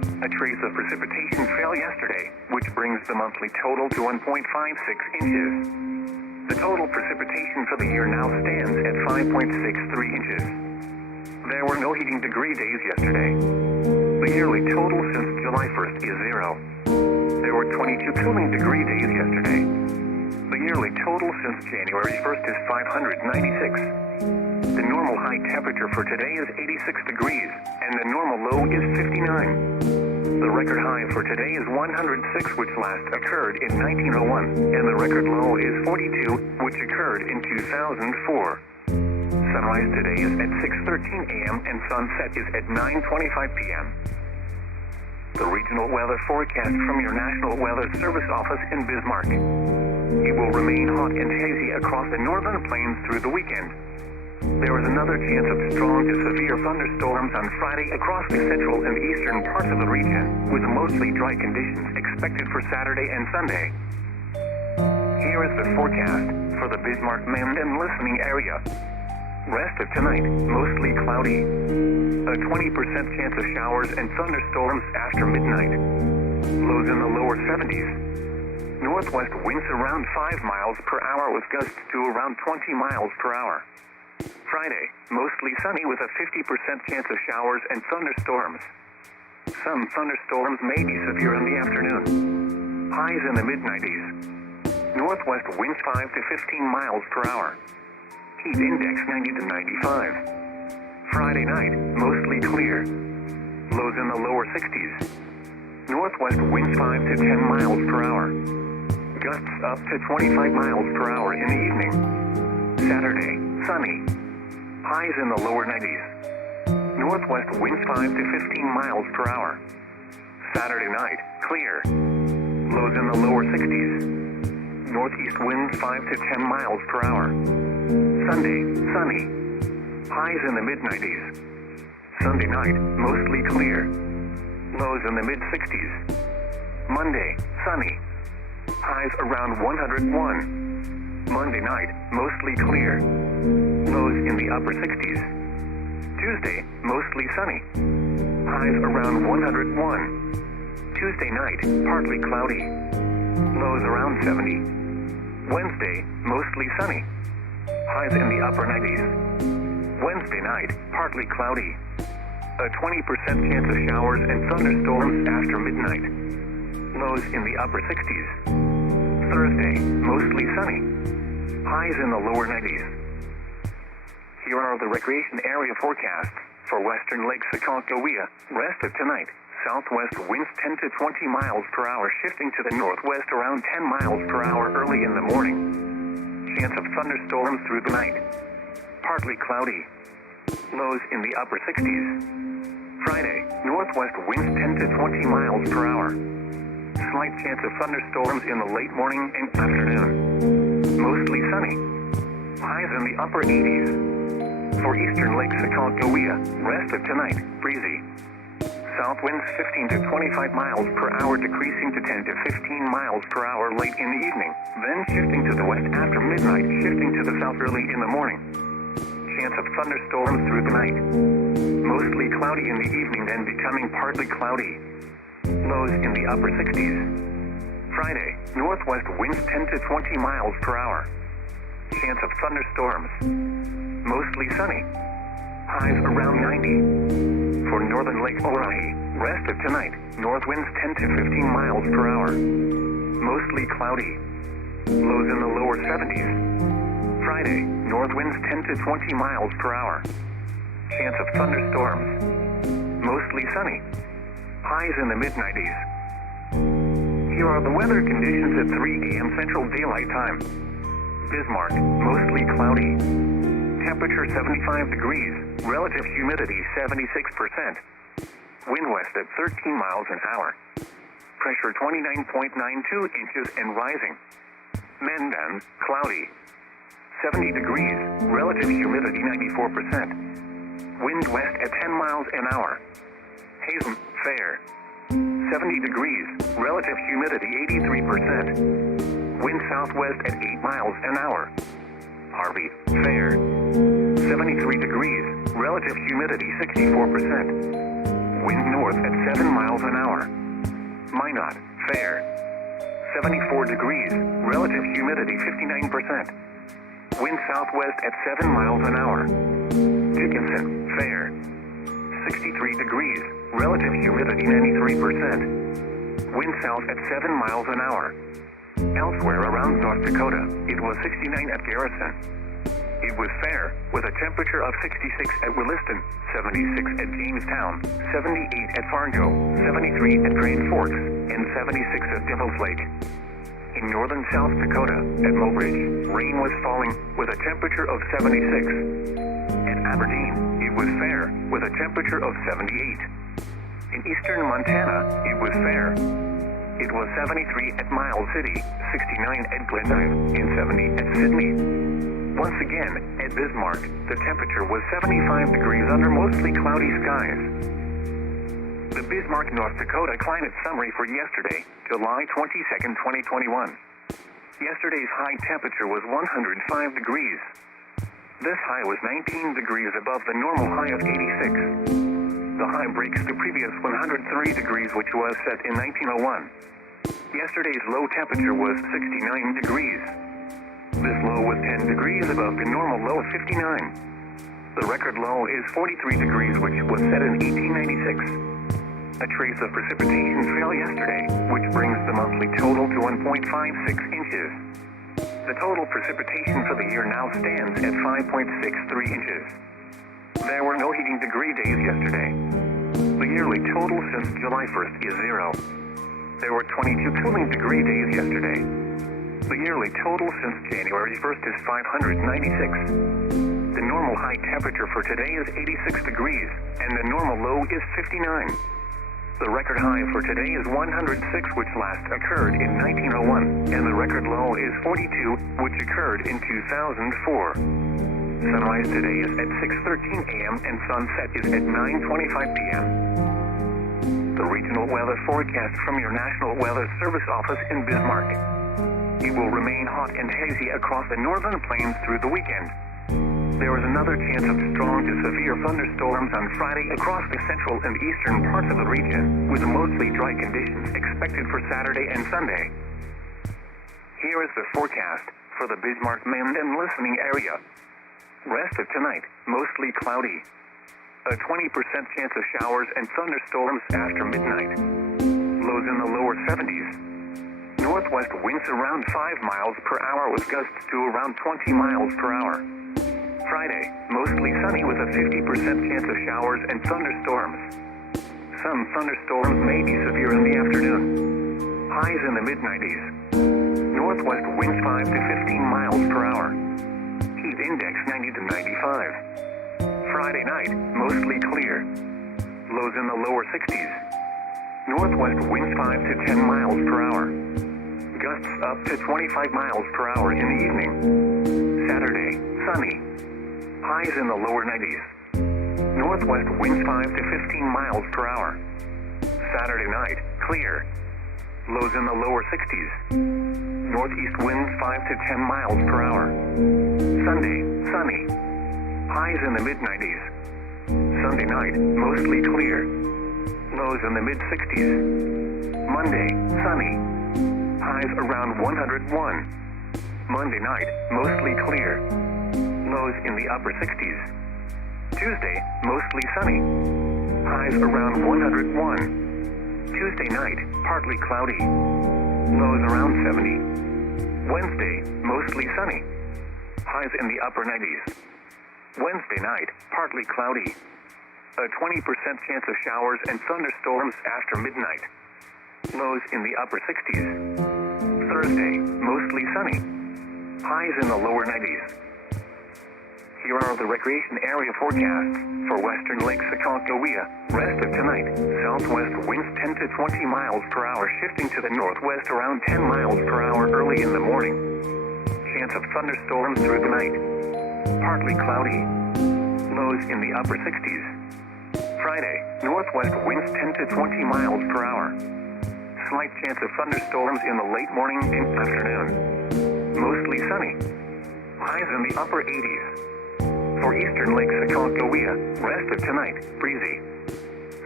A trace of precipitation fell yesterday, which brings the monthly total to 1.56 inches. The total precipitation for the year now stands at 5.63 inches. There were no heating degree days yesterday. The yearly total since July 1st is 0. There were 22 cooling degree days yesterday. The yearly total since January 1st is 596. The normal high temperature for today is 86 degrees, and the normal low is 59. The record high for today is 106, which last occurred in 1901, and the record low is 42, which occurred in 2004. Sunrise today is at 6:13 a.m. and sunset is at 9:25 p.m. The regional weather forecast from your National Weather Service office in Bismarck. It will remain hot and hazy across the northern plains through the weekend. There is another chance of strong to severe thunderstorms on Friday across the central and eastern parts of the region, with mostly dry conditions expected for Saturday and Sunday. Here is the forecast for the Bismarck Mend and listening area. Rest of tonight, mostly cloudy. A 20% chance of showers and thunderstorms after midnight. Lows in the lower 70s. Northwest winds around 5 miles per hour with gusts to around 20 miles per hour. Friday, mostly sunny with a 50% chance of showers and thunderstorms. Some thunderstorms may be severe in the afternoon. Highs in the mid-90s. Northwest winds 5 to 15 miles per hour. Heat index 90 to 95. Friday night, mostly clear. Lows in the lower 60s. Northwest winds 5 to 10 miles per hour. Gusts up to 25 miles per hour in the evening. Saturday, sunny. Highs in the lower 90s. Northwest winds 5 to 15 miles per hour. Saturday night, clear. Lows in the lower 60s. Northeast winds 5 to 10 miles per hour. Sunday, sunny. Highs in the mid-90s. Sunday night, mostly clear. Lows in the mid-60s. Monday, sunny. Highs around 101. Monday night, mostly clear. Lows in the upper 60s. Tuesday, mostly sunny. Highs around 101. Tuesday night, partly cloudy. Lows around 70. Wednesday, mostly sunny. Highs in the upper 90s. Wednesday night, partly cloudy. A 20% chance of showers and thunderstorms after midnight. Lows in the upper 60s. Thursday, mostly sunny. Highs in the lower 90s. Here are the recreation area forecasts for western Lake Aconcagua. Rest of tonight. Southwest winds 10 to 20 miles per hour, shifting to the northwest around 10 miles per hour early in the morning. Chance of thunderstorms through the night. Partly cloudy. Lows in the upper 60s. Friday, northwest winds 10 to 20 miles per hour. Slight chance of thunderstorms in the late morning and afternoon. Mostly sunny. Highs in the upper 80s. For eastern Lake Aconcagua, rest of tonight, breezy. South winds 15 to 25 miles per hour, decreasing to 10 to 15 miles per hour late in the evening, then shifting to the west after midnight, shifting to the south early in the morning. Chance of thunderstorms through the night. Mostly cloudy in the evening, then becoming partly cloudy. Lows in the upper 60s. Friday, northwest winds 10 to 20 miles per hour. Chance of thunderstorms. Mostly sunny. Highs around 90. For northern Lake Orohi, rest of tonight, north winds 10 to 15 miles per hour. Mostly cloudy. Lows in the lower 70s. Friday, north winds 10 to 20 miles per hour. Chance of thunderstorms. Mostly sunny. Highs in the mid-90s. Here are the weather conditions at 3 a.m. Central Daylight Time. Bismarck, mostly cloudy. Temperature 75 degrees, relative humidity 76%. Wind west at 13 miles an hour. Pressure 29.92 inches and rising. Mendan, cloudy. 70 degrees, relative humidity 94%. Wind west at 10 miles an hour. Hazen, fair. 70 degrees, relative humidity 83%. Wind southwest at 8 miles an hour. Harvey, fair. 73 degrees, relative humidity 64%. wind north at 7 miles an hour. Minot, fair. 74 degrees, relative humidity 59%. Wind southwest at 7 miles an hour. Dickinson, fair. 63 degrees, relative humidity 93%. Wind south at 7 miles an hour. Elsewhere around North Dakota, it was 69 at Garrison. It was fair, with a temperature of 66 at Williston, 76 at Jamestown, 78 at Fargo, 73 at Grand Forks, and 76 at Devil's Lake. In northern South Dakota, at Mobridge, rain was falling, with a temperature of 76. At Aberdeen, it was fair, with a temperature of 78. In eastern Montana, it was fair. It was 73 at Miles City, 69 at Glendive, and 70 at Sydney. Once again, at Bismarck, the temperature was 75 degrees under mostly cloudy skies. The Bismarck, North Dakota climate summary for yesterday, July 22, 2021. Yesterday's high temperature was 105 degrees. This high was 19 degrees above the normal high of 86. The high breaks the previous 103 degrees, which was set in 1901. Yesterday's low temperature was 69 degrees. This low was 10 degrees above the normal low of 59. The record low is 43 degrees, which was set in 1896. A trace of precipitation fell yesterday, which brings the monthly total to 1.56 inches. The total precipitation for the year now stands at 5.63 inches. There were no heating degree days yesterday. The yearly total since July 1st is 0. There were 22 cooling degree days yesterday. The yearly total since January 1st is 596. The normal high temperature for today is 86 degrees, and the normal low is 59. The record high for today is 106, which last occurred in 1901, and the record low is 42, which occurred in 2004. Sunrise today is at 6:13 a.m. and sunset is at 9:25 p.m. The regional weather forecast from your National Weather Service office in Bismarck. It will remain hot and hazy across the northern plains through the weekend. There is another chance of strong to severe thunderstorms on Friday across the central and eastern parts of the region, with mostly dry conditions expected for Saturday and Sunday. Here is the forecast for the Bismarck Mend and listening area. Rest of tonight, mostly cloudy. A 20% chance of showers and thunderstorms after midnight. Lows in the lower 70s. Northwest winds around 5 miles per hour with gusts to around 20 miles per hour. Friday, mostly sunny with a 50% chance of showers and thunderstorms. Some thunderstorms may be severe in the afternoon. Highs in the mid-90s. Northwest winds 5 to 15 miles per hour. Heat index 90 to 95. Friday night, mostly clear. Lows in the lower 60s. Northwest winds 5 to 10 miles per hour. Gusts up to 25 miles per hour in the evening. Saturday, sunny. Highs in the lower 90s. Northwest winds 5 to 15 miles per hour. Saturday night, clear. Lows in the lower 60s. Northeast winds 5 to 10 miles per hour. Sunday, sunny. Highs in the mid-90s. Sunday night, mostly clear. Lows in the mid-60s. Monday, sunny. Highs around 101. Monday night, mostly clear. Lows in the upper 60s. Tuesday, mostly sunny. Highs around 101. Tuesday night, partly cloudy. Lows around 70. Wednesday, mostly sunny. Highs in the upper 90s. Wednesday night, partly cloudy. A 20% chance of showers and thunderstorms after midnight. Lows in the upper 60s. Thursday, mostly sunny. Highs in the lower 90s. Here are the recreation area forecasts for western Lake Aconcagua. Rest of tonight, southwest winds 10 to 20 miles per hour, shifting to the northwest around 10 miles per hour early in the morning. Chance of thunderstorms through the night. Partly cloudy. Lows in the upper 60s. Friday, northwest winds 10 to 20 miles per hour. Slight chance of thunderstorms in the late morning and afternoon. Mostly sunny. Highs in the upper 80s. For eastern Lake Aconcagua, rest of tonight, breezy.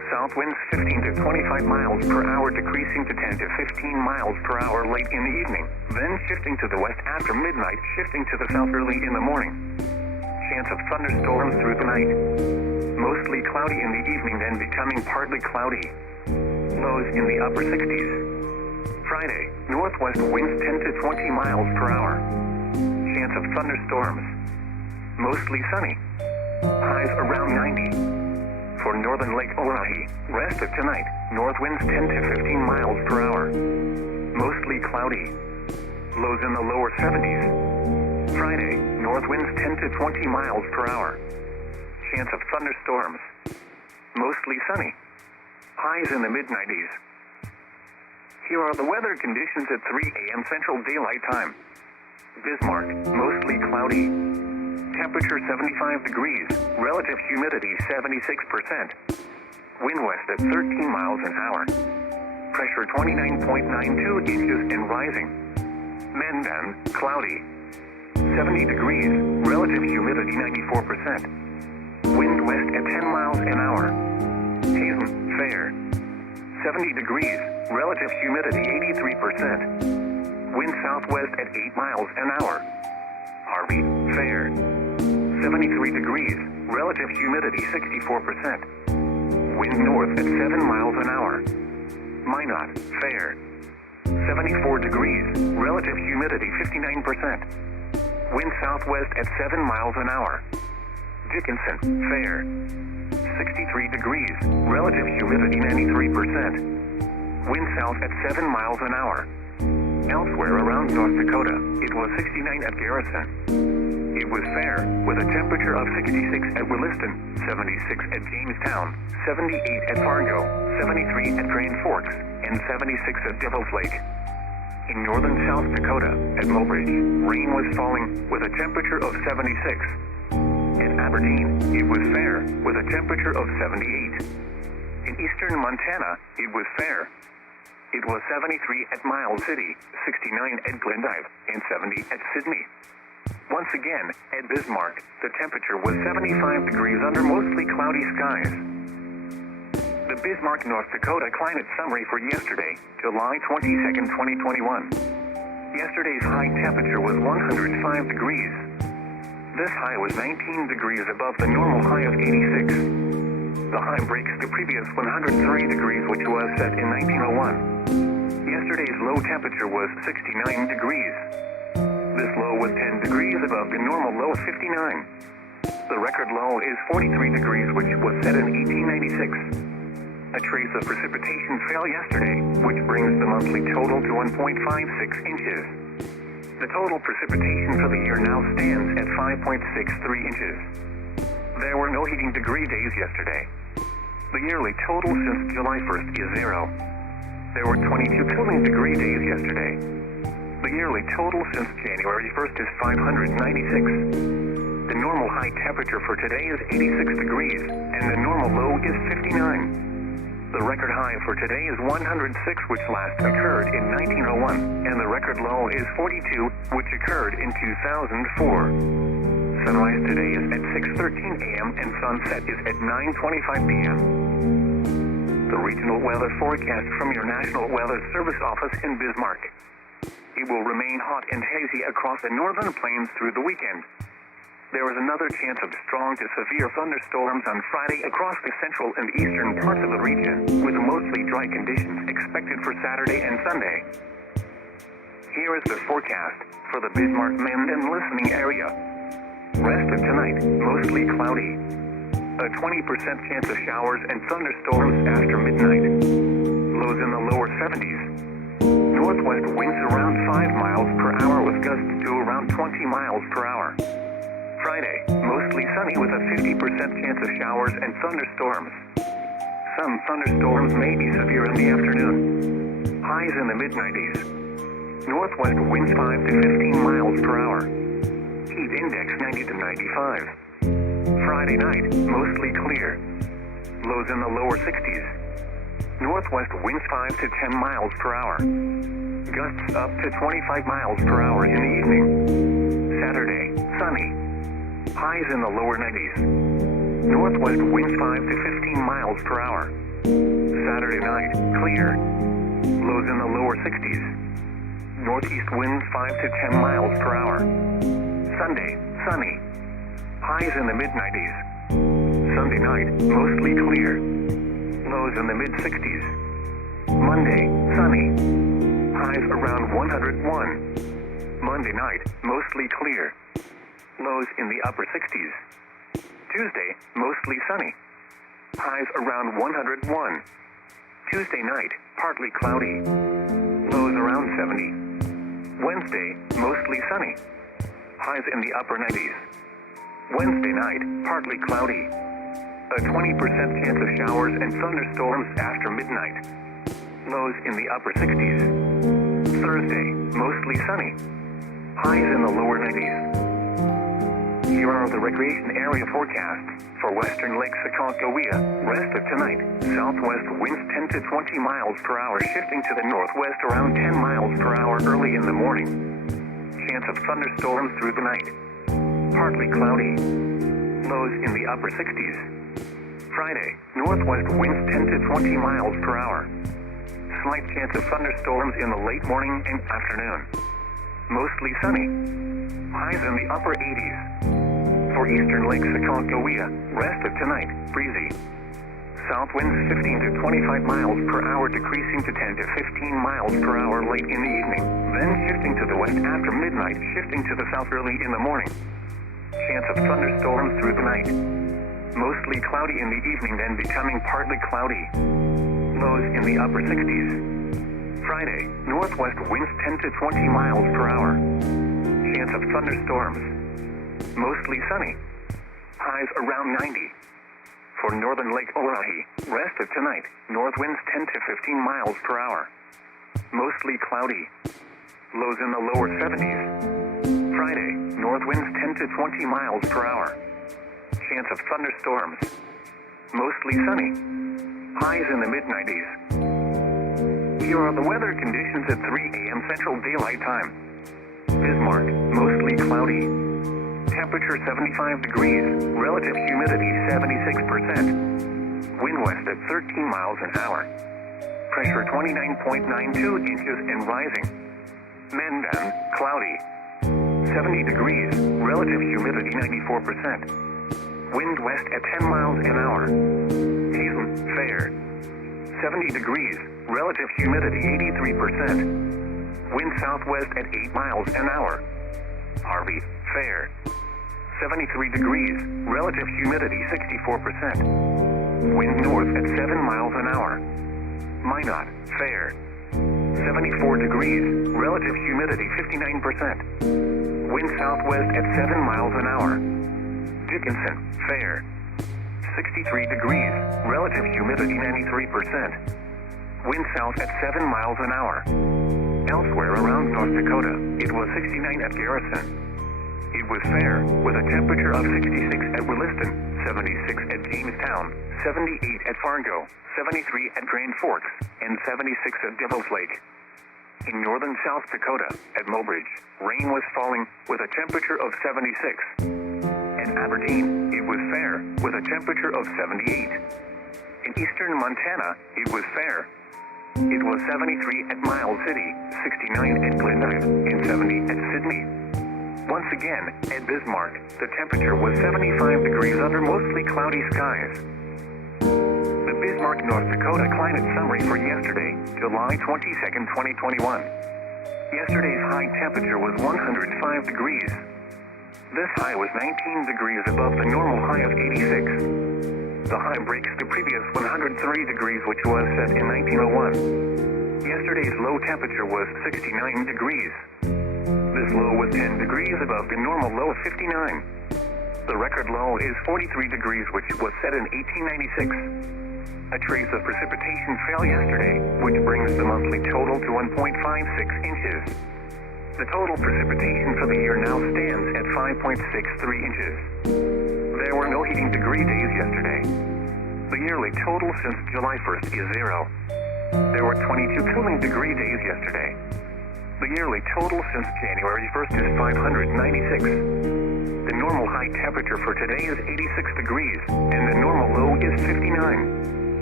South winds 15 to 25 miles per hour, decreasing to 10 to 15 miles per hour late in the evening, then shifting to the west after midnight, shifting to the south early in the morning. Chance of thunderstorms through the night. Mostly cloudy in the evening, then becoming partly cloudy. Lows in the upper 60s. Friday, northwest winds 10 to 20 miles per hour. Chance of thunderstorms. Mostly sunny. Highs around 90. For northern Lake Orohi, rest of tonight, north winds 10 to 15 miles per hour. Mostly cloudy. Lows in the lower 70s. Friday, north winds 10 to 20 miles per hour. Chance of thunderstorms. Mostly sunny. Highs in the mid-90s. Here are the weather conditions at 3 a.m. Central Daylight Time. Bismarck, mostly cloudy. Temperature 75 degrees, relative humidity 76%. Wind west at 13 miles an hour. Pressure 29.92 inches and rising. Mandan, cloudy. 70 degrees, relative humidity 94%. Wind west at 10 miles an hour. Hazen, fair. 70 degrees, relative humidity 83%. Wind southwest at 8 miles an hour. Harvey, fair. 73 degrees, relative humidity 64%. Wind north at 7 miles an hour. Minot, fair. 74 degrees, relative humidity 59%. Wind southwest at 7 miles an hour. Dickinson, fair. 63 degrees, relative humidity 93%. Wind south at 7 miles an hour. Elsewhere around North Dakota, it was 69 at Garrison. It was fair, with a temperature of 66 at Williston, 76 at Jamestown, 78 at Fargo, 73 at Grand Forks, and 76 at Devil's Lake. In northern South Dakota, at Mobridge, rain was falling, with a temperature of 76. At Aberdeen, it was fair, with a temperature of 78. In eastern Montana, it was fair. It was 73 at Miles City, 69 at Glendive, and 70 at Sydney. Once again, at Bismarck, the temperature was 75 degrees under mostly cloudy skies. The Bismarck, North Dakota climate summary for yesterday, July 22, 2021. Yesterday's high temperature was 105 degrees. This high was 19 degrees above the normal high of 86. The high breaks the previous 103 degrees, which was set in 1901. Yesterday's low temperature was 69 degrees. This low was 10 degrees above the normal low of 59. The record low is 43 degrees, which was set in 1896. A trace of precipitation fell yesterday, which brings the monthly total to 1.56 inches. The total precipitation for the year now stands at 5.63 inches. There were no heating degree days yesterday. The yearly total since July 1st is 0. There were 22 cooling degree days yesterday. The yearly total since January 1st is 596. The normal high temperature for today is 86 degrees, and the normal low is 59. The record high for today is 106, which last occurred in 1901, and the record low is 42, which occurred in 2004. Sunrise today is at 6:13 a.m. and sunset is at 9:25 p.m. The regional weather forecast from your National Weather Service office in Bismarck. It will remain hot and hazy across the northern plains through the weekend. There is another chance of strong to severe thunderstorms on Friday across the central and eastern parts of the region, with mostly dry conditions expected for Saturday and Sunday. Here is the forecast for the Bismarck, Mandan listening area. Rest of tonight, mostly cloudy. A 20% chance of showers and thunderstorms after midnight. Lows in the lower 70s. Northwest winds around 5 miles per hour with gusts to around 20 miles per hour. Friday, mostly sunny with a 50% chance of showers and thunderstorms. Some thunderstorms may be severe in the afternoon. Highs in the mid-90s. Northwest winds 5 to 15 miles per hour. Heat index 90 to 95. Friday night, mostly clear. Lows in the lower 60s. Northwest winds 5 to 10 miles per hour. Gusts up to 25 miles per hour in the evening. Saturday, sunny. Highs in the lower 90s. Northwest winds 5 to 15 miles per hour. Saturday night, clear. Lows in the lower 60s. Northeast winds 5 to 10 miles per hour. Sunday, sunny. Highs in the mid-90s. Sunday night, mostly clear. Lows in the mid-60s. Monday, sunny. Highs around 101. Monday night, mostly clear. Lows in the upper 60s. Tuesday, mostly sunny. Highs around 101. Tuesday night, partly cloudy. Lows around 70. Wednesday, mostly sunny. Highs in the upper 90s. Wednesday night, partly cloudy. A 20% chance of showers and thunderstorms after midnight. Lows in the upper 60s. Thursday, mostly sunny. Highs in the lower 90s. Here are the recreation area forecasts for western Lake Aconcagua. Rest of tonight, southwest winds 10 to 20 miles per hour, shifting to the northwest around 10 miles per hour early in the morning. Chance of thunderstorms through the night. Partly cloudy. Lows in the upper 60s. Friday, northwest winds 10 to 20 miles per hour. Slight chance of thunderstorms in the late morning and afternoon. Mostly sunny. Highs in the upper 80s. For eastern Lake Aconcagua, rest of tonight, breezy. South winds 15 to 25 miles per hour, decreasing to 10 to 15 miles per hour late in the evening, then shifting to the west after midnight, shifting to the south early in the morning. Chance of thunderstorms through the night. Mostly cloudy in the evening, then becoming partly cloudy. Lows in the upper 60s. Friday, northwest winds 10 to 20 miles per hour. Chance of thunderstorms. Mostly sunny. Highs around 90. For northern Lake Orohi, rest of tonight, north winds 10 to 15 miles per hour. Mostly cloudy. Lows in the lower 70s. Friday, north winds 10 to 20 miles per hour. Chance of thunderstorms. Mostly sunny. Highs in the mid-90s. Here are the weather conditions at 3 a.m. Central Daylight Time. Bismarck, mostly cloudy. Temperature 75 degrees, relative humidity 76%. Wind west at 13 miles an hour. Pressure 29.92 inches and rising. Mandan, cloudy. 70 degrees, relative humidity 94%. Wind west at 10 miles an hour. Hazen, fair. 70 degrees, relative humidity 83%. Wind southwest at 8 miles an hour. Harvey, fair. 73 degrees, relative humidity 64%. Wind north at 7 miles an hour. Minot, fair. 74 degrees, relative humidity 59%. Wind southwest at 7 miles an hour. Dickinson, fair. 63 degrees, relative humidity 93%. Wind south at 7 miles an hour. Elsewhere around North Dakota, it was 69 at Garrison. It was fair, with a temperature of 66 at Williston, 76 at Jamestown, 78 at Fargo, 73 at Grand Forks, and 76 at Devil's Lake. In northern South Dakota, at Mobridge, rain was falling with a temperature of 76. In Aberdeen, it was fair, with a temperature of 78. In eastern Montana, it was fair. It was 73 at Miles City, 69 at Glendive, and 70 at Sydney. Once again, at Bismarck, the temperature was 75 degrees under mostly cloudy skies. The Bismarck, North Dakota climate summary for yesterday, July 22, 2021. Yesterday's high temperature was 105 degrees. This high was 19 degrees above the normal high of 86. The high breaks the previous 103 degrees, which was set in 1901. Yesterday's low temperature was 69 degrees. This low was 10 degrees above the normal low of 59. The record low is 43 degrees, which was set in 1896. A trace of precipitation fell yesterday, which brings the monthly total to 1.56 inches. The total precipitation for the year now stands at 5.63 inches. There were no heating degree days yesterday. The yearly total since July 1st is 0. There were 22 cooling degree days yesterday. The yearly total since January 1st is 596. The normal high temperature for today is 86 degrees, and the normal low is 59.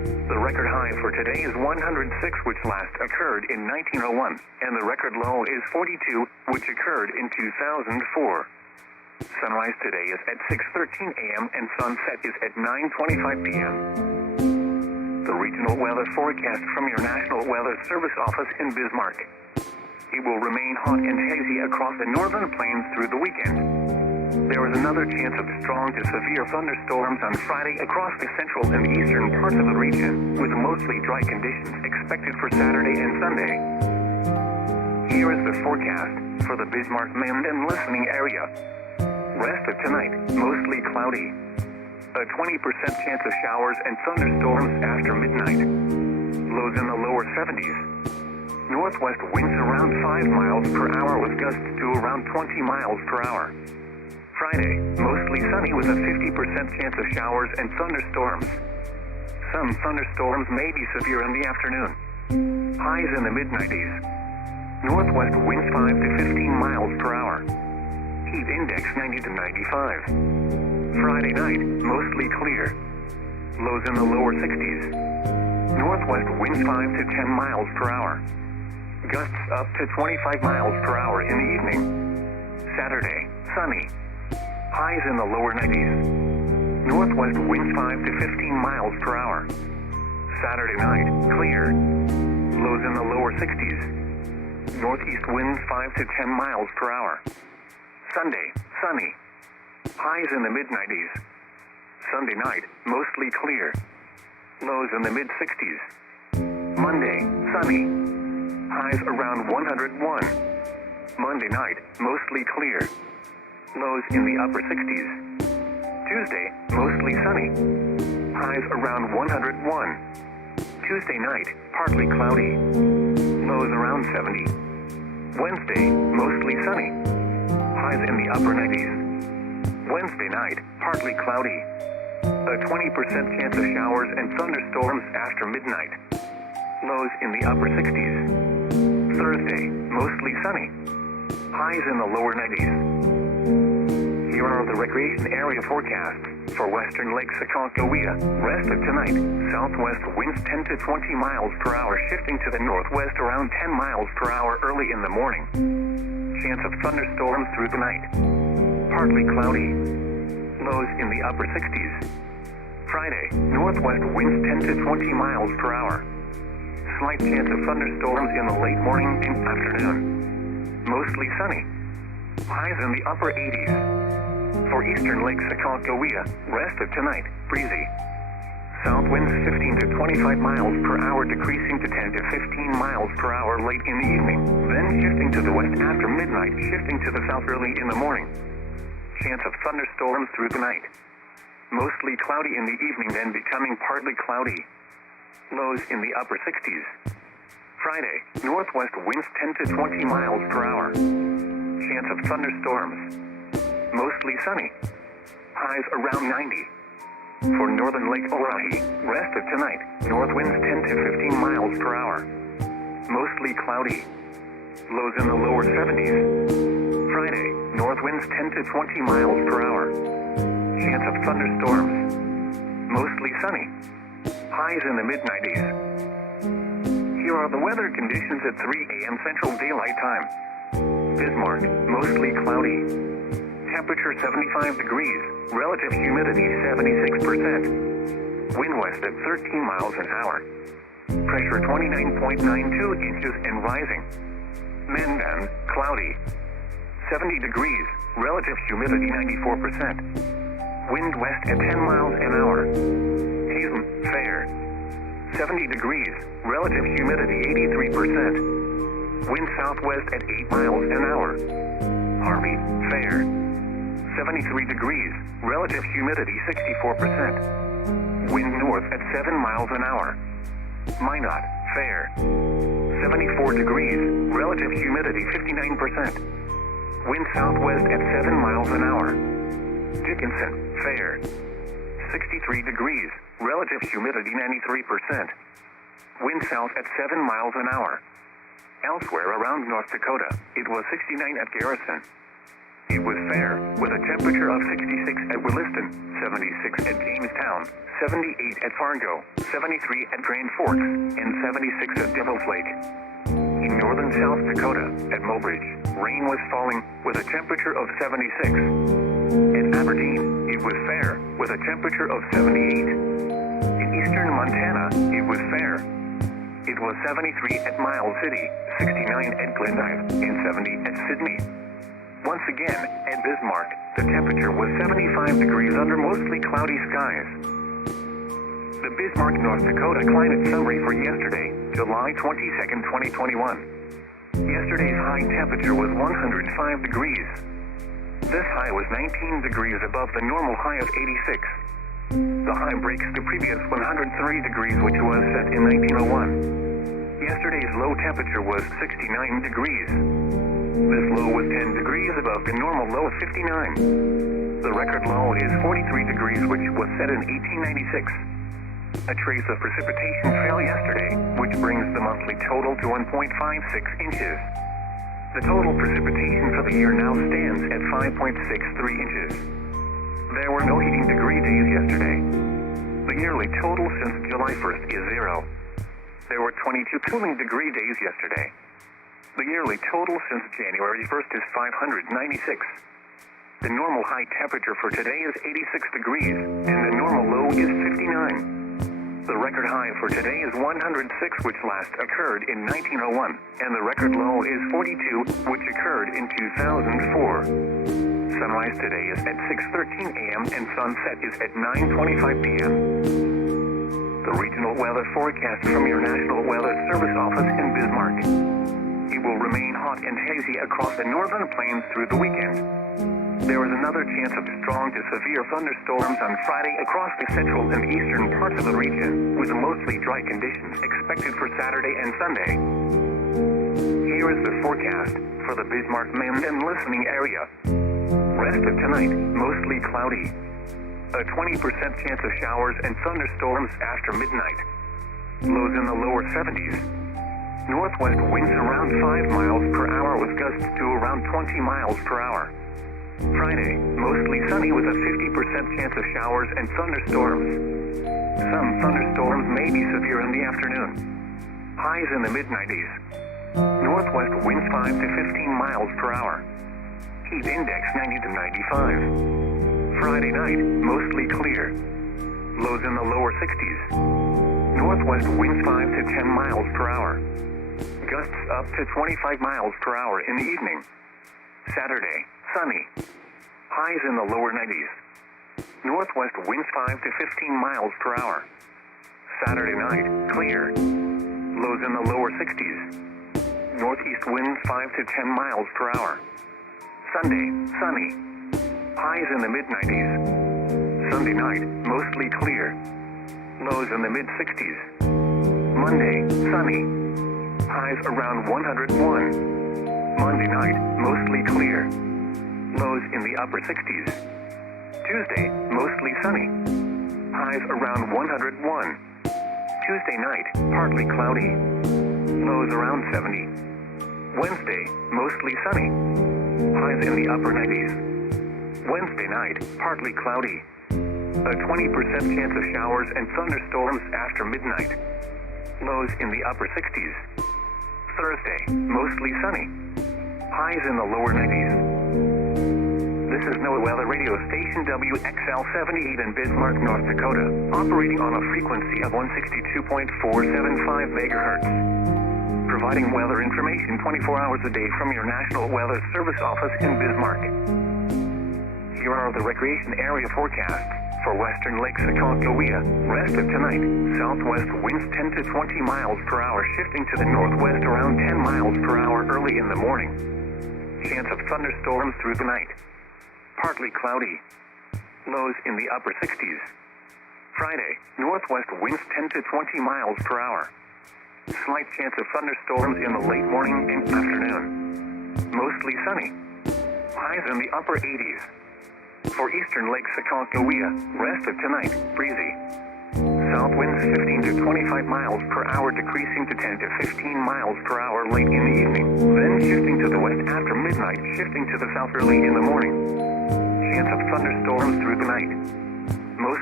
The record high for today is 106, which last occurred in 1901, and the record low is 42, which occurred in 2004. Sunrise today is at 6:13 a.m. and sunset is at 9:25 p.m. The regional weather forecast from your National Weather Service office in Bismarck. It will remain hot and hazy across the northern plains through the weekend. There is another chance of strong to severe thunderstorms on Friday across the central and eastern parts of the region, with mostly dry conditions expected for Saturday and Sunday. Here is the forecast for the Bismarck Mend and listening area. Rest of tonight, mostly cloudy. A 20% chance of showers and thunderstorms after midnight. Lows in the lower 70s. Northwest winds around 5 miles per hour with gusts to around 20 miles per hour. Friday, mostly sunny with a 50% chance of showers and thunderstorms. Some thunderstorms may be severe in the afternoon. Highs in the mid-90s. Northwest winds 5 to 15 miles per hour. Heat index 90 to 95. Friday night, mostly clear. Lows in the lower 60s. Northwest winds 5 to 10 miles per hour. Gusts up to 25 miles per hour in the evening. Saturday, sunny. Highs in the lower 90s. Northwest winds 5 to 15 miles per hour. Saturday night, clear. Lows in the lower 60s. Northeast winds 5 to 10 miles per hour. Sunday, sunny. Highs in the mid-90s. Sunday night, mostly clear. Lows in the mid-60s. Monday, sunny. Highs around 101. Monday night, mostly clear. Lows in the upper 60s. Tuesday, mostly sunny. Highs around 101. Tuesday night, partly cloudy. Lows around 70. Wednesday, mostly sunny. Highs in the upper 90s. Wednesday night, partly cloudy. A 20% chance of showers and thunderstorms after midnight. Lows in the upper 60s. Thursday, mostly sunny. Highs in the lower 90s. Here are the recreation area forecasts for western Lake Sacagawea. Rest of tonight, southwest winds 10 to 20 miles per hour, shifting to the northwest around 10 miles per hour early in the morning. Chance of thunderstorms through the night. Partly cloudy. Lows in the upper 60s. Friday, northwest winds 10 to 20 miles per hour. Slight chance of thunderstorms in the late morning and afternoon. Mostly sunny. Highs in the upper 80s. For eastern Lake Sacagawea, rest of tonight, breezy. South winds 15 to 25 miles per hour, decreasing to 10 to 15 miles per hour late in the evening, then shifting to the west after midnight, shifting to the south early in the morning. Chance of thunderstorms through the night. Mostly cloudy in the evening, then becoming partly cloudy. Lows in the upper 60s. Friday, northwest winds 10 to 20 miles per hour. Chance of thunderstorms. Mostly sunny. Highs around 90. For northern Lake Orahi, rest of tonight, north winds 10 to 15 miles per hour. Mostly cloudy. Lows in the lower 70s. Friday, north winds 10 to 20 miles per hour. Chance of thunderstorms. Mostly sunny. Highs in the mid-90s. Here are the weather conditions at 3 a.m. Central Daylight Time. Bismarck, mostly cloudy. Temperature 75 degrees, relative humidity 76%. Wind west at 13 miles an hour. Pressure 29.92 inches and rising. Mandan, cloudy. 70 degrees, relative humidity 94%. Wind west at 10 miles an hour. Hazen, fair. 70 degrees, relative humidity 83%. Wind southwest at 8 miles an hour. Harvey, fair. 73 degrees, relative humidity 64%. Wind north at 7 miles an hour. Minot, fair. 74 degrees, relative humidity 59%. Wind southwest at 7 miles an hour. Dickinson, fair. 63 degrees, relative humidity 93%. Wind south at 7 miles an hour. Elsewhere around North Dakota, it was 69 at Garrison. It was fair, with a temperature of 66 at Williston, 76 at Jamestown, Town, 78 at Fargo, 73 at Grand Forks, and 76 at Devil's Lake. In northern South Dakota, at Mobridge, rain was falling with a temperature of 76. At Aberdeen, it was fair with a temperature of 78. In eastern Montana, it was fair. It was 73 at Miles City, 69 at Glendive, and 70 at Sydney. Once again, at Bismarck, the temperature was 75 degrees under mostly cloudy skies. The Bismarck, North Dakota climate summary for yesterday, July 22, 2021. Yesterday's high temperature was 105 degrees. This high was 19 degrees above the normal high of 86. The high breaks the previous 103 degrees which was set in 1901. Yesterday's low temperature was 69 degrees. This low was 10 degrees above the normal low of 59. The record low is 43 degrees which was set in 1896. A trace of precipitation fell yesterday, which brings the monthly total to 1.56 inches. The total precipitation for the year now stands at 5.63 inches. There were no heating degree days yesterday. The yearly total since July 1st is 0. There were 22 cooling degree days yesterday. The yearly total since January 1st is 596. The normal high temperature for today is 86 degrees, and the normal low is 59. The record high for today is 106, which last occurred in 1901, and the record low is 42, which occurred in 2004. Sunrise today is at 6:13 a.m. and sunset is at 9:25 p.m. The regional weather forecast from your National Weather Service office in Bismarck. It will remain hot and hazy across the northern plains through the weekend. There is another chance of strong to severe thunderstorms on Friday across the central and eastern parts of the region, with mostly dry conditions expected for Saturday and Sunday. Here is the forecast for the Bismarck Mend and listening area. Rest of tonight, mostly cloudy. A 20% chance of showers and thunderstorms after midnight. Lows in the lower 70s. Northwest winds around 5 miles per hour with gusts to around 20 miles per hour. Friday, mostly sunny with a 50% chance of showers and thunderstorms. Some thunderstorms may be severe in the afternoon. Highs in the mid-90s. Northwest winds 5 to 15 miles per hour. Heat index 90 to 95. Friday night, mostly clear. Lows in the lower 60s. Northwest winds 5 to 10 miles per hour. Gusts up to 25 miles per hour in the evening. Saturday, sunny. Highs in the lower 90s. Northwest winds 5 to 15 miles per hour. Saturday night, clear. Lows in the lower 60s. Northeast winds 5 to 10 miles per hour. Sunday, sunny. Highs in the mid-90s. Sunday night, mostly clear. Lows in the mid-60s. Monday, sunny. Highs around 101. Monday night, mostly clear. Lows in the upper 60s. Tuesday, mostly sunny. Highs around 101. Tuesday night, partly cloudy. Lows around 70. Wednesday, mostly sunny. Highs in the upper 90s. Wednesday night, partly cloudy. A 20% chance of showers and thunderstorms after midnight. Lows in the upper 60s. Thursday, mostly sunny. Highs in the lower 90s. This is NOAA Weather Radio Station WXL78 in Bismarck, North Dakota, operating on a frequency of 162.475 megahertz. Providing weather information 24 hours a day from your National Weather Service office in Bismarck. Here are the recreation area forecasts for western Lake Aconcagua. Rest of tonight, southwest winds 10 to 20 miles per hour, shifting to the northwest around 10 miles per hour early in the morning. Chance of thunderstorms through the night. Partly cloudy. Lows in the upper 60s. Friday, northwest winds 10 to 20 miles per hour. Slight chance of thunderstorms in the late morning and afternoon. Mostly sunny. Highs in the upper 80s. For eastern Lake Aconcagua, rest of tonight, breezy. South winds 15 to 25 miles per hour, decreasing to 10 to 15 miles per hour late in the evening, then shifting to the west after midnight, shifting to the south early in the morning. Chance of thunderstorms through the night. Mostly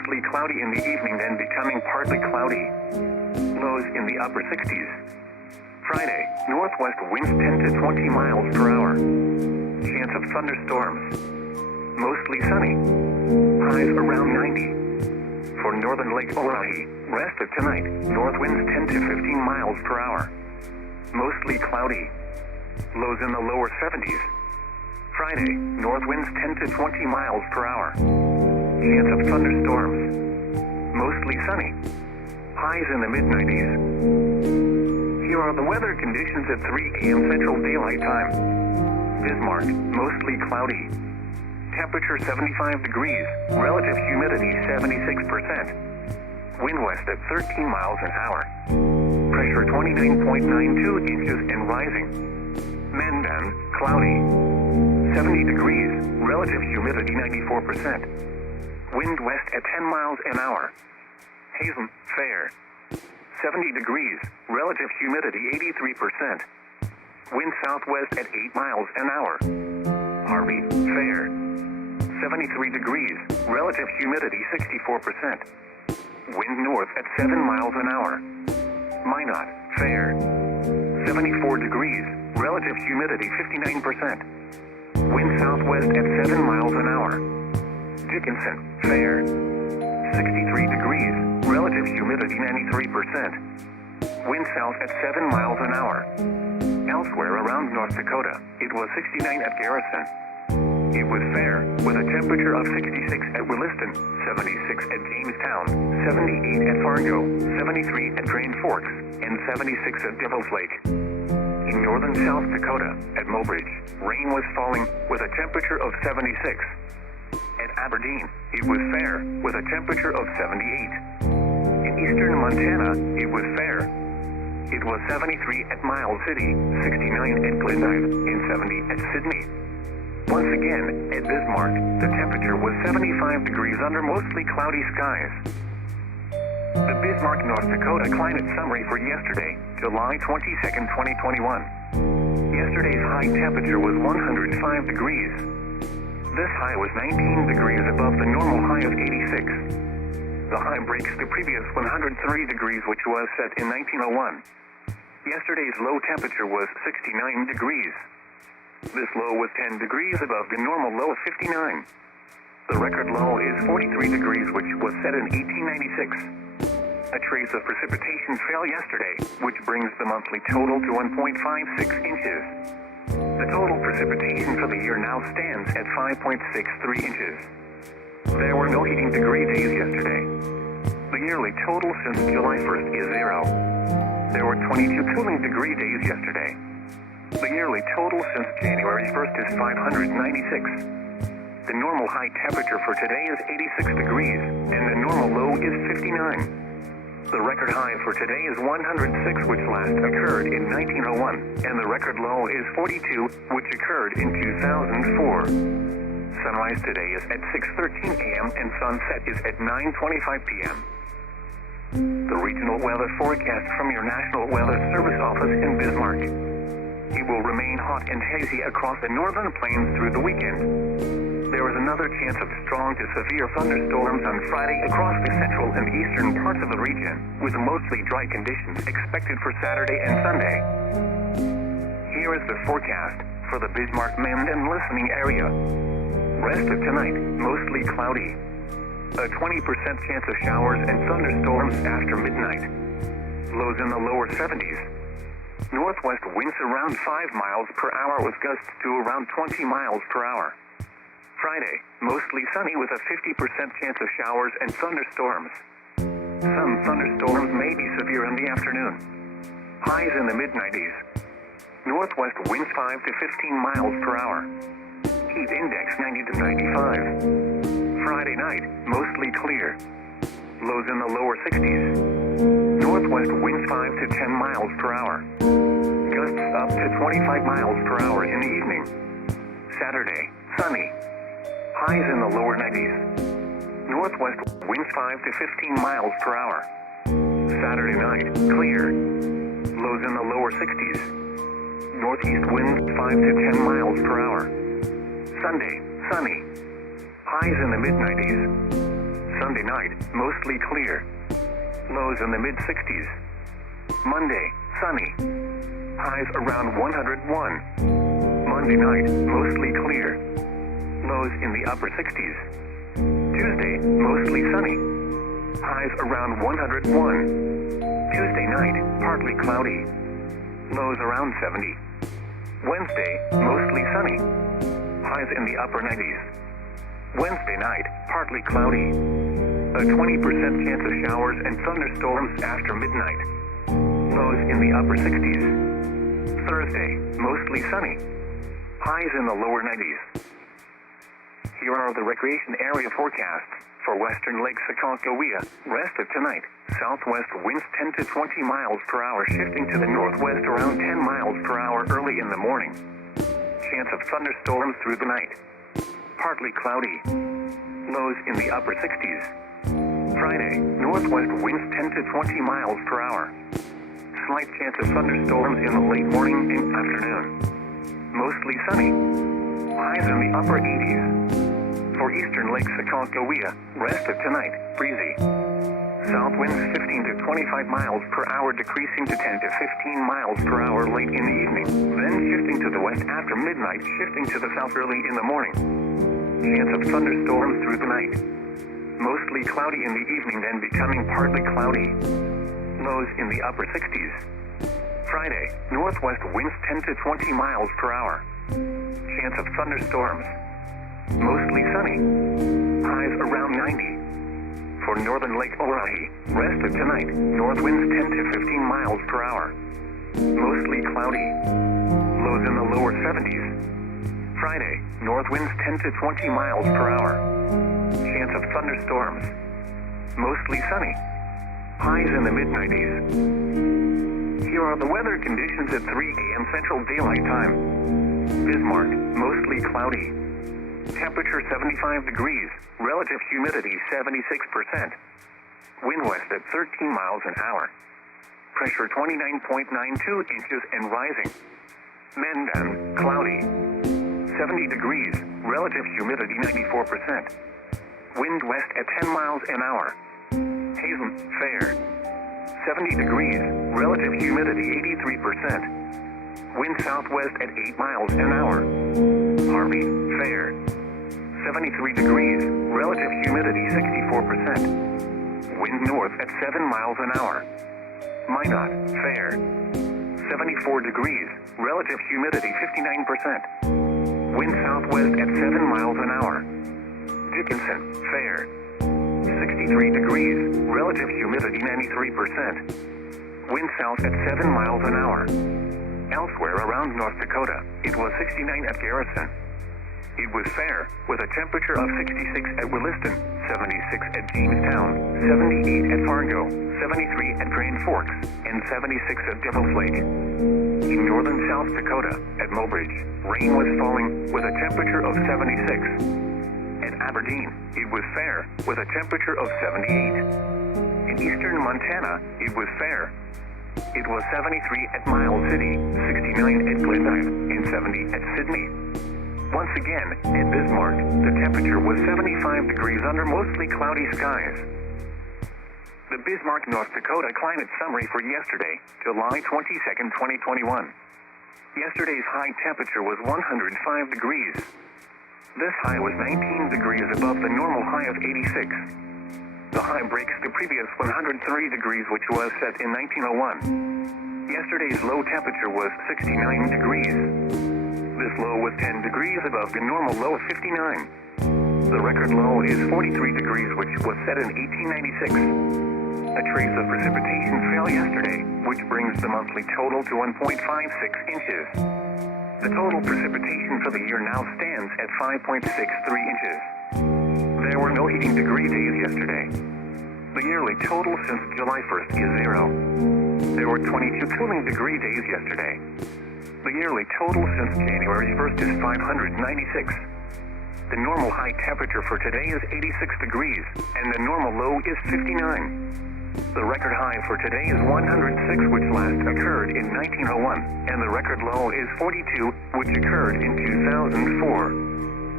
mostly cloudy in the evening, then becoming partly cloudy. Lows in the upper 60s. Friday, northwest winds 10 to 20 miles per hour. Chance of thunderstorms. Mostly sunny. Highs around 90. For northern Lake Oahe, rest of tonight, north winds 10 to 15 miles per hour. Mostly cloudy. Lows in the lower 70s. Friday, north winds 10 to 20 miles per hour. Chance of thunderstorms. Mostly sunny. Highs in the mid-90s. Here are the weather conditions at 3 a.m. Central Daylight Time. Bismarck, mostly cloudy. Temperature 75 degrees, relative humidity 76%. Wind west at 13 miles an hour. Pressure 29.92 inches and rising. Mandan, cloudy. 70 degrees, relative humidity 94%. Wind west at 10 miles an hour. Hazen, fair. 70 degrees, relative humidity 83%. Wind southwest at 8 miles an hour. Harvey, fair. 73 degrees, relative humidity 64%. Wind north at 7 miles an hour. Minot, fair. 74 degrees, relative humidity 59%. Wind southwest at 7 miles an hour. Dickinson, fair. 63 degrees, relative humidity 93%. Wind south at 7 miles an hour. Elsewhere around North Dakota, it was 69 at Garrison. It was fair, with a temperature of 66 at Williston, 76 at Jamestown, 78 at Fargo, 73 at Grand Forks, and 76 at Devil's Lake. In northern South Dakota, at Mobridge, rain was falling, with a temperature of 76. At Aberdeen, it was fair, with a temperature of 78. In eastern Montana, it was fair. It was 73 at Miles City, 69 at Glendive, and 70 at Sydney. Once again, at Bismarck, the temperature was 75 degrees under mostly cloudy skies. The Bismarck, North Dakota climate summary for yesterday, July 22, 2021. Yesterday's high temperature was 105 degrees. This high was 19 degrees above the normal high of 86. The high breaks the previous 103 degrees, which was set in 1901. Yesterday's low temperature was 69 degrees. This low was 10 degrees above the normal low of 59. The record low is 43 degrees, which was set in 1896. A trace of precipitation fell yesterday, which brings the monthly total to 1.56 inches. The total precipitation for the year now stands at 5.63 inches. There were no heating degree days yesterday. The yearly total since July 1st is 0. There were 22 cooling degree days yesterday. The yearly total since January 1st is 596. The normal high temperature for today is 86 degrees, and the normal low is 59. The record high for today is 106, which last occurred in 1901, and the record low is 42, which occurred in 2004. Sunrise today is at 6:13 a.m. and sunset is at 9:25 p.m. The regional weather forecast from your National Weather Service office in Bismarck. It will remain hot and hazy across the northern plains through the weekend. There is another chance of strong to severe thunderstorms on Friday across the central and eastern parts of the region, with mostly dry conditions expected for Saturday and Sunday. Here is the forecast for the Bismarck Mandan listening area. Rest of tonight, mostly cloudy. A 20% chance of showers and thunderstorms after midnight. Lows in the lower 70s. Northwest winds around 5 miles per hour with gusts to around 20 miles per hour. Friday, mostly sunny with a 50% chance of showers and thunderstorms. Some thunderstorms may be severe in the afternoon. Highs in the mid-90s. Northwest winds 5 to 15 miles per hour. Heat index 90 to 95. Friday night, mostly clear. Lows in the lower 60s. Northwest winds 5 to 10 miles per hour. Gusts up to 25 miles per hour in the evening. Saturday, sunny. Highs in the lower 90s. Northwest winds 5 to 15 miles per hour. Saturday night, clear. Lows in the lower 60s. Northeast winds 5 to 10 miles per hour. Sunday, sunny. Highs in the mid-90s. Sunday night, mostly clear. Lows in the mid-60s. Monday, sunny. Highs around 101. Monday night, mostly clear. Lows in the upper 60s. Tuesday, mostly sunny. Highs around 101. Tuesday night, partly cloudy. Lows around 70. Wednesday, mostly sunny. Highs in the upper 90s. Wednesday night, partly cloudy. A 20% chance of showers and thunderstorms after midnight. Lows in the upper 60s. Thursday, mostly sunny. Highs in the lower 90s. Here are the recreation area forecasts for western Lake Sakakawea. Rest of tonight, southwest winds 10 to 20 miles per hour, shifting to the northwest around 10 miles per hour early in the morning. Chance of thunderstorms through the night. Partly cloudy. Lows in the upper 60s. Friday, northwest winds 10 to 20 miles per hour. Slight chance of thunderstorms in the late morning and afternoon. Mostly sunny. Highs in the upper 80s. For eastern Lake Sakakawea, rest of tonight, breezy. South winds 15 to 25 miles per hour, decreasing to 10 to 15 miles per hour late in the evening, then shifting to the west after midnight, shifting to the south early in the morning. Chance of thunderstorms through the night. Mostly cloudy in the evening, then becoming partly cloudy. Lows in the upper 60s. Friday, northwest winds 10 to 20 miles per hour. Chance of thunderstorms. Mostly sunny. Highs around 90. For northern Lake Orahi, rest of tonight, north winds 10 to 15 miles per hour. Mostly cloudy. Lows in the lower 70s. Friday, north winds 10 to 20 miles per hour. Chance of thunderstorms. Mostly sunny. Highs in the mid-90s. Here are the weather conditions at 3 a.m. Central Daylight Time. Bismarck, mostly cloudy. Temperature 75 degrees, relative humidity 76%. Wind west at 13 miles an hour. Pressure 29.92 inches and rising. Mandan, cloudy. 70 degrees, relative humidity 94%. Wind west at 10 miles an hour. Hazen, fair. 70 degrees, relative humidity 83%. Wind southwest at 8 miles an hour. Harvey, fair. 73 degrees, relative humidity 64%. Wind north at 7 miles an hour. Minot, fair. 74 degrees, relative humidity 59%. Wind southwest at 7 miles an hour. Dickinson, fair. 63 degrees, relative humidity 93%. Wind south at 7 miles an hour. Elsewhere around North Dakota, it was 69 at Garrison. It was fair, with a temperature of 66 at Williston, 76 at Jamestown, 78 at Fargo, 73 at Grand Forks, and 76 at Devil's Lake. In northern South Dakota, at Mobridge, rain was falling, with a temperature of 76. At Aberdeen, it was fair, with a temperature of 78. In eastern Montana, it was fair. It was 73 at Miles City, 69 at Glendive, and 70 at Sydney. Once again, at Bismarck, the temperature was 75 degrees under mostly cloudy skies. The Bismarck, North Dakota climate summary for yesterday, July 22, 2021. Yesterday's high temperature was 105 degrees. This high was 19 degrees above the normal high of 86. The high breaks the previous 103 degrees, which was set in 1901. Yesterday's low temperature was 69 degrees. This low was 10 degrees above the normal low of 59. The record low is 43 degrees, which was set in 1896. A trace of precipitation fell yesterday, which brings the monthly total to 1.56 inches. The total precipitation for the year now stands at 5.63 inches. There were no heating degree days yesterday. The yearly total since July 1st is 0. There were 22 cooling degree days yesterday. The yearly total since January 1st is 596. The normal high temperature for today is 86 degrees, and the normal low is 59. The record high for today is 106, which last occurred in 1901, and the record low is 42, which occurred in 2004.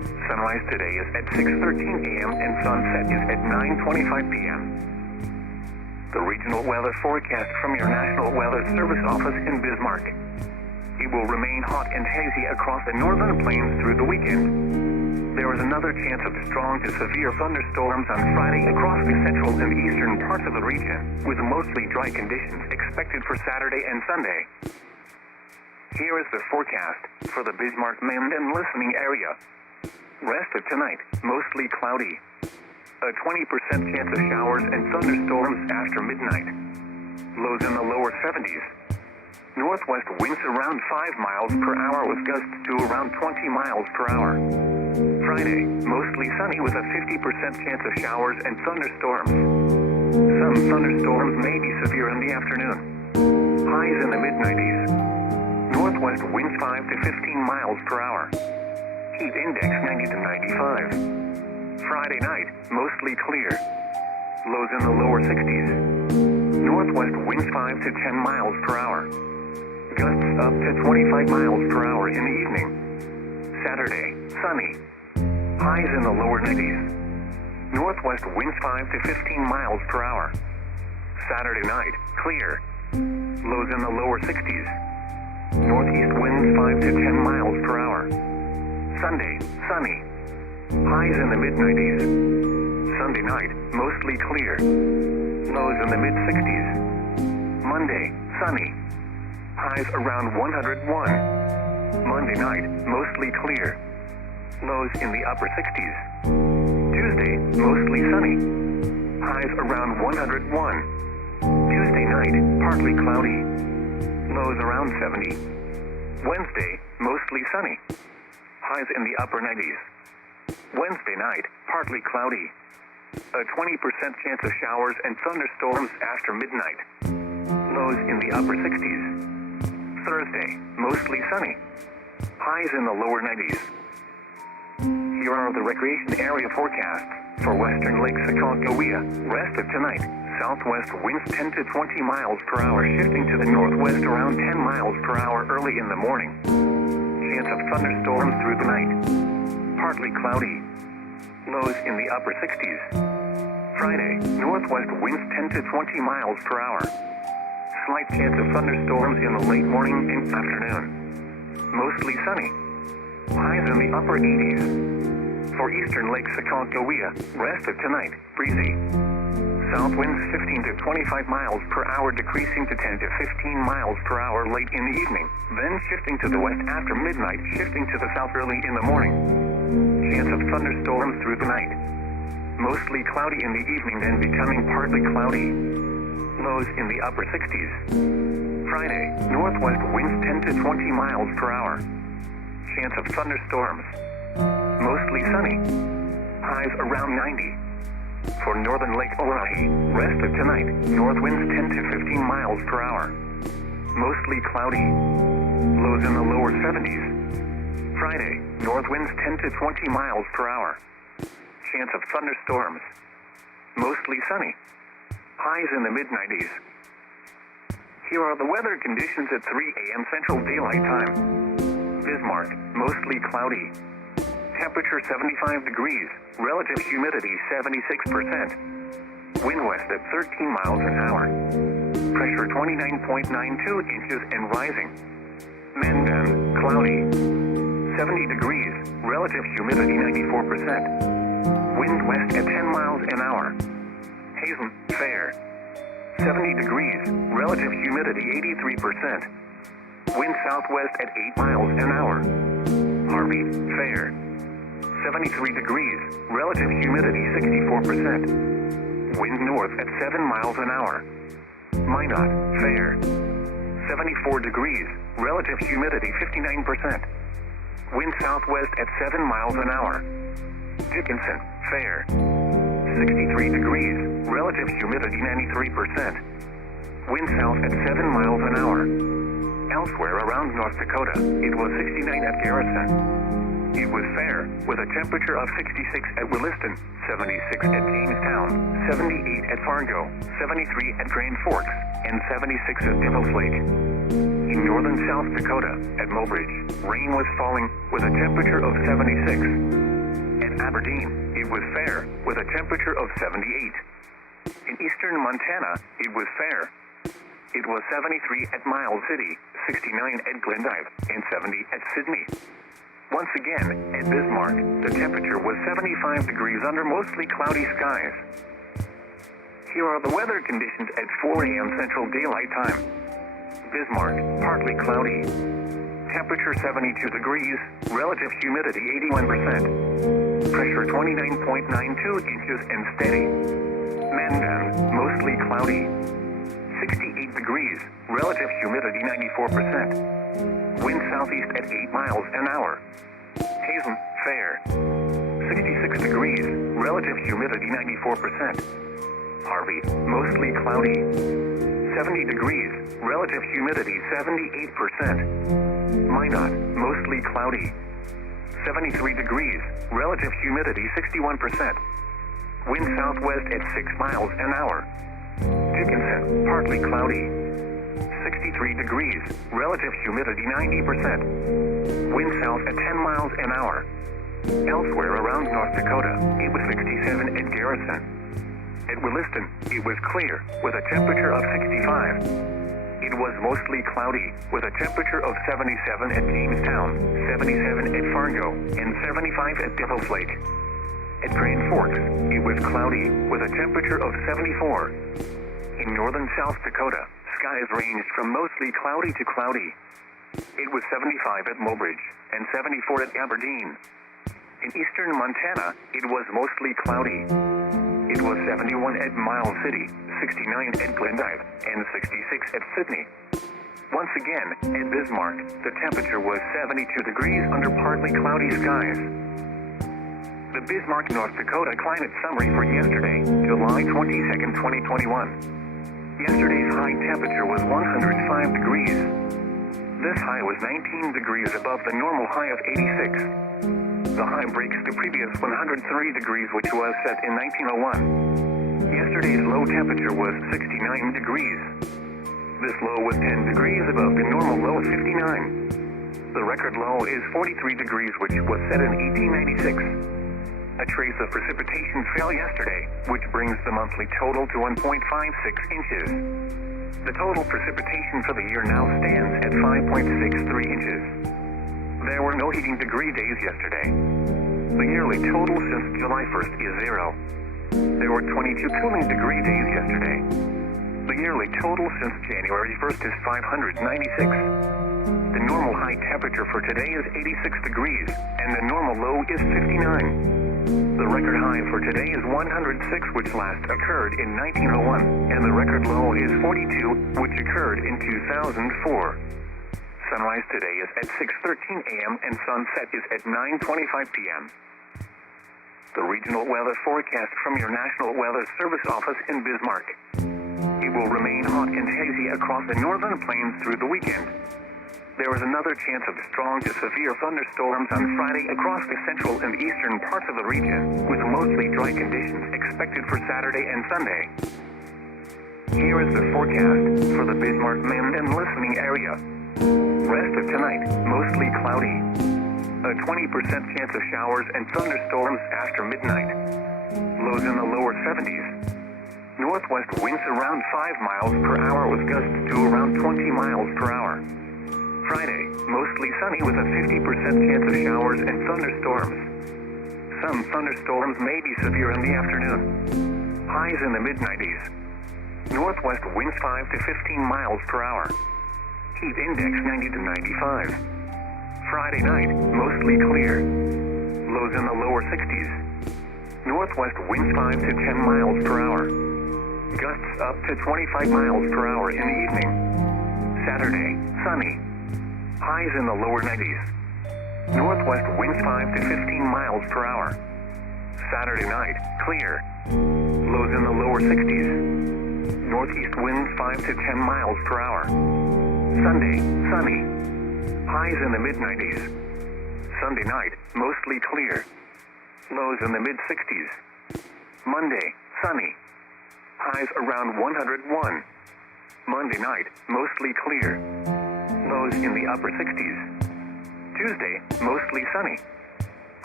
Sunrise today is at 6:13 a.m. and sunset is at 9:25 p.m. The regional weather forecast from your National Weather Service office in Bismarck. It will remain hot and hazy across the northern plains through the weekend. There is another chance of strong to severe thunderstorms on Friday across the central and eastern parts of the region, with mostly dry conditions expected for Saturday and Sunday. Here is the forecast for the Bismarck Mend and listening area. Rest of tonight, mostly cloudy. A 20% chance of showers and thunderstorms after midnight. Lows in the lower 70s. Northwest winds around 5 miles per hour with gusts to around 20 miles per hour. Friday, mostly sunny with a 50% chance of showers and thunderstorms. Some thunderstorms may be severe in the afternoon. Highs in the mid-90s. Northwest winds 5 to 15 miles per hour. Heat index 90 to 95. Friday night, mostly clear. Lows in the lower 60s. Northwest winds 5 to 10 miles per hour. Gusts up to 25 miles per hour in the evening. Saturday, sunny. Highs in the lower 90s. Northwest winds 5 to 15 miles per hour. Saturday night, clear. Lows in the lower 60s. Northeast winds 5 to 10 miles per hour. Sunday, sunny. Highs in the mid-90s. Sunday night, mostly clear. Lows in the mid-60s. Monday, sunny. Highs around 101. Monday night, mostly clear. Lows in the upper 60s. Tuesday, mostly sunny. Highs around 101. Tuesday night, partly cloudy. Lows around 70. Wednesday, mostly sunny. Highs in the upper 90s. Wednesday night, partly cloudy. A 20% chance of showers and thunderstorms after midnight. Lows in the upper 60s. Thursday, mostly sunny. Highs in the lower 90s. Here are the recreation area forecasts for western Lake Sacagawea. Rest of tonight, southwest winds 10 to 20 miles per hour, shifting to the northwest around 10 miles per hour early in the morning. Chance of thunderstorms through the night. Partly cloudy. Lows in the upper 60s. Friday, northwest winds 10 to 20 miles per hour. Slight chance of thunderstorms in the late morning and afternoon. Mostly sunny. Highs in the upper 80s. For eastern Lake Sacagawea, rest of tonight, breezy. South winds 15 to 25 miles per hour, decreasing to 10 to 15 miles per hour late in the evening, then shifting to the west after midnight, shifting to the south early in the morning. Chance of thunderstorms through the night. Mostly cloudy in the evening, then becoming partly cloudy. Lows in the upper 60s. Friday, northwest winds 10 to 20 miles per hour. Chance of thunderstorms. Mostly sunny. Highs around 90. For northern Lake Orohi, rest of tonight, north winds 10 to 15 miles per hour. Mostly cloudy. Lows in the lower 70s. Friday, north winds 10 to 20 miles per hour. Chance of thunderstorms. Mostly sunny. Highs in the mid-90s. Here are the weather conditions at 3 a.m. Central Daylight Time. Bismarck, mostly cloudy. Temperature 75 degrees, relative humidity 76%. Wind west at 13 miles an hour. Pressure 29.92 inches and rising. Mandan, cloudy. 70 degrees, relative humidity 94%. Wind west at 10 miles an hour. Hazen, fair. 70 degrees, relative humidity 83%. Wind southwest at 8 miles an hour. Harvey, fair. 73 degrees, relative humidity 64%. Wind north at 7 miles an hour. Minot, fair. 74 degrees, relative humidity 59%. Wind southwest at 7 miles an hour. Dickinson, fair. 63 degrees, relative humidity 93%. Wind south at 7 miles an hour. Elsewhere around North Dakota, it was 69 at Garrison. It was fair, with a temperature of 66 at Williston, 76 at Jamestown, 78 at Fargo, 73 at Grand Forks, and 76 at Devil's Lake. In northern South Dakota, at Mobridge, rain was falling, with a temperature of 76. Aberdeen, it was fair, with a temperature of 78. In eastern Montana, it was fair. It was 73 at Miles City, 69 at Glendive, and 70 at Sydney. Once again, at Bismarck, the temperature was 75 degrees under mostly cloudy skies. Here are the weather conditions at 4 a.m. Central Daylight Time. Bismarck, partly cloudy. Temperature 72 degrees, relative humidity 81%. Pressure 29.92 inches and steady. Mandan, mostly cloudy. 68 degrees, relative humidity 94%. Wind southeast at 8 miles an hour. Hazen, fair. 66 degrees, relative humidity 94%. Harvey, mostly cloudy. 70 degrees, relative humidity 78%. Minot, mostly cloudy. 73 degrees, relative humidity 61%. Wind southwest at 6 miles an hour. Dickinson, partly cloudy. 63 degrees, relative humidity 90%. Wind south at 10 miles an hour. Elsewhere around North Dakota, it was 67 at Garrison. At Williston, it was clear, with a temperature of 65. It was mostly cloudy, with a temperature of 77 at Jamestown, 77 at Fargo, and 75 at Devil's Lake. At Grand Forks, it was cloudy, with a temperature of 74. In northern South Dakota, skies ranged from mostly cloudy to cloudy. It was 75 at Mobridge, and 74 at Aberdeen. In eastern Montana, it was mostly cloudy. It was 71 at Miles City, 69 at Glendive, and 66 at Sydney. Once again, at Bismarck, the temperature was 72 degrees under partly cloudy skies. The Bismarck, North Dakota climate summary for yesterday, July 22, 2021. Yesterday's high temperature was 105 degrees. This high was 19 degrees above the normal high of 86. The high breaks the previous 103 degrees which was set in 1901. Yesterday's low temperature was 69 degrees. This low was 10 degrees above the normal low of 59. The record low is 43 degrees which was set in 1896. A trace of precipitation fell yesterday, which brings the monthly total to 1.56 inches. The total precipitation for the year now stands at 5.63 inches. There were no heating degree days yesterday. The yearly total since July 1st is 0. There were 22 cooling degree days yesterday. The yearly total since January 1st is 596. The normal high temperature for today is 86 degrees, and the normal low is 59. The record high for today is 106, which last occurred in 1901, and the record low is 42, which occurred in 2004. Sunrise today is at 6:13 a.m. and sunset is at 9:25 p.m. The regional weather forecast from your National Weather Service office in Bismarck. It will remain hot and hazy across the northern plains through the weekend. There is another chance of strong to severe thunderstorms on Friday across the central and eastern parts of the region, with mostly dry conditions expected for Saturday and Sunday. Here is the forecast for the Bismarck Mend and listening area. Rest of tonight, mostly cloudy. A 20% chance of showers and thunderstorms after midnight. Lows in the lower 70s. Northwest winds around 5 miles per hour with gusts to around 20 miles per hour. Friday, mostly sunny with a 50% chance of showers and thunderstorms. Some thunderstorms may be severe in the afternoon. Highs in the mid-90s. Northwest winds 5 to 15 miles per hour. Heat index 90 to 95. Friday night, mostly clear. Lows in the lower 60s. Northwest winds 5 to 10 miles per hour. Gusts up to 25 miles per hour in the evening. Saturday, sunny. Highs in the lower 90s. Northwest winds 5 to 15 miles per hour. Saturday night, clear. Lows in the lower 60s. Northeast winds 5 to 10 miles per hour. Sunday, sunny. Highs in the mid-90s. Sunday night, mostly clear. Lows in the mid-60s. Monday, sunny. Highs around 101. Monday night, mostly clear. Lows in the upper 60s. Tuesday, mostly sunny.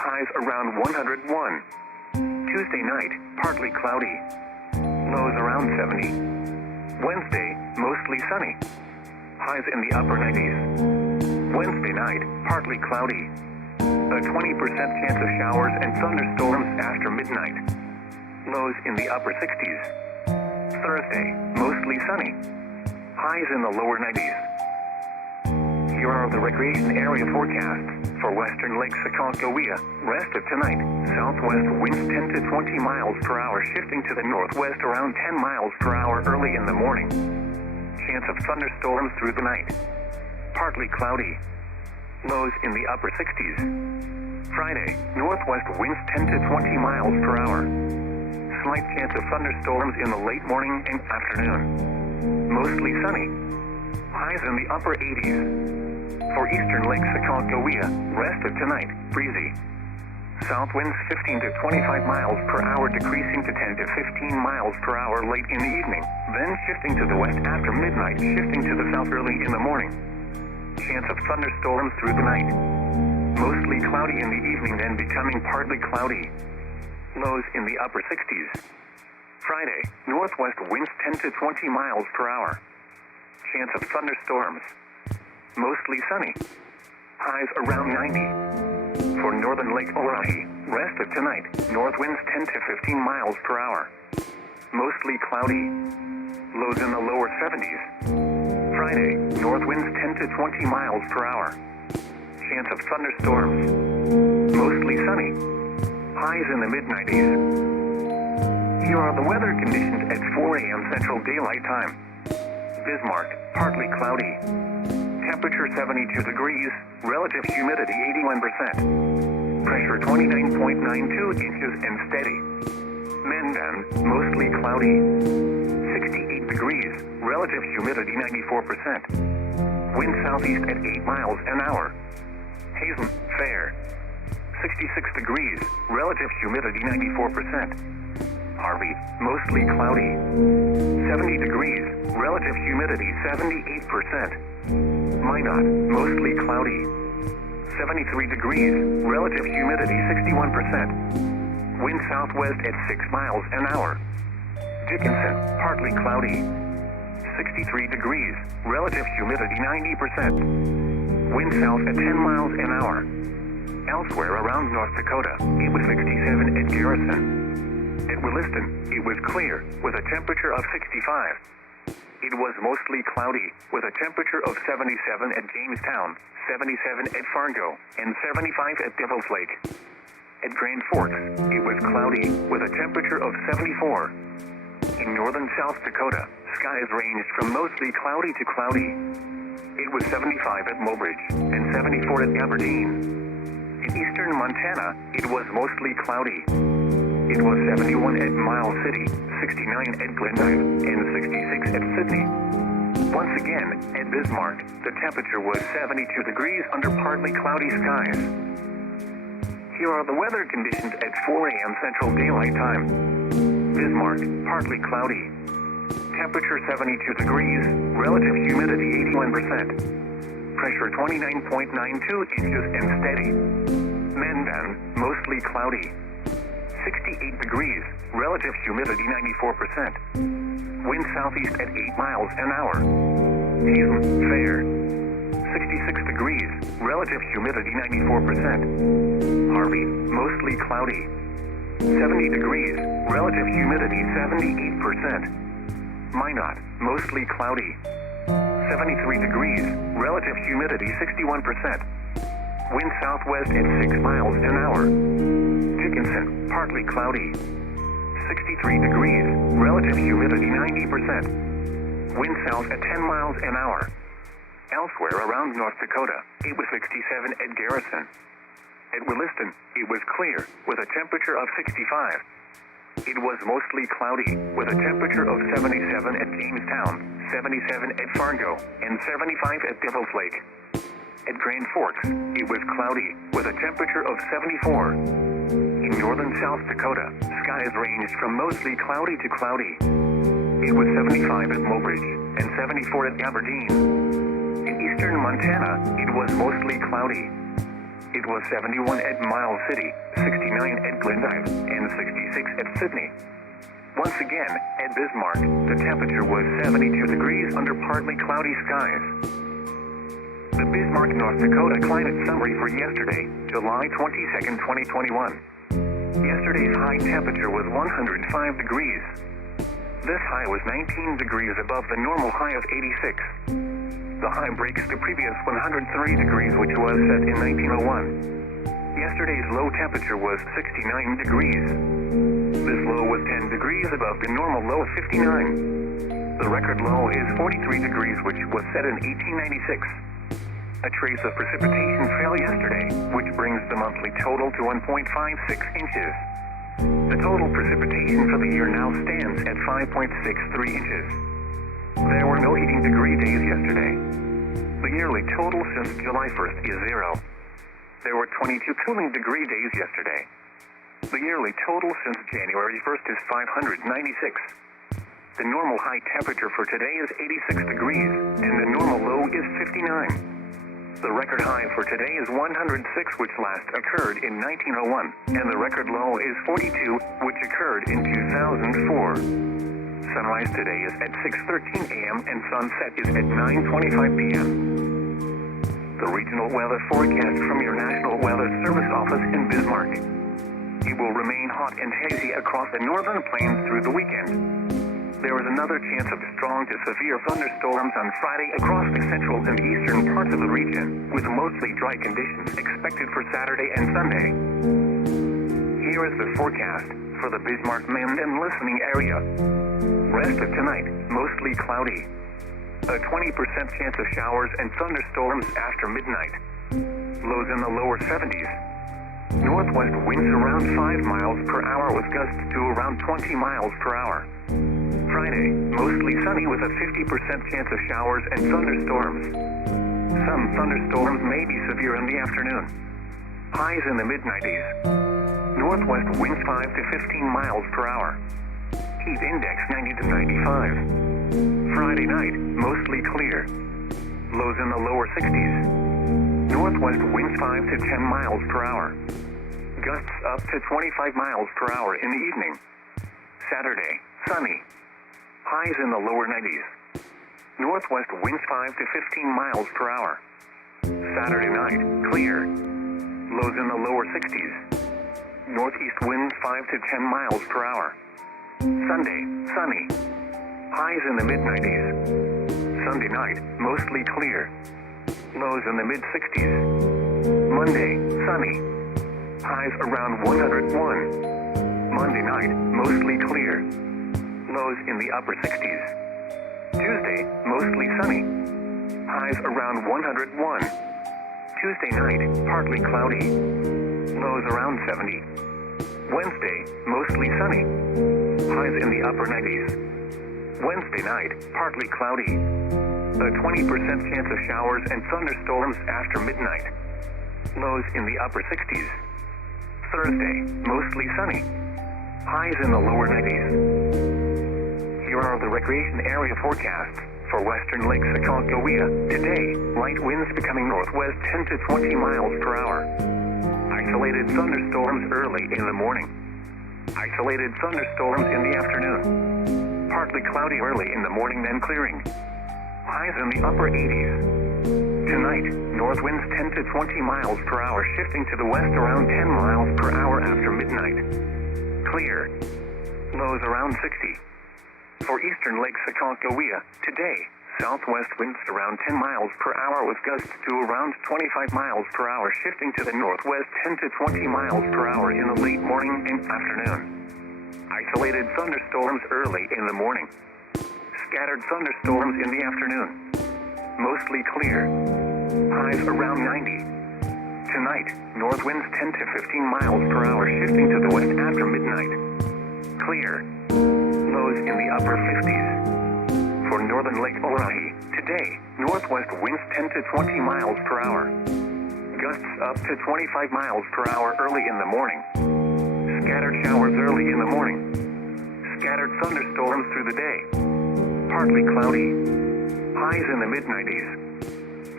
highs around 101. Tuesday night, partly cloudy, lows around 70. Wednesday, mostly sunny, highs in the upper 90s. Wednesday night, partly cloudy, a 20% chance of showers and thunderstorms after midnight, lows in the upper 60s. Thursday, mostly sunny, highs in the lower 90s. Here are the recreation area forecasts for western Lake Sacagawea. Rest of tonight, southwest winds 10 to 20 miles per hour, shifting to the northwest around 10 miles per hour early in the morning. Chance of thunderstorms through the night. Partly cloudy, lows in the upper 60s. Friday, northwest winds 10 to 20 miles per hour. Slight chance of thunderstorms in the late morning and afternoon. Mostly sunny, highs in the upper 80s. For eastern Lake Sacagawea, rest of tonight, breezy. South winds 15 to 25 miles per hour, decreasing to 10 to 15 miles per hour late in the evening, then shifting to the west after midnight, shifting to the south early in the morning. Chance of thunderstorms through the night. Mostly cloudy in the evening, then becoming partly cloudy. Lows in the upper 60s. Friday, northwest winds 10 to 20 miles per hour. Chance of thunderstorms. Mostly sunny, highs around 90. For northern Lake Orohi, rest of tonight, north winds 10 to 15 miles per hour. Mostly cloudy, lows in the lower 70s. Friday, north winds 10 to 20 miles per hour. Chance of thunderstorms. Mostly sunny, highs in the mid-90s. Here are the weather conditions at 4 a.m. Central Daylight Time. Bismarck, partly cloudy. Temperature 72 degrees, relative humidity 81%. Pressure 29.92 inches and steady. Mandan, mostly cloudy. 68 degrees, relative humidity 94%. Wind southeast at 8 miles an hour. Hazen, fair. 66 degrees, relative humidity 94%. Harvey, mostly cloudy. 70 degrees, relative humidity 78%. Minot, mostly cloudy. 73 degrees, relative humidity 61%. Wind southwest at 6 miles an hour. Dickinson, partly cloudy. 63 degrees, relative humidity 90%. Wind south at 10 miles an hour. Elsewhere around North Dakota, it was 67 at Garrison. At Williston, it was clear, with a temperature of 65. It was mostly cloudy, with a temperature of 77 at Jamestown, 77 at Fargo, and 75 at Devil's Lake. At Grand Forks, it was cloudy, with a temperature of 74. In northern South Dakota, skies ranged from mostly cloudy to cloudy. It was 75 at Mobridge, and 74 at Aberdeen. In eastern Montana, it was mostly cloudy. It was 71 at Miles City, 69 at Glendive, and 66 at Sydney. Once again, at Bismarck, the temperature was 72 degrees under partly cloudy skies. Here are the weather conditions at 4 a.m. Central Daylight Time. Bismarck, partly cloudy. Temperature 72 degrees, relative humidity 81%. Pressure 29.92 inches and steady. Mandan, mostly cloudy. 68 degrees, relative humidity 94%. Wind southeast at 8 miles an hour. Hazen, fair. 66 degrees, relative humidity 94%. Harvey, mostly cloudy. 70 degrees, relative humidity 78%. Minot, mostly cloudy. 73 degrees, relative humidity 61%. Wind southwest at 6 miles an hour. Dickinson, partly cloudy. 63 degrees, relative humidity 90%. Wind south at 10 miles an hour. Elsewhere around North Dakota, it was 67 at Garrison. At Williston, it was clear, with a temperature of 65. It was mostly cloudy, with a temperature of 77 at Jamestown, 77 at Fargo, and 75 at Devil's Lake. At Grand Forks, it was cloudy, with a temperature of 74. In northern South Dakota, skies ranged from mostly cloudy to cloudy. It was 75 at Mobridge, and 74 at Aberdeen. In eastern Montana, it was mostly cloudy. It was 71 at Miles City, 69 at Glendive, and 66 at Sydney. Once again, at Bismarck, the temperature was 72 degrees under partly cloudy skies. The Bismarck, North Dakota climate summary for yesterday, July 22, 2021. Yesterday's high temperature was 105 degrees. This high was 19 degrees above the normal high of 86. The high breaks the previous 103 degrees which was set in 1901. Yesterday's low temperature was 69 degrees. This low was 10 degrees above the normal low of 59. The record low is 43 degrees which was set in 1896. A trace of precipitation fell yesterday, which brings the monthly total to 1.56 inches. The total precipitation for the year now stands at 5.63 inches. There were no heating degree days yesterday. The yearly total since July 1st is 0. There were 22 cooling degree days yesterday. The yearly total since January 1st is 596. The normal high temperature for today is 86 degrees, and the normal low is 59. The record high for today is 106, which last occurred in 1901, and the record low is 42, which occurred in 2004. Sunrise today is at 6:13 a.m. and sunset is at 9:25 p.m. The regional weather forecast from your National Weather Service office in Bismarck. It will remain hot and hazy across the northern plains through the weekend. There is another chance of strong to severe thunderstorms on Friday across the central and eastern parts of the region, with mostly dry conditions expected for Saturday and Sunday. Here is the forecast for the Bismarck Mend and listening area. Rest of tonight, mostly cloudy. A 20% chance of showers and thunderstorms after midnight. Lows in the lower 70s. Northwest winds around 5 miles per hour with gusts to around 20 miles per hour. Friday, mostly sunny with a 50% chance of showers and thunderstorms. Some thunderstorms may be severe in the afternoon. Highs in the mid-90s. Northwest winds 5 to 15 miles per hour. Heat index 90 to 95. Friday night, mostly clear. Lows in the lower 60s. Northwest winds 5 to 10 miles per hour. Gusts up to 25 miles per hour in the evening. Saturday, sunny. Highs in the lower 90s. Northwest winds 5 to 15 miles per hour. Saturday night, clear. Lows in the lower 60s. Northeast winds 5 to 10 miles per hour. Sunday, sunny. Highs in the mid-90s. Sunday night, mostly clear. Lows in the mid-60s. Monday, sunny. Highs around 101. Monday night, mostly clear. Lows in the upper 60s. Tuesday, mostly sunny. Highs around 101. Tuesday night, partly cloudy. Lows around 70. Wednesday, mostly sunny. Highs in the upper 90s. Wednesday night, partly cloudy. A 20% chance of showers and thunderstorms after midnight. Lows in the upper 60s. Thursday, mostly sunny. Highs in the lower 90s. Here are the recreation area forecasts for western Lake Aconcagua. Today, light winds becoming northwest 10 to 20 miles per hour. Isolated thunderstorms early in the morning. Isolated thunderstorms in the afternoon. Partly cloudy early in the morning, then clearing. Highs in the upper 80s. Tonight, north winds 10 to 20 miles per hour, shifting to the west around 10 miles per hour after midnight. Clear. Lows around 60. For eastern Lake Aconcagua, today, southwest winds around 10 miles per hour with gusts to around 25 miles per hour, shifting to the northwest 10 to 20 miles per hour in the late morning and afternoon. Isolated thunderstorms early in the morning. Scattered thunderstorms in the afternoon. Mostly clear. Highs around 90. Tonight, north winds 10 to 15 miles per hour, shifting to the west after midnight. Clear. Lows in the upper 50s. For northern Lake Olorahi, today, northwest winds 10 to 20 miles per hour. Gusts up to 25 miles per hour early in the morning. Scattered showers early in the morning. Scattered thunderstorms through the day. Partly cloudy. Highs in the mid-90s.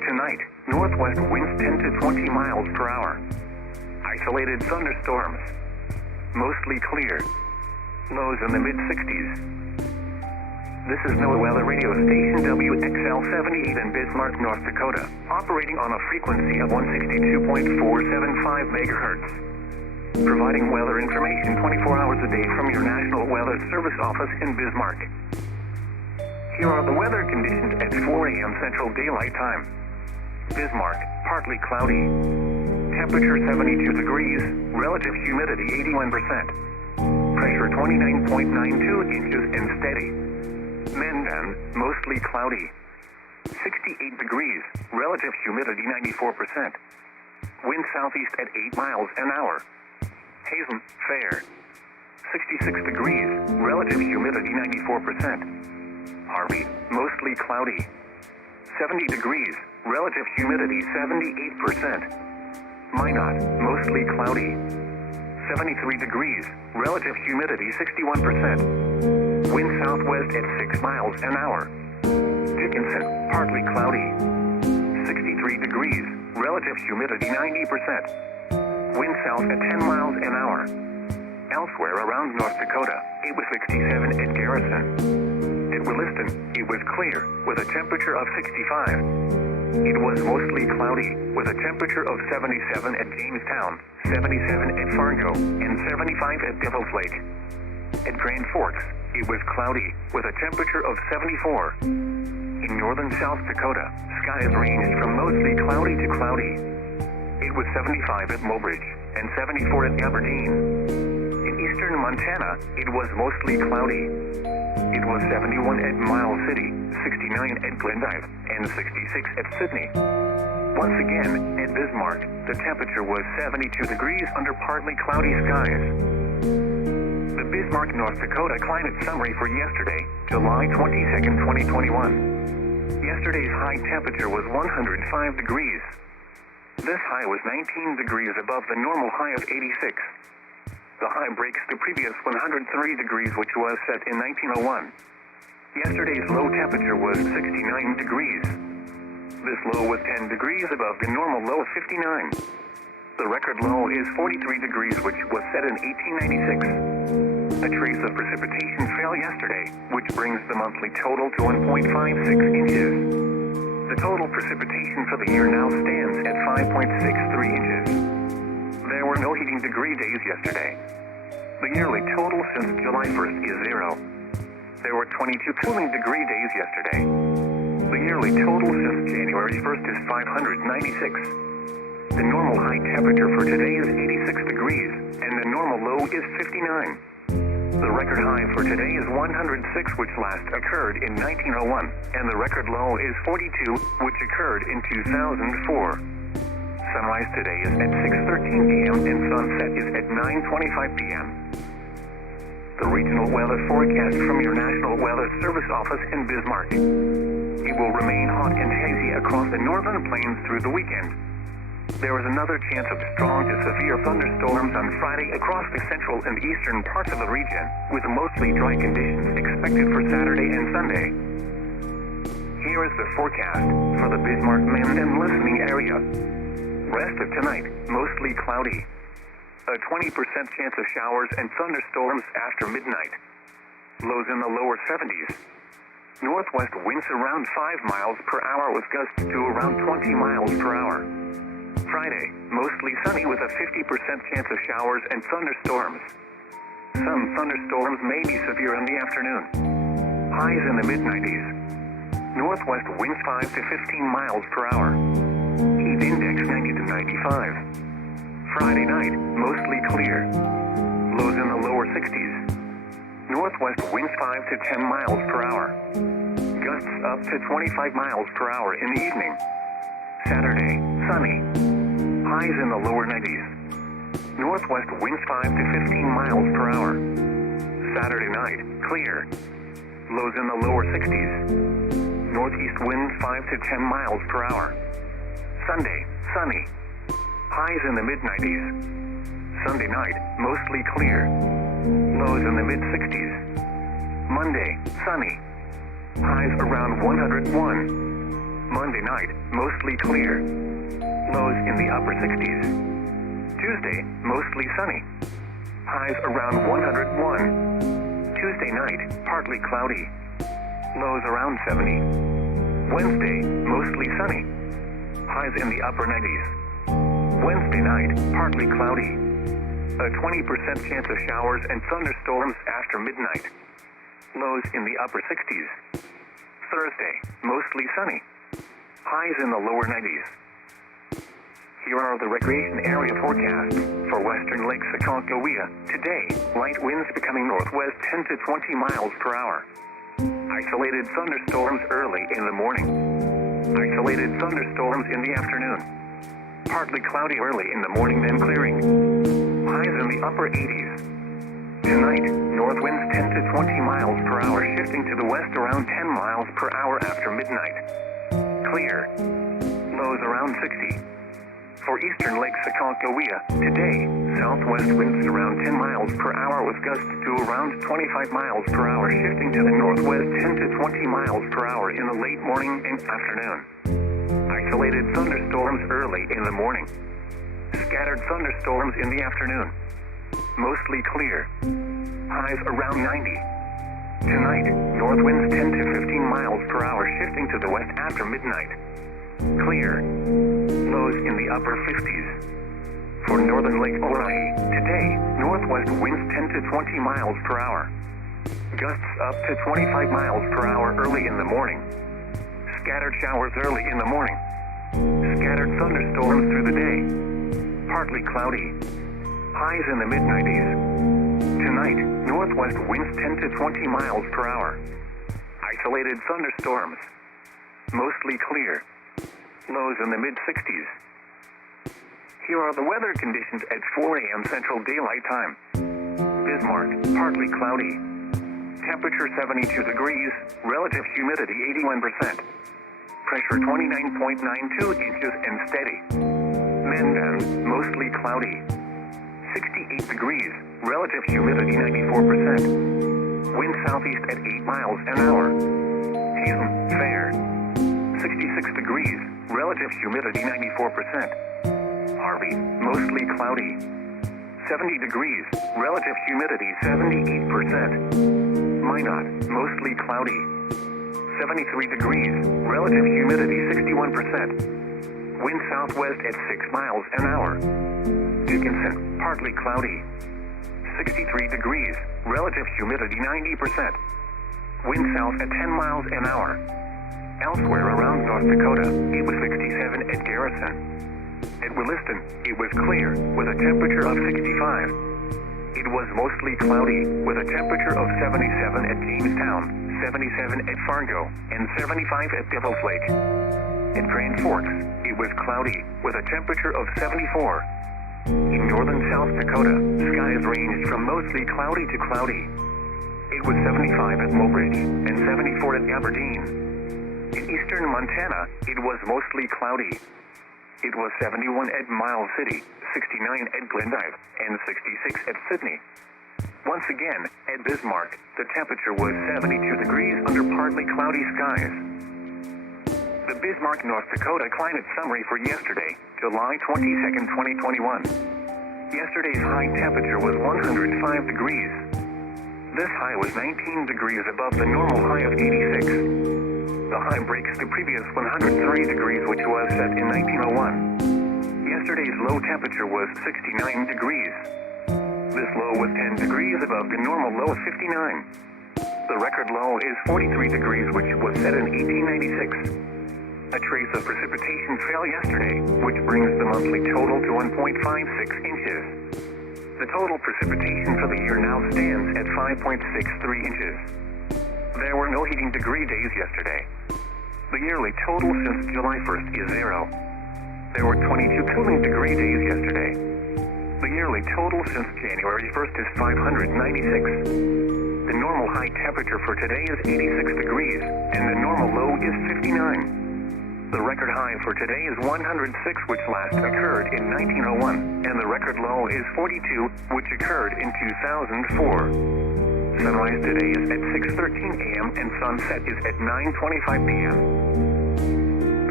Tonight, northwest winds 10 to 20 miles per hour. Isolated thunderstorms. Mostly clear. Lows in the mid-60s. This is NOAA Weather Radio Station WXL-78 in Bismarck, North Dakota, operating on a frequency of 162.475 megahertz. Providing weather information 24 hours a day from your National Weather Service office in Bismarck. Here are the weather conditions at 4 a.m. Central Daylight Time. Bismarck, partly cloudy. Temperature 72 degrees, relative humidity 81%. Pressure 29.92 inches and steady. Mandan, mostly cloudy. 68 degrees, relative humidity 94%. Wind southeast at 8 miles an hour. Hazen, fair. 66 degrees, relative humidity 94%. Harvey, mostly cloudy. 70 degrees, relative humidity 78%. Minot, mostly cloudy. 73 degrees, relative humidity 61%. Wind southwest at 6 miles an hour. Dickinson, partly cloudy. 63 degrees, relative humidity 90%. Wind south at 10 miles an hour. Elsewhere around North Dakota, it was 67 at Garrison. At Williston, it was clear, with a temperature of 65. It was mostly cloudy, with a temperature of 77 at Jamestown, 77 at Fargo, and 75 at Devil's Lake. At Grand Forks, it was cloudy, with a temperature of 74. In northern South Dakota, skies ranged from mostly cloudy to cloudy. It was 75 at Mobridge, and 74 at Aberdeen. In eastern Montana, it was mostly cloudy. It was 71 at Miles City, 69 at Glendive, and 66 at Sydney. Once again, at Bismarck, the temperature was 72 degrees under partly cloudy skies. The Bismarck, North Dakota climate summary for yesterday, July 22, 2021. Yesterday's high temperature was 105 degrees. This high was 19 degrees above the normal high of 86. The high breaks the previous 103 degrees which was set in 1901. Yesterday's low temperature was 69 degrees. This low was 10 degrees above the normal low of 59. The record low is 43 degrees which was set in 1896. A trace of precipitation fell yesterday, which brings the monthly total to 1.56 inches. The total precipitation for the year now stands at 5.63 inches. There were no heating degree days yesterday. The yearly total since July 1st is 0. There were 22 cooling degree days yesterday. The yearly total since January 1st is 596. The normal high temperature for today is 86 degrees, and the normal low is 59. The record high for today is 106, which last occurred in 1901, and the record low is 42, which occurred in 2004. Sunrise today is at 6:13 p.m. and sunset is at 9:25 p.m. The regional weather forecast from your National Weather Service office in Bismarck. It will remain hot and hazy across the northern plains through the weekend. There is another chance of strong to severe thunderstorms on Friday across the central and eastern parts of the region, with mostly dry conditions expected for Saturday and Sunday. Here is the forecast for the Bismarck, Mandan listening area. Rest of tonight, mostly cloudy. A 20% chance of showers and thunderstorms after midnight. Lows in the lower 70s. Northwest winds around 5 miles per hour with gusts to around 20 miles per hour. Friday, mostly sunny with a 50% chance of showers and thunderstorms. Some thunderstorms may be severe in the afternoon. Highs in the mid-90s. Northwest winds 5 to 15 miles per hour. Heat index 90 to 95. Friday night, mostly clear. Lows in the lower 60s. Northwest winds 5 to 10 miles per hour. Gusts up to 25 miles per hour in the evening. Saturday, sunny. Highs in the lower 90s. Northwest winds 5 to 15 miles per hour. Saturday night, clear. Lows in the lower 60s. Northeast winds 5 to 10 miles per hour. Sunday, sunny. Highs in the mid-90s. Sunday night, mostly clear. Lows in the mid-60s. Monday, sunny. Highs around 101. Monday night, mostly clear. Lows in the upper 60s. Tuesday, mostly sunny. Highs around 101. Tuesday night, partly cloudy. Lows around 70. Wednesday, mostly sunny. Highs in the upper 90s. Wednesday night, partly cloudy. A 20% chance of showers and thunderstorms after midnight. Lows in the upper 60s. Thursday, mostly sunny. Highs in the lower 90s. Here are the recreation area forecasts for western Lake Aconcagua. Today, light winds becoming northwest 10 to 20 miles per hour. Isolated thunderstorms early in the morning. Isolated thunderstorms in the afternoon. Partly cloudy early in the morning, then clearing. Highs in the upper 80s. Tonight, north winds 10 to 20 miles per hour, shifting to the west around 10 miles per hour after midnight. Clear. Lows around 60. For eastern Lake Aconcagua, today, southwest winds around 10 miles per hour with gusts to around 25 miles per hour, shifting to the northwest 10 to 20 miles per hour in the late morning and afternoon. Isolated thunderstorms early in the morning. Scattered thunderstorms in the afternoon. Mostly clear. Highs around 90. Tonight, north winds 10 to 15 miles per hour, shifting to the west after midnight. Clear. Lows in the upper 50s. For northern Lake Oroai, today, northwest winds 10 to 20 miles per hour. Gusts up to 25 miles per hour early in the morning. Scattered showers early in the morning. Scattered thunderstorms through the day. Partly cloudy. Highs in the mid-90s. Tonight, northwest winds 10 to 20 miles per hour. Isolated thunderstorms. Mostly clear. Lows in the mid-60s. Here are the weather conditions at 4 a.m. Central Daylight Time. Bismarck, partly cloudy. Temperature 72 degrees, relative humidity 81%. Pressure 29.92 inches and steady. Mandan, mostly cloudy. 68 degrees, relative humidity 94%. Wind southeast at 8 miles an hour. Hazen, fair. 66 degrees, relative humidity 94%. Harvey, mostly cloudy. 70 degrees, relative humidity 78%. Minot, mostly cloudy. 73 degrees, relative humidity 61%. Wind southwest at 6 miles an hour. Dickinson, partly cloudy. 63 degrees, relative humidity 90%. Wind south at 10 miles an hour. Elsewhere around North Dakota, it was 67 at Garrison. At Williston, it was clear, with a temperature of 65. It was mostly cloudy, with a temperature of 77 at Jamestown, 77 at Fargo, and 75 at Devil's Lake. At Grand Forks, it was cloudy, with a temperature of 74. In northern South Dakota, skies ranged from mostly cloudy to cloudy. It was 75 at Mobridge, and 74 at Aberdeen. In eastern Montana, it was mostly cloudy. It was 71 at Miles City, 69 at Glendive, and 66 at Sydney. Once again, at Bismarck, the temperature was 72 degrees under partly cloudy skies. The Bismarck, North Dakota climate summary for yesterday, July 22, 2021. Yesterday's high temperature was 105 degrees. This high was 19 degrees above the normal high of 86. The high breaks the previous 103 degrees, which was set in 1901. Yesterday's low temperature was 69 degrees. This low was 10 degrees above the normal low of 59. The record low is 43 degrees, which was set in 1896. A trace of precipitation fell yesterday, which brings the monthly total to 1.56 inches. The total precipitation for the year now stands at 5.63 inches. There were no heating degree days yesterday. The yearly total since July 1st is 0. There were 22 cooling degree days yesterday. The yearly total since January 1st is 596. The normal high temperature for today is 86 degrees, and the normal low is 59. The record high for today is 106, which last occurred in 1901, and the record low is 42, which occurred in 2004. Sunrise today is at 6:13 a.m. and sunset is at 9:25 p.m.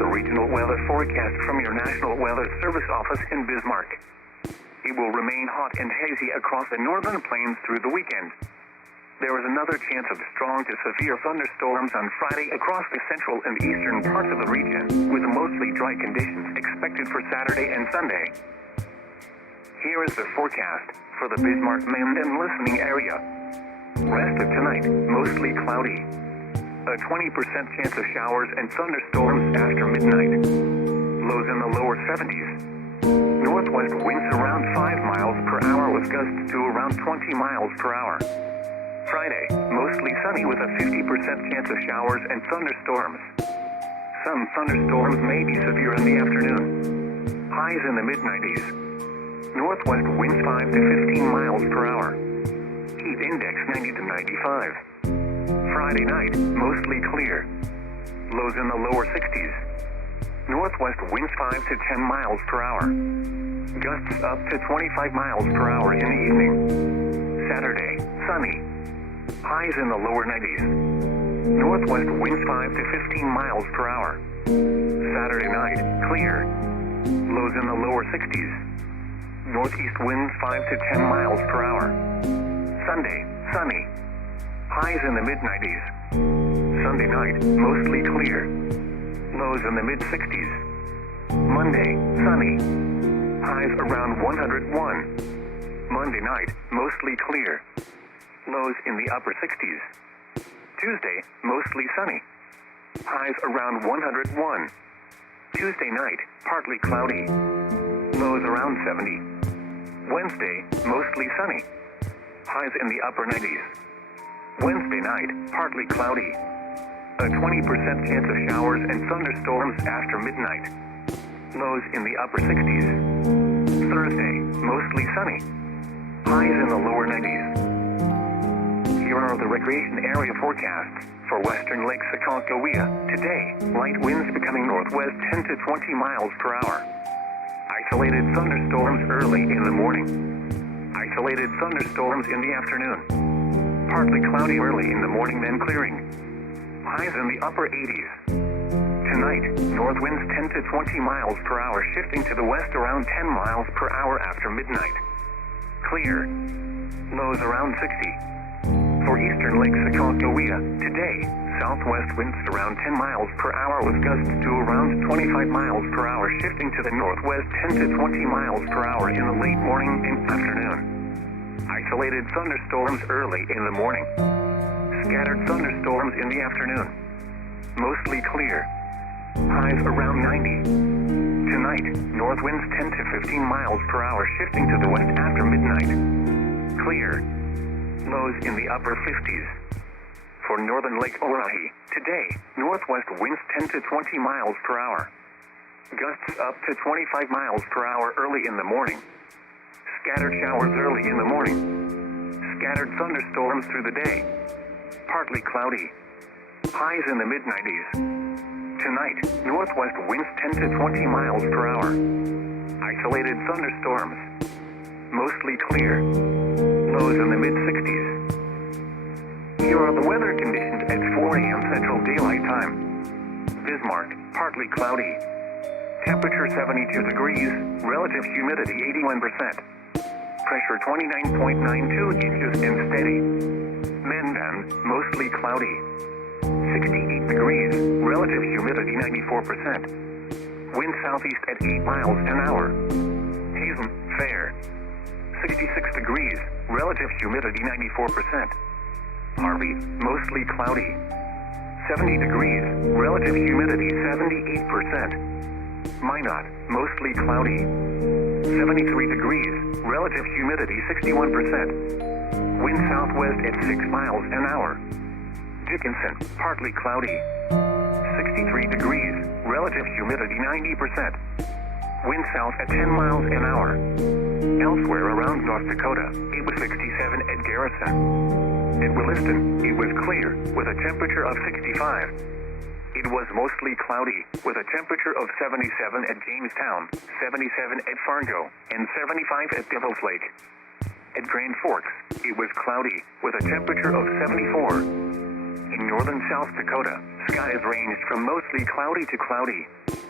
the regional weather forecast from your National Weather Service office in Bismarck. It will remain hot and hazy across the northern plains through the weekend. There is another chance of strong to severe thunderstorms on Friday across the central and eastern parts of the region, with mostly dry conditions expected for Saturday and Sunday. Here is the forecast for the Bismarck Mend and listening area. Rest of tonight, mostly cloudy. A 20% chance of showers and thunderstorms after midnight. Lows in the lower 70s. Northwest winds around 5 miles per hour with gusts to around 20 miles per hour. Friday, mostly sunny with a 50% chance of showers and thunderstorms. Some thunderstorms may be severe in the afternoon. Highs in the mid-90s. Northwest winds 5 to 15 miles per hour. Heat index 90 to 95. Friday night, mostly clear. Lows in the lower 60s. Northwest winds 5 to 10 miles per hour. Gusts up to 25 miles per hour in the evening. Saturday, sunny. Highs in the lower 90s. Northwest winds 5 to 15 miles per hour. Saturday night, clear. Lows in the lower 60s. Northeast winds 5 to 10 miles per hour. Sunday, sunny. Highs in the mid-90s. Sunday night, mostly clear. Lows in the mid-60s. Monday, sunny. Highs around 101. Monday night, mostly clear. Lows in the upper 60s. Tuesday, mostly sunny. Highs around 101. Tuesday night, partly cloudy. Lows around 70. Wednesday, mostly sunny. Highs in the upper 90s. Wednesday night, partly cloudy. A 20% chance of showers and thunderstorms after midnight. Lows in the upper 60s. Thursday, mostly sunny. Highs in the lower 90s. Here are the recreation area forecasts for western Lake Sacagawea. Today, light winds becoming northwest 10 to 20 miles per hour. Isolated thunderstorms early in the morning. Isolated thunderstorms in the afternoon. Partly cloudy early in the morning, then clearing. Highs in the upper 80s. Tonight, north winds 10 to 20 miles per hour, shifting to the west around 10 miles per hour after midnight. Clear. Lows around 60. For eastern Lake Sacagawea, today, southwest winds around 10 miles per hour with gusts to around 25 miles per hour, shifting to the northwest 10 to 20 miles per hour in the late morning and afternoon. Isolated thunderstorms early in the morning. Scattered thunderstorms in the afternoon. Mostly clear. Highs around 90. Tonight, north winds 10 to 15 miles per hour, shifting to the west after midnight. Clear. Lows in the upper 50s. For northern Lake Orohi, today, northwest winds 10 to 20 miles per hour. Gusts up to 25 miles per hour early in the morning. Scattered showers early in the morning. Scattered thunderstorms through the day. Partly cloudy. Highs in the mid-90s. Tonight, northwest winds 10 to 20 miles per hour. Isolated thunderstorms. Mostly clear. Lows in the mid-60s. Here are the weather conditions at 4 a.m. Central Daylight Time. Bismarck, partly cloudy. Temperature 72 degrees, relative humidity 81%. Pressure 29.92 inches and steady. Mandan, mostly cloudy. 68 degrees, relative humidity 94%. Wind southeast at 8 miles an hour. Hazen, fair. 66 degrees, relative humidity 94%. Harvey, mostly cloudy. 70 degrees, relative humidity 78%. Minot, mostly cloudy. 73 degrees, relative humidity 61%. Wind southwest at 6 miles an hour. Dickinson, partly cloudy. 63 degrees, relative humidity 90%. Wind south at 10 miles an hour. Elsewhere around North Dakota, it was 67 at Garrison. At Williston, it was clear, with a temperature of 65. It was mostly cloudy, with a temperature of 77 at Jamestown, 77 at Fargo, and 75 at Devil's Lake. At Grand Forks, it was cloudy, with a temperature of 74. In northern South Dakota, skies ranged from mostly cloudy to cloudy.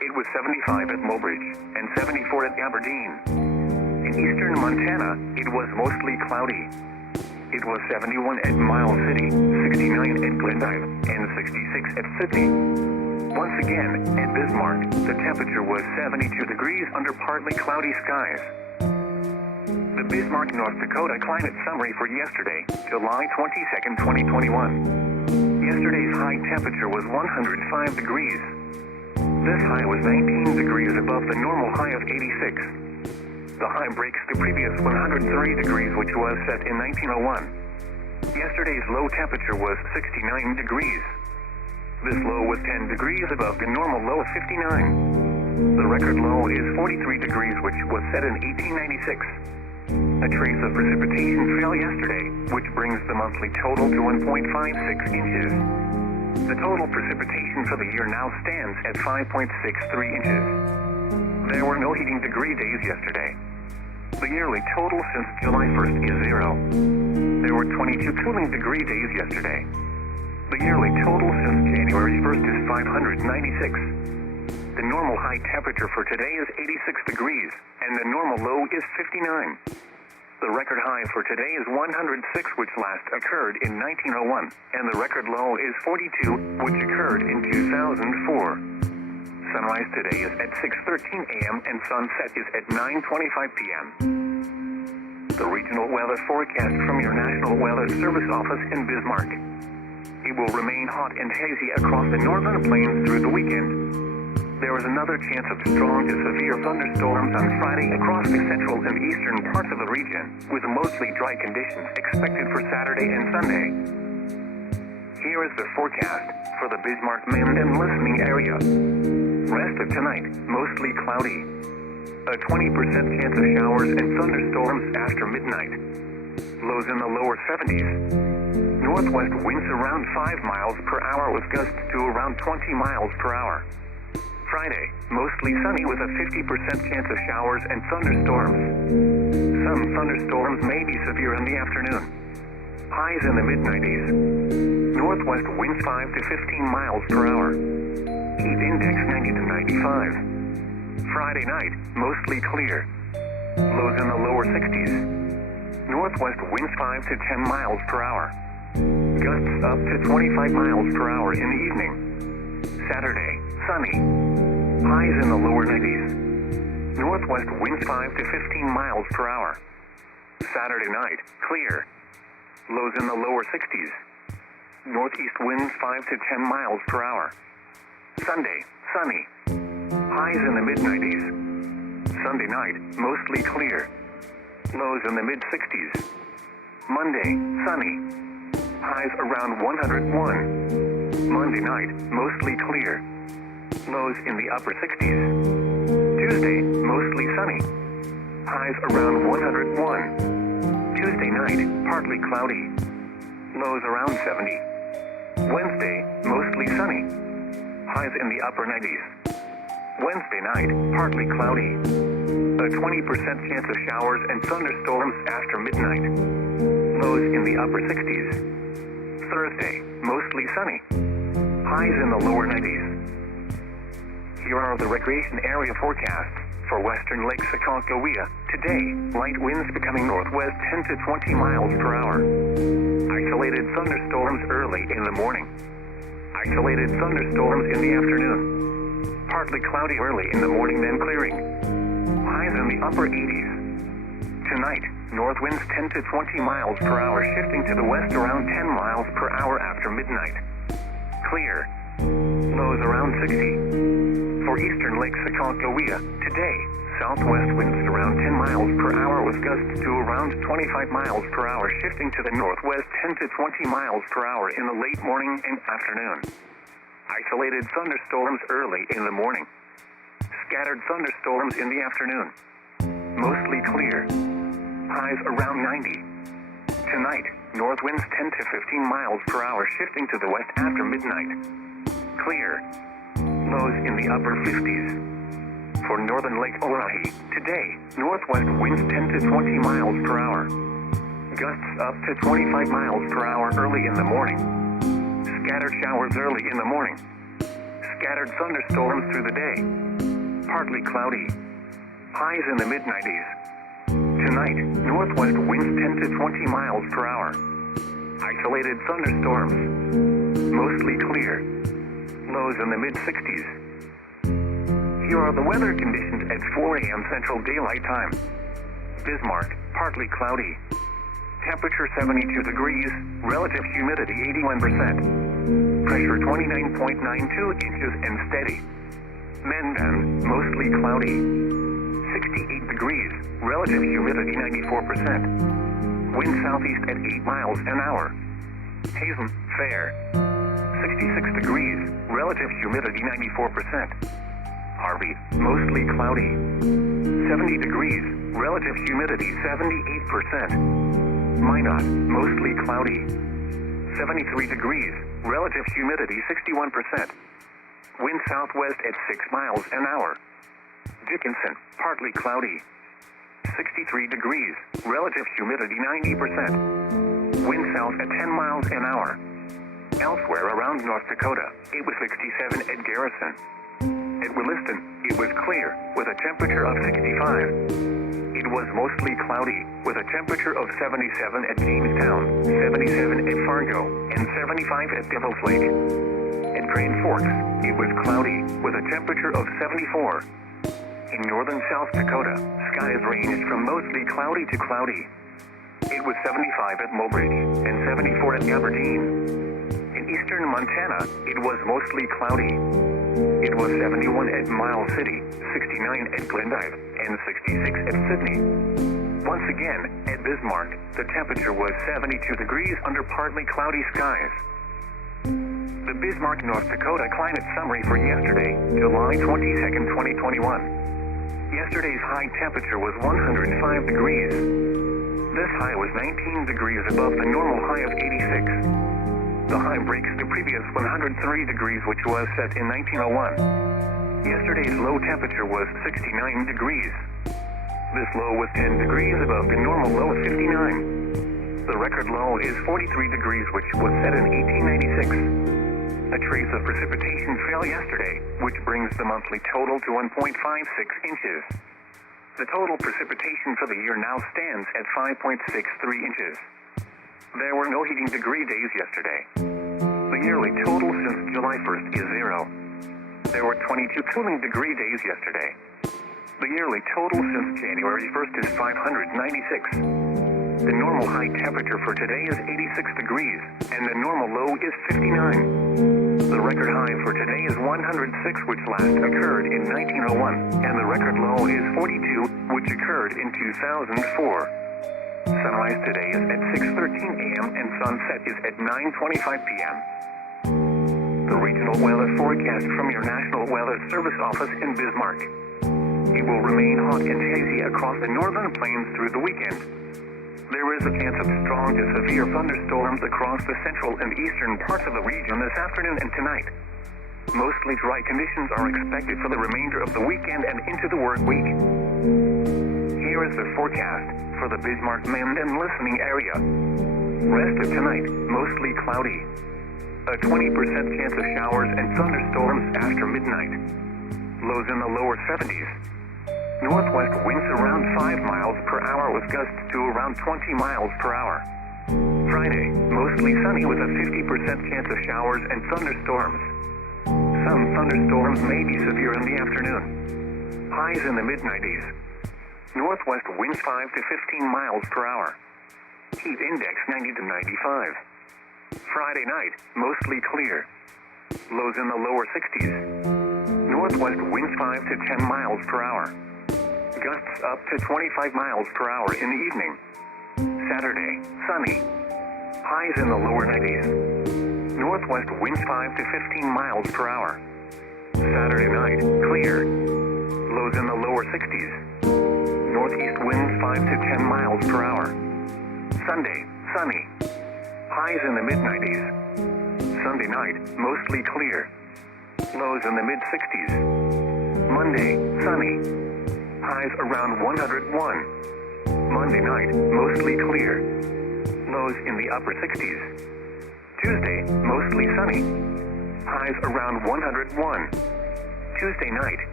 it was 75 at Mobridge and 74 at Aberdeen. In eastern Montana, it was mostly cloudy. It was 71 at Miles City, 69 at Glendive, and 66 at Sydney. Once again, at Bismarck, the temperature was 72 degrees under partly cloudy skies. The Bismarck, North Dakota climate summary for yesterday, July 22, 2021. Yesterday's high temperature was 105 degrees. This high was 19 degrees above the normal high of 86. The high breaks the previous 103 degrees, which was set in 1901. Yesterday's low temperature was 69 degrees. This low was 10 degrees above the normal low of 59. The record low is 43 degrees, which was set in 1896. A trace of precipitation fell yesterday, which brings the monthly total to 1.56 inches. The total precipitation for the year now stands at 5.63 inches. There were no heating degree days yesterday. The yearly total since July 1st is 0. There were 22 cooling degree days yesterday. The yearly total since January 1st is 596. The normal high temperature for today is 86 degrees, and the normal low is 59. The record high for today is 106, which last occurred in 1901, and the record low is 42, which occurred in 2004. Sunrise today is at 6:13 a.m. and sunset is at 9:25 p.m. The regional weather forecast from your National Weather Service office in Bismarck. It will remain hot and hazy across the northern plains through the weekend. There is another chance of strong to severe thunderstorms on Friday across the central and eastern parts of the region, with mostly dry conditions expected for Saturday and Sunday. Here is the forecast for the Bismarck, Mend and listening area. Rest of tonight, mostly cloudy. A 20% chance of showers and thunderstorms after midnight. Lows in the lower 70s. Northwest winds around 5 miles per hour with gusts to around 20 miles per hour. Friday, mostly sunny with a 50% chance of showers and thunderstorms. Some thunderstorms may be severe in the afternoon. Highs in the mid-90s. Northwest winds 5 to 15 miles per hour. Heat index 90 to 95. Friday night, mostly clear. Lows in the lower 60s. Northwest winds 5 to 10 miles per hour. Gusts up to 25 miles per hour in the evening. Saturday, sunny. Highs in the lower 90s. Northwest winds 5 to 15 miles per hour. Saturday night, clear. Lows in the lower 60s. Northeast winds 5 to 10 miles per hour. Sunday, sunny. Highs in the mid-90s. Sunday night, mostly clear. Lows in the mid-60s. Monday, sunny. Highs around 101. Monday night, mostly clear. Lows in the upper 60s. Tuesday, mostly sunny. Highs around 101. Tuesday night, partly cloudy. Lows around 70. Wednesday, mostly sunny. Highs in the upper 90s. Wednesday night, partly cloudy. A 20% chance of showers and thunderstorms after midnight. Lows in the upper 60s. Thursday, mostly sunny. Highs in the lower 90s. Here are the recreation area forecasts for western Lake Sakonkohia. Today, light winds becoming northwest 10 to 20 miles per hour. Isolated thunderstorms early in the morning. Isolated thunderstorms in the afternoon. Partly cloudy early in the morning, then clearing. Highs in the upper 80s. Tonight, north winds 10 to 20 miles per hour, shifting to the west around 10 miles per hour after midnight. Clear. Lows around 60. For eastern Lake Sakonkohia, today, southwest winds around 10 miles per hour with gusts to around 25 miles per hour, shifting to the northwest 10 to 20 miles per hour in the late morning and afternoon. Isolated thunderstorms early in the morning. Scattered thunderstorms in the afternoon. Mostly clear. Highs around 90. Tonight, north winds 10 to 15 miles per hour, shifting to the west after midnight. Clear. Lows in the upper 50s. For northern Lake Olorahi, today, northwest winds 10 to 20 miles per hour. Gusts up to 25 miles per hour early in the morning. Scattered showers early in the morning. Scattered thunderstorms through the day. partly cloudy. Highs in the mid-90s. Tonight, northwest winds 10 to 20 miles per hour. Isolated thunderstorms. Mostly clear. Lows in the mid-60s. Here are the weather conditions at 4 a.m. Central Daylight Time. Bismarck, partly cloudy. Temperature 72 degrees, relative humidity 81%. Pressure 29.92 inches and steady. Mandan, mostly cloudy. 68 degrees, relative humidity 94%. Wind southeast at 8 miles an hour. Hazen, fair. 66 degrees, relative humidity 94%. Harvey, mostly cloudy. 70 degrees, relative humidity 78%. Minot, mostly cloudy. 73 degrees, relative humidity 61%. Wind southwest at 6 miles an hour. Dickinson, partly cloudy. 63 degrees, relative humidity 90%. Wind south at 10 miles an hour. Elsewhere around North Dakota, it was 67 at Garrison. At Williston, it was clear, with a temperature of 65. It was mostly cloudy, with a temperature of 77 at Jamestown, 77 at Fargo, and 75 at Devil's Lake. At Grand Forks, it was cloudy, with a temperature of 74. In northern South Dakota, skies ranged from mostly cloudy to cloudy. It was 75 at Mobridge, and 74 at Aberdeen. In eastern Montana, it was mostly cloudy. It was 71 at Miles City, 69 at Glendive, and 66 at Sydney. Once again, at Bismarck, the temperature was 72 degrees under partly cloudy skies. The Bismarck, North Dakota climate summary for yesterday, July 22nd, 2021. Yesterday's high temperature was 105 degrees. This high was 19 degrees above the normal high of 86. The high breaks the previous 103 degrees which was set in 1901. Yesterday's low temperature was 69 degrees. This low was 10 degrees above the normal low of 59. The record low is 43 degrees which was set in 1896. A trace of precipitation fell yesterday, which brings the monthly total to 1.56 inches. The total precipitation for the year now stands at 5.63 inches. There were no heating degree days yesterday. The yearly total since July 1st is 0. There were 22 cooling degree days yesterday. The yearly total since January 1st is 596. The normal high temperature for today is 86 degrees, and the normal low is 59. The record high for today is 106, which last occurred in 1901, and the record low is 42, which occurred in 2004. Sunrise today is at 6:13 a.m. and sunset is at 9:25 p.m. The regional weather forecast from your National Weather Service office in Bismarck. It will remain hot and hazy across the northern plains through the weekend. There is a chance of strong to severe thunderstorms across the central and eastern parts of the region this afternoon and tonight. Mostly dry conditions are expected for the remainder of the weekend and into the work week. Here is the forecast for the Bismarck, Mandan listening area. Rest of tonight, mostly cloudy. A 20% chance of showers and thunderstorms after midnight. Lows in the lower 70s. Northwest winds around 5 miles per hour with gusts to around 20 miles per hour. Friday, mostly sunny with a 50% chance of showers and thunderstorms. Some thunderstorms may be severe in the afternoon. Highs in the mid-90s. Northwest winds 5 to 15 miles per hour. Heat index 90 to 95. Friday night, mostly clear. Lows in the lower 60s. Northwest winds 5 to 10 miles per hour. Gusts up to 25 miles per hour in the evening. Saturday, sunny. Highs in the lower 90s. Northwest winds 5 to 15 miles per hour. Saturday night, clear. Lows in the lower 60s. Northeast winds 5 to 10 miles per hour. Sunday, sunny. Highs in the mid-90s. Sunday night, mostly clear. Lows in the mid-60s. Monday, sunny. Highs around 101. Monday night, mostly clear. Lows in the upper 60s. Tuesday, mostly sunny. Highs around 101. Tuesday night,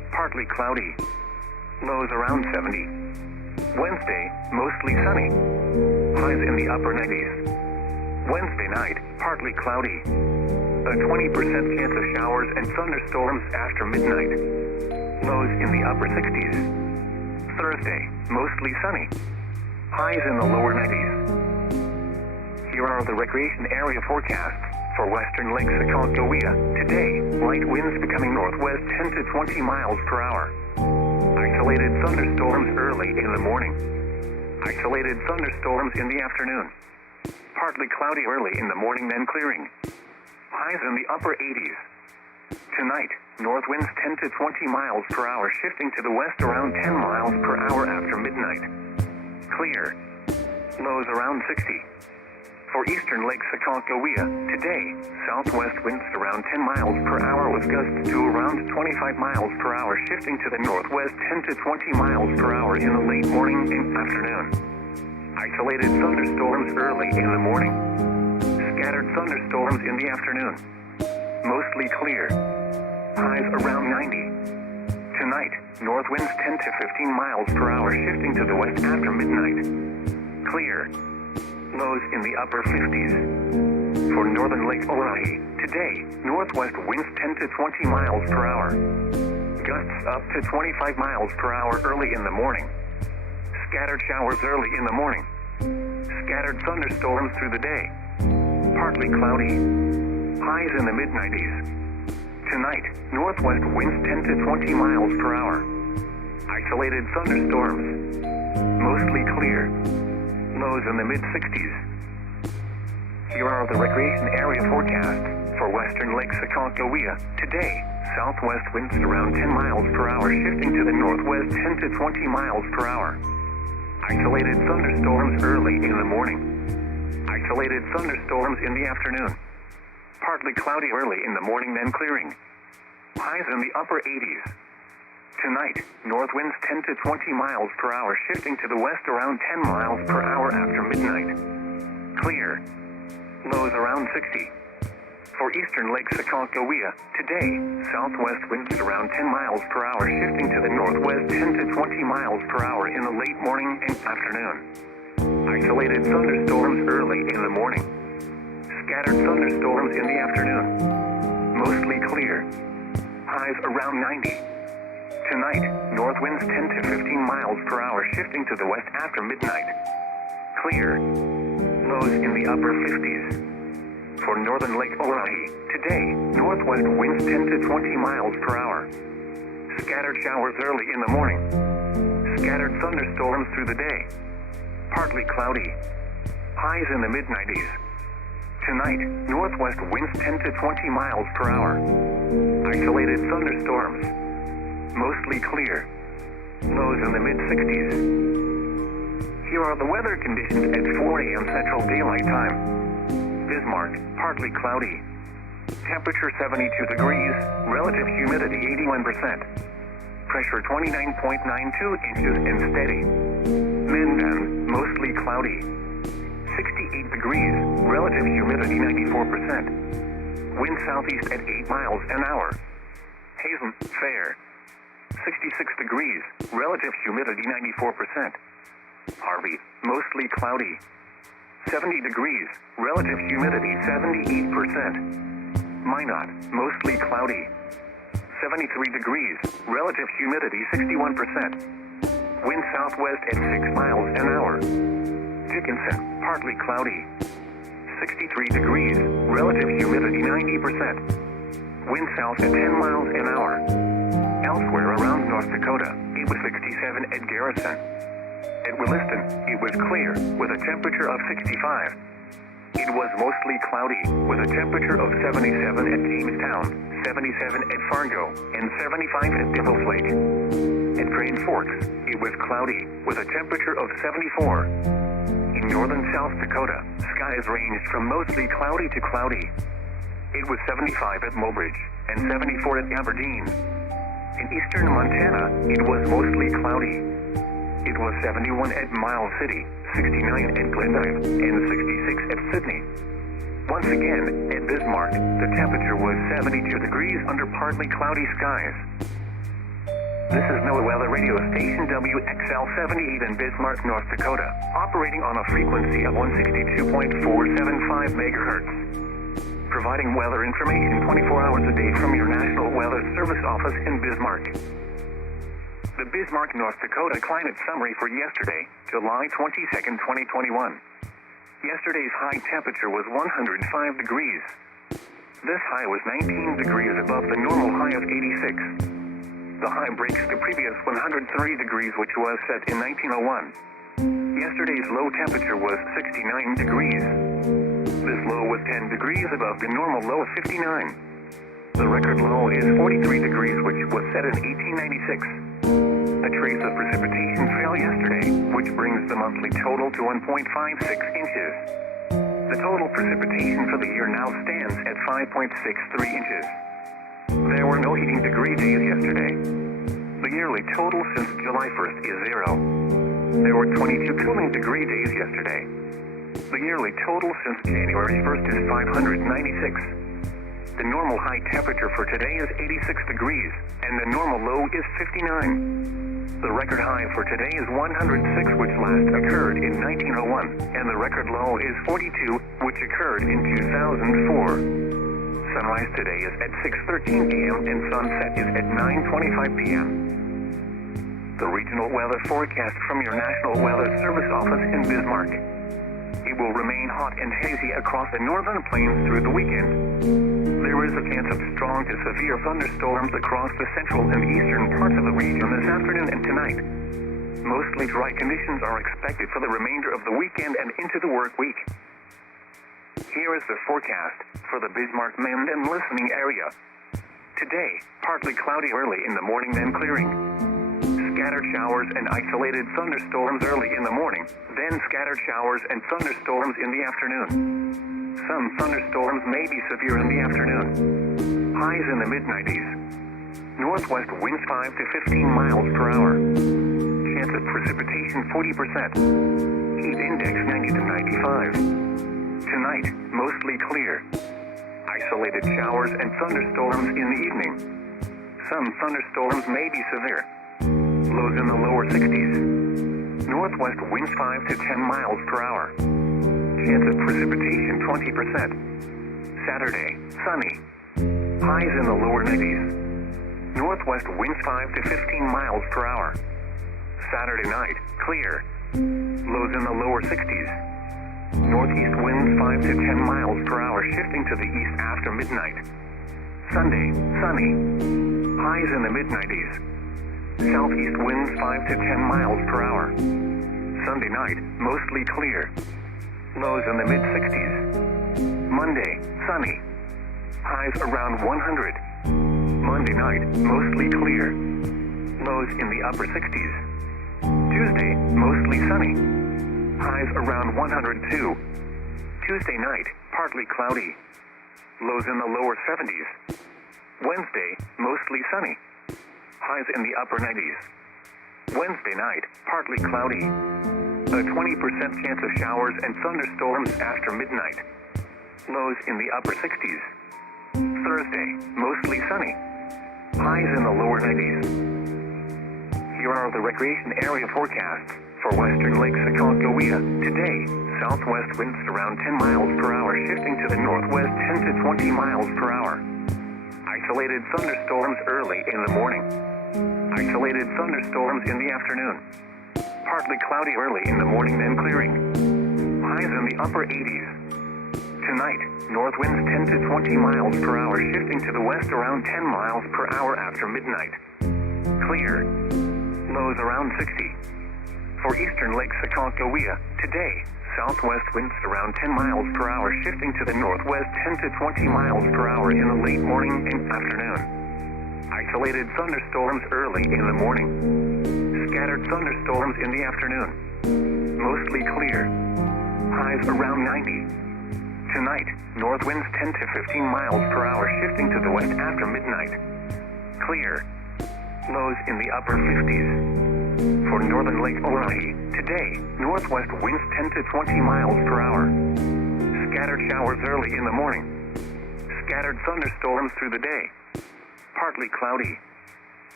partly cloudy. Lows around 70. Wednesday, mostly sunny. Highs in the upper 90s. Wednesday night, partly cloudy. A 20% chance of showers and thunderstorms after midnight. Lows in the upper 60s. Thursday, mostly sunny. Highs in the lower 90s. Here are the recreation area forecasts for western Lake Sacagawea. Today, light winds becoming northwest 10 to 20 miles per hour. Isolated thunderstorms early in the morning. Isolated thunderstorms in the afternoon. Partly cloudy early in the morning, then clearing. Highs in the upper 80s. Tonight, north winds 10 to 20 miles per hour, shifting to the west around 10 miles per hour after midnight. Clear. Lows around 60. For eastern Lake Sacagawea, today, southwest winds around 10 miles per hour with gusts to around 25 miles per hour, shifting to the northwest 10 to 20 miles per hour in the late morning and afternoon. Isolated thunderstorms early in the morning. Scattered thunderstorms in the afternoon. Mostly clear. Highs around 90. Tonight, north winds 10 to 15 miles per hour, shifting to the west after midnight. Clear. Lows in the upper 50s. For northern Lake Oahe, today, northwest winds 10 to 20 miles per hour. Gusts up to 25 miles per hour early in the morning. Scattered showers early in the morning. Scattered thunderstorms through the day. Partly cloudy. Highs in the mid-90s. Tonight, northwest winds 10 to 20 miles per hour. Isolated thunderstorms. Mostly clear. Lows in the mid-60s. Here are the recreation area forecasts for western Lake Sacagawea. Today, southwest winds around 10 miles per hour, shifting to the northwest 10 to 20 miles per hour. Isolated thunderstorms early in the morning. Isolated thunderstorms in the afternoon. Partly cloudy early in the morning, then clearing. Highs in the upper 80s. Tonight, north winds 10 to 20 miles per hour, shifting to the west around 10 miles per hour after midnight. Clear. Lows around 60. For eastern Lake Sacagawea, today, southwest winds around 10 miles per hour, shifting to the northwest 10 to 20 miles per hour in the late morning and afternoon. Isolated thunderstorms early in the morning. Scattered thunderstorms in the afternoon. Mostly clear. Highs around 90. Tonight, north winds 10 to 15 miles per hour, shifting to the west after midnight. Clear. Lows in the upper 50s. For northern Lake Oahe, today, northwest winds 10 to 20 miles per hour. Scattered showers early in the morning. Scattered thunderstorms through the day. Partly cloudy. Highs in the mid-90s. Tonight, northwest winds 10 to 20 miles per hour. Isolated thunderstorms. Mostly clear. Lows in the mid-60s. Here are the weather conditions at 4 a.m. Central Daylight Time. Bismarck, partly cloudy. Temperature 72 degrees, relative humidity 81%. Pressure 29.92 inches and steady. Minden, mostly cloudy. 68 degrees, relative humidity 94%. Wind southeast at 8 miles an hour. Hazen, fair. 66 degrees, relative humidity 94%. Harvey, mostly cloudy. 70 degrees, relative humidity 78%. Minot, mostly cloudy. 73 degrees, relative humidity 61%. Wind southwest at 6 miles an hour. Dickinson, partly cloudy. 63 degrees, relative humidity 90%. Wind south at 10 miles an hour. Elsewhere around North Dakota, it was 67 at Garrison. At Williston, it was clear, with a temperature of 65. It was mostly cloudy, with a temperature of 77 at Jamestown, 77 at Fargo, and 75 at Devil's Lake. At Grand Forks, it was cloudy, with a temperature of 74. In northern South Dakota, skies ranged from mostly cloudy to cloudy. It was 75 at Mobridge, and 74 at Aberdeen. In eastern Montana, it was mostly cloudy. It was 71 at Miles City, 69 at Glendive, and 66 at Sydney. Once again, at Bismarck, the temperature was 72 degrees under partly cloudy skies. This is NOAA Weather Radio Station WXL78 in Bismarck, North Dakota, operating on a frequency of 162.475 megahertz. Providing weather information 24 hours a day from your National Weather Service office in Bismarck. The Bismarck, North Dakota climate summary for yesterday, July 22nd, 2021. Yesterday's high temperature was 105 degrees. This high was 19 degrees above the normal high of 86. The high breaks the previous 103 degrees, which was set in 1901. Yesterday's low temperature was 69 degrees. This low was 10 degrees above the normal low of 59. The record low is 43 degrees, which was set in 1896. A trace of precipitation fell yesterday, which brings the monthly total to 1.56 inches. The total precipitation for the year now stands at 5.63 inches. There were no heating degree days yesterday. The yearly total since July 1st is 0. There were 22 cooling degree days yesterday. The yearly total since January 1st is 596. The normal high temperature for today is 86 degrees, and the normal low is 59. The record high for today is 106, which last occurred in 1901, and the record low is 42, which occurred in 2004. Sunrise today is at 6:13 p.m. and sunset is at 9:25 p.m. The regional weather forecast from your National Weather Service office in Bismarck. It will remain hot and hazy across the northern plains through the weekend. There is a chance of strong to severe thunderstorms across the central and eastern parts of the region this afternoon and tonight. Mostly dry conditions are expected for the remainder of the weekend and into the work week. Here is the forecast for the Bismarck Mend and listening area. Today, partly cloudy early in the morning, then clearing. Scattered showers and isolated thunderstorms early in the morning, then scattered showers and thunderstorms in the afternoon. Some thunderstorms may be severe in the afternoon. Highs in the mid-90s. Northwest winds 5 to 15 miles per hour. Chance of precipitation 40%. Heat index 90 to 95. Tonight, mostly clear. Isolated showers and thunderstorms in the evening. Some thunderstorms may be severe. Lows in the lower 60s. Northwest winds 5 to 10 miles per hour. Chance of precipitation 20%. Saturday, sunny. Highs in the lower 90s. Northwest winds 5 to 15 miles per hour. Saturday night, clear. Lows in the lower 60s. Northeast winds 5 to 10 miles per hour, shifting to the east after midnight. Sunday, sunny. Highs in the mid-90s. Southeast winds 5 to 10 miles per hour. Sunday night, mostly clear. Lows in the mid-60s. Monday, sunny. Highs around 100. Monday night, mostly clear. Lows in the upper 60s. Tuesday, mostly sunny. Highs around 102. Tuesday night, partly cloudy. Lows in the lower 70s. Wednesday, mostly sunny. Highs in the upper 90s. Wednesday night, partly cloudy. A 20% chance of showers and thunderstorms after midnight. Lows in the upper 60s. Thursday, mostly sunny. Highs in the lower 90s. Here are the recreation area forecasts for western Lake Aconcagua. Today, southwest winds around 10 miles per hour, shifting to the northwest 10 to 20 miles per hour. Isolated thunderstorms early in the morning. Isolated thunderstorms in the afternoon. Partly cloudy early in the morning, then clearing. Highs in the upper 80s. Tonight, north winds 10 to 20 miles per hour, shifting to the west around 10 miles per hour after midnight. Clear. Lows around 60. For eastern Lake Aconcagua, today, southwest winds around 10 miles per hour, shifting to the northwest 10 to 20 miles per hour in the late morning and afternoon. Isolated thunderstorms early in the morning. Scattered thunderstorms in the afternoon. Mostly clear. Highs around 90. Tonight, north winds 10 to 15 miles per hour, shifting to the west after midnight. Clear. Lows in the upper 50s. For northern Lake Oahe, today, northwest winds 10 to 20 miles per hour. Scattered showers early in the morning. Scattered thunderstorms through the day. Partly cloudy.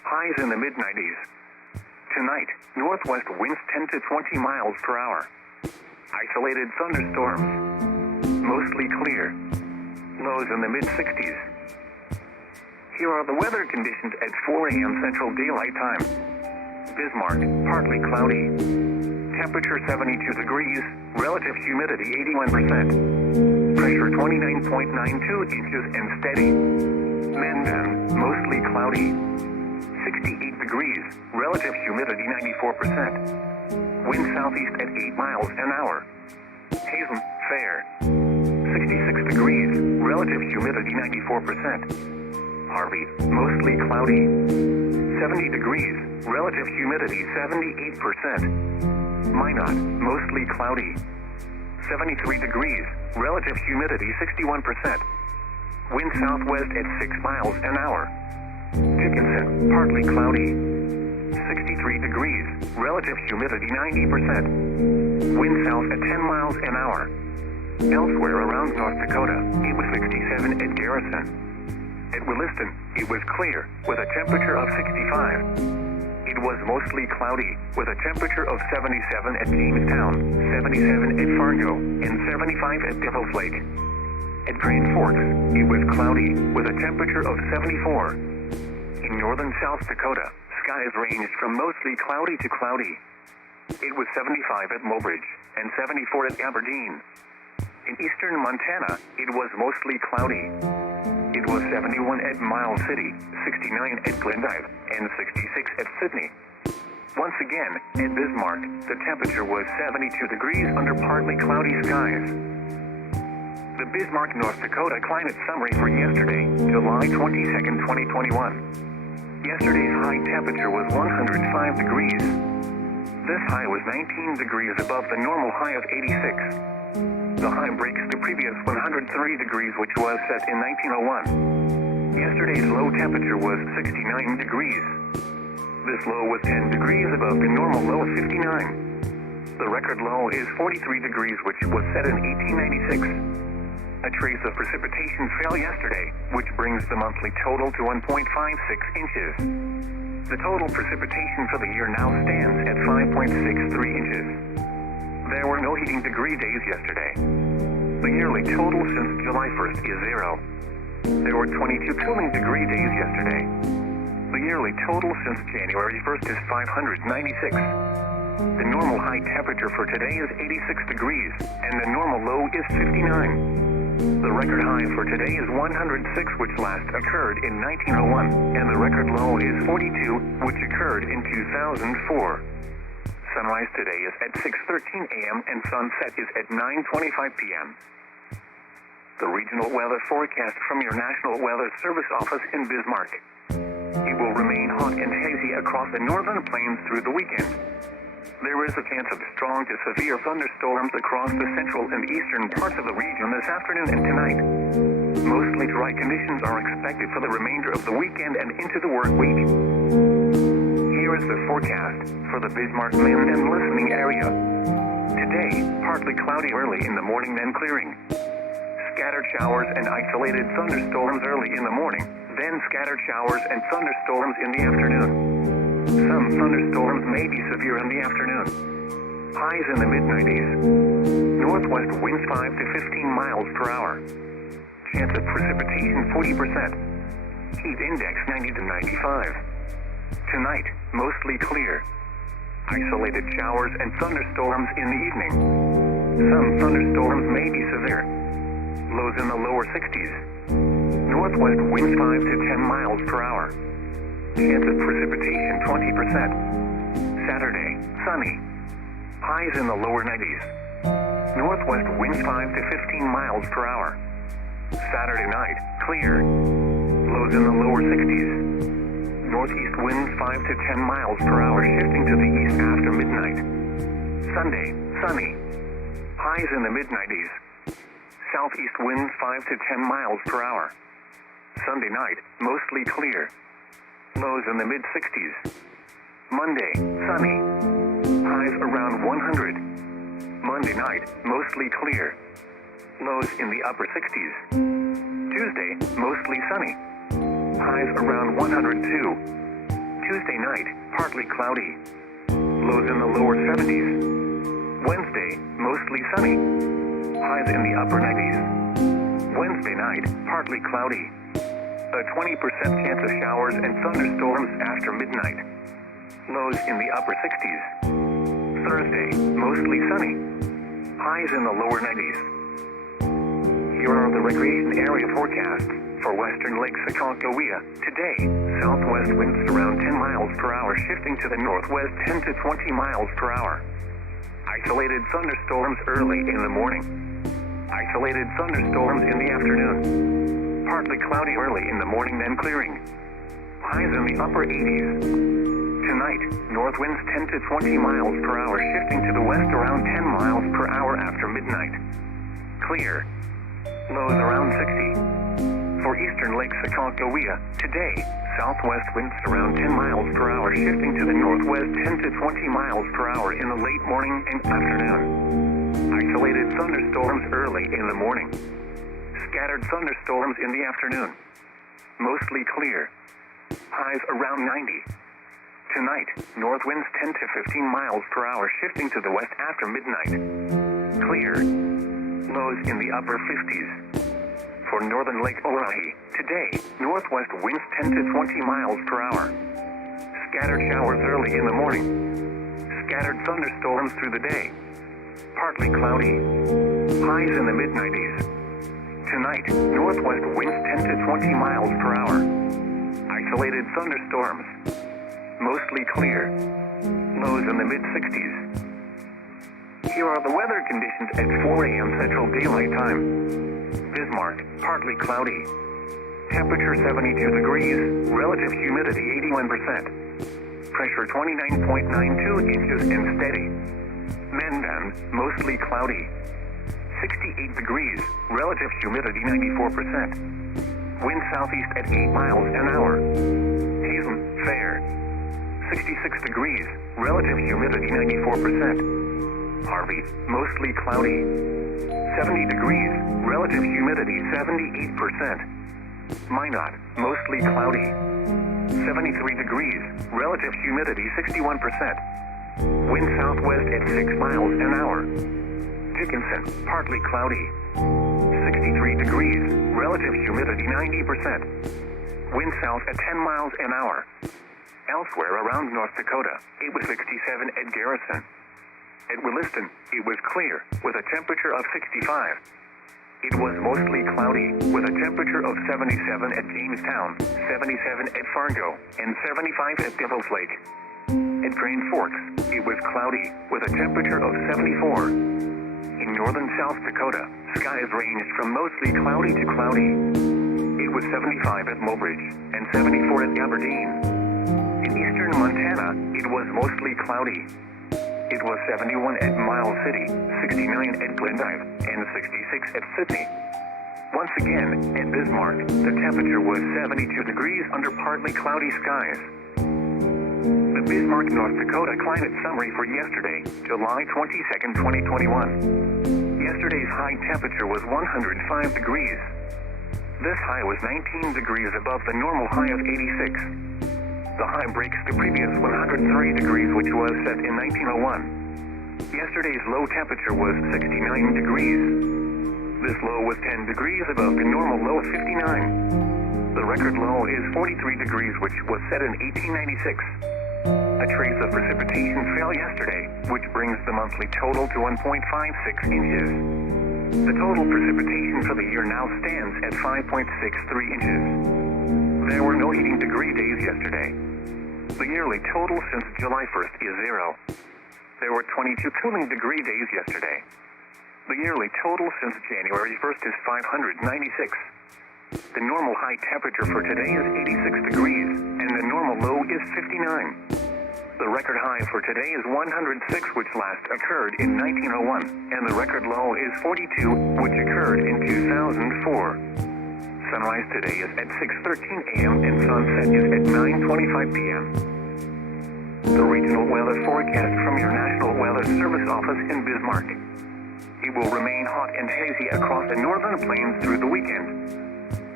highs in the mid-90s. Tonight, northwest winds 10 to 20 miles per hour. Isolated thunderstorms. Mostly clear. Lows in the mid-60s. Here are the weather conditions at 4 a.m. Central Daylight Time. Bismarck, partly cloudy. Temperature 72 degrees, relative humidity 81%. Pressure 29.92 inches and steady. Mandan, mostly cloudy. 68 degrees, relative humidity 94%. Wind southeast at 8 miles an hour. Hazen, fair. 66 degrees, relative humidity 94%. Harvey, mostly cloudy. 70 degrees, relative humidity 78%. Minot, mostly cloudy. 73 degrees, relative humidity 61%. Wind southwest at 6 miles an hour. Dickinson, partly cloudy. 63 degrees, relative humidity 90%. Wind south at 10 miles an hour. Elsewhere around North Dakota, it was 67 at Garrison. At Williston, it was clear, with a temperature of 65. It was mostly cloudy, with a temperature of 77 at Jamestown, 77 at Fargo, and 75 at Devil's Lake. At Grand Forks, it was cloudy, with a temperature of 74. In northern South Dakota, skies ranged from mostly cloudy to cloudy. It was 75 at Mobridge, and 74 at Aberdeen. In eastern Montana, it was mostly cloudy. It was 71 at Miles City, 69 at Glendive, and 66 at Sydney. Once again, at Bismarck, the temperature was 72 degrees under partly cloudy skies. The Bismarck, North Dakota climate summary for yesterday, July 22, 2021. Yesterday's high temperature was 105 degrees. This high was 19 degrees above the normal high of 86. The high breaks the previous 103 degrees which was set in 1901. Yesterday's low temperature was 69 degrees. This low was 10 degrees above the normal low of 59. The record low is 43 degrees which was set in 1896. A trace of precipitation fell yesterday, which brings the monthly total to 1.56 inches. The total precipitation for the year now stands at 5.63 inches. There were no heating degree days yesterday. The yearly total since July 1st is 0. There were 22 cooling degree days yesterday. The yearly total since January 1st is 596. The normal high temperature for today is 86 degrees, and the normal low is 59. The record high for today is 106, which last occurred in 1901, and the record low is 42, which occurred in 2004. Sunrise today is at 6:13 a.m. and sunset is at 9:25 p.m. The regional weather forecast from your National Weather Service office in Bismarck. It will remain hot and hazy across the northern plains through the weekend. There is a chance of strong to severe thunderstorms across the central and eastern parts of the region this afternoon and tonight. Mostly dry conditions are expected for the remainder of the weekend and into the work week. Here is the forecast for the Bismarck land and listening area. Today, partly cloudy early in the morning, then clearing. Scattered showers and isolated thunderstorms early in the morning, then scattered showers and thunderstorms in the afternoon. Some thunderstorms may be severe in the afternoon. Highs in the mid-90s. Northwest winds 5 to 15 miles per hour. Chance of precipitation 40%. Heat index 90 to 95. Tonight, mostly clear. Isolated showers and thunderstorms in the evening. Some thunderstorms may be severe. Lows in the lower 60s. Northwest winds 5 to 10 miles per hour. Chance of precipitation 20%. Saturday, sunny. Highs in the lower 90s. Northwest winds 5 to 15 miles per hour. Saturday night, clear. Lows in the lower 60s. Northeast winds 5 to 10 miles per hour shifting to the east after midnight. Sunday, sunny. Highs in the mid-90s. Southeast winds 5 to 10 miles per hour. Sunday night, mostly clear. Lows in the mid-60s. Monday, sunny. Highs around 100. Monday night, mostly clear. Lows in the upper 60s. Tuesday, mostly sunny. Highs around 102. Tuesday night, partly cloudy. Lows in the lower 70s. Wednesday, mostly sunny. Highs in the upper 90s. Wednesday night, partly cloudy. A 20% chance of showers and thunderstorms after midnight. Lows in the upper 60s. Thursday, mostly sunny. Highs in the lower 90s. Here are the recreation area forecasts for western Lake Sacagawea. Today, southwest winds around 10 miles per hour shifting to the northwest 10 to 20 miles per hour. Isolated thunderstorms early in the morning. Isolated thunderstorms in the afternoon. Partly cloudy early in the morning, then clearing. Highs in the upper 80s. Tonight, north winds 10 to 20 miles per hour shifting to the west around 10 miles per hour after midnight. Clear. Lows around 60. For eastern Lake Sacagawea, today, southwest winds around 10 miles per hour shifting to the northwest 10 to 20 miles per hour in the late morning and afternoon. Isolated thunderstorms early in the morning. Scattered thunderstorms in the afternoon. Mostly clear. Highs around 90. Tonight, north winds 10 to 15 miles per hour shifting to the west after midnight. Clear. Lows in the upper 50s. For northern Lake Orohi, today, northwest winds 10 to 20 miles per hour. Scattered showers early in the morning. Scattered thunderstorms through the day. Partly cloudy. Highs in the mid-90s. Tonight, northwest winds 10 to 20 miles per hour. Isolated thunderstorms. Mostly clear. Lows in the mid-60s. Here are the weather conditions at 4 a.m. Central Daylight Time. Bismarck, partly cloudy. Temperature 72 degrees, relative humidity 81%. Pressure 29.92 inches and steady. Mandan, mostly cloudy. 68 degrees, relative humidity 94%. Wind southeast at 8 miles an hour. Hazen, fair. 66 degrees, relative humidity 94%. Harvey, mostly cloudy. 70 degrees, relative humidity 78%. Minot, mostly cloudy. 73 degrees, relative humidity 61%. Wind southwest at 6 miles an hour. Dickinson, partly cloudy. 63 degrees, relative humidity 90%. Wind south at 10 miles an hour. Elsewhere around North Dakota, it was 67 at Garrison. At Williston, it was clear, with a temperature of 65. It was mostly cloudy, with a temperature of 77 at Jamestown, 77 at Fargo, and 75 at Devil's Lake. At Grand Forks, it was cloudy, with a temperature of 74. In northern South Dakota, skies ranged from mostly cloudy to cloudy. It was 75 at Mobridge, and 74 at Aberdeen. In eastern Montana, it was mostly cloudy. It was 71 at Miles City, 69 at Glendive, and 66 at Sydney. Once again, at Bismarck, the temperature was 72 degrees under partly cloudy skies. The Bismarck, North Dakota climate summary for yesterday, July 22, 2021. Yesterday's high temperature was 105 degrees. This high was 19 degrees above the normal high of 86. The high breaks the previous 103 degrees, which was set in 1901. Yesterday's low temperature was 69 degrees. This low was 10 degrees above the normal low of 59. The record low is 43 degrees, which was set in 1896. A trace of precipitation fell yesterday, which brings the monthly total to 1.56 inches. The total precipitation for the year now stands at 5.63 inches. There were no heating degree days yesterday. The yearly total since July 1st is 0. There were 22 cooling degree days yesterday. The yearly total since January 1st is 596. The normal high temperature for today is 86 degrees, and the normal low is 59. The record high for today is 106, which last occurred in 1901, and the record low is 42, which occurred in 2004. Sunrise today is at 6:13 a.m. and sunset is at 9:25 p.m. The regional weather forecast from your National Weather Service office in Bismarck. It will remain hot and hazy across the northern plains through the weekend.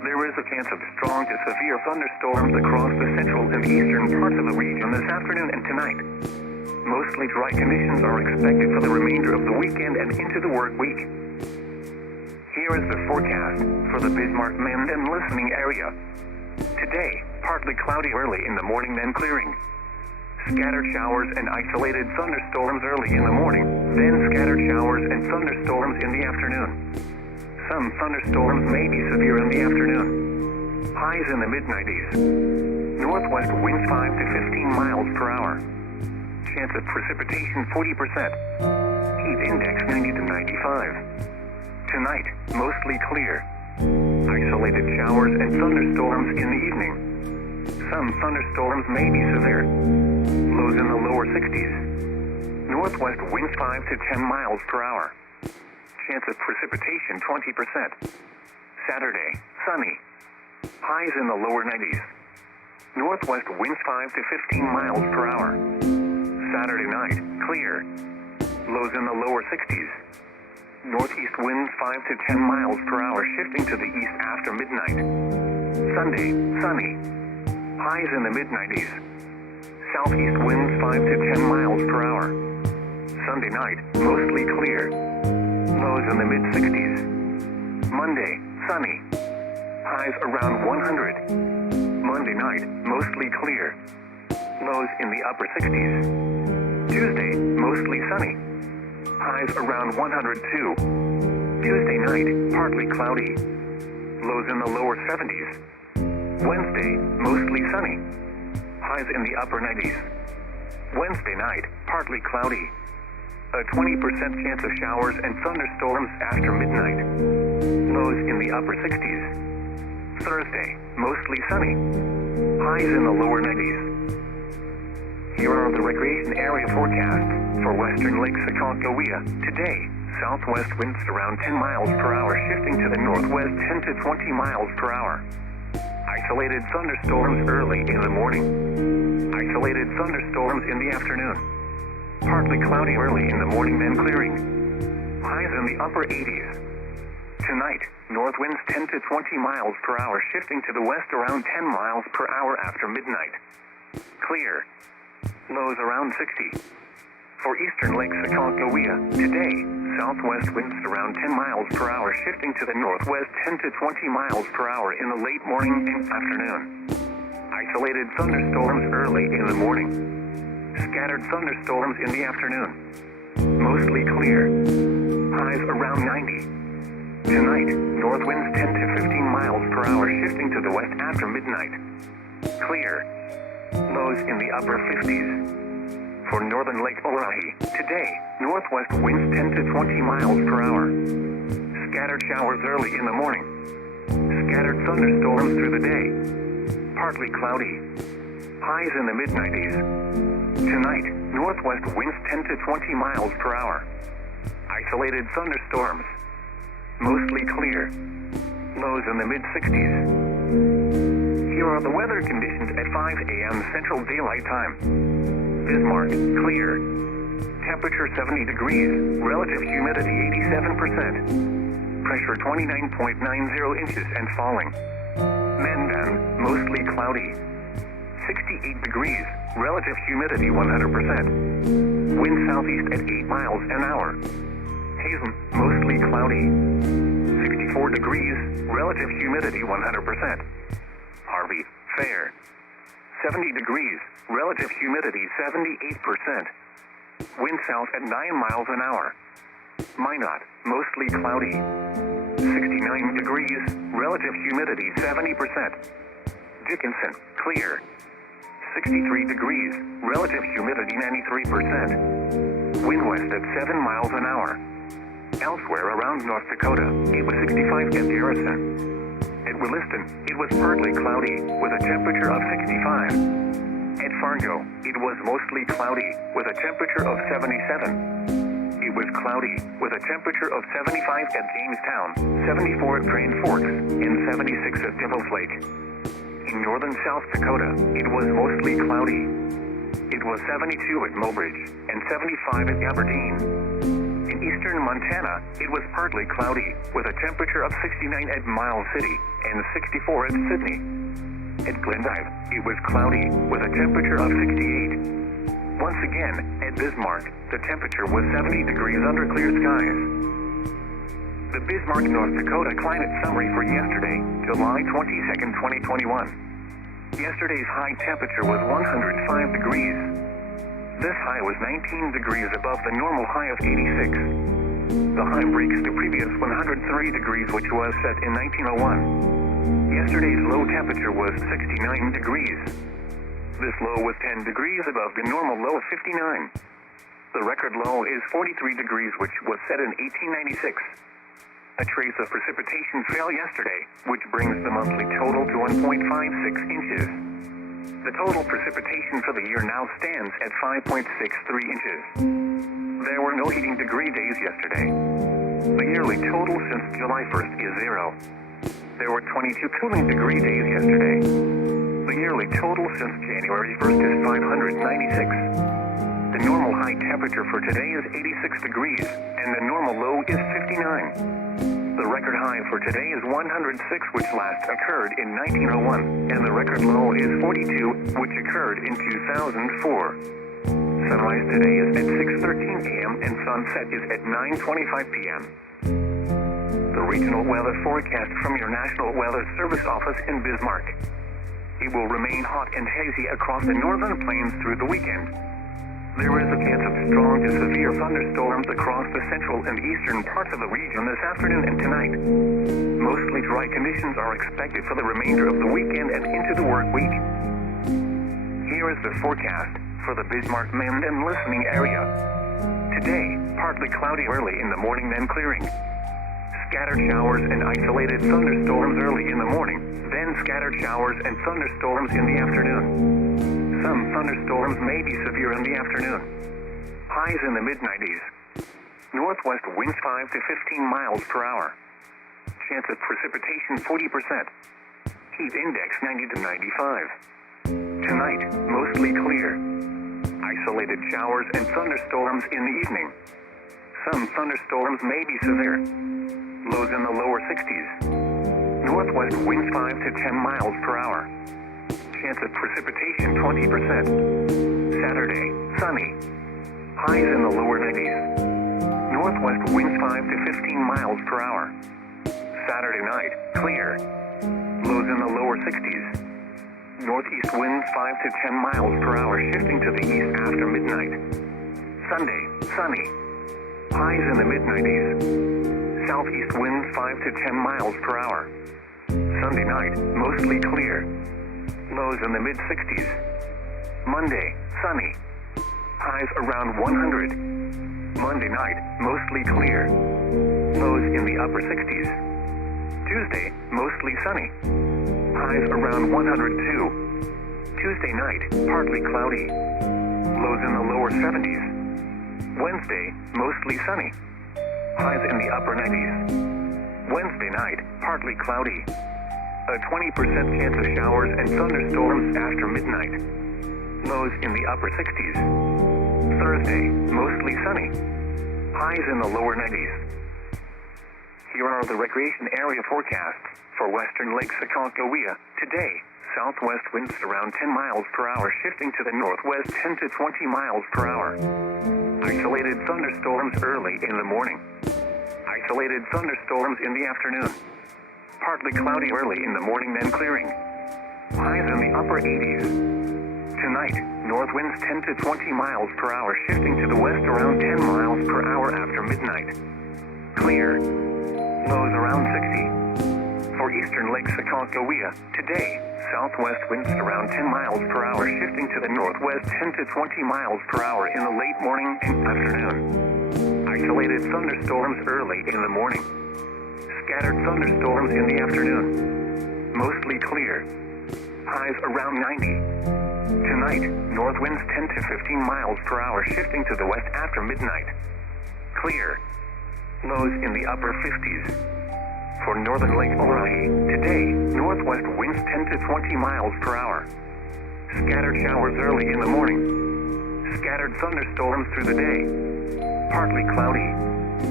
There is a chance of strong to severe thunderstorms across the central and eastern parts of the region this afternoon and tonight. Mostly dry conditions are expected for the remainder of the weekend and into the work week. Here is the forecast for the Bismarck Mend and listening area. Today, partly cloudy early in the morning, then clearing. Scattered showers and isolated thunderstorms early in the morning, then scattered showers and thunderstorms in the afternoon. Some thunderstorms may be severe in the afternoon. Highs in the mid-90s. Northwest winds 5 to 15 miles per hour. Chance of precipitation 40%. Heat index 90 to 95. Tonight, mostly clear. Isolated showers and thunderstorms in the evening. Some thunderstorms may be severe. Lows in the lower 60s. Northwest winds 5 to 10 miles per hour. Chance of precipitation 20%. Saturday, sunny. Highs in the lower 90s. Northwest winds 5 to 15 miles per hour. Saturday night, clear. Lows in the lower 60s. Northeast winds 5 to 10 miles per hour, shifting to the east after midnight. Sunday, sunny. Highs in the mid-90s. Southeast winds 5 to 10 miles per hour. Sunday night, mostly clear. Lows in the mid-60s. Monday, sunny. Highs around 100. Monday night, mostly clear. Lows in the upper 60s. Tuesday, mostly sunny. Highs around 102. Tuesday night, partly cloudy. Lows in the lower 70s. Wednesday, mostly sunny. Highs in the upper 90s. Wednesday night, partly cloudy. A 20% chance of showers and thunderstorms after midnight. Lows in the upper 60s. Thursday, mostly sunny. Highs in the lower 90s. Here are the recreation area forecasts for western Lake Aconcagua. Today, southwest winds around 10 miles per hour, shifting to the northwest 10 to 20 miles per hour. Isolated thunderstorms early in the morning. Isolated thunderstorms in the afternoon. Partly cloudy early in the morning, then clearing. Highs in the upper 80s. Tonight, north winds 10 to 20 miles per hour, shifting to the west around 10 miles per hour after midnight. Clear. Lows around 60. For eastern Lake Aconcagua, today, southwest winds around 10 miles per hour, shifting to the northwest 10 to 20 miles per hour in the late morning and afternoon. Isolated thunderstorms early in the morning. Scattered thunderstorms in the afternoon. Mostly clear. Highs around 90. Tonight, north winds 10 to 15 miles per hour, shifting to the west after midnight. Clear. Lows in the upper 50s. For northern Lake Orohi, today, northwest winds 10 to 20 miles per hour. Scattered showers early in the morning. Scattered thunderstorms through the day. Partly cloudy. Highs in the mid-90s. Tonight, northwest winds 10 to 20 miles per hour. Isolated thunderstorms. Mostly clear. Lows in the mid-60s. Here are the weather conditions at 5 a.m. Central Daylight Time. Bismarck, clear. Temperature 70 degrees, relative humidity 87%. Pressure 29.90 inches and falling. Mandan, mostly cloudy. 68 degrees, relative humidity 100%. Wind southeast at 8 miles an hour. Hazen, mostly cloudy. 64 degrees, relative humidity 100%. Harvey, fair. 70 degrees, relative humidity 78%. Wind south at 9 miles an hour. Minot, mostly cloudy. 69 degrees, relative humidity 70%. Dickinson, clear. 63 degrees, relative humidity 93%. Wind west at 7 miles an hour. Elsewhere around North Dakota, it was 65 at Garrison. At Williston, it was partly cloudy, with a temperature of 65. At Fargo, it was mostly cloudy, with a temperature of 77. It was cloudy, with a temperature of 75 at Jamestown, 74 at Grand Forks, and 76 at Devil's Lake. In northern South Dakota, it was mostly cloudy. It was 72 at Mobridge, and 75 at Aberdeen. In In eastern Montana, it was partly cloudy, with a temperature of 69 at Miles City and 64 at Sydney. At Glendive, it was cloudy, with a temperature of 68. Once again, at Bismarck, the temperature was 70 degrees under clear skies. The Bismarck, North Dakota climate summary for yesterday, July 22, 2021. Yesterday's high temperature was 105 degrees. This high was 19 degrees above the normal high of 86. The high breaks the previous 103 degrees, which was set in 1901. Yesterday's low temperature was 69 degrees. This low was 10 degrees above the normal low of 59. The record low is 43 degrees, which was set in 1896. A trace of precipitation fell yesterday, which brings the monthly total to 1.56 inches. The total precipitation for the year now stands at 5.63 inches. There were no heating degree days yesterday. The yearly total since July 1st is 0. There were 22 cooling degree days yesterday. The yearly total since January 1st is 596. The normal high temperature for today is 86 degrees, and the normal low is 59. The record high for today is 106, which last occurred in 1901, and the record low is 42, which occurred in 2004. Sunrise today is at 6:13 a.m. and sunset is at 9:25 p.m. The regional weather forecast from your National Weather Service office in Bismarck. It will remain hot and hazy across the northern plains through the weekend. There is a chance of strong to severe thunderstorms across the central and eastern parts of the region this afternoon and tonight. Mostly dry conditions are expected for the remainder of the weekend and into the work week. Here is the forecast for the Bismarck Mend and listening area. Today, partly cloudy early in the morning, then clearing. Scattered showers and isolated thunderstorms early in the morning, then scattered showers and thunderstorms in the afternoon. Some thunderstorms may be severe in the afternoon. Highs in the mid-90s. Northwest winds 5 to 15 miles per hour. Chance of precipitation 40%. Heat index 90 to 95. Tonight, mostly clear. Isolated showers and thunderstorms in the evening. Some thunderstorms may be severe. Lows in the lower 60s. Northwest winds 5 to 10 miles per hour. Chance of precipitation 20%. Saturday, sunny. Highs in the lower 90s. Northwest winds 5 to 15 miles per hour. Saturday night, clear. Lows in the lower 60s. Northeast winds 5 to 10 miles per hour, shifting to the east after midnight. Sunday, sunny. Highs in the mid-90s. Southeast winds 5 to 10 miles per hour. Sunday night, mostly clear. Lows in the mid-60s. Monday, sunny. Highs around 100. Monday night, mostly clear. Lows in the upper 60s. Tuesday, mostly sunny. Highs around 102. Tuesday night, partly cloudy. Lows in the lower 70s. Wednesday, mostly sunny. Highs in the upper 90s. Wednesday night, partly cloudy. A 20% chance of showers and thunderstorms after midnight. Lows in the upper 60s. Thursday, mostly sunny. Highs in the lower 90s. Here are the recreation area forecasts for western Lake Sakonkohia. Today, southwest winds around 10 miles per hour, shifting to the northwest 10 to 20 miles per hour. Isolated thunderstorms early in the morning. Isolated thunderstorms in the afternoon. Partly cloudy early in the morning, then clearing. Highs in the upper 80s. Tonight, north winds 10 to 20 miles per hour, shifting to the west around 10 miles per hour after midnight. Clear. Lows around 60. For eastern Lake Sakonkohia, today, southwest winds around 10 miles per hour, shifting to the northwest 10 to 20 miles per hour in the late morning and afternoon. Isolated thunderstorms early in the morning. Scattered thunderstorms in the afternoon. Mostly clear. Highs around 90. Tonight, north winds 10 to 15 miles per hour, shifting to the west after midnight. Clear. Lows in the upper 50s. For northern Lake Orohi, today, northwest winds 10 to 20 miles per hour. Scattered showers early in the morning. Scattered thunderstorms through the day. Partly cloudy.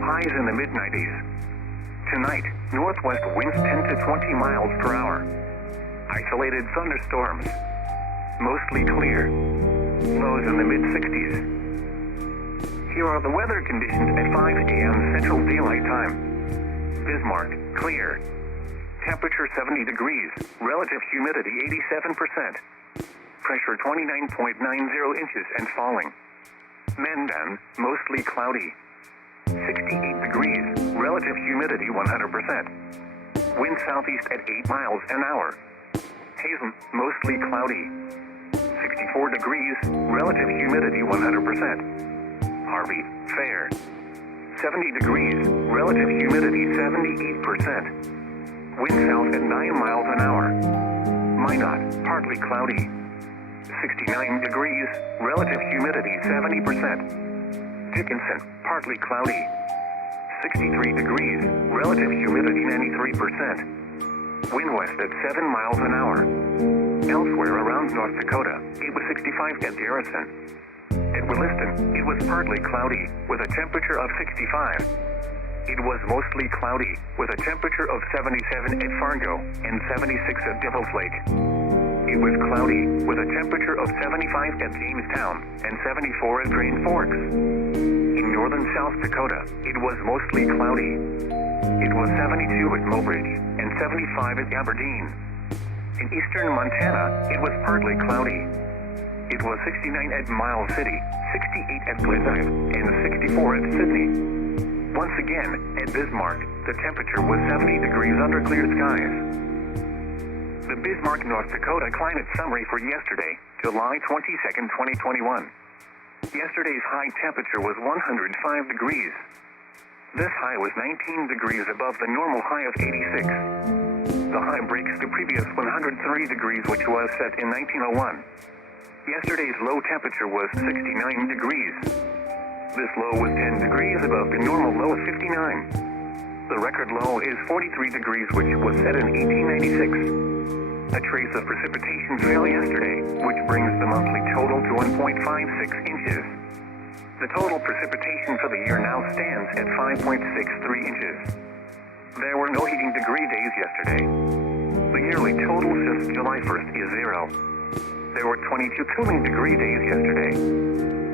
highs in the mid-90s. Tonight, northwest winds 10 to 20 miles per hour. Isolated thunderstorms. Mostly clear. Lows in the mid-60s. Here are the weather conditions at 5 a.m. Central Daylight Time. Bismarck, clear. Temperature 70 degrees, relative humidity 87%. Pressure 29.90 inches and falling. Mandan, mostly cloudy. 68 degrees, relative humidity 100%. Wind southeast at 8 miles an hour. Hazen, mostly cloudy. 64 degrees, relative humidity 100%. Harvey, fair. 70 degrees, relative humidity 78%. Wind south at 9 miles an hour. Minot, partly cloudy. 69 degrees, relative humidity 70%. Dickinson, partly cloudy. 63 degrees, relative humidity 93%. Wind west at 7 miles an hour. Elsewhere around North Dakota, it was 65 at Garrison. At Williston, it was partly cloudy, with a temperature of 65. It was mostly cloudy, with a temperature of 77 at Fargo and 76 at Devil's Lake. It was cloudy, with a temperature of 75 at Jamestown and 74 at Grand Forks. In northern South Dakota, it was mostly cloudy. It was 72 at Mobridge and 75 at Aberdeen. In eastern Montana, it was partly cloudy. It was 69 at Miles City, 68 at Glendive, and 64 at Sydney. Once again, at Bismarck, the temperature was 70 degrees under clear skies. The Bismarck, North Dakota climate summary for yesterday, July 22, 2021. Yesterday's high temperature was 105 degrees. This high was 19 degrees above the normal high of 86. The high breaks the previous 103 degrees, which was set in 1901. Yesterday's low temperature was 69 degrees. This low was 10 degrees above the normal low of 59. The record low is 43 degrees, which was set in 1896. A trace of precipitation fell yesterday, which brings the monthly total to 1.56 inches. The total precipitation for the year now stands at 5.63 inches. There were no heating degree days yesterday. The yearly total since July 1st is 0. There were 22 cooling degree days yesterday.